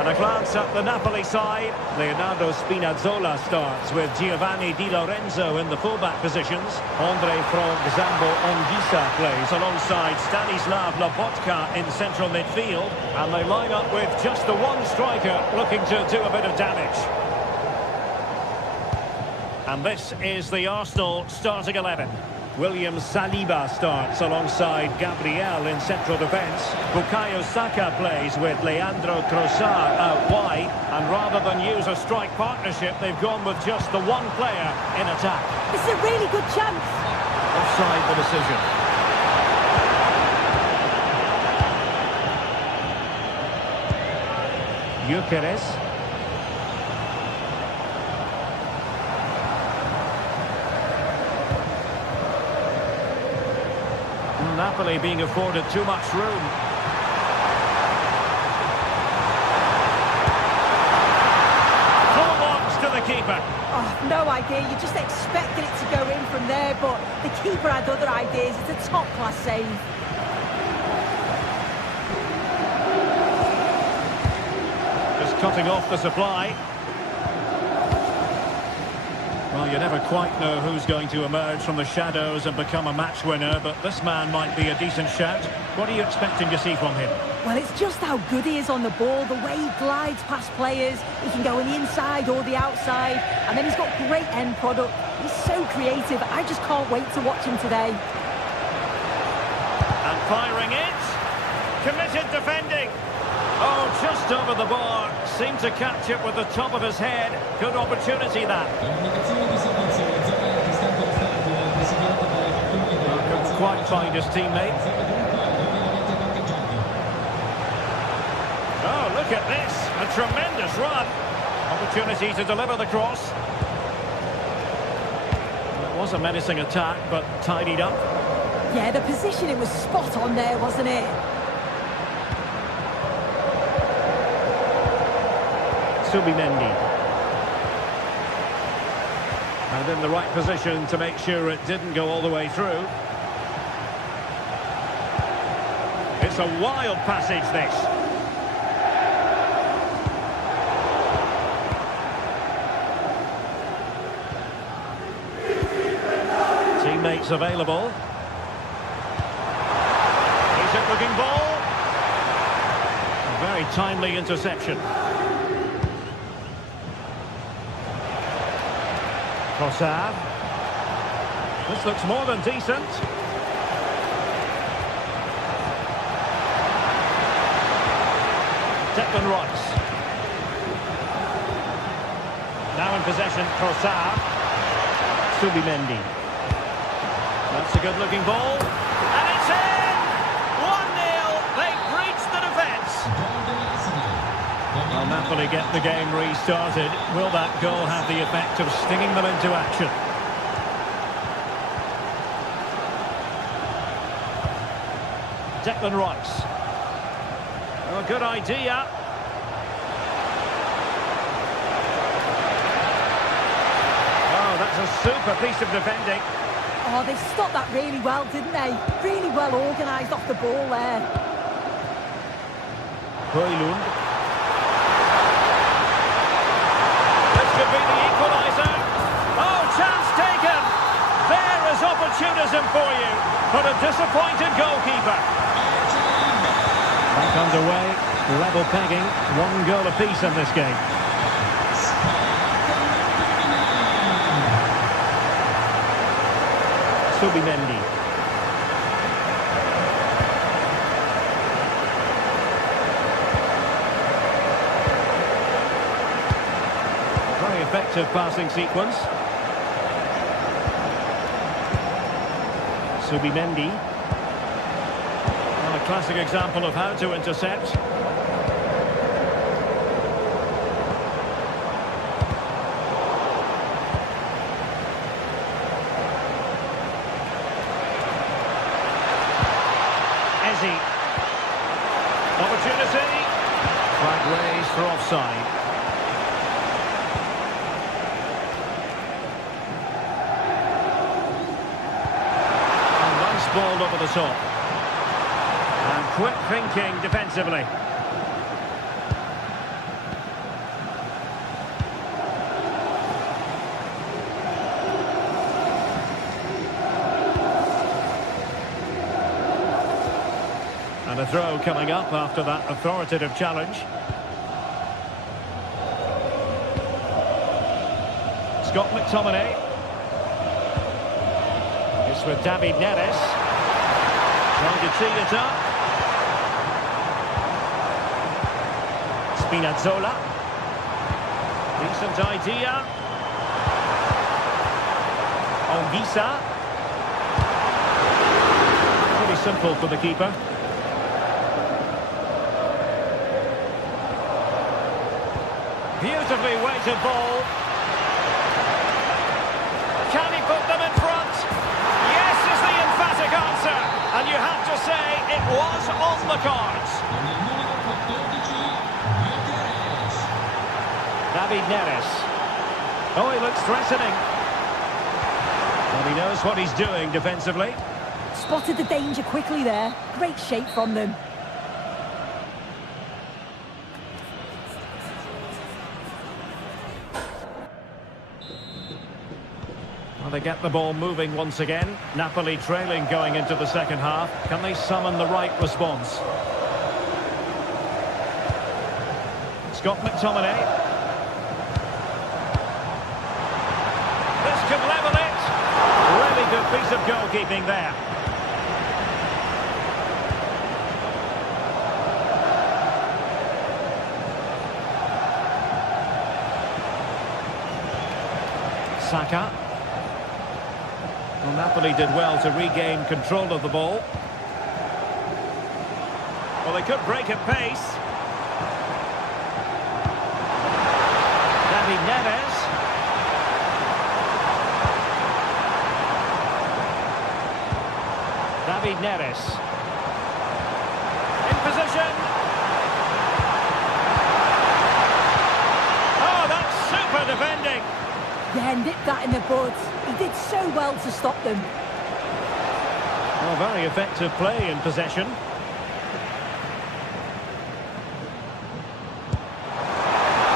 And a glance at the Napoli side. Leonardo Spinazzola starts with Giovanni Di Lorenzo in the fullback positions. Andre Frog Zambo Anguissa plays alongside Stanislav Lobotka in central midfield. And they line up with just the one striker looking to do a bit of damage. And this is the Arsenal starting 11. William Saliba starts alongside Gabriel in central defence. Bukayo Saka plays with Leandro Trossard out wide. And rather than use a strike partnership, they've gone with just the one player in attack. This is a really good chance. Offside the decision. Gyökeres. Napoli being afforded too much room. Full launch to the keeper. Oh, no idea. You just expected it to go in from there, but the keeper had other ideas. It's a top-class save. Just cutting off the supply. Well, you never quite know who's going to emerge from the shadows and become a match winner, but this man might be a decent shout. What are you expecting to see from him? Well, it's just how good he is on the ball, the way he glides past players. He can go on the inside or the outside, and then he's got great end product. He's so creative. I just can't wait to watch him today. And firing it. Committed defending. Oh, just over the bar. Seemed to catch it with the top of his head. Good opportunity, that. Couldn't quite find his teammate. Oh, look at this. A tremendous run. Opportunity to deliver the cross. It was a menacing attack, but tidied up. Yeah, the positioning was spot on there, wasn't it? Subimendi. And in the right position to make sure it didn't go all the way through. It's a wild passage, this. Teammates available. Decent looking ball. A very timely interception. Trossard. This looks more than decent. Declan Rice. Now in possession, Trossard. Subimendi. That's a good-looking ball. And it's in! 1-0. They've breached the defence. Well, Napoli get the game restarted. Will that goal have the effect of stinging them into action? Declan Rice. Oh, good idea. Oh, that's a super piece of defending. Oh, they stopped that really well, didn't they? Really well organised off the ball there. Højlund. Could be the equaliser. Oh, chance taken. There is opportunism for you, but a disappointed goalkeeper. Back underway, level pegging, 1 goal apiece in this game. Subimendi. Effective passing sequence. Subimendi. Well, a classic example of how to intercept. Ezi. Opportunity. Right way offside. A nice ball over the top. And quick thinking defensively. And a throw coming up after that authoritative challenge. Scott McTominay. It's with David Neres. Trying to tee it up. Spinazzola. Decent idea. Onguisa. Pretty simple for the keeper. Beautifully weighted ball. Can he put them in front? Yes is the emphatic answer. And you have to say it was on the cards. David Neres. Oh, he looks threatening. And he knows what he's doing defensively. Spotted the danger quickly there. Great shape from them. Well, they get the ball moving once again. Napoli trailing going into the second half. Can they summon the right response? Scott McTominay. This could level it. Really good piece of goalkeeping there. Saka. Well, Napoli did well to regain control of the ball. Well, they could break at pace. David Neres. David Neres. In position. Oh, that's super defending. Yeah, nipped that in the bud. He did so well to stop them. Well, very effective play in possession.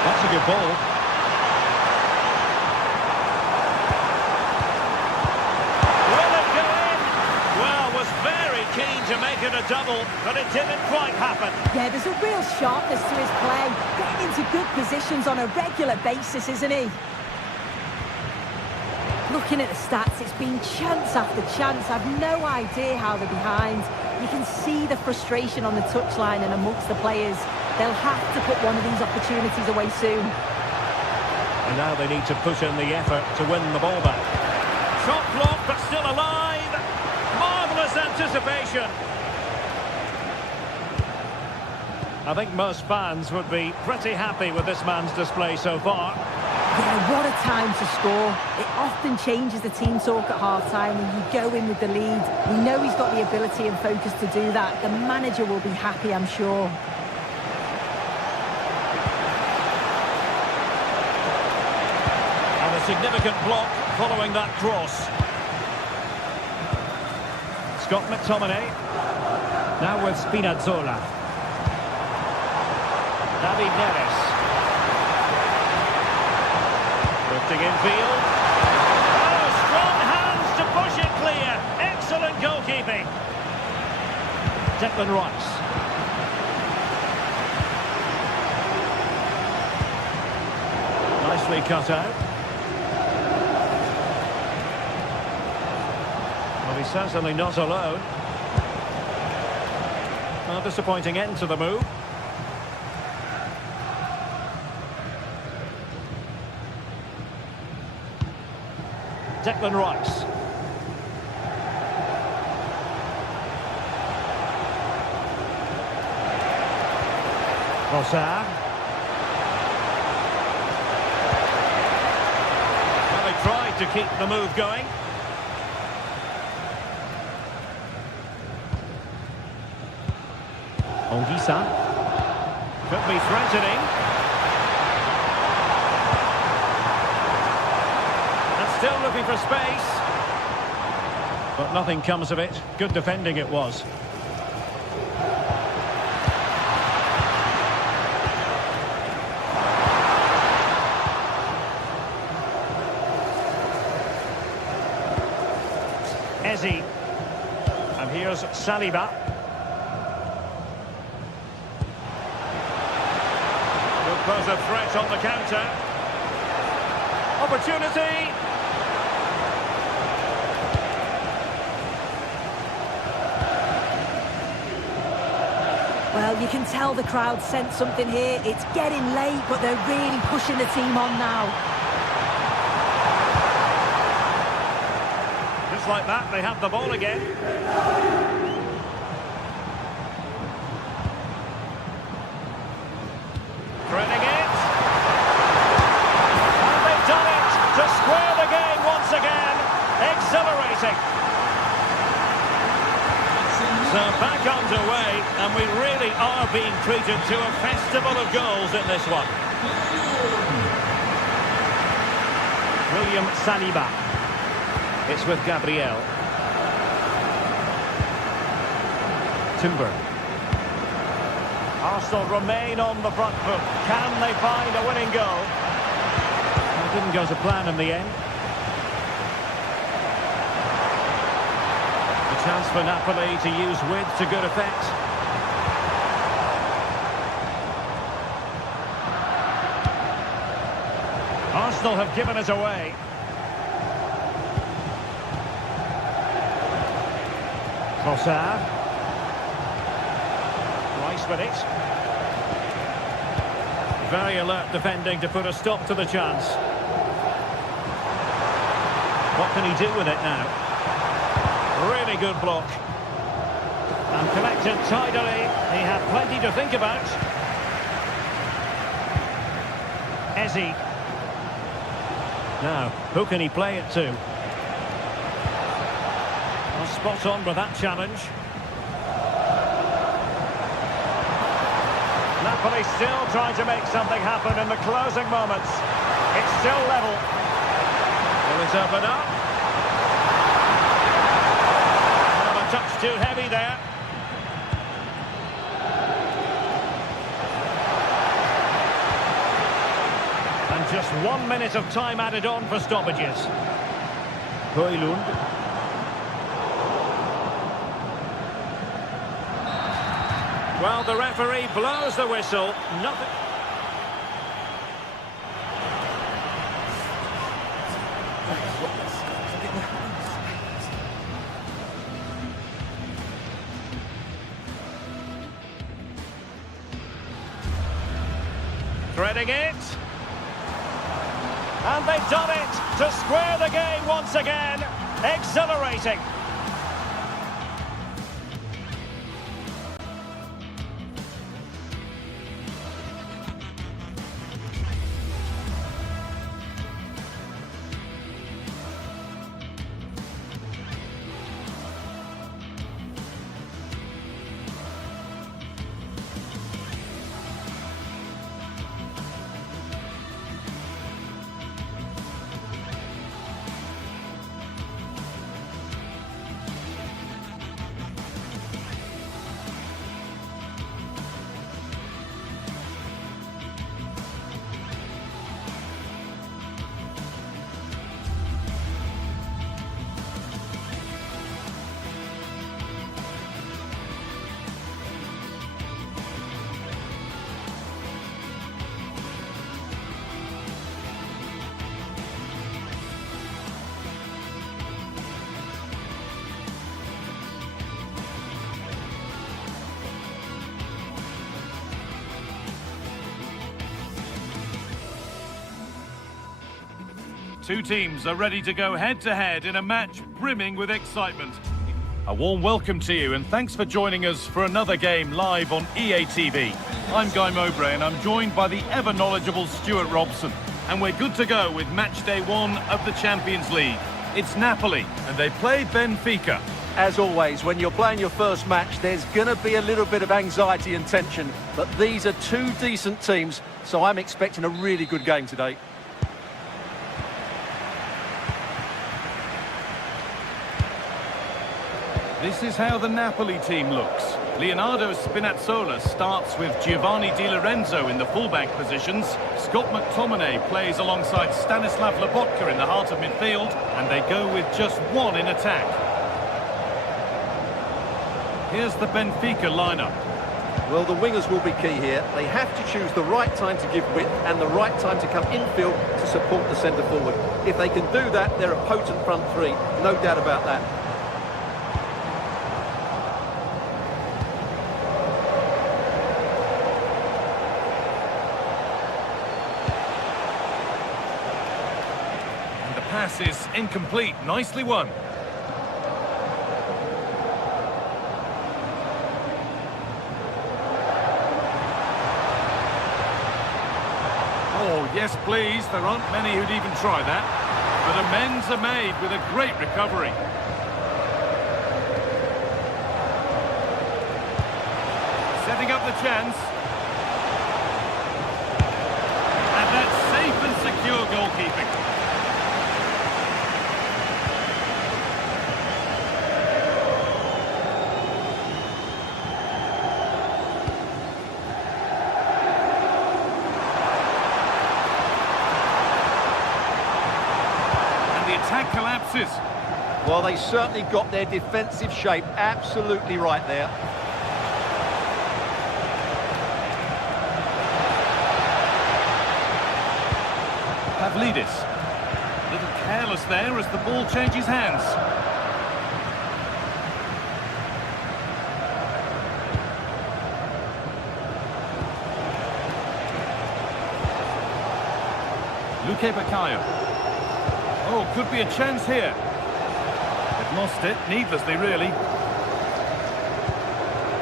That's a good ball. Will it go in? Well, was very keen to make it a double, but it didn't quite happen. Yeah, there's a real sharpness to his play. Getting into good positions on a regular basis, isn't he? Looking at the stats, it's been chance after chance. I've no idea how they're behind. You can see the frustration on the touchline and amongst the players. They'll have to put one of these opportunities away soon. And now they need to put in the effort to win the ball back. Shot blocked, but still alive. Marvellous anticipation. I think most fans would be pretty happy with this man's display so far. Yeah, what a time to score. It often changes the team talk at half-time when you go in with the lead. We know he's got the ability and focus to do that. The manager will be happy, I'm sure. And a significant block following that cross. Scott McTominay. Now with Spinazzola. David Neres. Drifting infield. Oh, strong hands to push it clear. Excellent goalkeeping. Declan Rice. Nicely cut out. Well, he's certainly not alone. A disappointing end to the move. Declan Rice. Rossard. Well, they tried to keep the move going. Onguisa. Could be threatening. Still looking for space. But nothing comes of it. Good defending it was. Ezzy. And here's Saliba. Could pose a threat on the counter. Opportunity. Well, you can tell the crowd sense something here. It's getting late, but they're really pushing the team on now. Just like that, they have the ball again. Threading it. And they've done it to square the game once again. Exhilarating. So back underway, and we really are being treated to a festival of goals in this one. William Saliba. It's with Gabriel. Timber. Arsenal remain on the front foot. Can they find a winning goal? It didn't go to plan in the end. A chance for Napoli to use width to good effect. Arsenal have given it away. Trossard. Rice with it. Very alert defending to put a stop to the chance. What can he do with it now? Really good block. And collected tidily. He had plenty to think about. Ezzy. Now, who can he play it to? Well, spot on with that challenge. Napoli still trying to make something happen in the closing moments. It's still level. Will it open up? Well, a touch too heavy there. And just 1 minute of time added on for stoppages. Højlund. Well, the referee blows the whistle. Nothing. Threading it. And they've done it to square the game once again. Exhilarating. Two teams are ready to go head-to-head in a match brimming with excitement. A warm welcome to you and thanks for joining us for another game live on EA TV. I'm Guy Mowbray and I'm joined by the ever-knowledgeable Stuart Robson. And we're good to go with match day 1 of the Champions League. It's Napoli and they play Benfica. As always, when you're playing your first match, there's going to be a little bit of anxiety and tension. But these are two decent teams, so I'm expecting a really good game today. This is how the Napoli team looks. Leonardo Spinazzola starts with Giovanni Di Lorenzo in the fullback positions. Scott McTominay plays alongside Stanislav Lobotka in the heart of midfield, and they go with just one in attack. Here's the Benfica lineup. Well, the wingers will be key here. They have to choose the right time to give width and the right time to come infield to support the centre forward. If they can do that, they're a potent front three, no doubt about that. And the pass is incomplete, nicely won. Oh, yes, please. There aren't many who'd even try that. But amends are made with a great recovery. Setting up the chance. And that's safe and secure goalkeeping. Attack collapses. Well, they certainly got their defensive shape absolutely right there. Pavlidis. A little careless there as the ball changes hands. Luque Baccaio. Oh, could be a chance here. They've lost it, needlessly, really.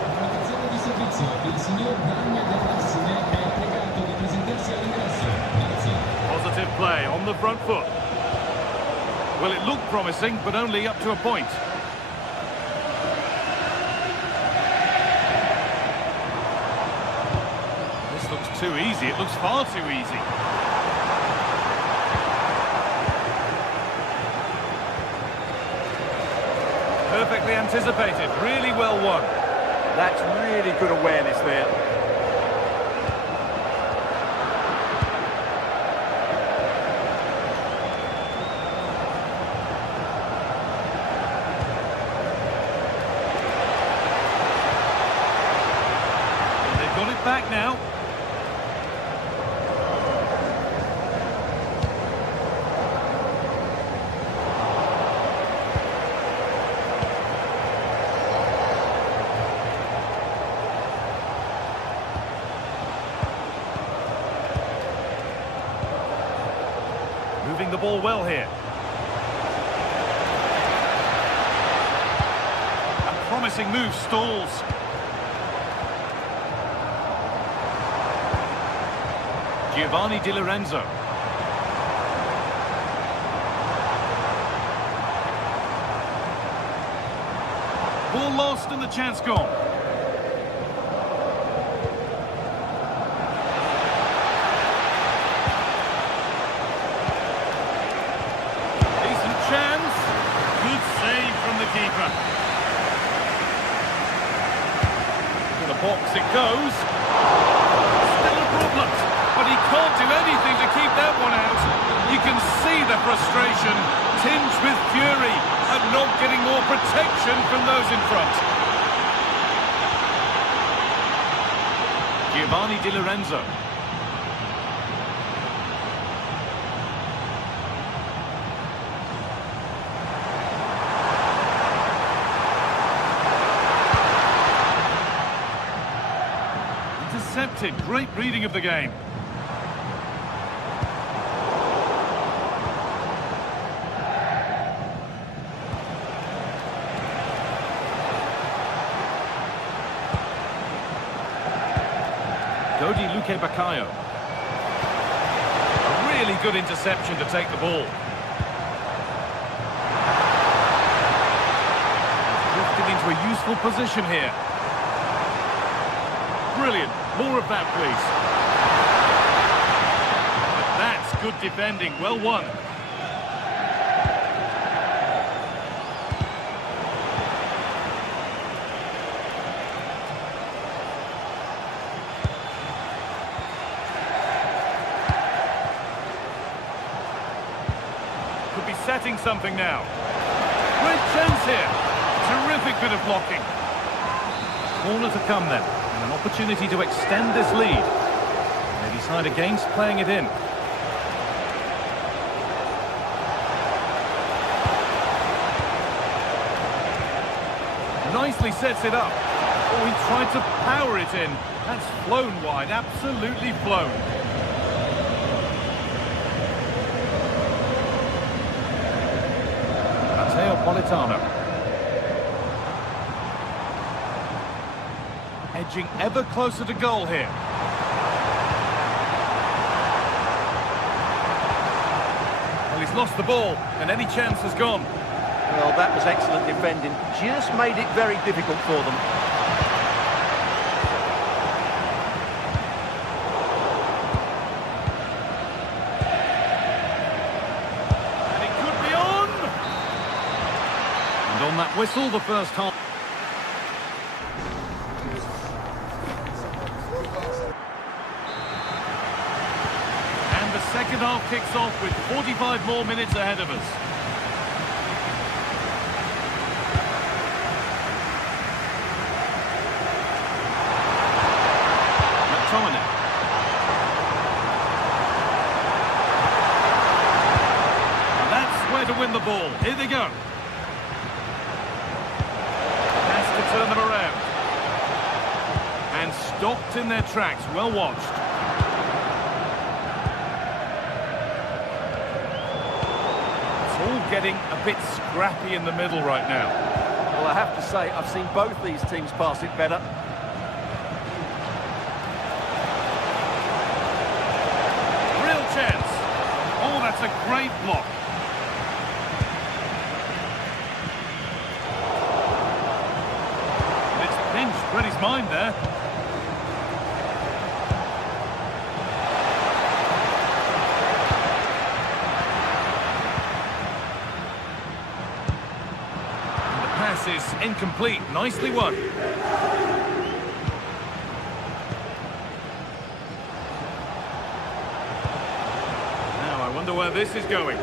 Comunicazione di servizio. Il signor Daniel De Massime è pregato di presentarsi all'ingresso. Grazie. Positive play on the front foot. Well, it looked promising, but only up to a point. This looks too easy. It looks far too easy. Perfectly anticipated, really well won. That's really good awareness there. They've got it back now. Moving the ball well here. A promising move stalls. Giovanni Di Lorenzo. Ball lost and the chance gone. Chance. Good save from the keeper. To the box it goes. Still a problem, but he can't do anything to keep that one out. You can see the frustration, tinged with fury, at not getting more protection from those in front. Giovanni Di Lorenzo. Intercepted. Great reading of the game. Dodi Luque Baccaio. A really good interception to take the ball. Drifting into a useful position here. Brilliant. More of that, please. But that's good defending. Well won. creating something now. Great chance here. Terrific bit of blocking. Corner to come then. And an opportunity to extend this lead. They decide against playing it in. Nicely sets it up. Oh, he tried to power it in. That's flown wide, absolutely flown. Politano. Edging ever closer to goal here. Well, he's lost the ball, and any chance has gone. Well, that was excellent defending. Just made it very difficult for them. On that whistle, the first half. And the second half kicks off with 45 more minutes ahead of us. McTominay. And that's where to win the ball. Here they go. Turn them around. And stopped in their tracks. Well watched. It's all getting a bit scrappy in the middle right now. Well, I have to say, I've seen both these teams pass it better. Real chance. Oh, that's a great block. Read his mind there. And the pass is incomplete. Nicely won. Now I wonder where this is going.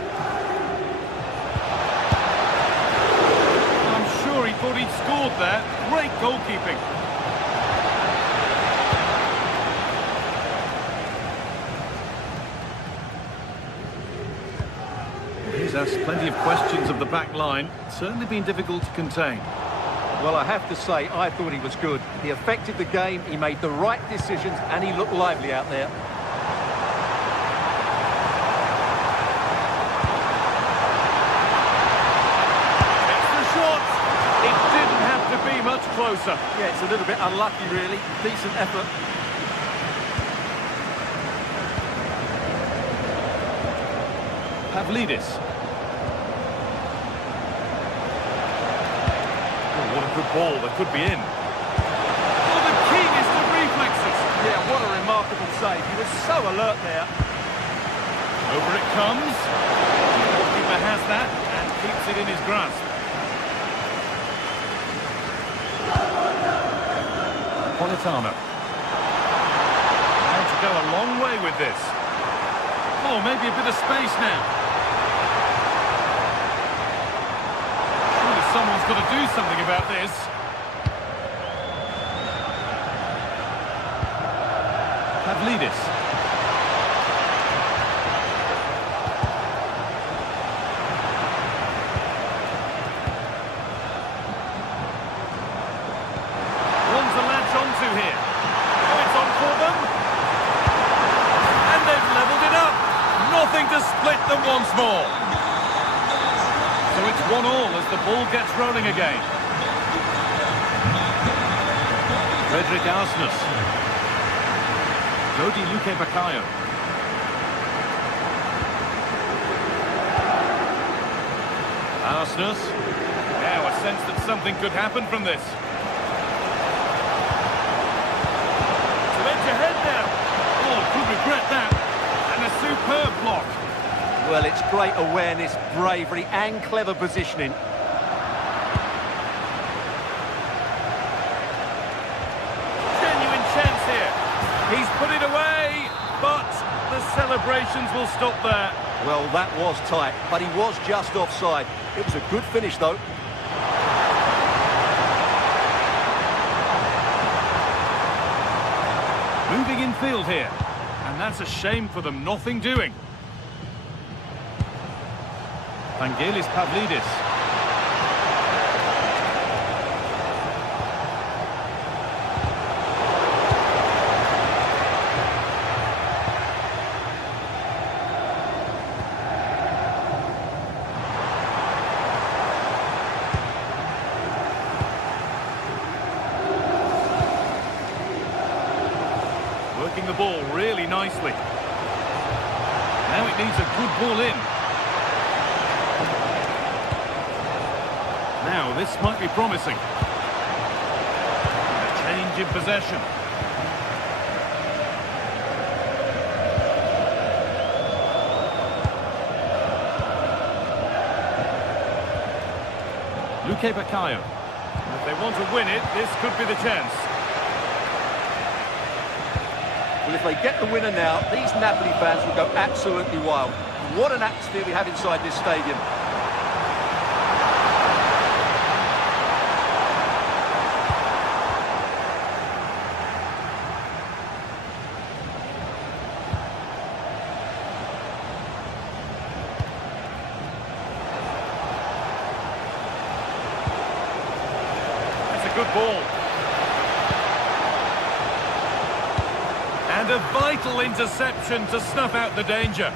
I'm sure he thought he'd scored there. Great goalkeeping. He's asked plenty of questions of the back line. It's certainly been difficult to contain. Well, I have to say, I thought he was good. He affected the game, he made the right decisions, and he looked lively out there. Be much closer. Yeah, it's a little bit unlucky, really. Decent effort. Pavlidis. Oh, what a good ball. That could be in. Oh, the keenest of reflexes. Yeah, what a remarkable save. He was so alert there. Over it comes. The goalkeeper has that and keeps it in his grasp. Politano. And to go a long way with this. Oh, maybe a bit of space now. Surely someone's got to do something about this. Pavlidis. Here. Oh, it's on for them. And they've levelled it up. Nothing to split them once more. So it's 1-1 as the ball gets rolling again. Frederick Arsnus. Jody Luque Baccaio. Arsnus. Now a sense that something could happen from this. Ahead now. Oh, could regret that. And a superb block. Well, it's great awareness, bravery and clever positioning. Genuine chance here. He's put it away, but the celebrations will stop there. Well, that was tight, but he was just offside. It was a good finish, though. Moving in field here. And that's a shame for them, nothing doing. Vangelis Pavlidis. Working the ball really nicely. Now it needs a good ball in. Now this might be promising. A change in possession. Luque Baccaio. If they want to win it, this could be the chance. Well, if they get the winner now, these Napoli fans will go absolutely wild. What an atmosphere we have inside this stadium. That's a good ball. And a vital interception to snuff out the danger.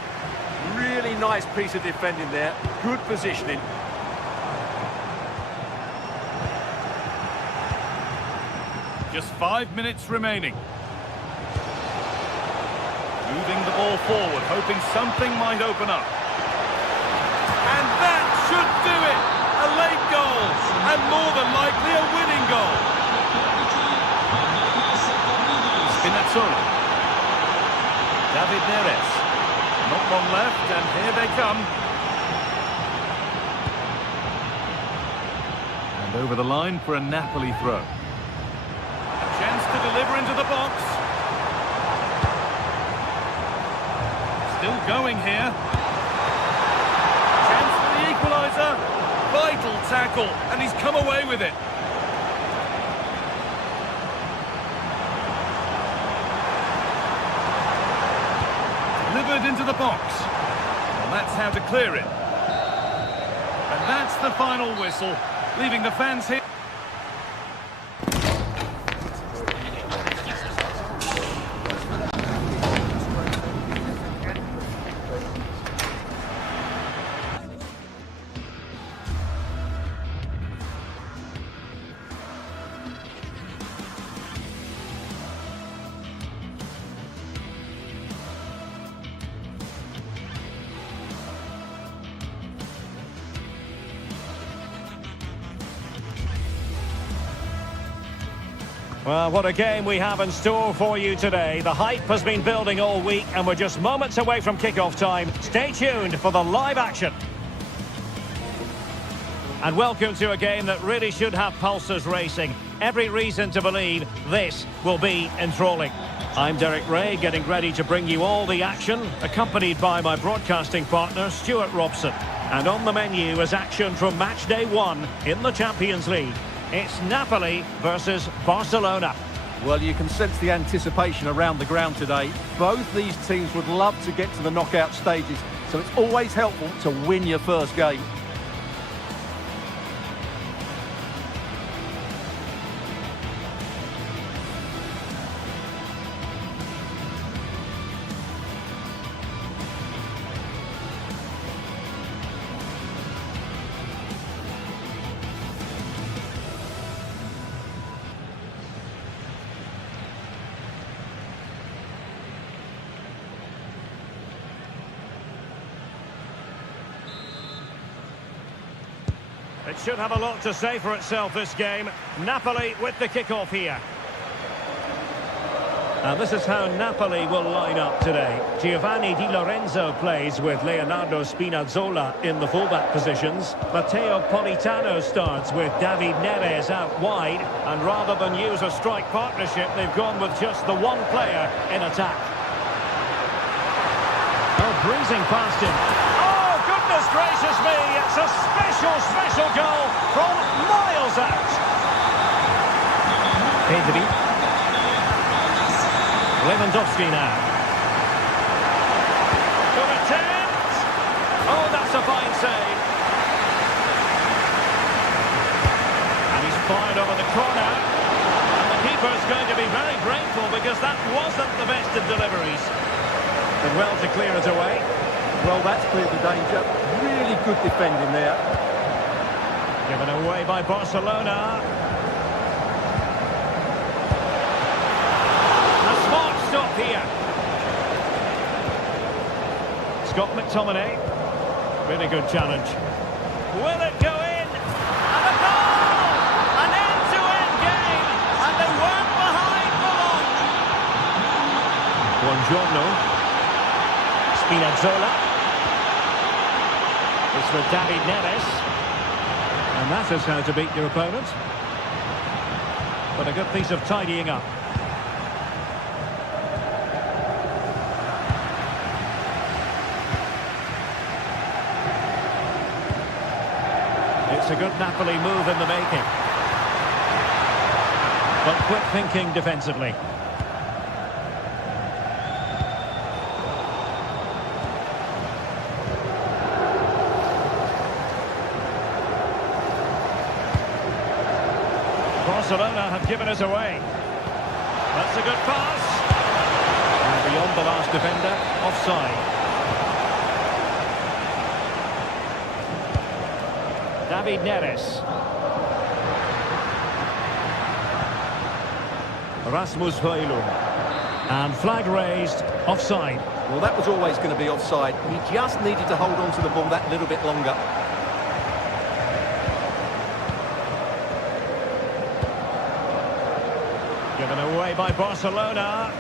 Really nice piece of defending there. Good positioning. Just 5 minutes remaining. Moving the ball forward, hoping something might open up. And that should do it! A late goal, and more than likely a winning goal. Spinazzola. David Neres. Not long left, and here they come. And over the line for a Napoli throw. A chance to deliver into the box. Still going here. Chance for the equaliser. Vital tackle, and he's come away with it. Delivered into the box. Well, that's how to clear it. And that's the final whistle, leaving the fans here. Well, what a game we have in store for you today. The hype has been building all week and we're just moments away from kick-off time. Stay tuned for the live action. And welcome to a game that really should have pulses racing. Every reason to believe this will be enthralling. I'm Derek Ray, getting ready to bring you all the action, accompanied by my broadcasting partner, Stuart Robson. And on the menu is action from match day 1 in the Champions League. It's Napoli versus Barcelona. Well, you can sense the anticipation around the ground today. Both these teams would love to get to the knockout stages, so it's always helpful to win your first game. It should have a lot to say for itself, this game. Napoli with the kick-off here. And this is how Napoli will line up today. Giovanni Di Lorenzo plays with Leonardo Spinazzola in the fullback positions. Matteo Politano starts with David Neres out wide. And rather than use a strike partnership, they've gone with just the one player in attack. Oh, breezing past him. Oh, goodness gracious me! It's a special goal from miles out. Pedri. Lewandowski now. Good attempt. Oh, that's a fine save. And he's fired over the corner. And the keeper's going to be very grateful because that wasn't the best of deliveries. But well to clear it away. Well, that's cleared the danger. Really good defending there. Given away by Barcelona. A smart stop here. Scott McTominay. Really good challenge. Will it go in? And a goal! An end-to-end game! And they weren't behind for long. Buongiorno. Spinazzola. It's with David Neres. And that is how to beat your opponent. But a good piece of tidying up. It's a good Napoli move in the making. But quick thinking defensively. Barcelona have given it away. That's a good pass. And beyond the last defender, offside. David Neres. Rasmus Højlund. And flag raised, offside. Well, that was always going to be offside. He just needed to hold on to the ball that little bit longer. Given away by Barcelona.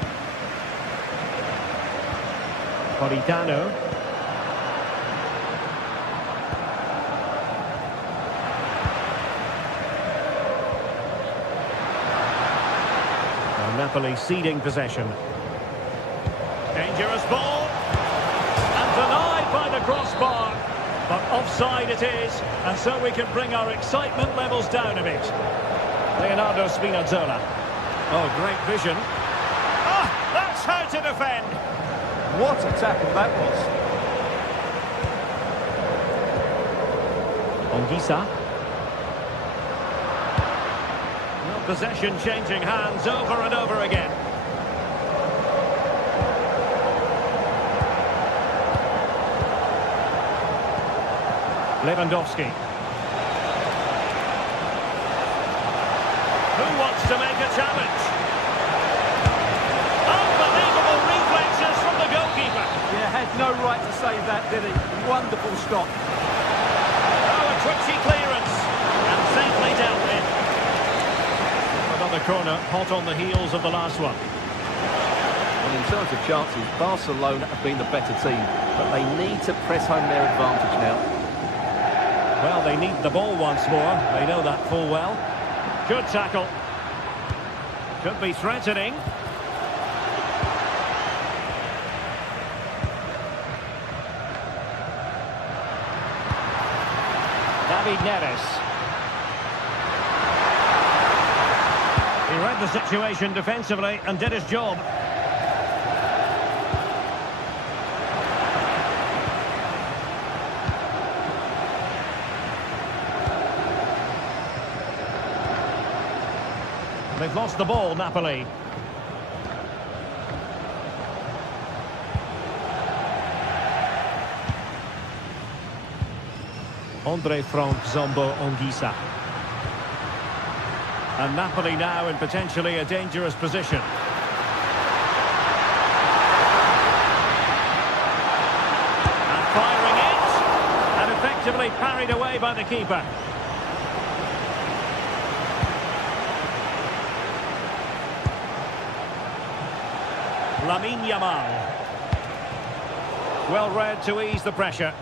Politano. Napoli ceding possession. Dangerous ball. And denied by the crossbar. But offside it is. And so we can bring our excitement levels down a bit. Leonardo Spinazzola. Oh, great vision. Ah, that's how to defend. What a tackle that was. Anguissa. Possession changing hands over and over again. Lewandowski. Who wants to make a challenge? Unbelievable reflexes from the goalkeeper. Yeah, had no right to save that, did he? Wonderful stop. Oh, a twitchy clearance. And safely dealt with. Another corner, hot on the heels of the last one. Well, in terms of chances, Barcelona have been the better team, but they need to press home their advantage now. Well, they need the ball once more. They know that full well. Good tackle. Could be threatening. David Neres. He read the situation defensively and did his job. They've lost the ball, Napoli. Andre Frank Zombo Anguissa. And Napoli now in potentially a dangerous position. And firing it. And effectively parried away by the keeper. Lamine Yamal. Well read to ease the pressure.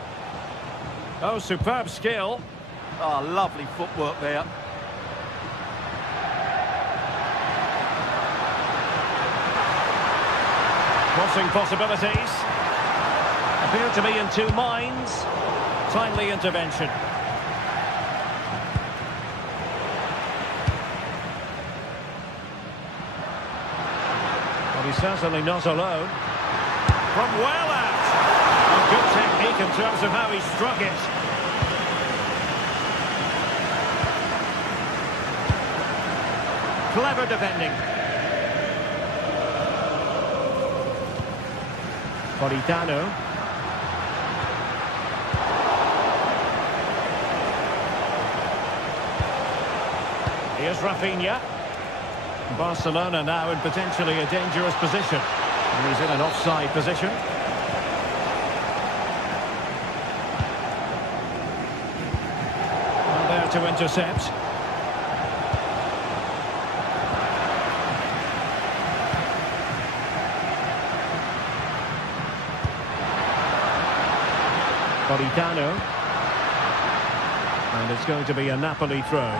Oh, superb skill. Oh, lovely footwork there. Crossing possibilities. Appear to be in two minds. Timely intervention. Well, he's certainly not alone. From well out. A good technique in terms of how he struck it. Clever defending. Politano. Here's Rafinha. Barcelona now in potentially a dangerous position. And he's in an offside position. And there to intercept. Politano. And it's going to be a Napoli throw.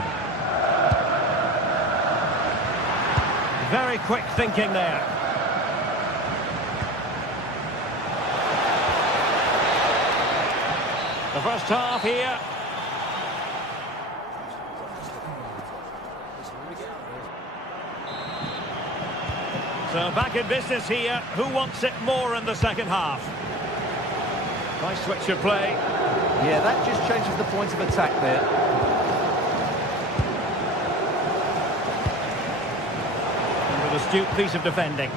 Very quick thinking there. The first half here. So back in business here. Who wants it more in the second half? Nice switch of play. Yeah, that just changes the point of attack there. And an astute piece of defending.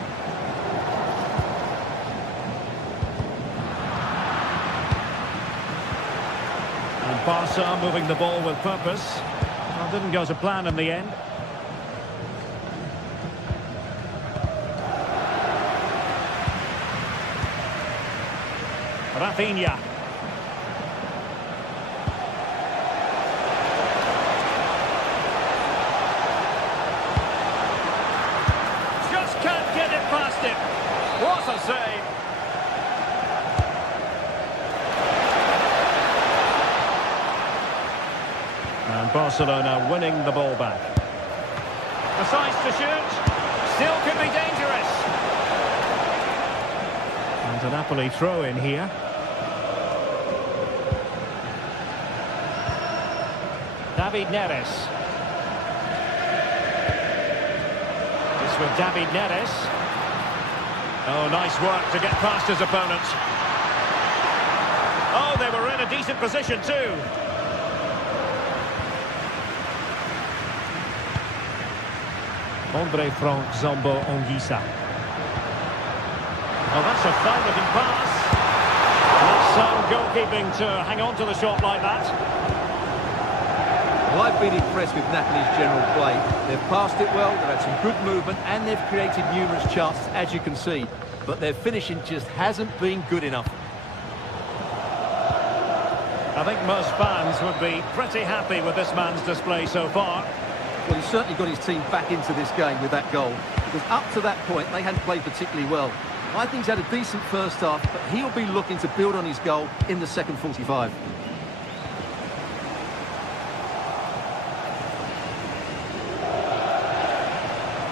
And Barca moving the ball with purpose. Well, didn't go to plan in the end. Rafinha. Just can't get it past him. What a save. And Barcelona winning the ball back. Decides to shoot. Still could be dangerous. And a Napoli throw in here. David Neres. This with David Neres. Oh, nice work to get past his opponent. Oh, they were in a decent position too. Andre Frank Zambo Anguissa. Oh, that's a fine-looking pass. That's sound goalkeeping to hang on to the shot like that. Well, I've been impressed with Napoli's general play. They've passed it well, they've had some good movement, and they've created numerous chances, as you can see. But their finishing just hasn't been good enough. I think most fans would be pretty happy with this man's display so far. Well, he's certainly got his team back into this game with that goal. Because up to that point, they hadn't played particularly well. I think he's had a decent first half, but he'll be looking to build on his goal in the second 45.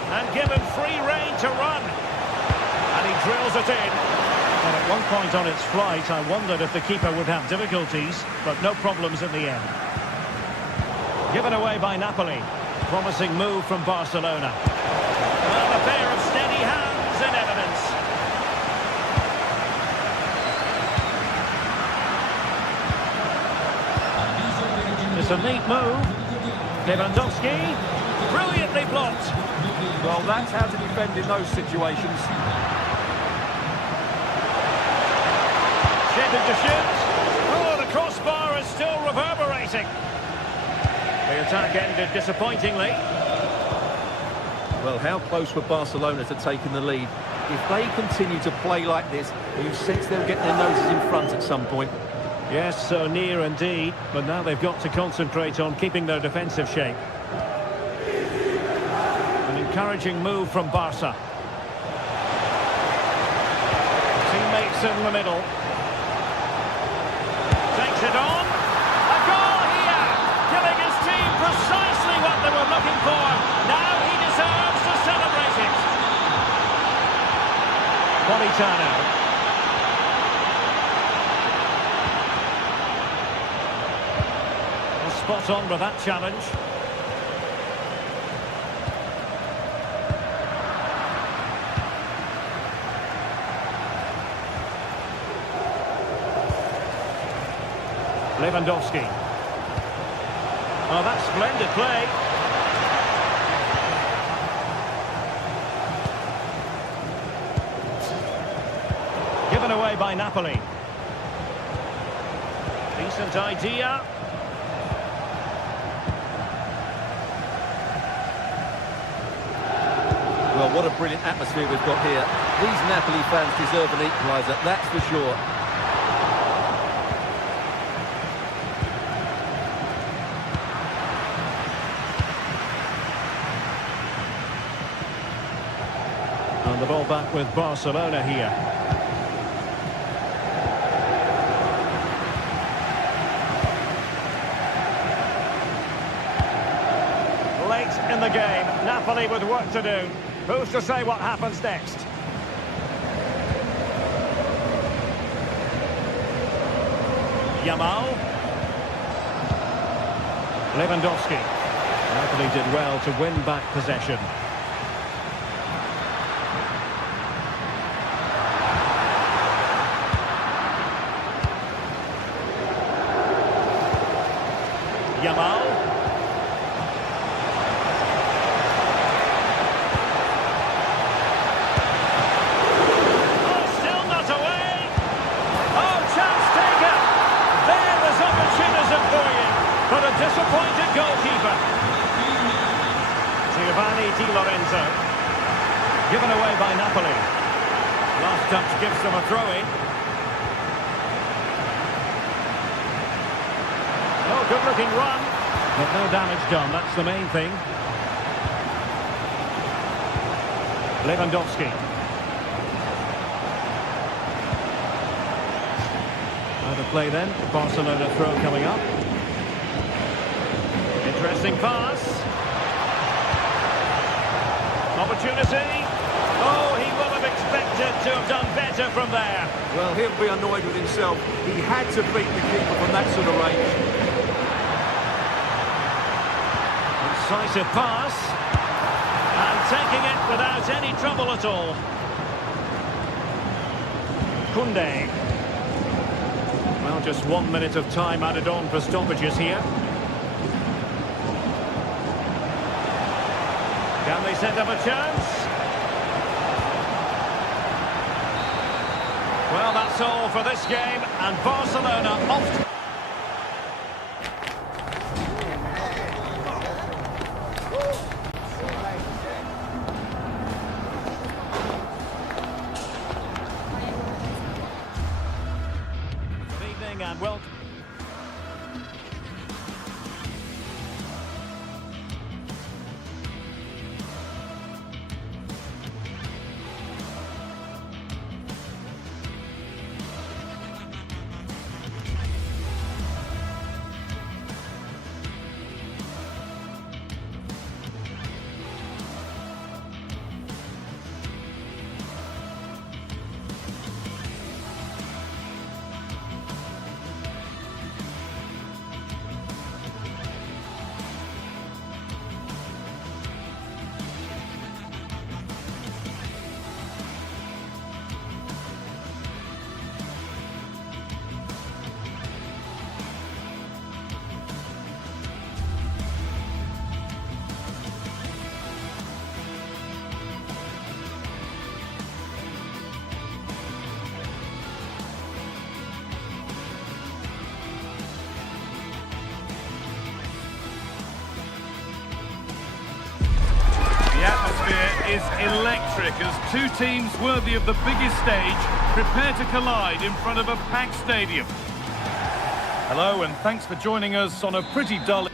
And given free rein to run. And he drills it in. And at one point on its flight, I wondered if the keeper would have difficulties, but no problems in the end. Given away by Napoli. Promising move from Barcelona. Well, a pair of steady hands in evidence. It's a neat move. Lewandowski. Brilliantly blocked. Well, that's how to defend in those situations. Shaping to shoot. Oh, the crossbar is still reverberating. The attack ended disappointingly. Well, how close were Barcelona to taking the lead? If they continue to play like this, you sense they'll get their noses in front at some point. Yes, so near indeed, but now they've got to concentrate on keeping their defensive shape. An encouraging move from Barca. Teammates in the middle. Takes it on. A goal here! Giving his team precisely what they were looking for. Now he deserves to celebrate it. Politano. spot on with that challenge. Lewandowski. Oh, that's splendid play. Given away by Napoli. Decent idea. Well, what a brilliant atmosphere we've got here. These Napoli fans deserve an equaliser, that's for sure. And the ball back with Barcelona here. Late in the game, Napoli with work to do. Who's to say what happens next? Yamal. Lewandowski. Napoli did well to win back possession. Yamal. Oh, still not away. Oh, chance taken. There was opportunism for you, but a disappointed goalkeeper. Giovanni Di Lorenzo. Given away by Napoli. Last touch gives them a throw-in. Oh, good-looking run, but no damage done. That's the main thing. Lewandowski. Out of play then. Barcelona throw coming up. Interesting pass. Opportunity. Oh, he will have expected to have done better from there. Well, he'll be annoyed with himself. He had to beat the keeper from that sort of range. Decisive pass, and taking it without any trouble at all. Koundé. Well, just 1 minute of time added on for stoppages here. Can they set up a chance? Well, that's all for this game, and Barcelona off to... And welcome. Is electric as two teams worthy of the biggest stage prepare to collide in front of a packed stadium. Hello and thanks for joining us on a pretty dull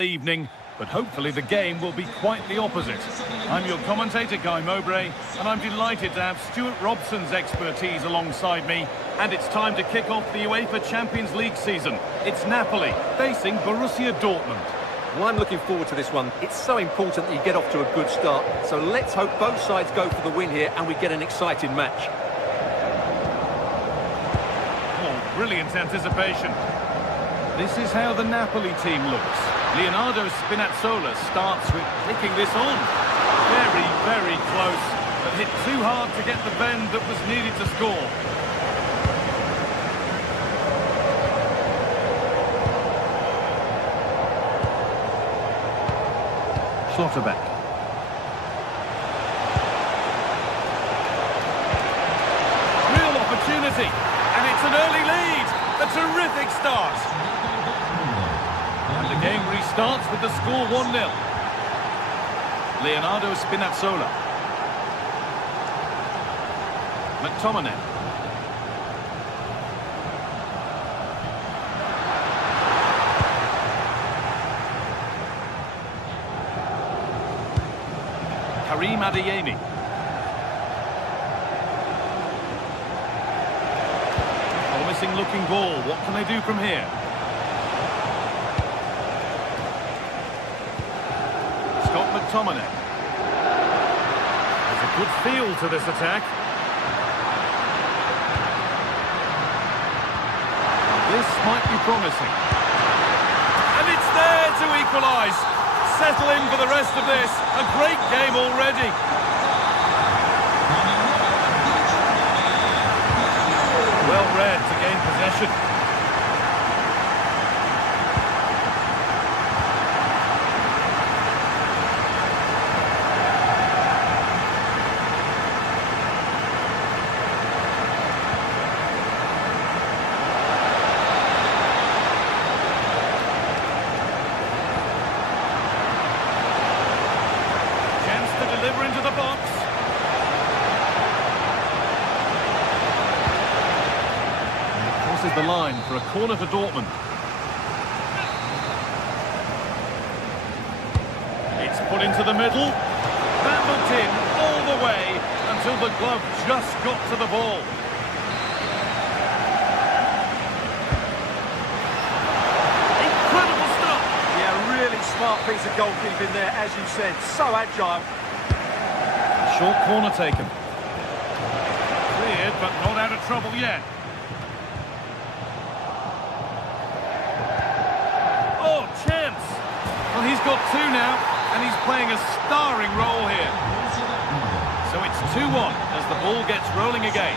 evening, but hopefully the game will be quite the opposite. I'm your commentator, Guy Mowbray, and I'm delighted to have Stuart Robson's expertise alongside me. And it's time to kick off the UEFA Champions League season. It's Napoli facing Borussia Dortmund. Well, I'm looking forward to this one. It's so important that you get off to a good start. So let's hope both sides go for the win here and we get an exciting match. Oh, brilliant anticipation. This is how the Napoli team looks. Leonardo Spinazzola starts with flicking this on. Very, very close, but hit too hard to get the bend that was needed to score. Schlotterbeck. Real opportunity, and it's an early lead. A terrific start. And the game restarts with the score 1-0. Leonardo Spinazzola. McTominay. Karim Adeyemi. Promising looking ball. What can they do from here? Scott McTominay. There's a good feel to this attack. This might be promising. And it's there to equalise. Settle in for the rest of this. A great game already. Well read to gain possession. Into the box. And it crosses the line for a corner for Dortmund. It's put into the middle. Bambled in all the way until the glove just got to the ball. Incredible stuff. Yeah, really smart piece of goalkeeping there, as you said. So agile. Short corner taken. Cleared, but not out of trouble yet. Oh, chance! Well, he's got two now, and he's playing a starring role here. So it's 2-1 as the ball gets rolling again.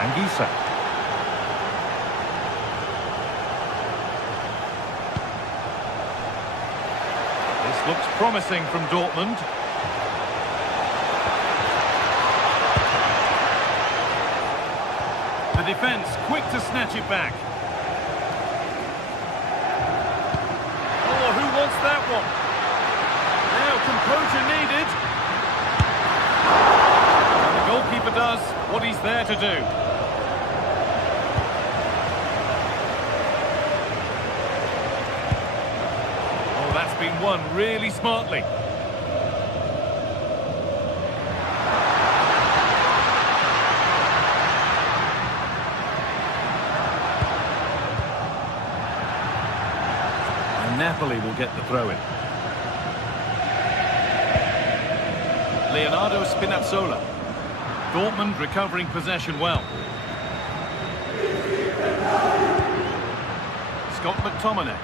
Anguissa. Looks promising from Dortmund. The defence quick to snatch it back. Oh, who wants that one? Now composure needed. And the goalkeeper does what he's there to do. That's been won really smartly. And Napoli will get the throw-in. Leonardo Spinazzola. Dortmund recovering possession well. Scott McTominay.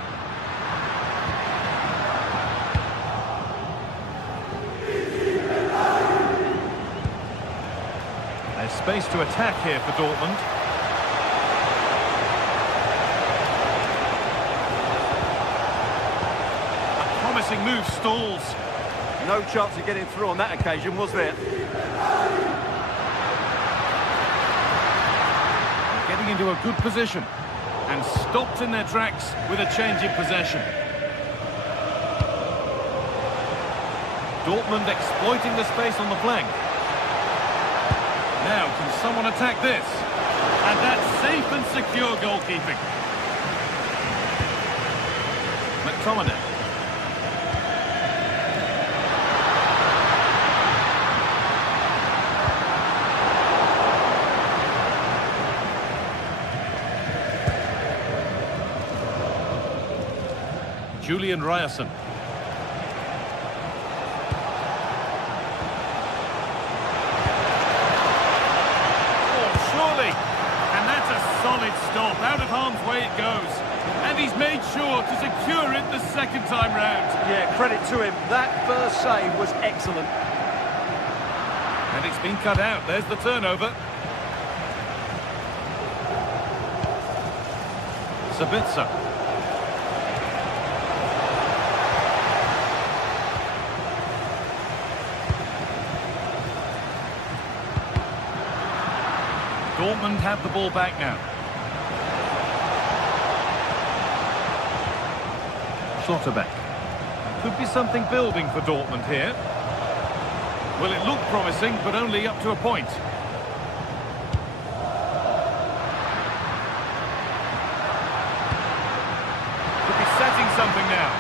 There's space to attack here for Dortmund. A promising move stalls. No chance of getting through on that occasion, was there? Getting into a good position and stopped in their tracks with a change in possession. Dortmund exploiting the space on the flank. Now, can someone attack this? And that's safe and secure goalkeeping. McTominay. Julian Ryerson. Oh, surely. And that's a solid stop. Out of harm's way it goes. And he's made sure to secure it the second time round. Yeah, credit to him. That first save was excellent. And it's been cut out. There's the turnover. Sabitzer. Dortmund have the ball back now. Schlotterbeck. Could be something building for Dortmund here. Well, it looked promising, but only up to a point. Could be setting something now.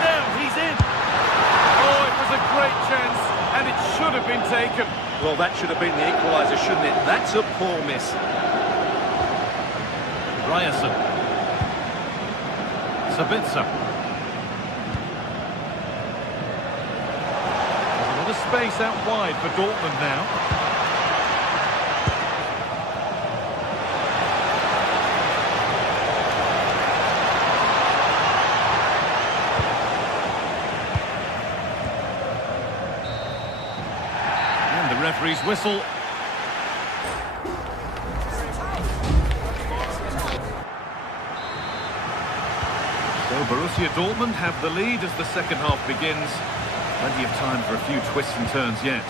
Now he's in. Oh, it was a great chance, and it should have been taken. Well, that should have been the equaliser, shouldn't it? That's a poor miss. Ryerson. Sabitzer. There's a lot of space out wide for Dortmund now. And the referee's whistle. So Borussia Dortmund have the lead as the second half begins. Plenty of time for a few twists and turns yet.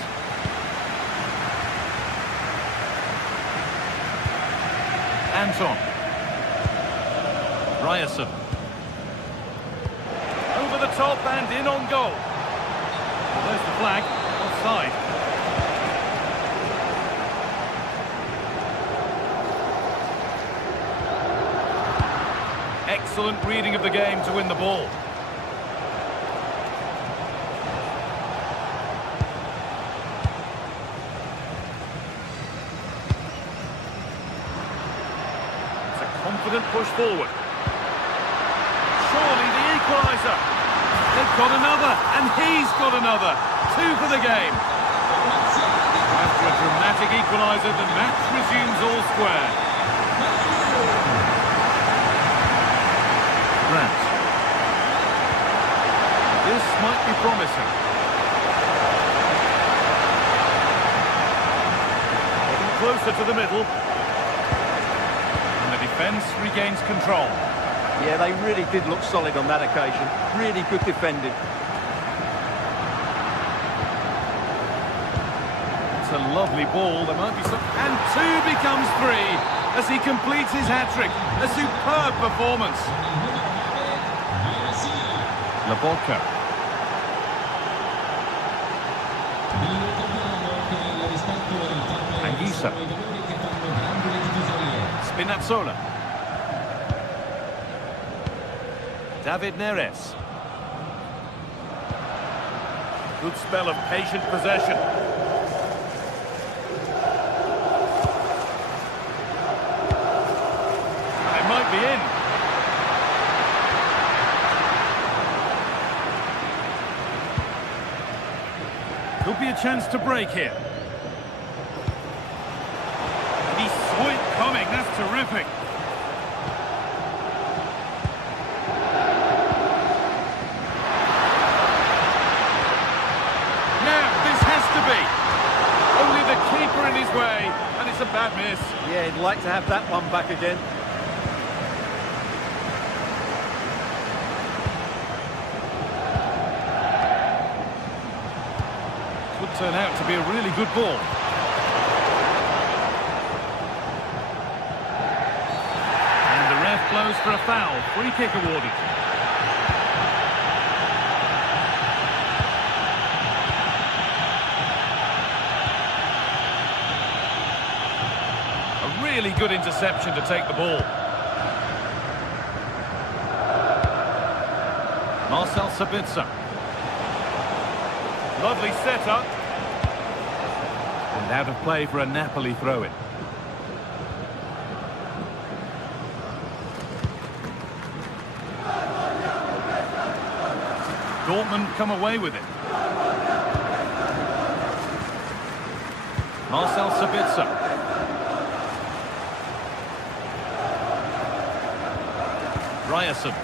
Anton. Ryerson. Over the top and in on goal. Well, there's the flag. Offside. Excellent reading of the game to win the ball. It's a confident push forward. Surely the equaliser. They've got another, and he's got another. 2 for the game. After a dramatic equaliser, the match resumes all square. This might be promising. Getting closer to the middle. And the defence regains control. Yeah, they really did look solid on that occasion. Really good defending. It's a lovely ball. There might be some... And 2 becomes 3 as he completes his hat-trick. A superb performance. Laborca. Anguissa. Spinazzola. David Neres. Good spell of patient possession. It might be in. Could be a chance to break here. He saw it coming, that's terrific. Now, this has to be. Only the keeper in his way, and it's a bad miss. Yeah, he'd like to have that one back again. Could turn out to be a really good ball. And the ref blows for a foul. Free kick awarded. A really good interception to take the ball. Marcel Sabitzer. Lovely setup. And out of play for a Napoli throw-in. Dortmund come away with it. Marcel Sabitzer. Ryerson.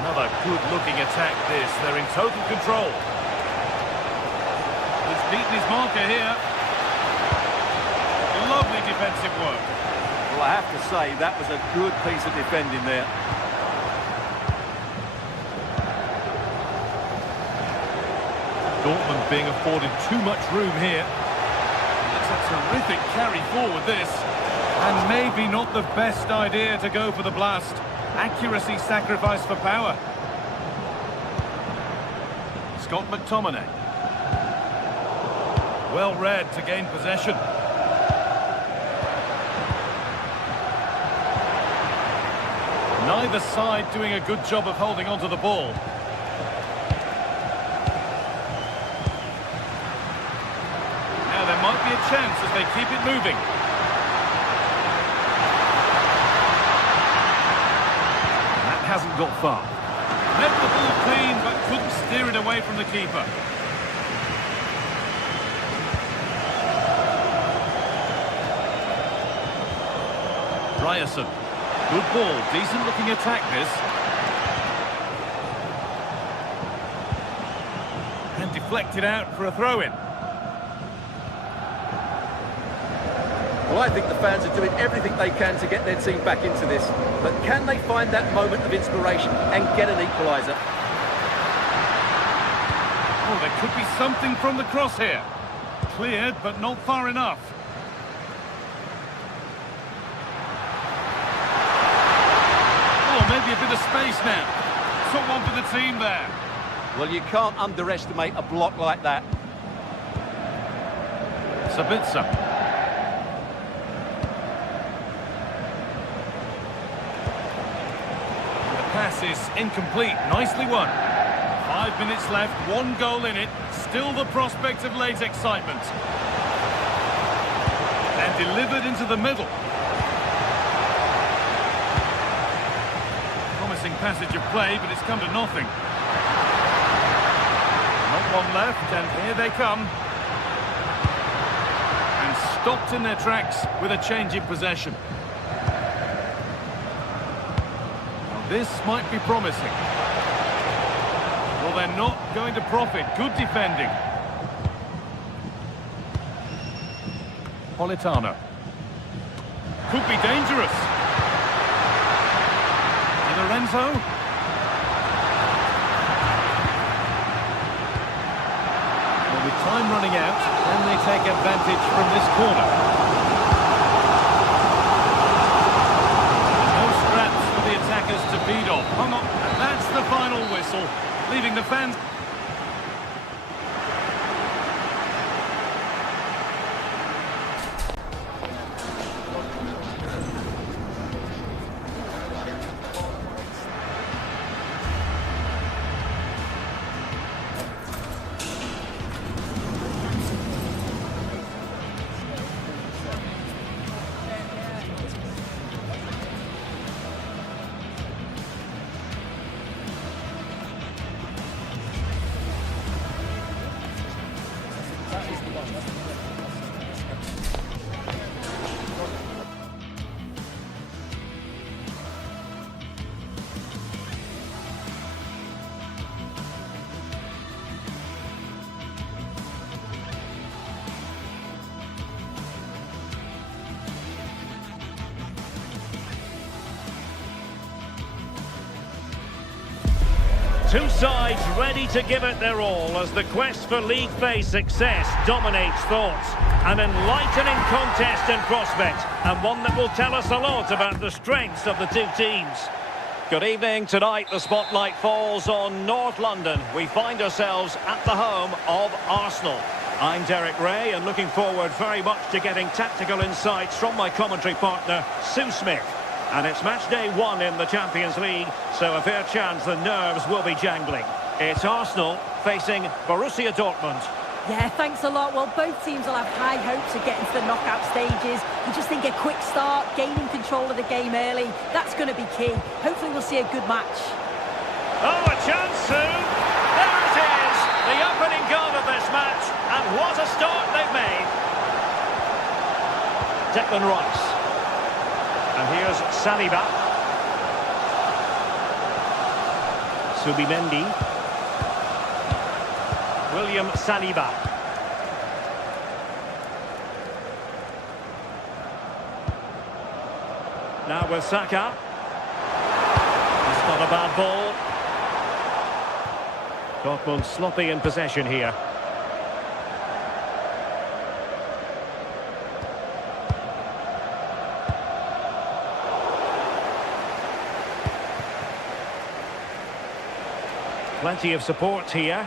Another good-looking attack this. They're in total control. He's beaten his marker here. Lovely defensive work. Well, I have to say, that was a good piece of defending there. Dortmund being afforded too much room here. It's a terrific carry forward, this. And maybe not the best idea to go for the blast. Accuracy sacrificed for power. Scott McTominay. Well read to gain possession. Neither side doing a good job of holding onto the ball. Now there might be a chance as they keep it moving. That hasn't got far. Led the ball clean but couldn't steer it away from the keeper. Ryerson. Good ball, decent looking attack this. And deflected out for a throw-in. Well, I think the fans are doing everything they can to get their team back into this. But can they find that moment of inspiration and get an equaliser? Oh, there could be something from the cross here. Cleared, but not far enough. Maybe a bit of space now. Took one for the team there. Well, you can't underestimate a block like that. Sabitzer. The pass is incomplete. Nicely won. 5 minutes left, 1 goal in it. Still the prospect of late excitement. And delivered into the middle. Passage of play, but it's come to nothing. Not one left, and here they come. And stopped in their tracks with a change in possession. Now this might be promising. Well, they're not going to profit. Good defending. Politano. Could be dangerous. Lorenzo. Well, with time running out, can they take advantage from this corner? No scraps for the attackers to beat off. Hung on, and that's the final whistle, leaving the fans. Two sides ready to give it their all as the quest for league phase success dominates thoughts. An enlightening contest in prospect, and one that will tell us a lot about the strengths of the two teams. Good evening. Tonight the spotlight falls on North London. We find ourselves at the home of Arsenal. I'm Derek Ray, and looking forward very much to getting tactical insights from my commentary partner, Sue Smith. And it's match day 1 in the Champions League, so a fair chance the nerves will be jangling. It's Arsenal facing Borussia Dortmund. Yeah, thanks a lot. Well, both teams will have high hopes of getting to the knockout stages. You just think a quick start, gaining control of the game early, that's going to be key. Hopefully we'll see a good match. Oh, a chance soon. There it is, the opening goal of this match. And what a start they've made. Declan Rice. And here's Saliba. Subimendi. William Saliba. Now with Saka. It's not a bad ball. Dortmund sloppy in possession here. Plenty of support here.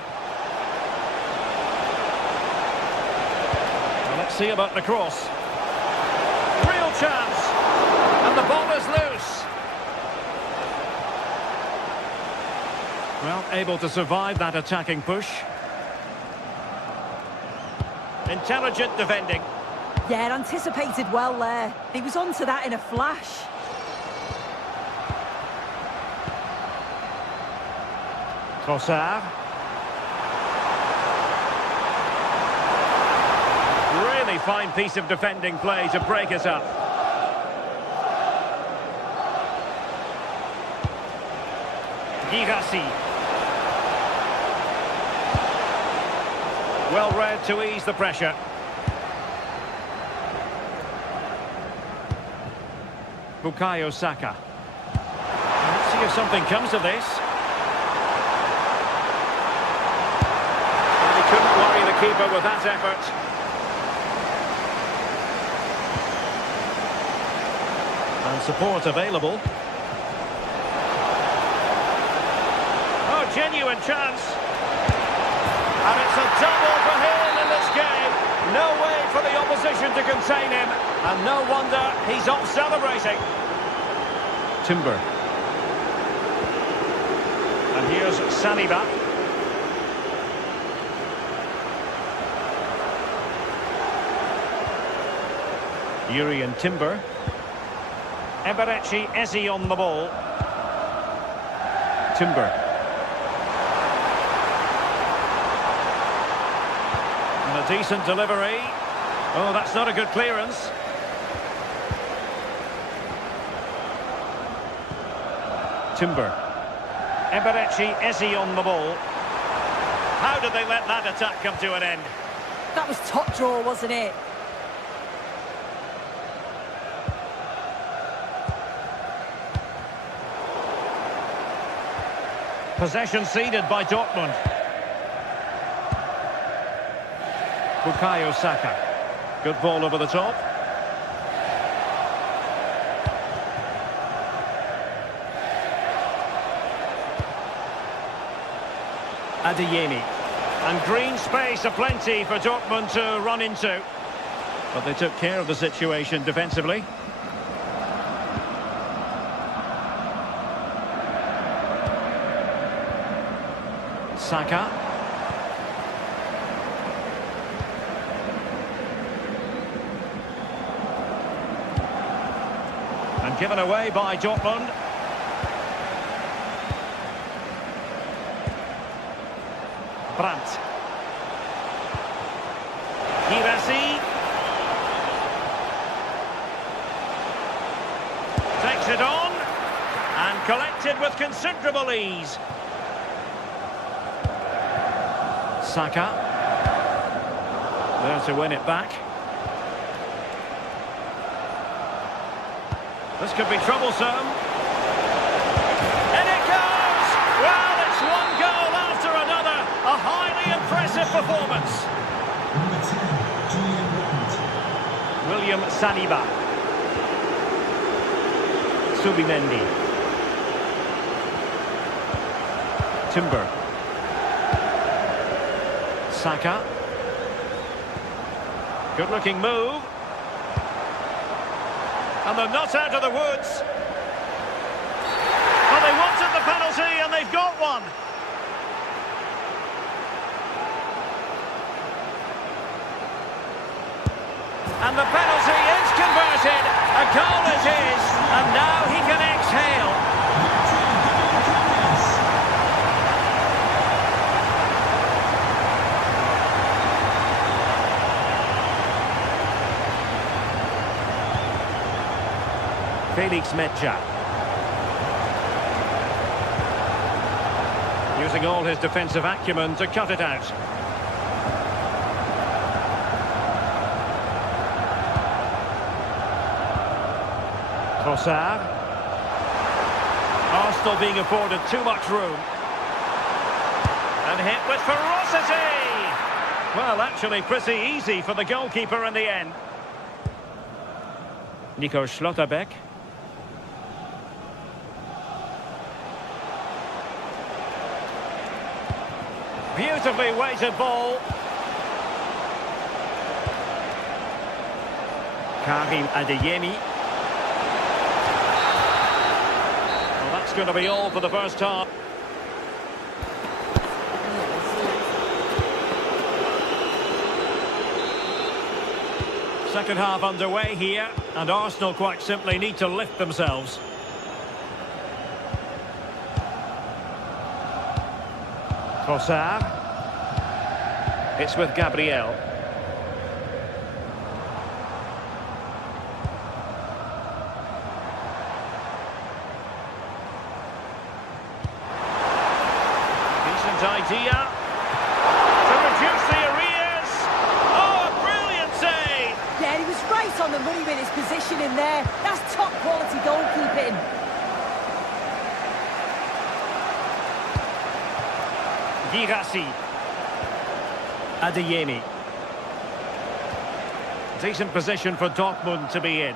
Well, let's see about the cross. Real chance. And the ball is loose. Well, able to survive that attacking push. Intelligent defending. Yeah, anticipated well there. He was onto that in a flash. Trossard. Really fine piece of defending play to break us up. Girassi. Well read to ease the pressure. Bukayo Saka. Let's see if something comes of this. And he couldn't worry the keeper with that effort. And support available. Oh, genuine chance. And it's a double for him in this game. No way for the opposition to contain him. And no wonder he's off celebrating. Timber. And here's Saliba. Yuri and Timber. Eberechi Eze on the ball. Timber. And a decent delivery. Oh, that's not a good clearance. Timber. Eberechi Eze on the ball. How did they let that attack come to an end? That was top draw, wasn't it? Possession ceded by Dortmund. Bukayo Saka. Good ball over the top. Adeyemi. And green space aplenty for Dortmund to run into. But they took care of the situation defensively. Saka. And given away by Dortmund. Brandt. Girassi. Takes it on. And collected with considerable ease. Saka. There to win it back. This could be troublesome. And it goes! Well, it's one goal after another. A highly impressive performance. William Saliba. Subimendi. Timber. Saka. Good looking move. And they're not out of the woods. Well, they wanted the penalty and they've got one. And the penalty is converted. A goal it is. And now he can exhale. Felix Mecha. Using all his defensive acumen to cut it out. Trossard. Arsenal being afforded too much room. And hit with ferocity! Well, actually pretty easy for the goalkeeper in the end. Nico Schlotterbeck. Beautifully weighted ball. Karim Adeyemi. Well, that's going to be all for the first half. Second half underway here, and Arsenal quite simply need to lift themselves. Trossard. It's with Gabriel. Decent idea to reduce the arrears. Oh, a brilliant save! Yeah, he was right on the money with his position in there. That's top quality goalkeeping. Girassi. Adeyemi. Decent position for Dortmund to be in. It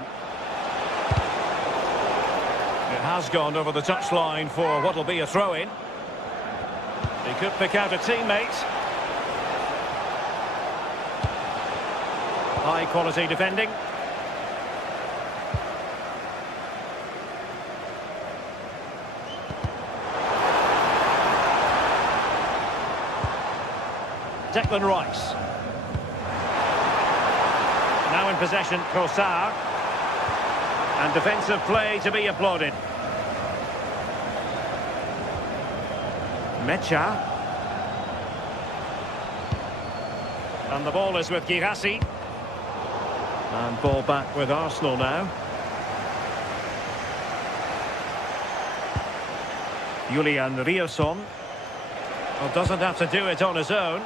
has gone over the touchline for what will be a throw-in. He could pick out a teammate. High quality defending. Declan Rice. Now in possession, Trossard. And defensive play to be applauded. Mecha. And the ball is with Girassi. And ball back with Arsenal now. Julian Rierson. Well, doesn't have to do it on his own.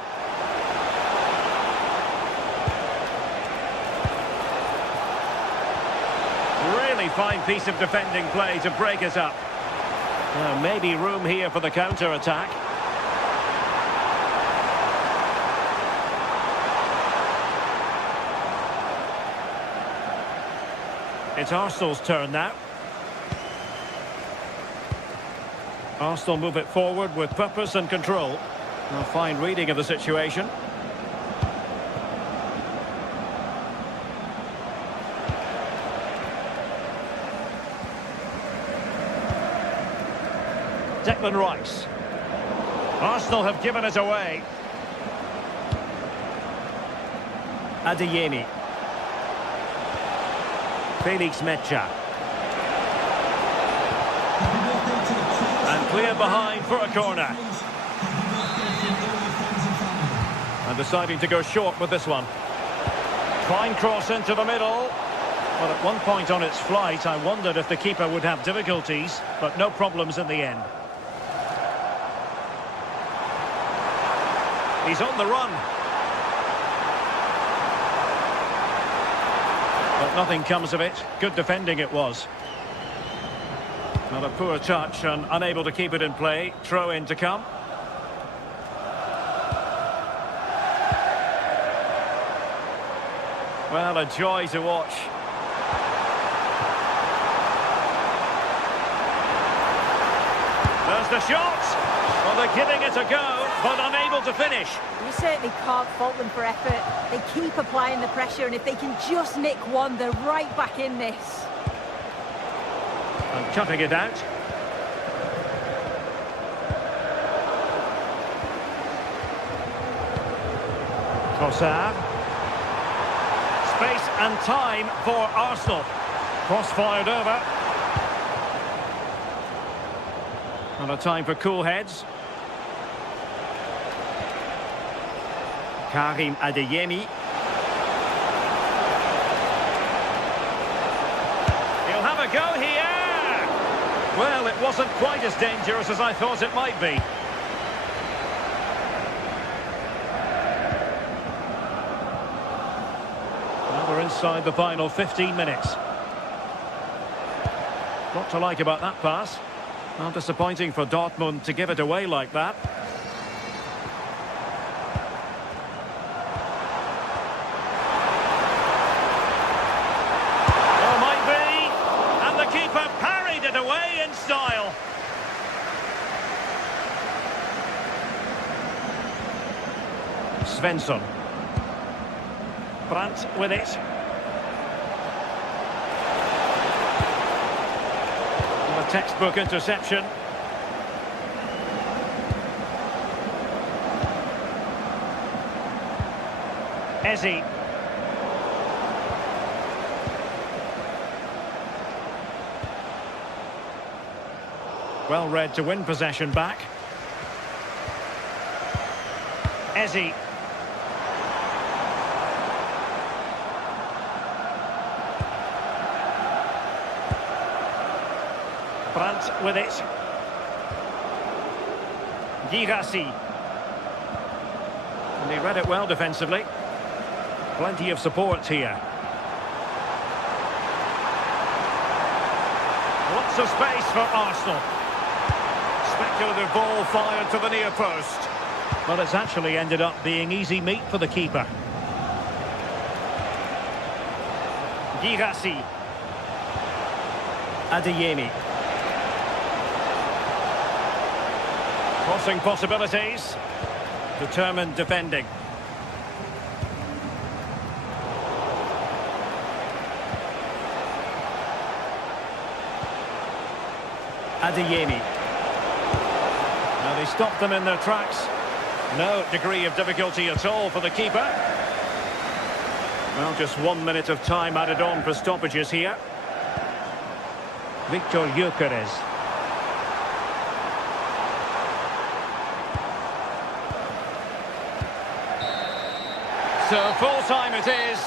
Really fine piece of defending play to break it up. Maybe room here for the counter-attack. It's Arsenal's turn now. Arsenal move it forward with purpose and control. A fine reading of the situation. Declan Rice. Arsenal have given it away. Adeyemi. Felix Mecha. And clear behind for a corner. And deciding to go short with this one. Fine cross into the middle. Well, at one point on its flight, I wondered if the keeper would have difficulties, but no problems in the end. He's on the run. But nothing comes of it. Good defending it was. Not a poor touch and unable to keep it in play. Throw in to come. Well, a joy to watch. There's the shot. Well, they're giving it a go, but unable to finish. You certainly can't fault them for effort. They keep applying the pressure, and if they can just nick one, they're right back in this. And cutting it out. Trossard. Space and time for Arsenal. Cross fired over. And a time for cool heads. Karim Adeyemi. He'll have a go here. Well, it wasn't quite as dangerous as I thought it might be. Now we're inside the final 15 minutes. Lot to like about that pass. Well, disappointing for Dortmund to give it away like that. Oh, might be. And the keeper parried it away in style. Svensson. Brandt with it. Textbook interception. Eze. Well read to win possession back. Eze. Brandt with it. Girassi. And he read it well defensively. Plenty of support here. Lots of space for Arsenal. Speculative ball fired to the near post. But it's actually ended up being easy meat for the keeper. Girassi. Adeyemi. Crossing possibilities. Determined defending. Adeyemi. Now they stopped them in their tracks. No degree of difficulty at all for the keeper. Well, just 1 minute of time added on for stoppages here. Victor Gyökeres. So full time it is.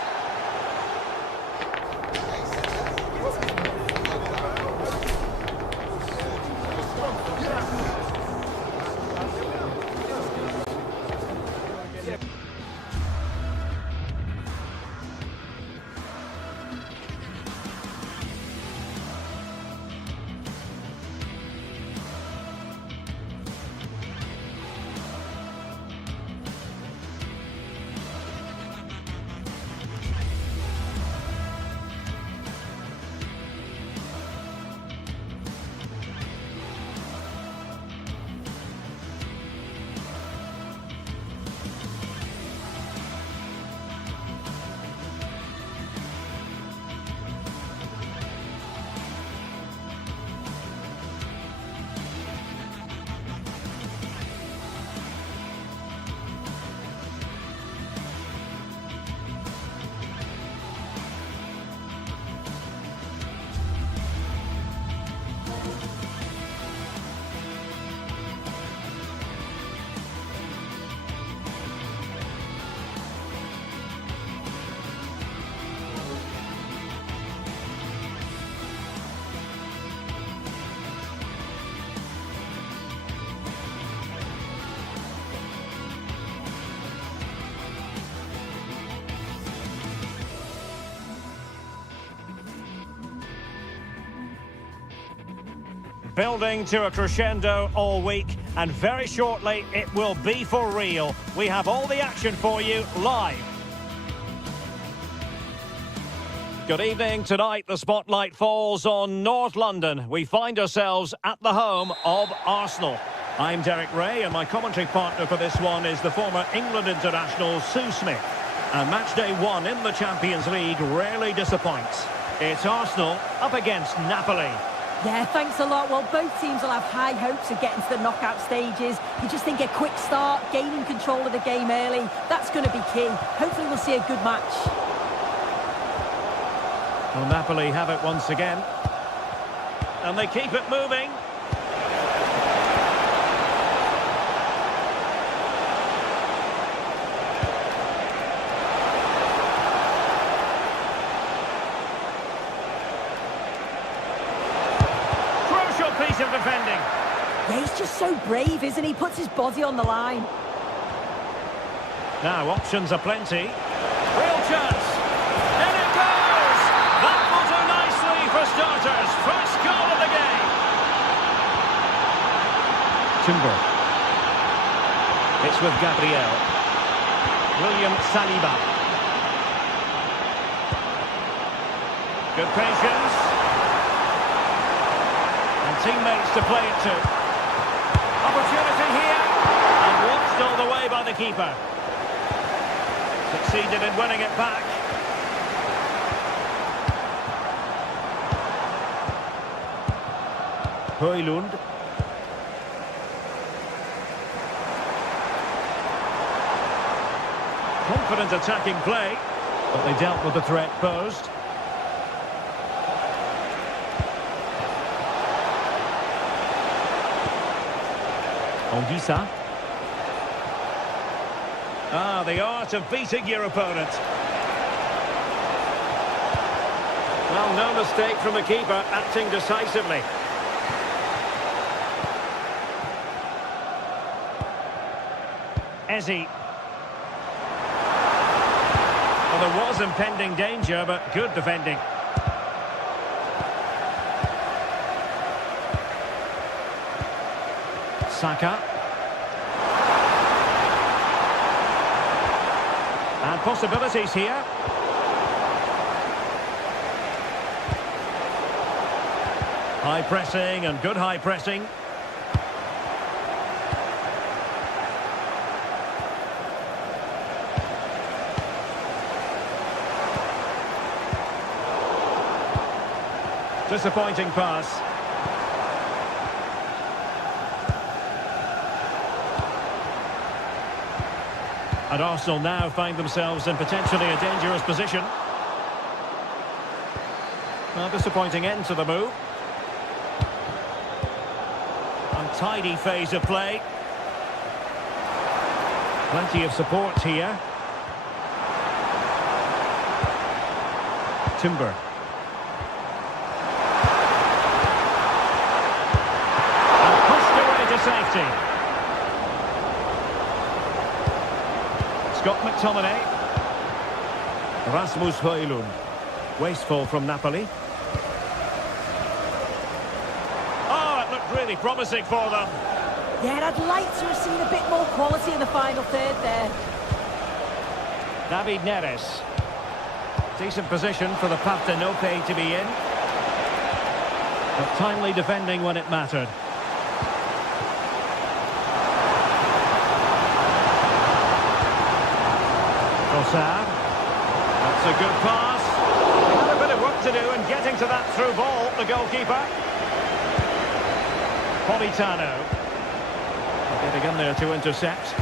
Building to a crescendo all week, and very shortly it will be for real. We have all the action for you live. Good evening. Tonight the spotlight falls on North London. We find ourselves at the home of Arsenal. I'm Derek Ray, and my commentary partner for this one is the former England international Sue Smith. And match day one in the Champions League rarely disappoints. It's Arsenal up against Napoli. Yeah, thanks a lot. Well, both teams will have high hopes of getting to the knockout stages. You just think a quick start, gaining control of the game early, that's going to be key. Hopefully we'll see a good match. Well, Napoli have it once again. And they keep it moving. Crucial piece of defending. Yeah, he's just so brave, isn't he? Puts his body on the line. Now, options are plenty. Real chance. In it goes! That will do nicely for starters. First goal of the game. Timber. It's with Gabriel. William Saliba. Good patience. And teammates to play it to. Opportunity here. And watched all the way by the keeper. Succeeded in winning it back. Højlund. Confident attacking play, but they dealt with the threat posed. Ondisa. Ah, the art of beating your opponent. Well, no mistake from the keeper, acting decisively. Ezzy. Well, there was impending danger, but good defending. Saka. And possibilities here. High pressing and good high pressing. Disappointing pass. And Arsenal now find themselves in potentially a dangerous position. Well, disappointing end to the move. Untidy phase of play. Plenty of support here. Timber. And pushed away to safety. Scott McTominay. Rasmus Højlund. Wasteful from Napoli. Oh, it looked really promising for them. Yeah, I'd like to have seen a bit more quality in the final third there. David Neres. Decent position for the Partenope to be in. But timely defending when it mattered. That's a good pass. He had a bit of work to do in getting to that through ball, the goalkeeper. Politano. Getting in there to intercept.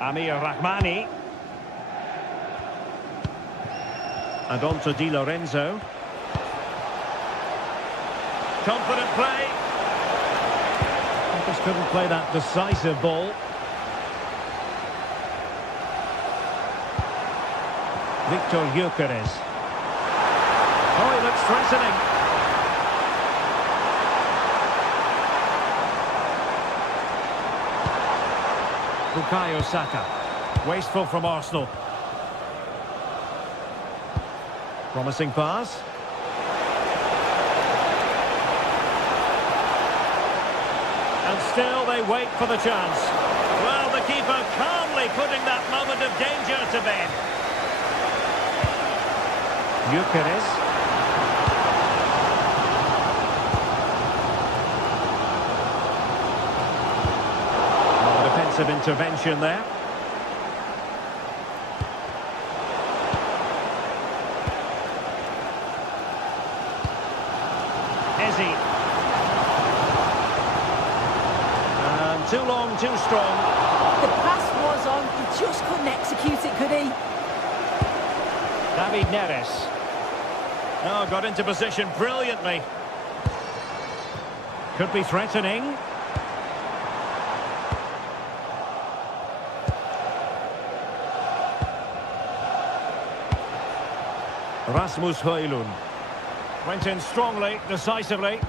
Amir Rahmani. And on to Di Lorenzo. Confident play. Just couldn't play that decisive ball. Victor Gyökeres. Oh, he looks threatening. Bukayo Saka. Wasteful from Arsenal. Promising pass. And still they wait for the chance. Well, the keeper calmly putting that moment of danger to bed. Gyökeres. Defensive intervention there. strong. The pass was on, he just couldn't execute it, could he? David Neres. Oh, got into position brilliantly. Could be threatening. Rasmus Højlund. Went in strongly, decisively.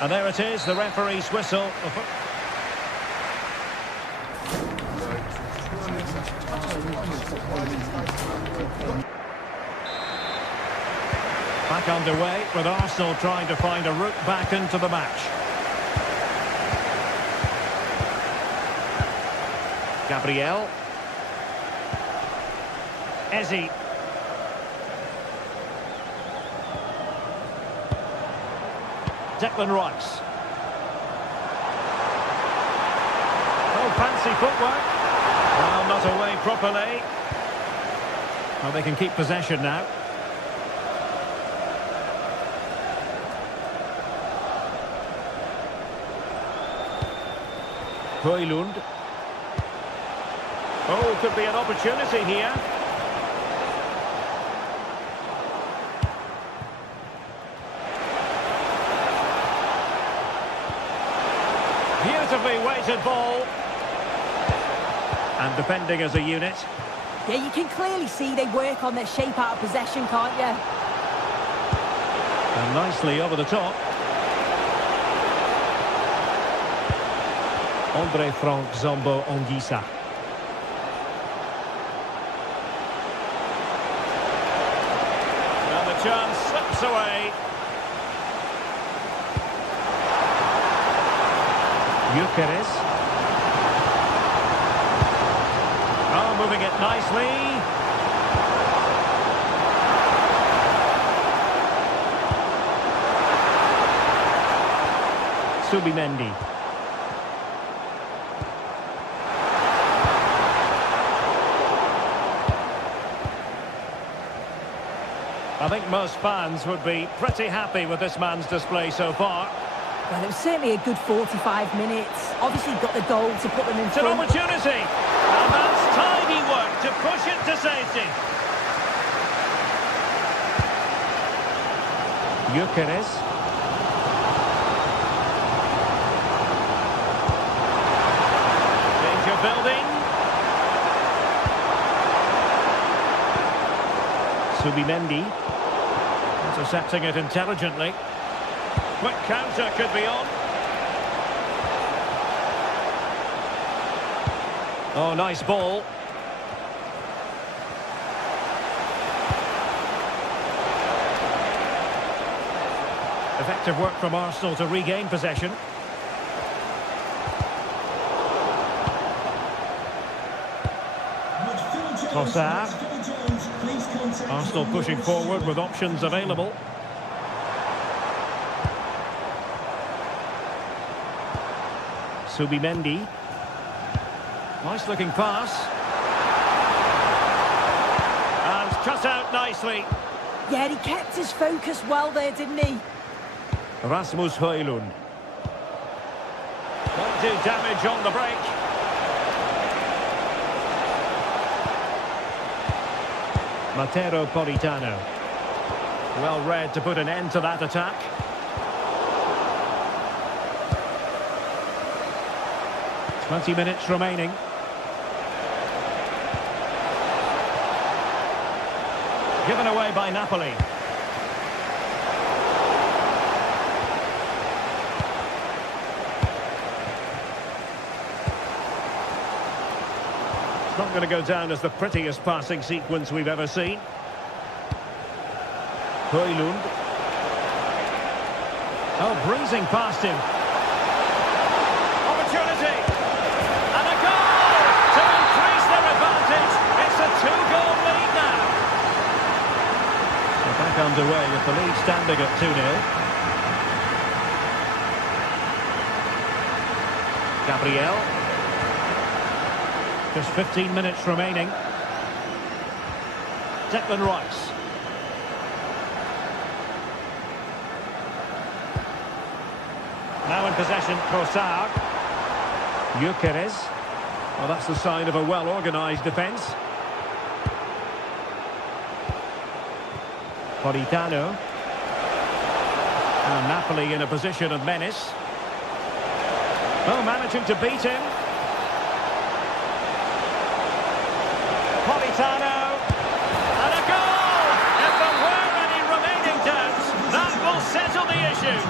And there it is, the referee's whistle. Back underway, with Arsenal trying to find a route back into the match. Gabriel. Eze. Declan Rice. Oh, fancy footwork. Well, not away properly. Well, they can keep possession now. Højlund. Oh, could be an opportunity here. Beautifully weighted ball. And defending as a unit. Yeah, you can clearly see they work on their shape out of possession, can't you? And nicely over the top. Andre Frank Zombo Onguisa. And the chance slips away. Gyökeres. Oh, moving it nicely. Subimendi. I think most fans would be pretty happy with this man's display so far. Well, it was certainly a good 45 minutes. Obviously got the goal to put them in It's an front. opportunity. And that's tidy work to push it to safety. Gyökeres. Danger building. Subimendi. Intercepting it intelligently. Quick counter could be on. Oh, nice ball. Effective work from Arsenal to regain possession. Trossard. Arsenal pushing forward with options available. Subimendi. Nice looking pass. And cut out nicely. Yeah, he kept his focus well there, didn't he? Rasmus Højlund. Won't do damage on the break. Matteo Politano. Well read to put an end to that attack. Twenty minutes remaining. Given away by Napoli. It's not going to go down as the prettiest passing sequence we've ever seen. Højlund. Oh, breezing past him. Opportunity. And a goal to increase their advantage. It's a two-goal lead now. They're back underway with the lead standing at 2-0. Gabriel. Just 15 minutes remaining. Declan Rice. Now in possession, Trossard. Gyökeres. Well, that's the sign of a well-organised defence. Politano. And Napoli in a position of menace. Oh, managing to beat him. Politano. And a goal! If there were any remaining doubts, that will settle the issue.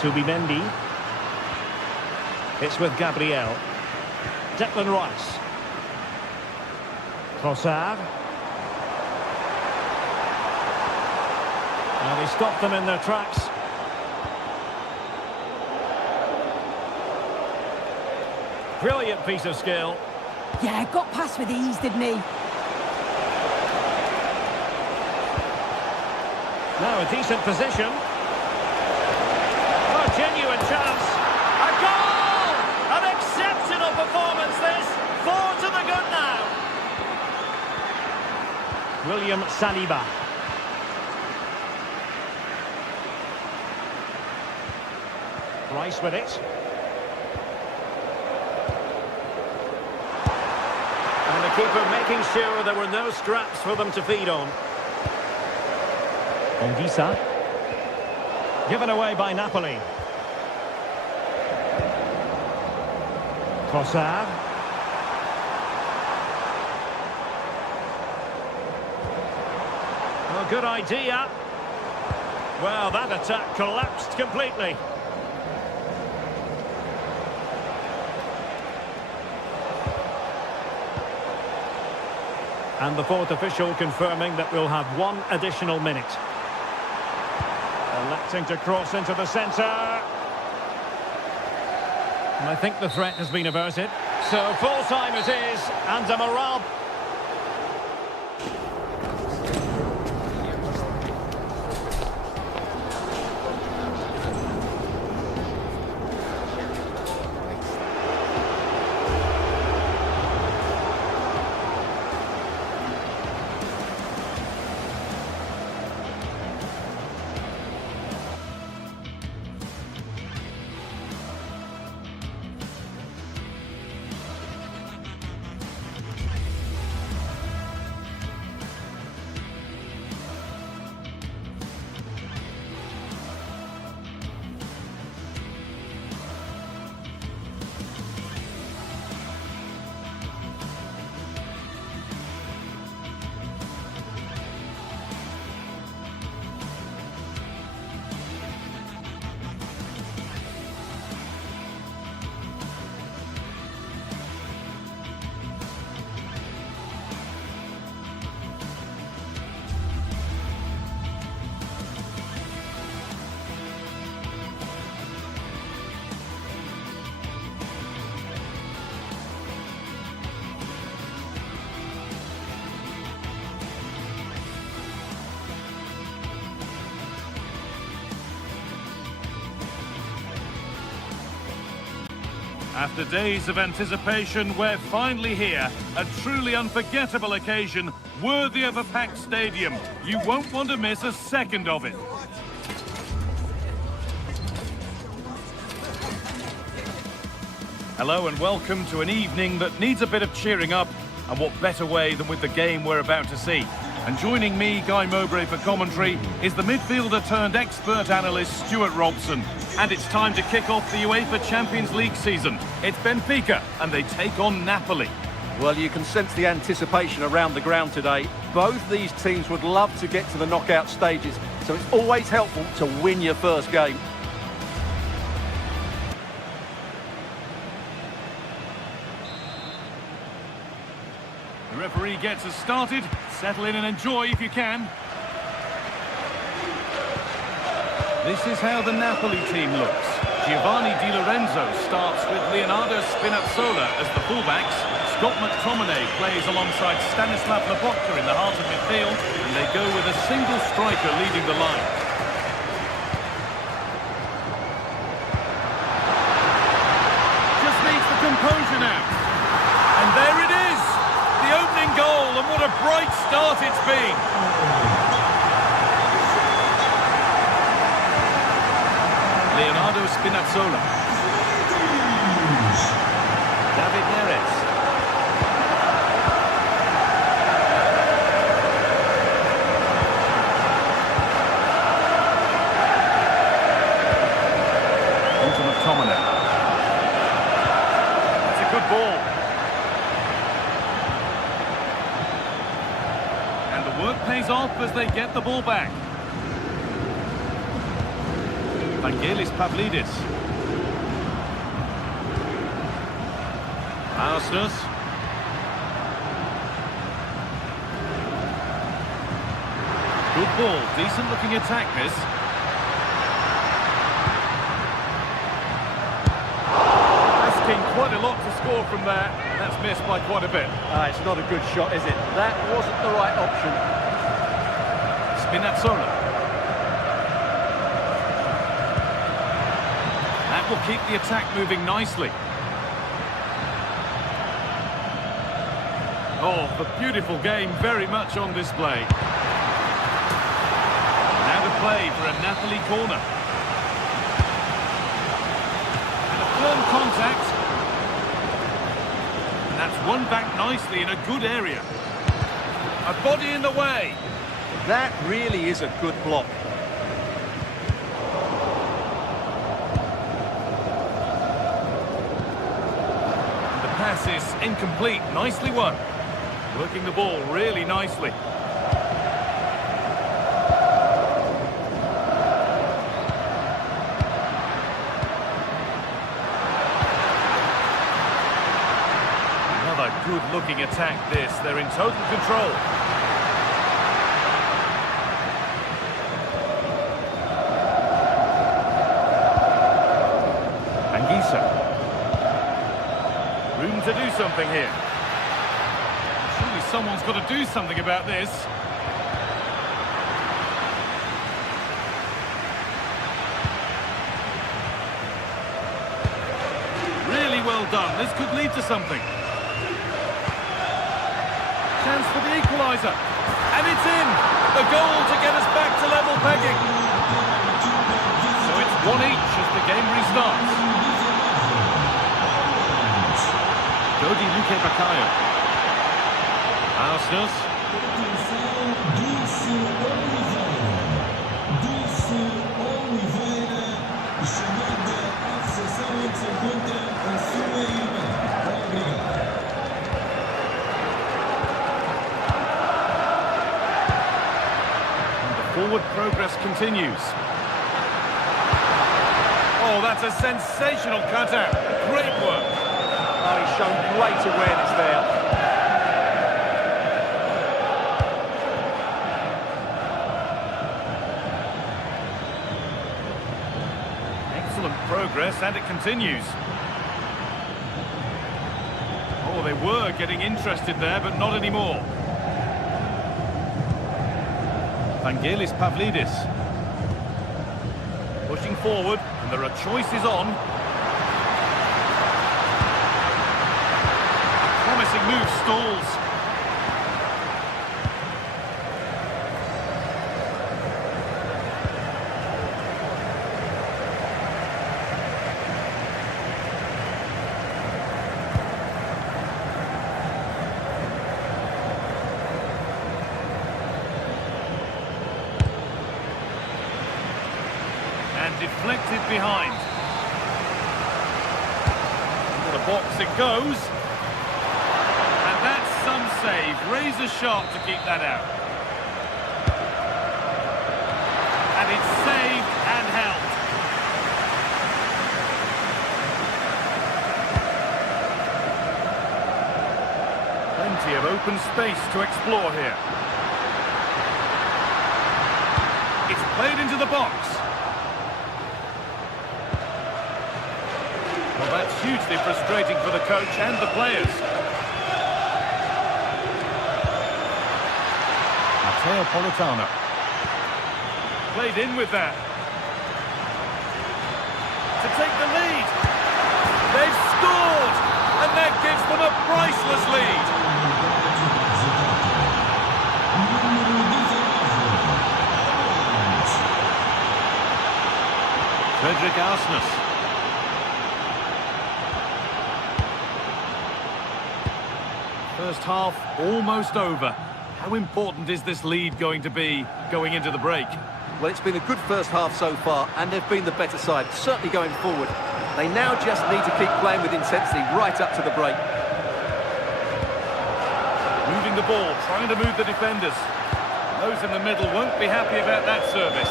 Subimendi. It's with Gabriel. Declan Rice. Trossard. And he stopped them in their tracks. Brilliant piece of skill. Yeah, got past with ease, didn't he? Now a decent position. Oh, genuine chance. A goal! An exceptional performance this. 4 to the good now. William Saliba. Rice with it. And the keeper making sure there were no scraps for them to feed on. Ongisa. Given away by Napoli. Trossard. Well, good idea. Well, that attack collapsed completely. And the fourth official confirming that we'll have one additional minute. Electing to cross into the centre. And I think the threat has been averted. So full-time it is, and a morale... After days of anticipation, we're finally here. A truly unforgettable occasion, worthy of a packed stadium. You won't want to miss a second of it. Hello and welcome to an evening that needs a bit of cheering up, and what better way than with the game we're about to see. And joining me, Guy Mowbray, for commentary is the midfielder turned expert analyst Stuart Robson. And it's time to kick off the UEFA Champions League season. It's Benfica and they take on Napoli. Well, you can sense the anticipation around the ground today. Both these teams would love to get to the knockout stages, so it's always helpful to win your first game. The referee gets us started. Settle in and enjoy if you can. This is how the Napoli team looks. Giovanni Di Lorenzo starts with Leonardo Spinazzola as the fullbacks. Scott McTominay plays alongside Stanislav Lobotka in the heart of midfield, and they go with a single striker leading the line. Just needs the composure now. And there it is! The opening goal, and what a bright start it's been. Leonardo Spinazzola. David Neres. Into McTominay. That's a good ball. And the work pays off as they get the ball back. Vangelis Pavlidis. Arsenal. Good ball, decent looking attack this. Asking quite a lot to score from there. That's missed by quite a bit. It's not a good shot, is it? That wasn't the right option. Spinazzola. Will keep the attack moving nicely. Oh, the beautiful game very much on display. Now to play for a Napoli corner. And a firm contact. And that's won back nicely in a good area. A body in the way. That really is a good block. Pass is incomplete, nicely won. Working the ball really nicely. Another good-looking attack this. They're in total control. Anguissa. Room to do something here. Surely someone's got to do something about this. Really well done. This could lead to something. Chance for the equaliser. And it's in. The goal to get us back to level pegging. So it's 1-1 as the game restarts. Dodi Luque Baccaio. Arsenal. And the forward progress continues. Oh, that's a sensational cutout. Great work. Oh, he's shown great awareness there. Excellent progress, and it continues. Oh, they were getting interested there, but not anymore. Vangelis Pavlidis. Pushing forward, and there are choices on. Promising move stalls. And deflected behind. Into the box it goes. Some save, razor sharp to keep that out. And it's saved and held. Plenty of open space to explore here. It's played into the box. Well, that's hugely frustrating for the coach and the players. Politano. Played in with that. To take the lead. They've scored! And that gives them a priceless lead. Hendrik Arsnes. First half almost over. How important is this lead going to be going into the break? Well, it's been a good first half so far, and they've been the better side, certainly going forward. They now just need to keep playing with intensity right up to the break. Moving the ball, trying to move the defenders. Those in the middle won't be happy about that service.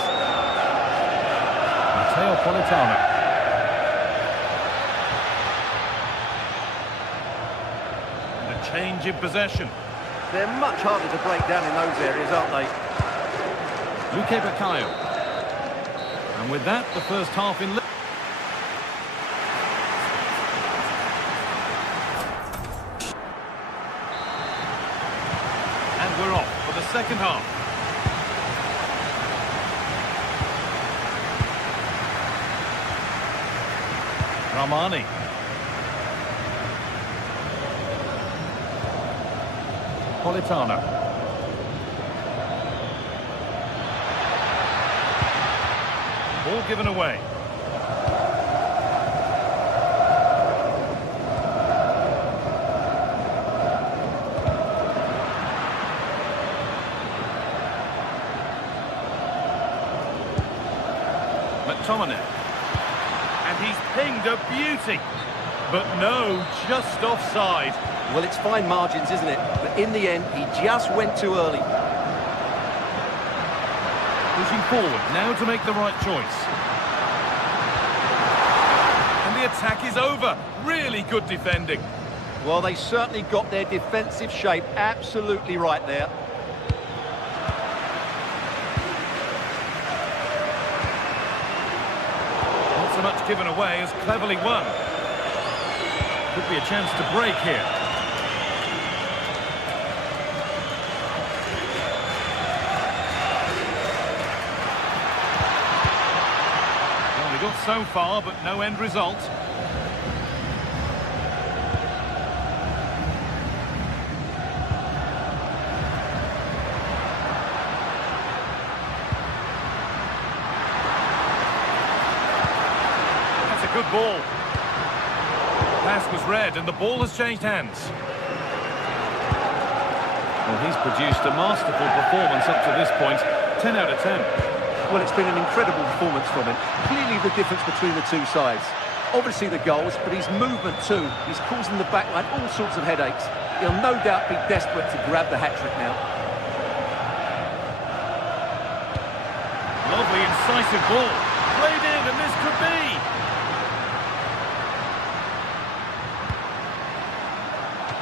Matteo Politano. And a change in possession. They're much harder to break down in those areas, aren't they? Luque Baccaio. And with that, the first half in... And we're off for the second half. Ramani. Politano. Ball given away. McTominay. And he's pinged a beauty. But no, just offside. Well, it's fine margins, isn't it? But in the end, he just went too early. Pushing forward, now to make the right choice. And the attack is over. Really good defending. Well, they certainly got their defensive shape absolutely right there. Not so much given away as cleverly won. Could be a chance to break here. Well, we got so far, but no end result. That's a good ball. Pass was read and the ball has changed hands. Well, he's produced a masterful performance up to this point. 10 out of 10. Well, it's been an incredible performance from him. Clearly the difference between the two sides. Obviously the goals, but his movement too. He's causing the backline all sorts of headaches. He'll no doubt be desperate to grab the hat-trick now. Lovely incisive ball. Played in and this could be.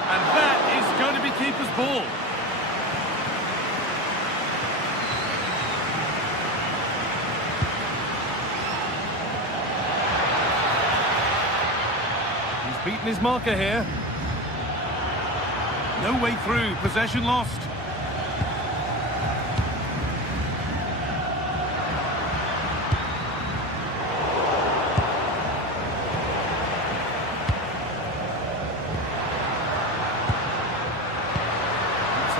And that is going to be keeper's ball. He's beaten his marker here. No way through, possession lost.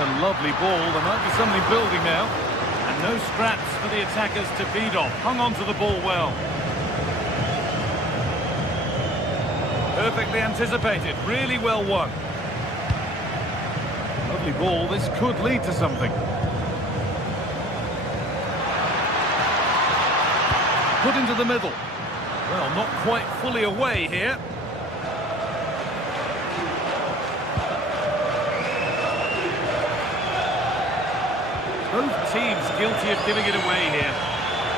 A lovely ball. There might be something building now. And no scraps for the attackers to feed off. Hung on to the ball well. Perfectly anticipated. Really well won. Lovely ball. This could lead to something. Put into the middle. Well, not quite fully away here. Both teams guilty of giving it away here.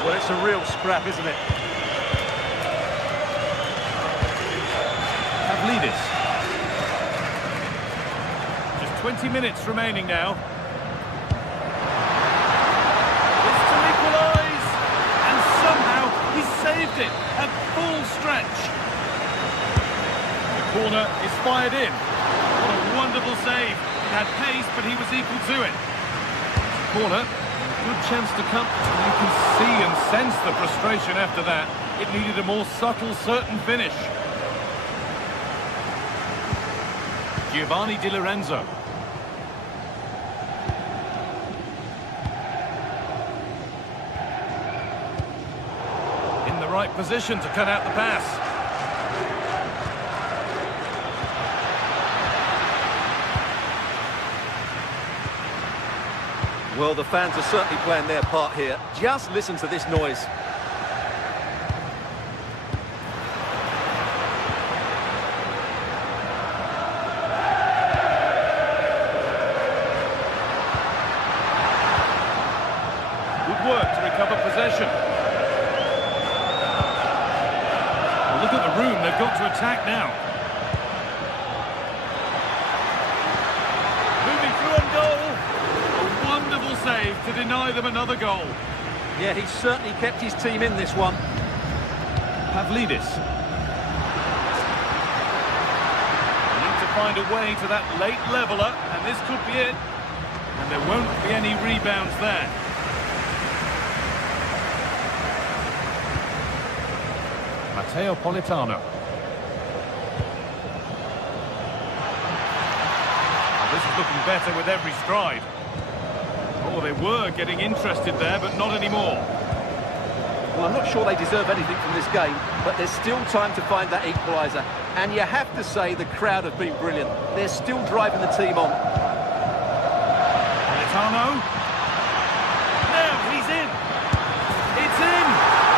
Well, it's a real scrap, isn't it? Pavlidis. Just 20 minutes remaining now. It's to equalise. And somehow he saved it at full stretch. The corner is fired in. What a wonderful save. He had pace, but he was equal to it. Corner, good chance to come. You can see and sense the frustration after that. It needed a more subtle, certain finish. Giovanni Di Lorenzo. right position to cut out the pass. Well, the fans are certainly playing their part here. Just listen to this noise. Good work to recover possession. Well, look at the room they've got to attack now. Moving through on goal. A wonderful save to deny them another goal. Yeah, he's certainly kept his team in this one. Pavlidis. Need to find a way to that late leveller, and this could be it. And there won't be any rebounds there. Matteo Politano. Well, this is looking better with every stride. Oh, they were getting interested there, but not anymore. Well, I'm not sure they deserve anything from this game, but there's still time to find that equaliser. And you have to say the crowd have been brilliant. They're still driving the team on. Politano. Now he's in. It's in.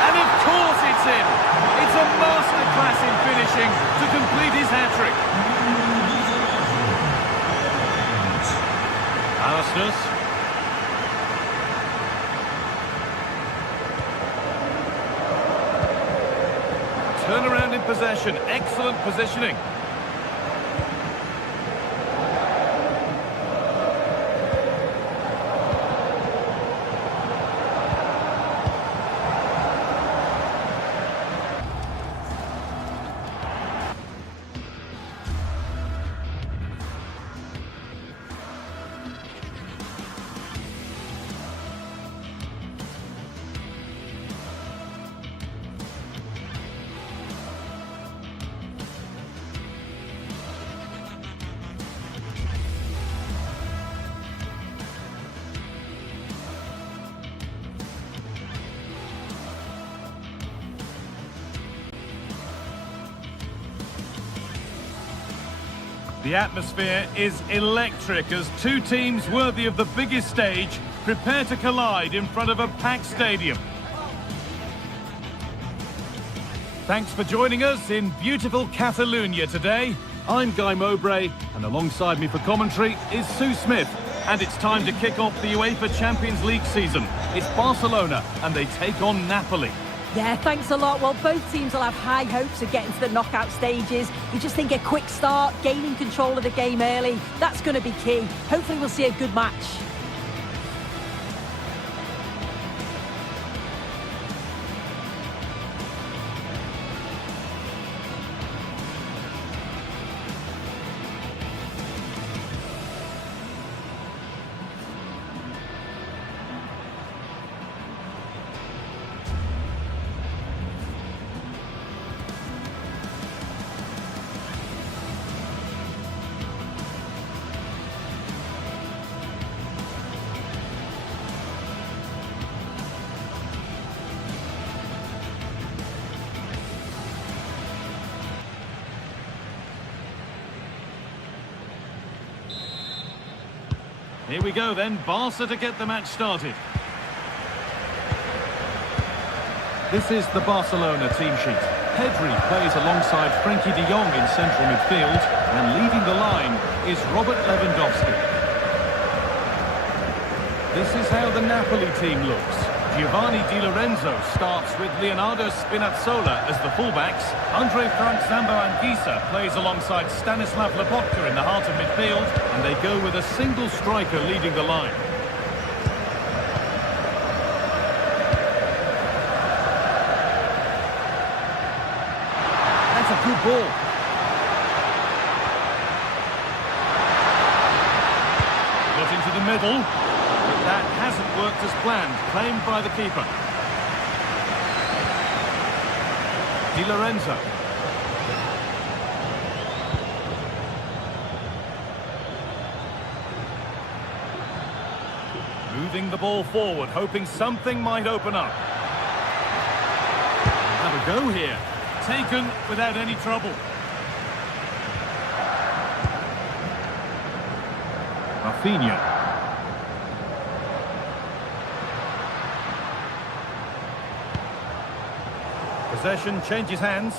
And of course it's in. It's a masterclass in finishing to complete his hat-trick. Alastas. Turn around in possession. Excellent positioning. The atmosphere is electric as two teams worthy of the biggest stage prepare to collide in front of a packed stadium. Thanks for joining us in beautiful Catalonia today. I'm Guy Mowbray, and alongside me for commentary is Sue Smith. And it's time to kick off the UEFA Champions League season. It's Barcelona, and they take on Napoli. Yeah, thanks a lot. Well, both teams will have high hopes of getting to the knockout stages. You just think a quick start, gaining control of the game early, that's going to be key. Hopefully we'll see a good match. Here we go then, Barca to get the match started. This is the Barcelona team sheet. Pedri plays alongside Frenkie de Jong in central midfield, and leading the line is Robert Lewandowski. This is how the Napoli team looks. Giovanni Di Lorenzo starts with Leonardo Spinazzola as the fullbacks. Andre Frank Zambo Anguissa plays alongside Stanislav Lobotka in the heart of midfield, and they go with a single striker leading the line. That's a good ball. Got into the middle. That hasn't worked as planned, claimed by the keeper. Di Lorenzo. Moving the ball forward, hoping something might open up. That a go here. Taken without any trouble. Rafinha. Possession changes hands.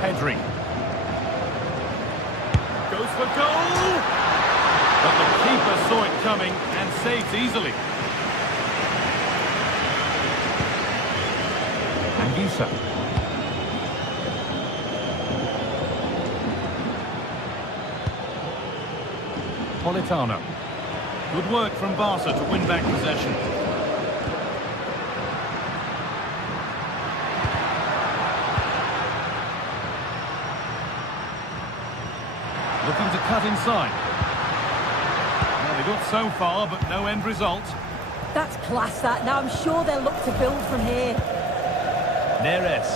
Pedri. Goes for goal! But the keeper saw it coming and saves easily. Anguissa. Politano. Good work from Barca to win back possession. Looking to cut inside. Well, they got so far, but no end result. That's class, that. Now I'm sure they'll look to build from here. Neres.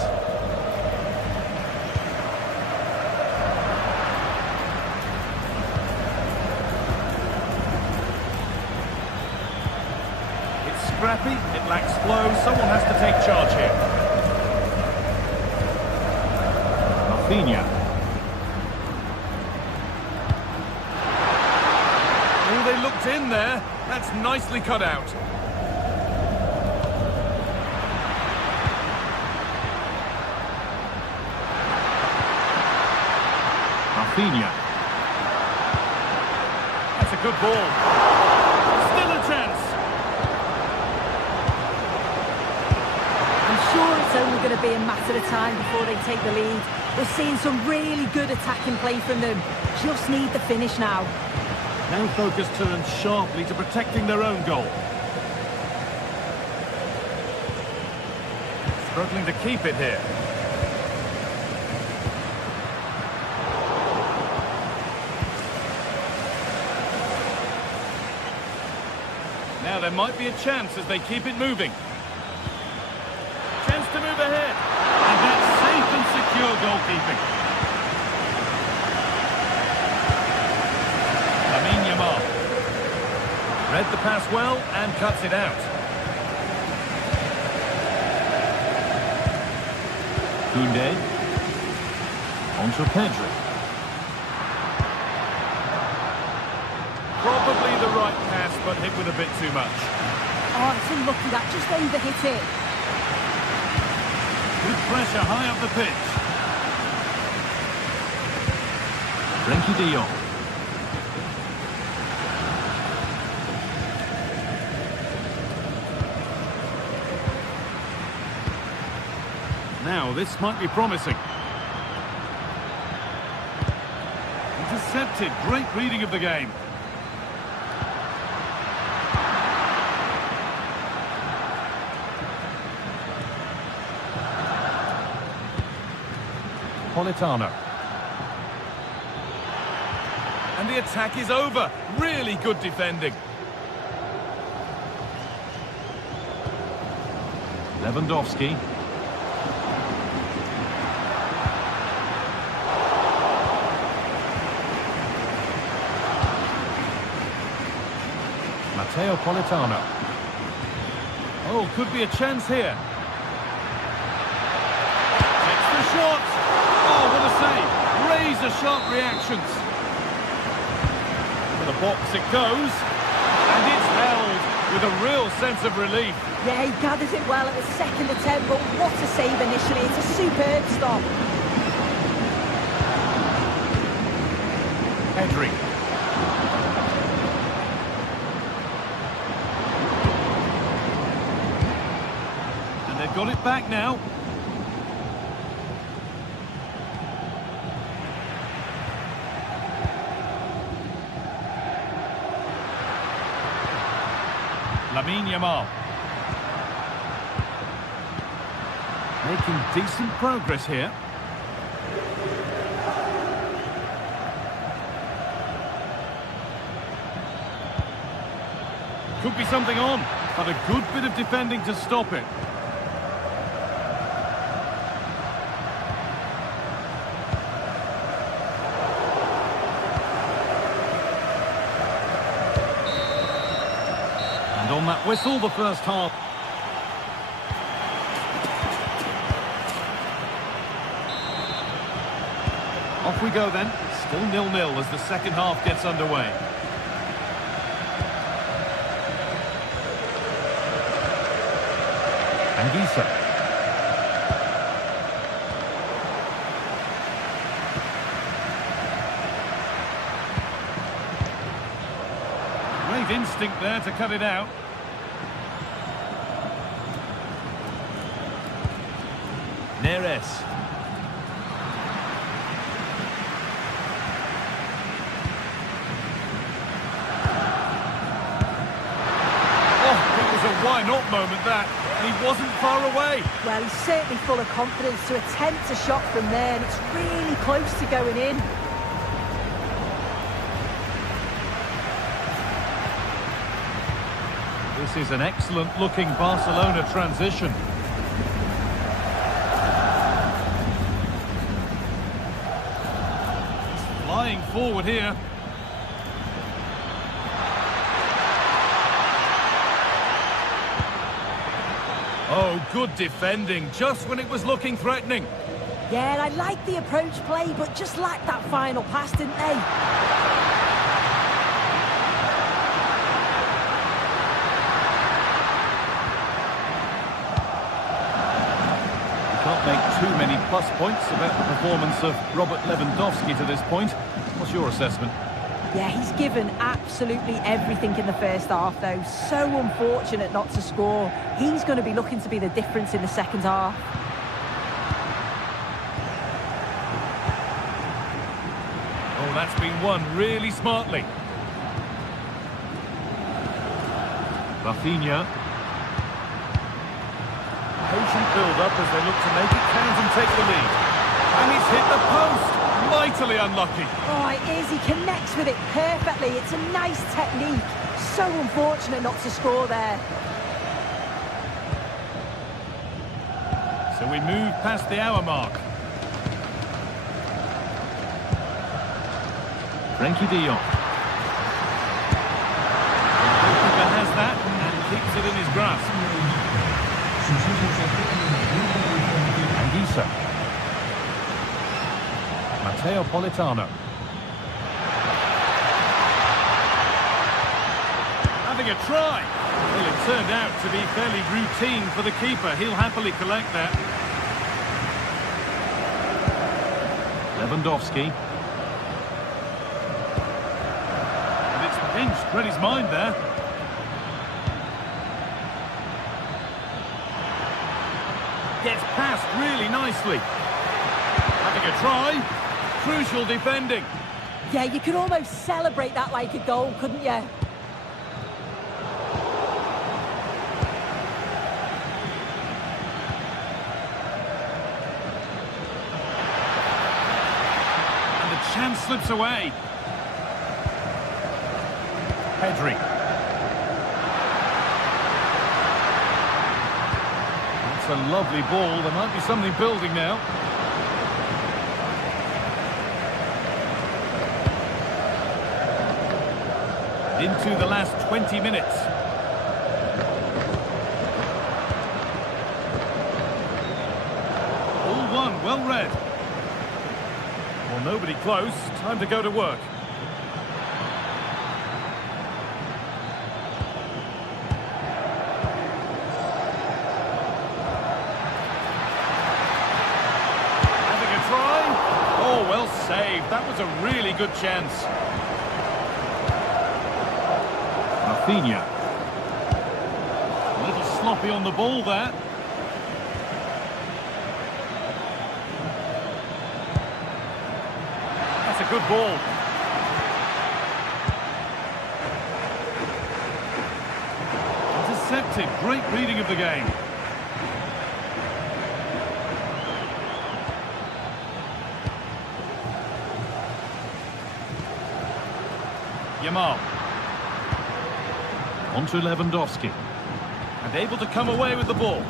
It's scrappy, it lacks flow, someone has to take charge here. Rafinha. Oh, they looked in there. That's nicely cut out. Rafinha. That's a good ball. Still a chance. I'm sure it's only going to be a matter of time before they take the lead. We're seeing some really good attacking play from them. Just need the finish now. Now focus turns sharply to protecting their own goal. Struggling to keep it here. Now there might be a chance as they keep it moving. Chance to move ahead. And that's safe and secure goalkeeping. Read the pass well and cuts it out. Koundé. On to Pedri. Probably the right pass, but hit with a bit too much. Oh, it's unlucky that just overhit it. Good pressure high up the pitch. Frenkie de Jong. Now, this might be promising. Intercepted. Great reading of the game. Politano. And the attack is over. Really good defending. Lewandowski. Matteo Politano. Oh, could be a chance here. Takes the shot. Oh, what a save. Razor-sharp reactions. To the box it goes. And it's held with a real sense of relief. Yeah, he gathers it well at the second attempt, but what a save initially. It's a superb stop. Pedri. They've got it back now. Lamine Yamal. Making decent progress here. Could be something on, but a good bit of defending to stop it. whistle the first half. Off we go then. Still 0-0 as the second half gets underway. Anguissa. Great instinct there to cut it out. Neres. Why not moment that, and he wasn't far away. Well, he's certainly full of confidence to attempt a shot from there, and it's really close to going in. This is an excellent-looking Barcelona transition. He's flying forward here. Oh, good defending, just when it was looking threatening. Yeah, I like the approach play, but just lacked that final pass, didn't they? You can't make too many plus points about the performance of Robert Lewandowski to this point. What's your assessment? Yeah, he's given absolutely everything in the first half, though. So unfortunate not to score. He's going to be looking to be the difference in the second half. Oh, that's been won really smartly. Rafinha. Patient build-up as they look to make it count and take the lead. And he's hit the post. Mightily unlucky. Oh, it is. He connects with it perfectly. It's a nice technique. So unfortunate not to score there. So we move past the hour mark. Frenkie de Jong. The goalkeeper has that and keeps it in his grasp. Anguissa. Matteo Politano. Having a try. Well, it turned out to be fairly routine for the keeper. He'll happily collect that. Lewandowski. And it's pinched. Read his mind there. Gets past really nicely. Having a try. Crucial defending. Yeah, you could almost celebrate that like a goal, couldn't you? And the chance slips away. Pedri. That's a lovely ball. There might be something building now. Into the last 20 minutes. All one, well read. Well, nobody close. Time to go to work. Having a try. Oh, well saved. That was a really good chance. Rafinha. A little sloppy on the ball there. That's a good ball. Intercepted. Great reading of the game. Yamal. On to Lewandowski. And able to come away with the ball.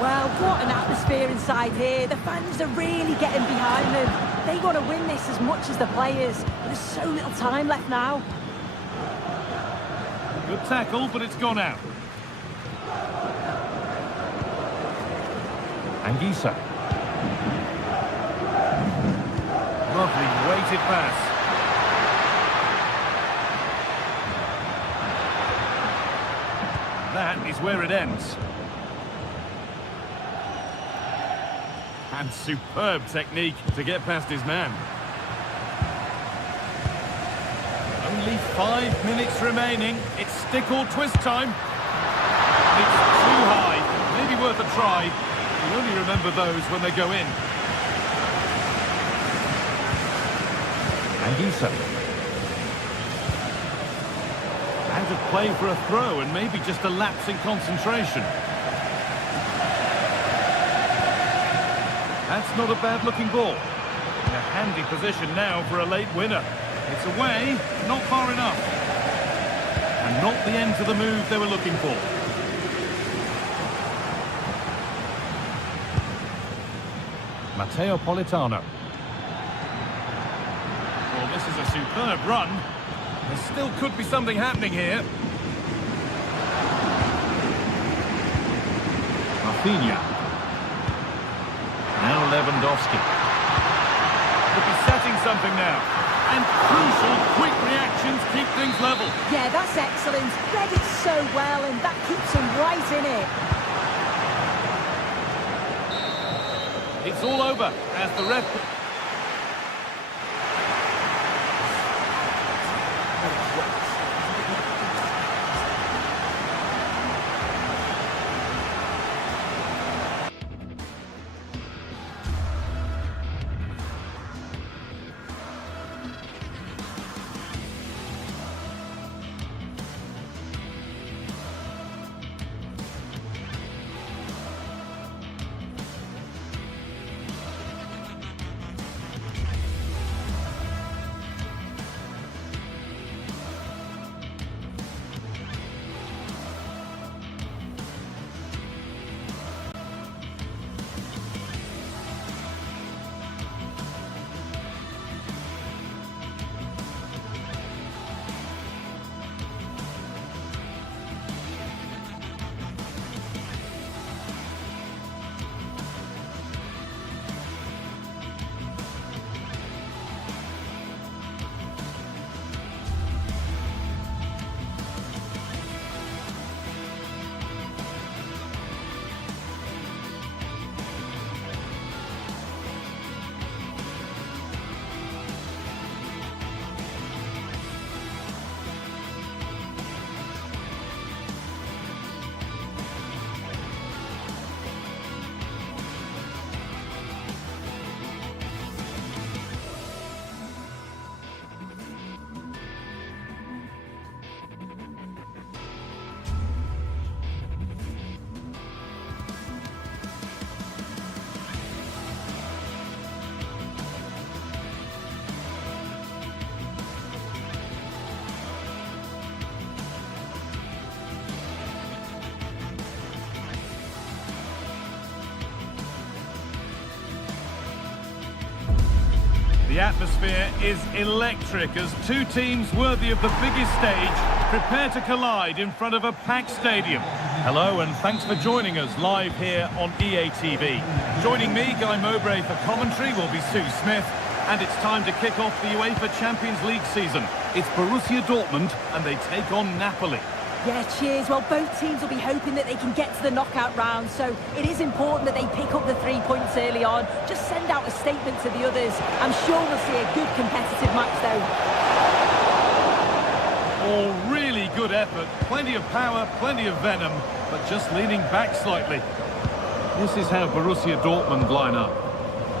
Well, what an atmosphere inside here. The fans are really getting behind them. They want to win this as much as the players. There's so little time left now. Good tackle, but it's gone out. Anguissa. Lovely weighted pass. That is where it ends. And superb technique to get past his man. Only 5 minutes remaining. It's stick or twist time. It's too high. Maybe worth a try. You only remember those when they go in. Anguissa. Out of play for a throw and maybe just a lapse in concentration. That's not a bad-looking ball. In a handy position now for a late winner. It's away, not far enough. And not the end to the move they were looking for. Matteo Politano. Well, this is a superb run. There still could be something happening here. Rafinha. Now Lewandowski. Could be setting something now. And crucial, quick reactions keep things level. Yeah, that's excellent. Read it so well, and that keeps him right in it. It's all over as the ref... The atmosphere is electric as two teams worthy of the biggest stage prepare to collide in front of a packed stadium. Hello and thanks for joining us live here on EA TV. Joining me, Guy Mowbray, for commentary will be Sue Smith, and it's time to kick off the UEFA Champions League season. It's Borussia Dortmund and they take on Napoli. Yeah, cheers. Well, both teams will be hoping that they can get to the knockout round, so it is important that they pick up the 3 points early on. Just send out a statement to the others. I'm sure we'll see a good competitive match, though. Oh, really good effort. Plenty of power, plenty of venom, but just leaning back slightly. This is how Borussia Dortmund line up.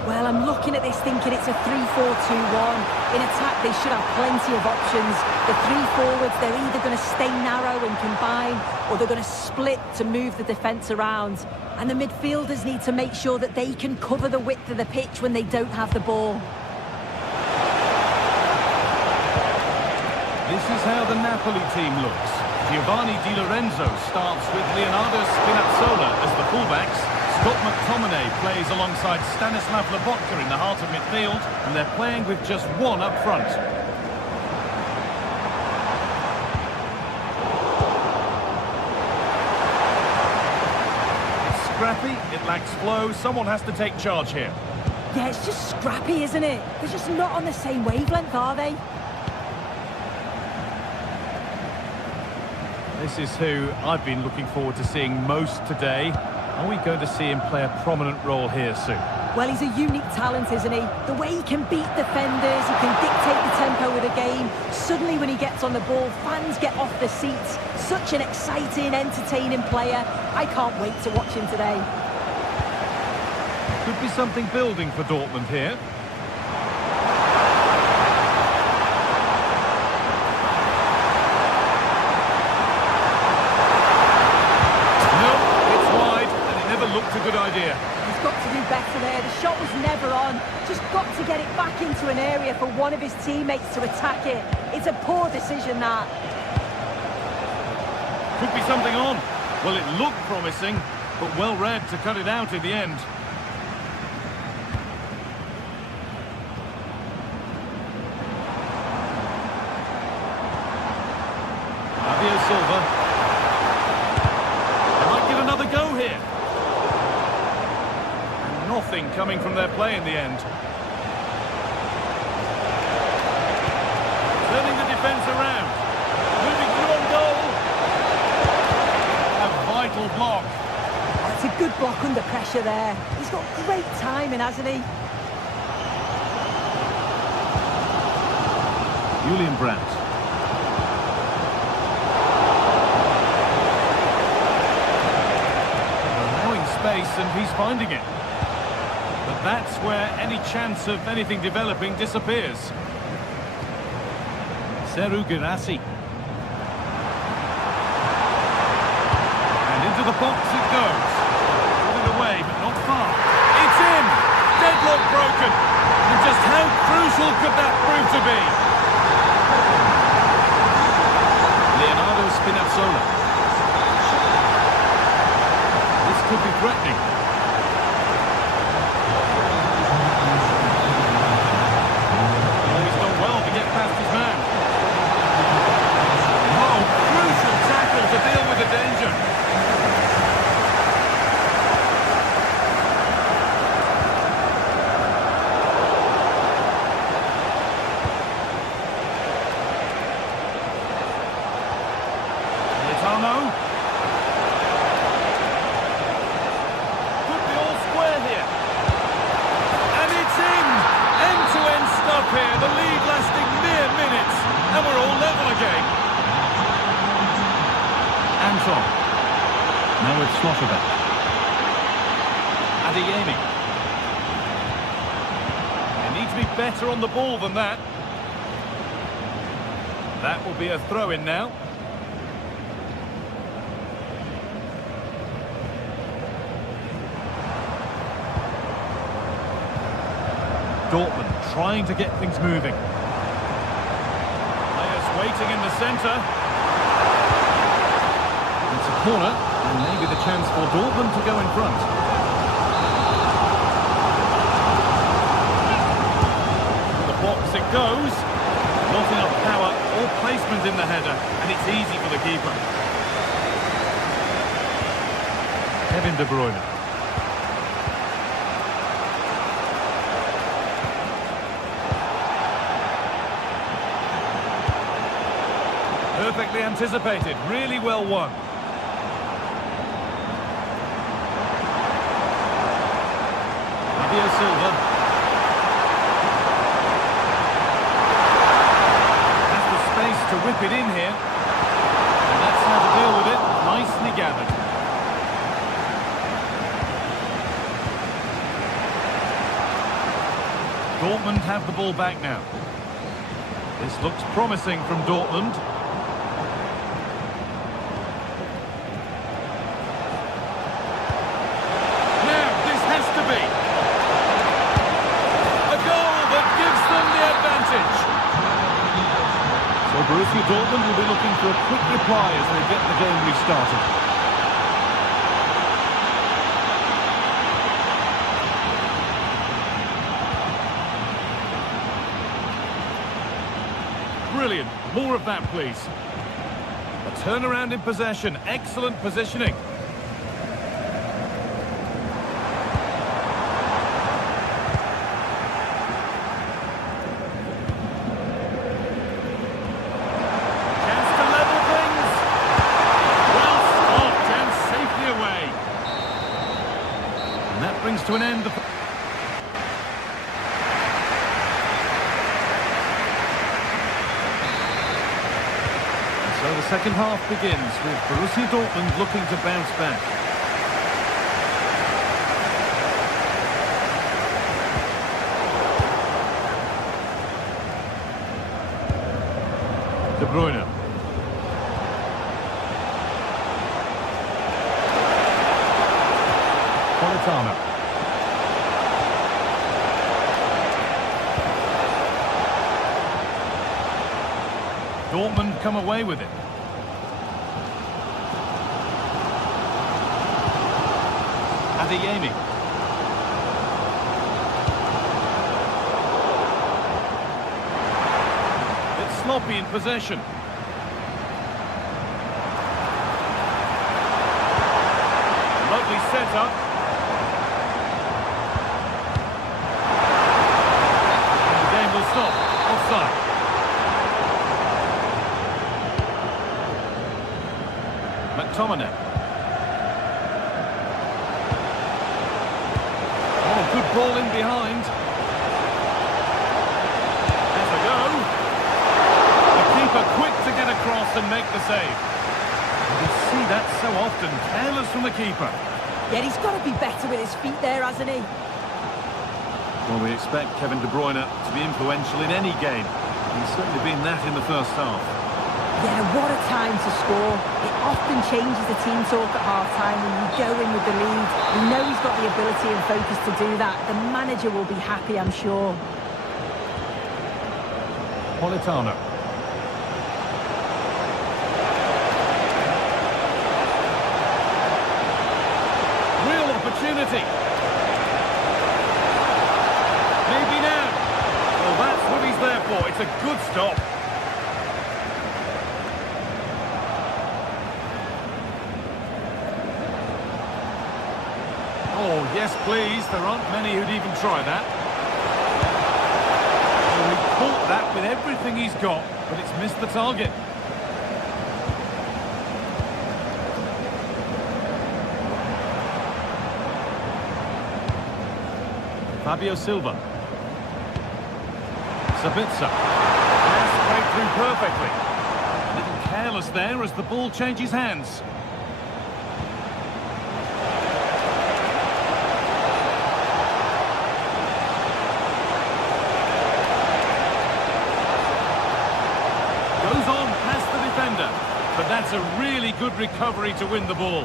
Well, I'm looking at this thinking it's a 3-4-2-1. In attack, they should have plenty of options. The three forwards, they're either going to stay narrow and combine, or they're going to split to move the defence around. And the midfielders need to make sure that they can cover the width of the pitch when they don't have the ball. This is how the Napoli team looks. Giovanni Di Lorenzo starts with Leonardo Spinazzola as the fullbacks. Scott McTominay plays alongside Stanislav Lobotka in the heart of midfield, and they're playing with just one up front. scrappy, it lacks flow, someone has to take charge here. Yeah, it's just scrappy, isn't it? They're just not on the same wavelength, are they? This is who I've been looking forward to seeing most today. Are we going to see him play a prominent role here soon? Well, he's a unique talent, isn't he? The way he can beat defenders, he can dictate the tempo of the game. Suddenly, when he gets on the ball, fans get off their seats. Such an exciting, entertaining player. I can't wait to watch him today. Could be something building for Dortmund here. Looked a good idea. He's got to do better there. The shot was never on. Just got to get it back into an area for one of his teammates to attack it. It's a poor decision, that. Could be something on. Well, it looked promising, but well read to cut it out in the end. Fabio Silva. They might give another go here. Nothing coming from their play in the end. Turning the defence around. Moving through on goal. A vital block. That's a good block under pressure there. He's got great timing, hasn't he? Julian Brandt. Allowing space and he's finding it. But that's where any chance of anything developing disappears. Seru Girassi. And into the box it goes. Put it away, but not far. It's in! Deadlock broken! And just how crucial could that prove to be? Leonardo Spinazzola. This could be threatening. Past his man. Oh, crucial tackle to deal with the danger. Gaetano. Could be all square here. And it's in! End-to-end stuff here. The lead lasting mere minutes. And we're all level again. Anton. Now with Slotterbeck. Adeyemi. They need to be better on the ball than that. That will be a throw-in now. Dortmund trying to get things moving. Players waiting in the centre. It's a corner, and maybe the chance for Dortmund to go in front. To the box it goes. Not enough power or placement in the header, and it's easy for the keeper. Kevin De Bruyne. Perfectly anticipated, really well won. Fabio Silva. Has the space to whip it in here. And that's how to deal with it, nicely gathered. Dortmund have the ball back now. This looks promising from Dortmund. So Borussia Dortmund will be looking for a quick reply as they get the game restarted. Brilliant. More of that, please. A turnaround in possession. Excellent positioning. And that brings to an end the... So the second half begins with Borussia Dortmund looking to bounce back. De Bruyne. Politano. Dortmund come away with it. Adeyemi. It's sloppy in possession. Lovely set-up. And the game will stop. Offside. McTominay. Oh, good ball in behind. There's a go. The keeper quick to get across and make the save. You see that so often. Careless from the keeper. Yeah, he's got to be better with his feet there, hasn't he? Well, we expect Kevin De Bruyne to be influential in any game. He's certainly been that in the first half. Yeah, what a time to score. It often changes the team talk at half-time when you go in with the lead. You know he's got the ability and focus to do that. The manager will be happy, I'm sure. Politano. Real opportunity. Maybe now. Well, that's what he's there for. It's a good stop. Oh, yes, please. There aren't many who'd even try that. Well, he caught that with everything he's got, but it's missed the target. Fabio Silva. Sabitzer. That's played through perfectly. A little careless there as the ball changes hands. Goes on past the defender, but that's a really good recovery to win the ball.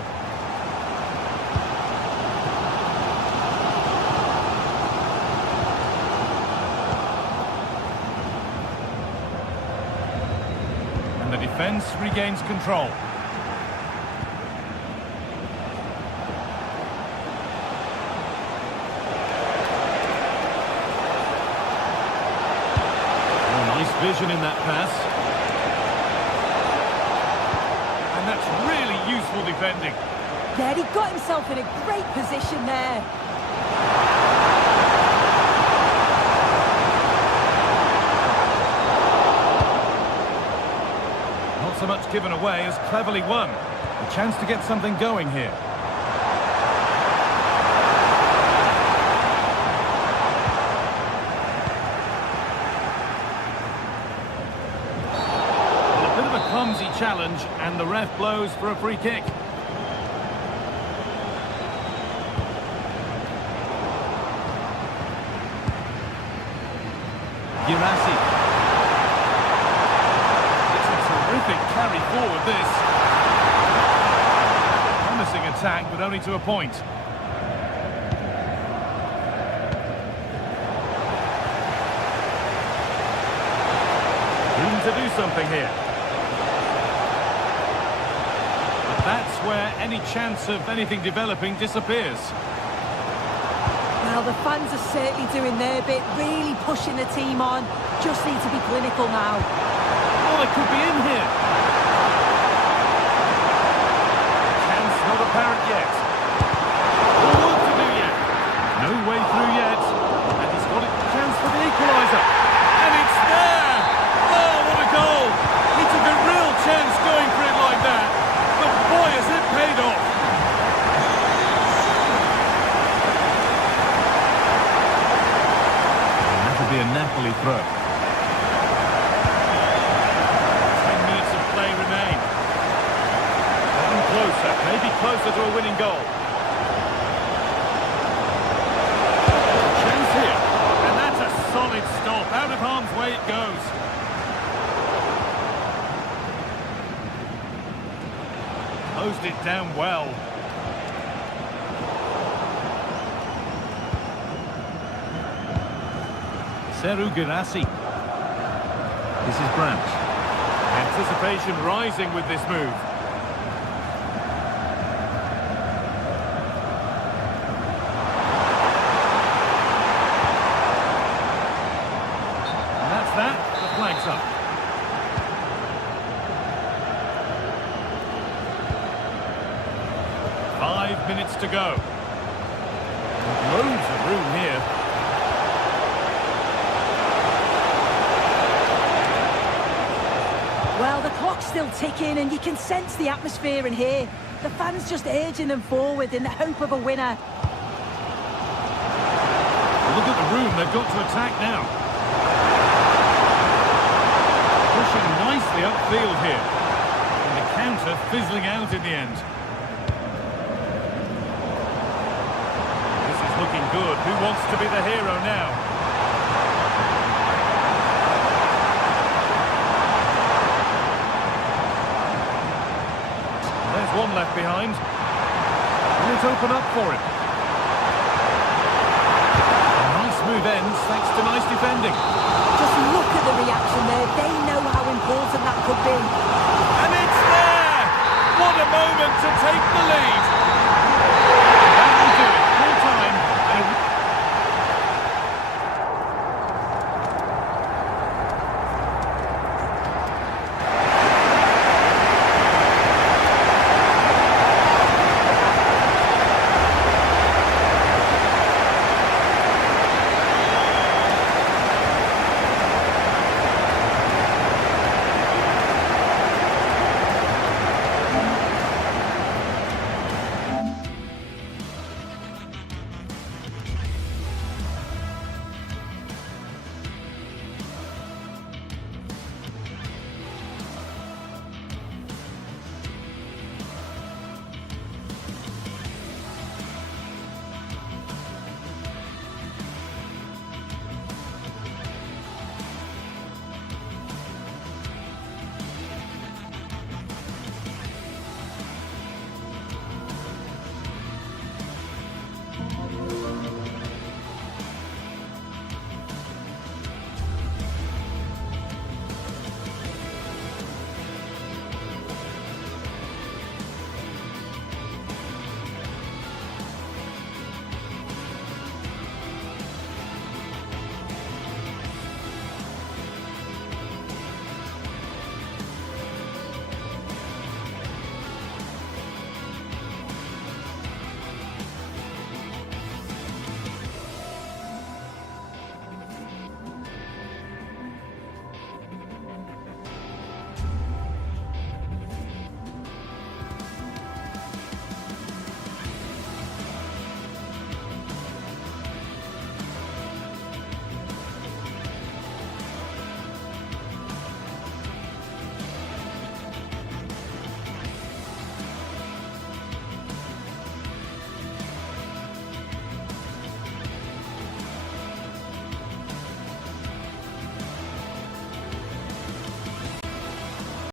And the defence regains control. Oh, nice vision in that pass. That's really useful defending. Yeah, he got himself in a great position there. Not so much given away as cleverly won. A chance to get something going here. Clumsy challenge, and the ref blows for a free kick. Girassi. It's a terrific carry forward, this. Promising attack, but only to a point. Room to do something here. That's where any chance of anything developing disappears. Well, the fans are certainly doing their bit, really pushing the team on. Just need to be clinical now. Oh, they could be in here. Chance not apparent yet. More work to do yet. No way through yet. And he's got a chance for the equaliser. And it's there! Oh, what a goal! He took a real chance going for it like that. But boy, has it paid off! Napoli throw. 10 minutes of play remain. Getting closer, maybe closer to a winning goal. Chance here, and that's a solid stop. Out of harm's way it goes. Closed it down well. Seru Girassi. This is Branch. Anticipation rising with this move. And that's that. The flag's up. Minutes to go. Loads of room here. Well, the clock's still ticking and you can sense the atmosphere in here. The fans just urging them forward in the hope of a winner. Look at the room they've got to attack now. Pushing nicely upfield here. And the counter fizzling out in the end. Looking good. Who wants to be the hero now? There's one left behind. Will it open up for him? A nice move ends thanks to nice defending. Just look at the reaction there. They know how important that could be. And it's there! What a moment to take the lead!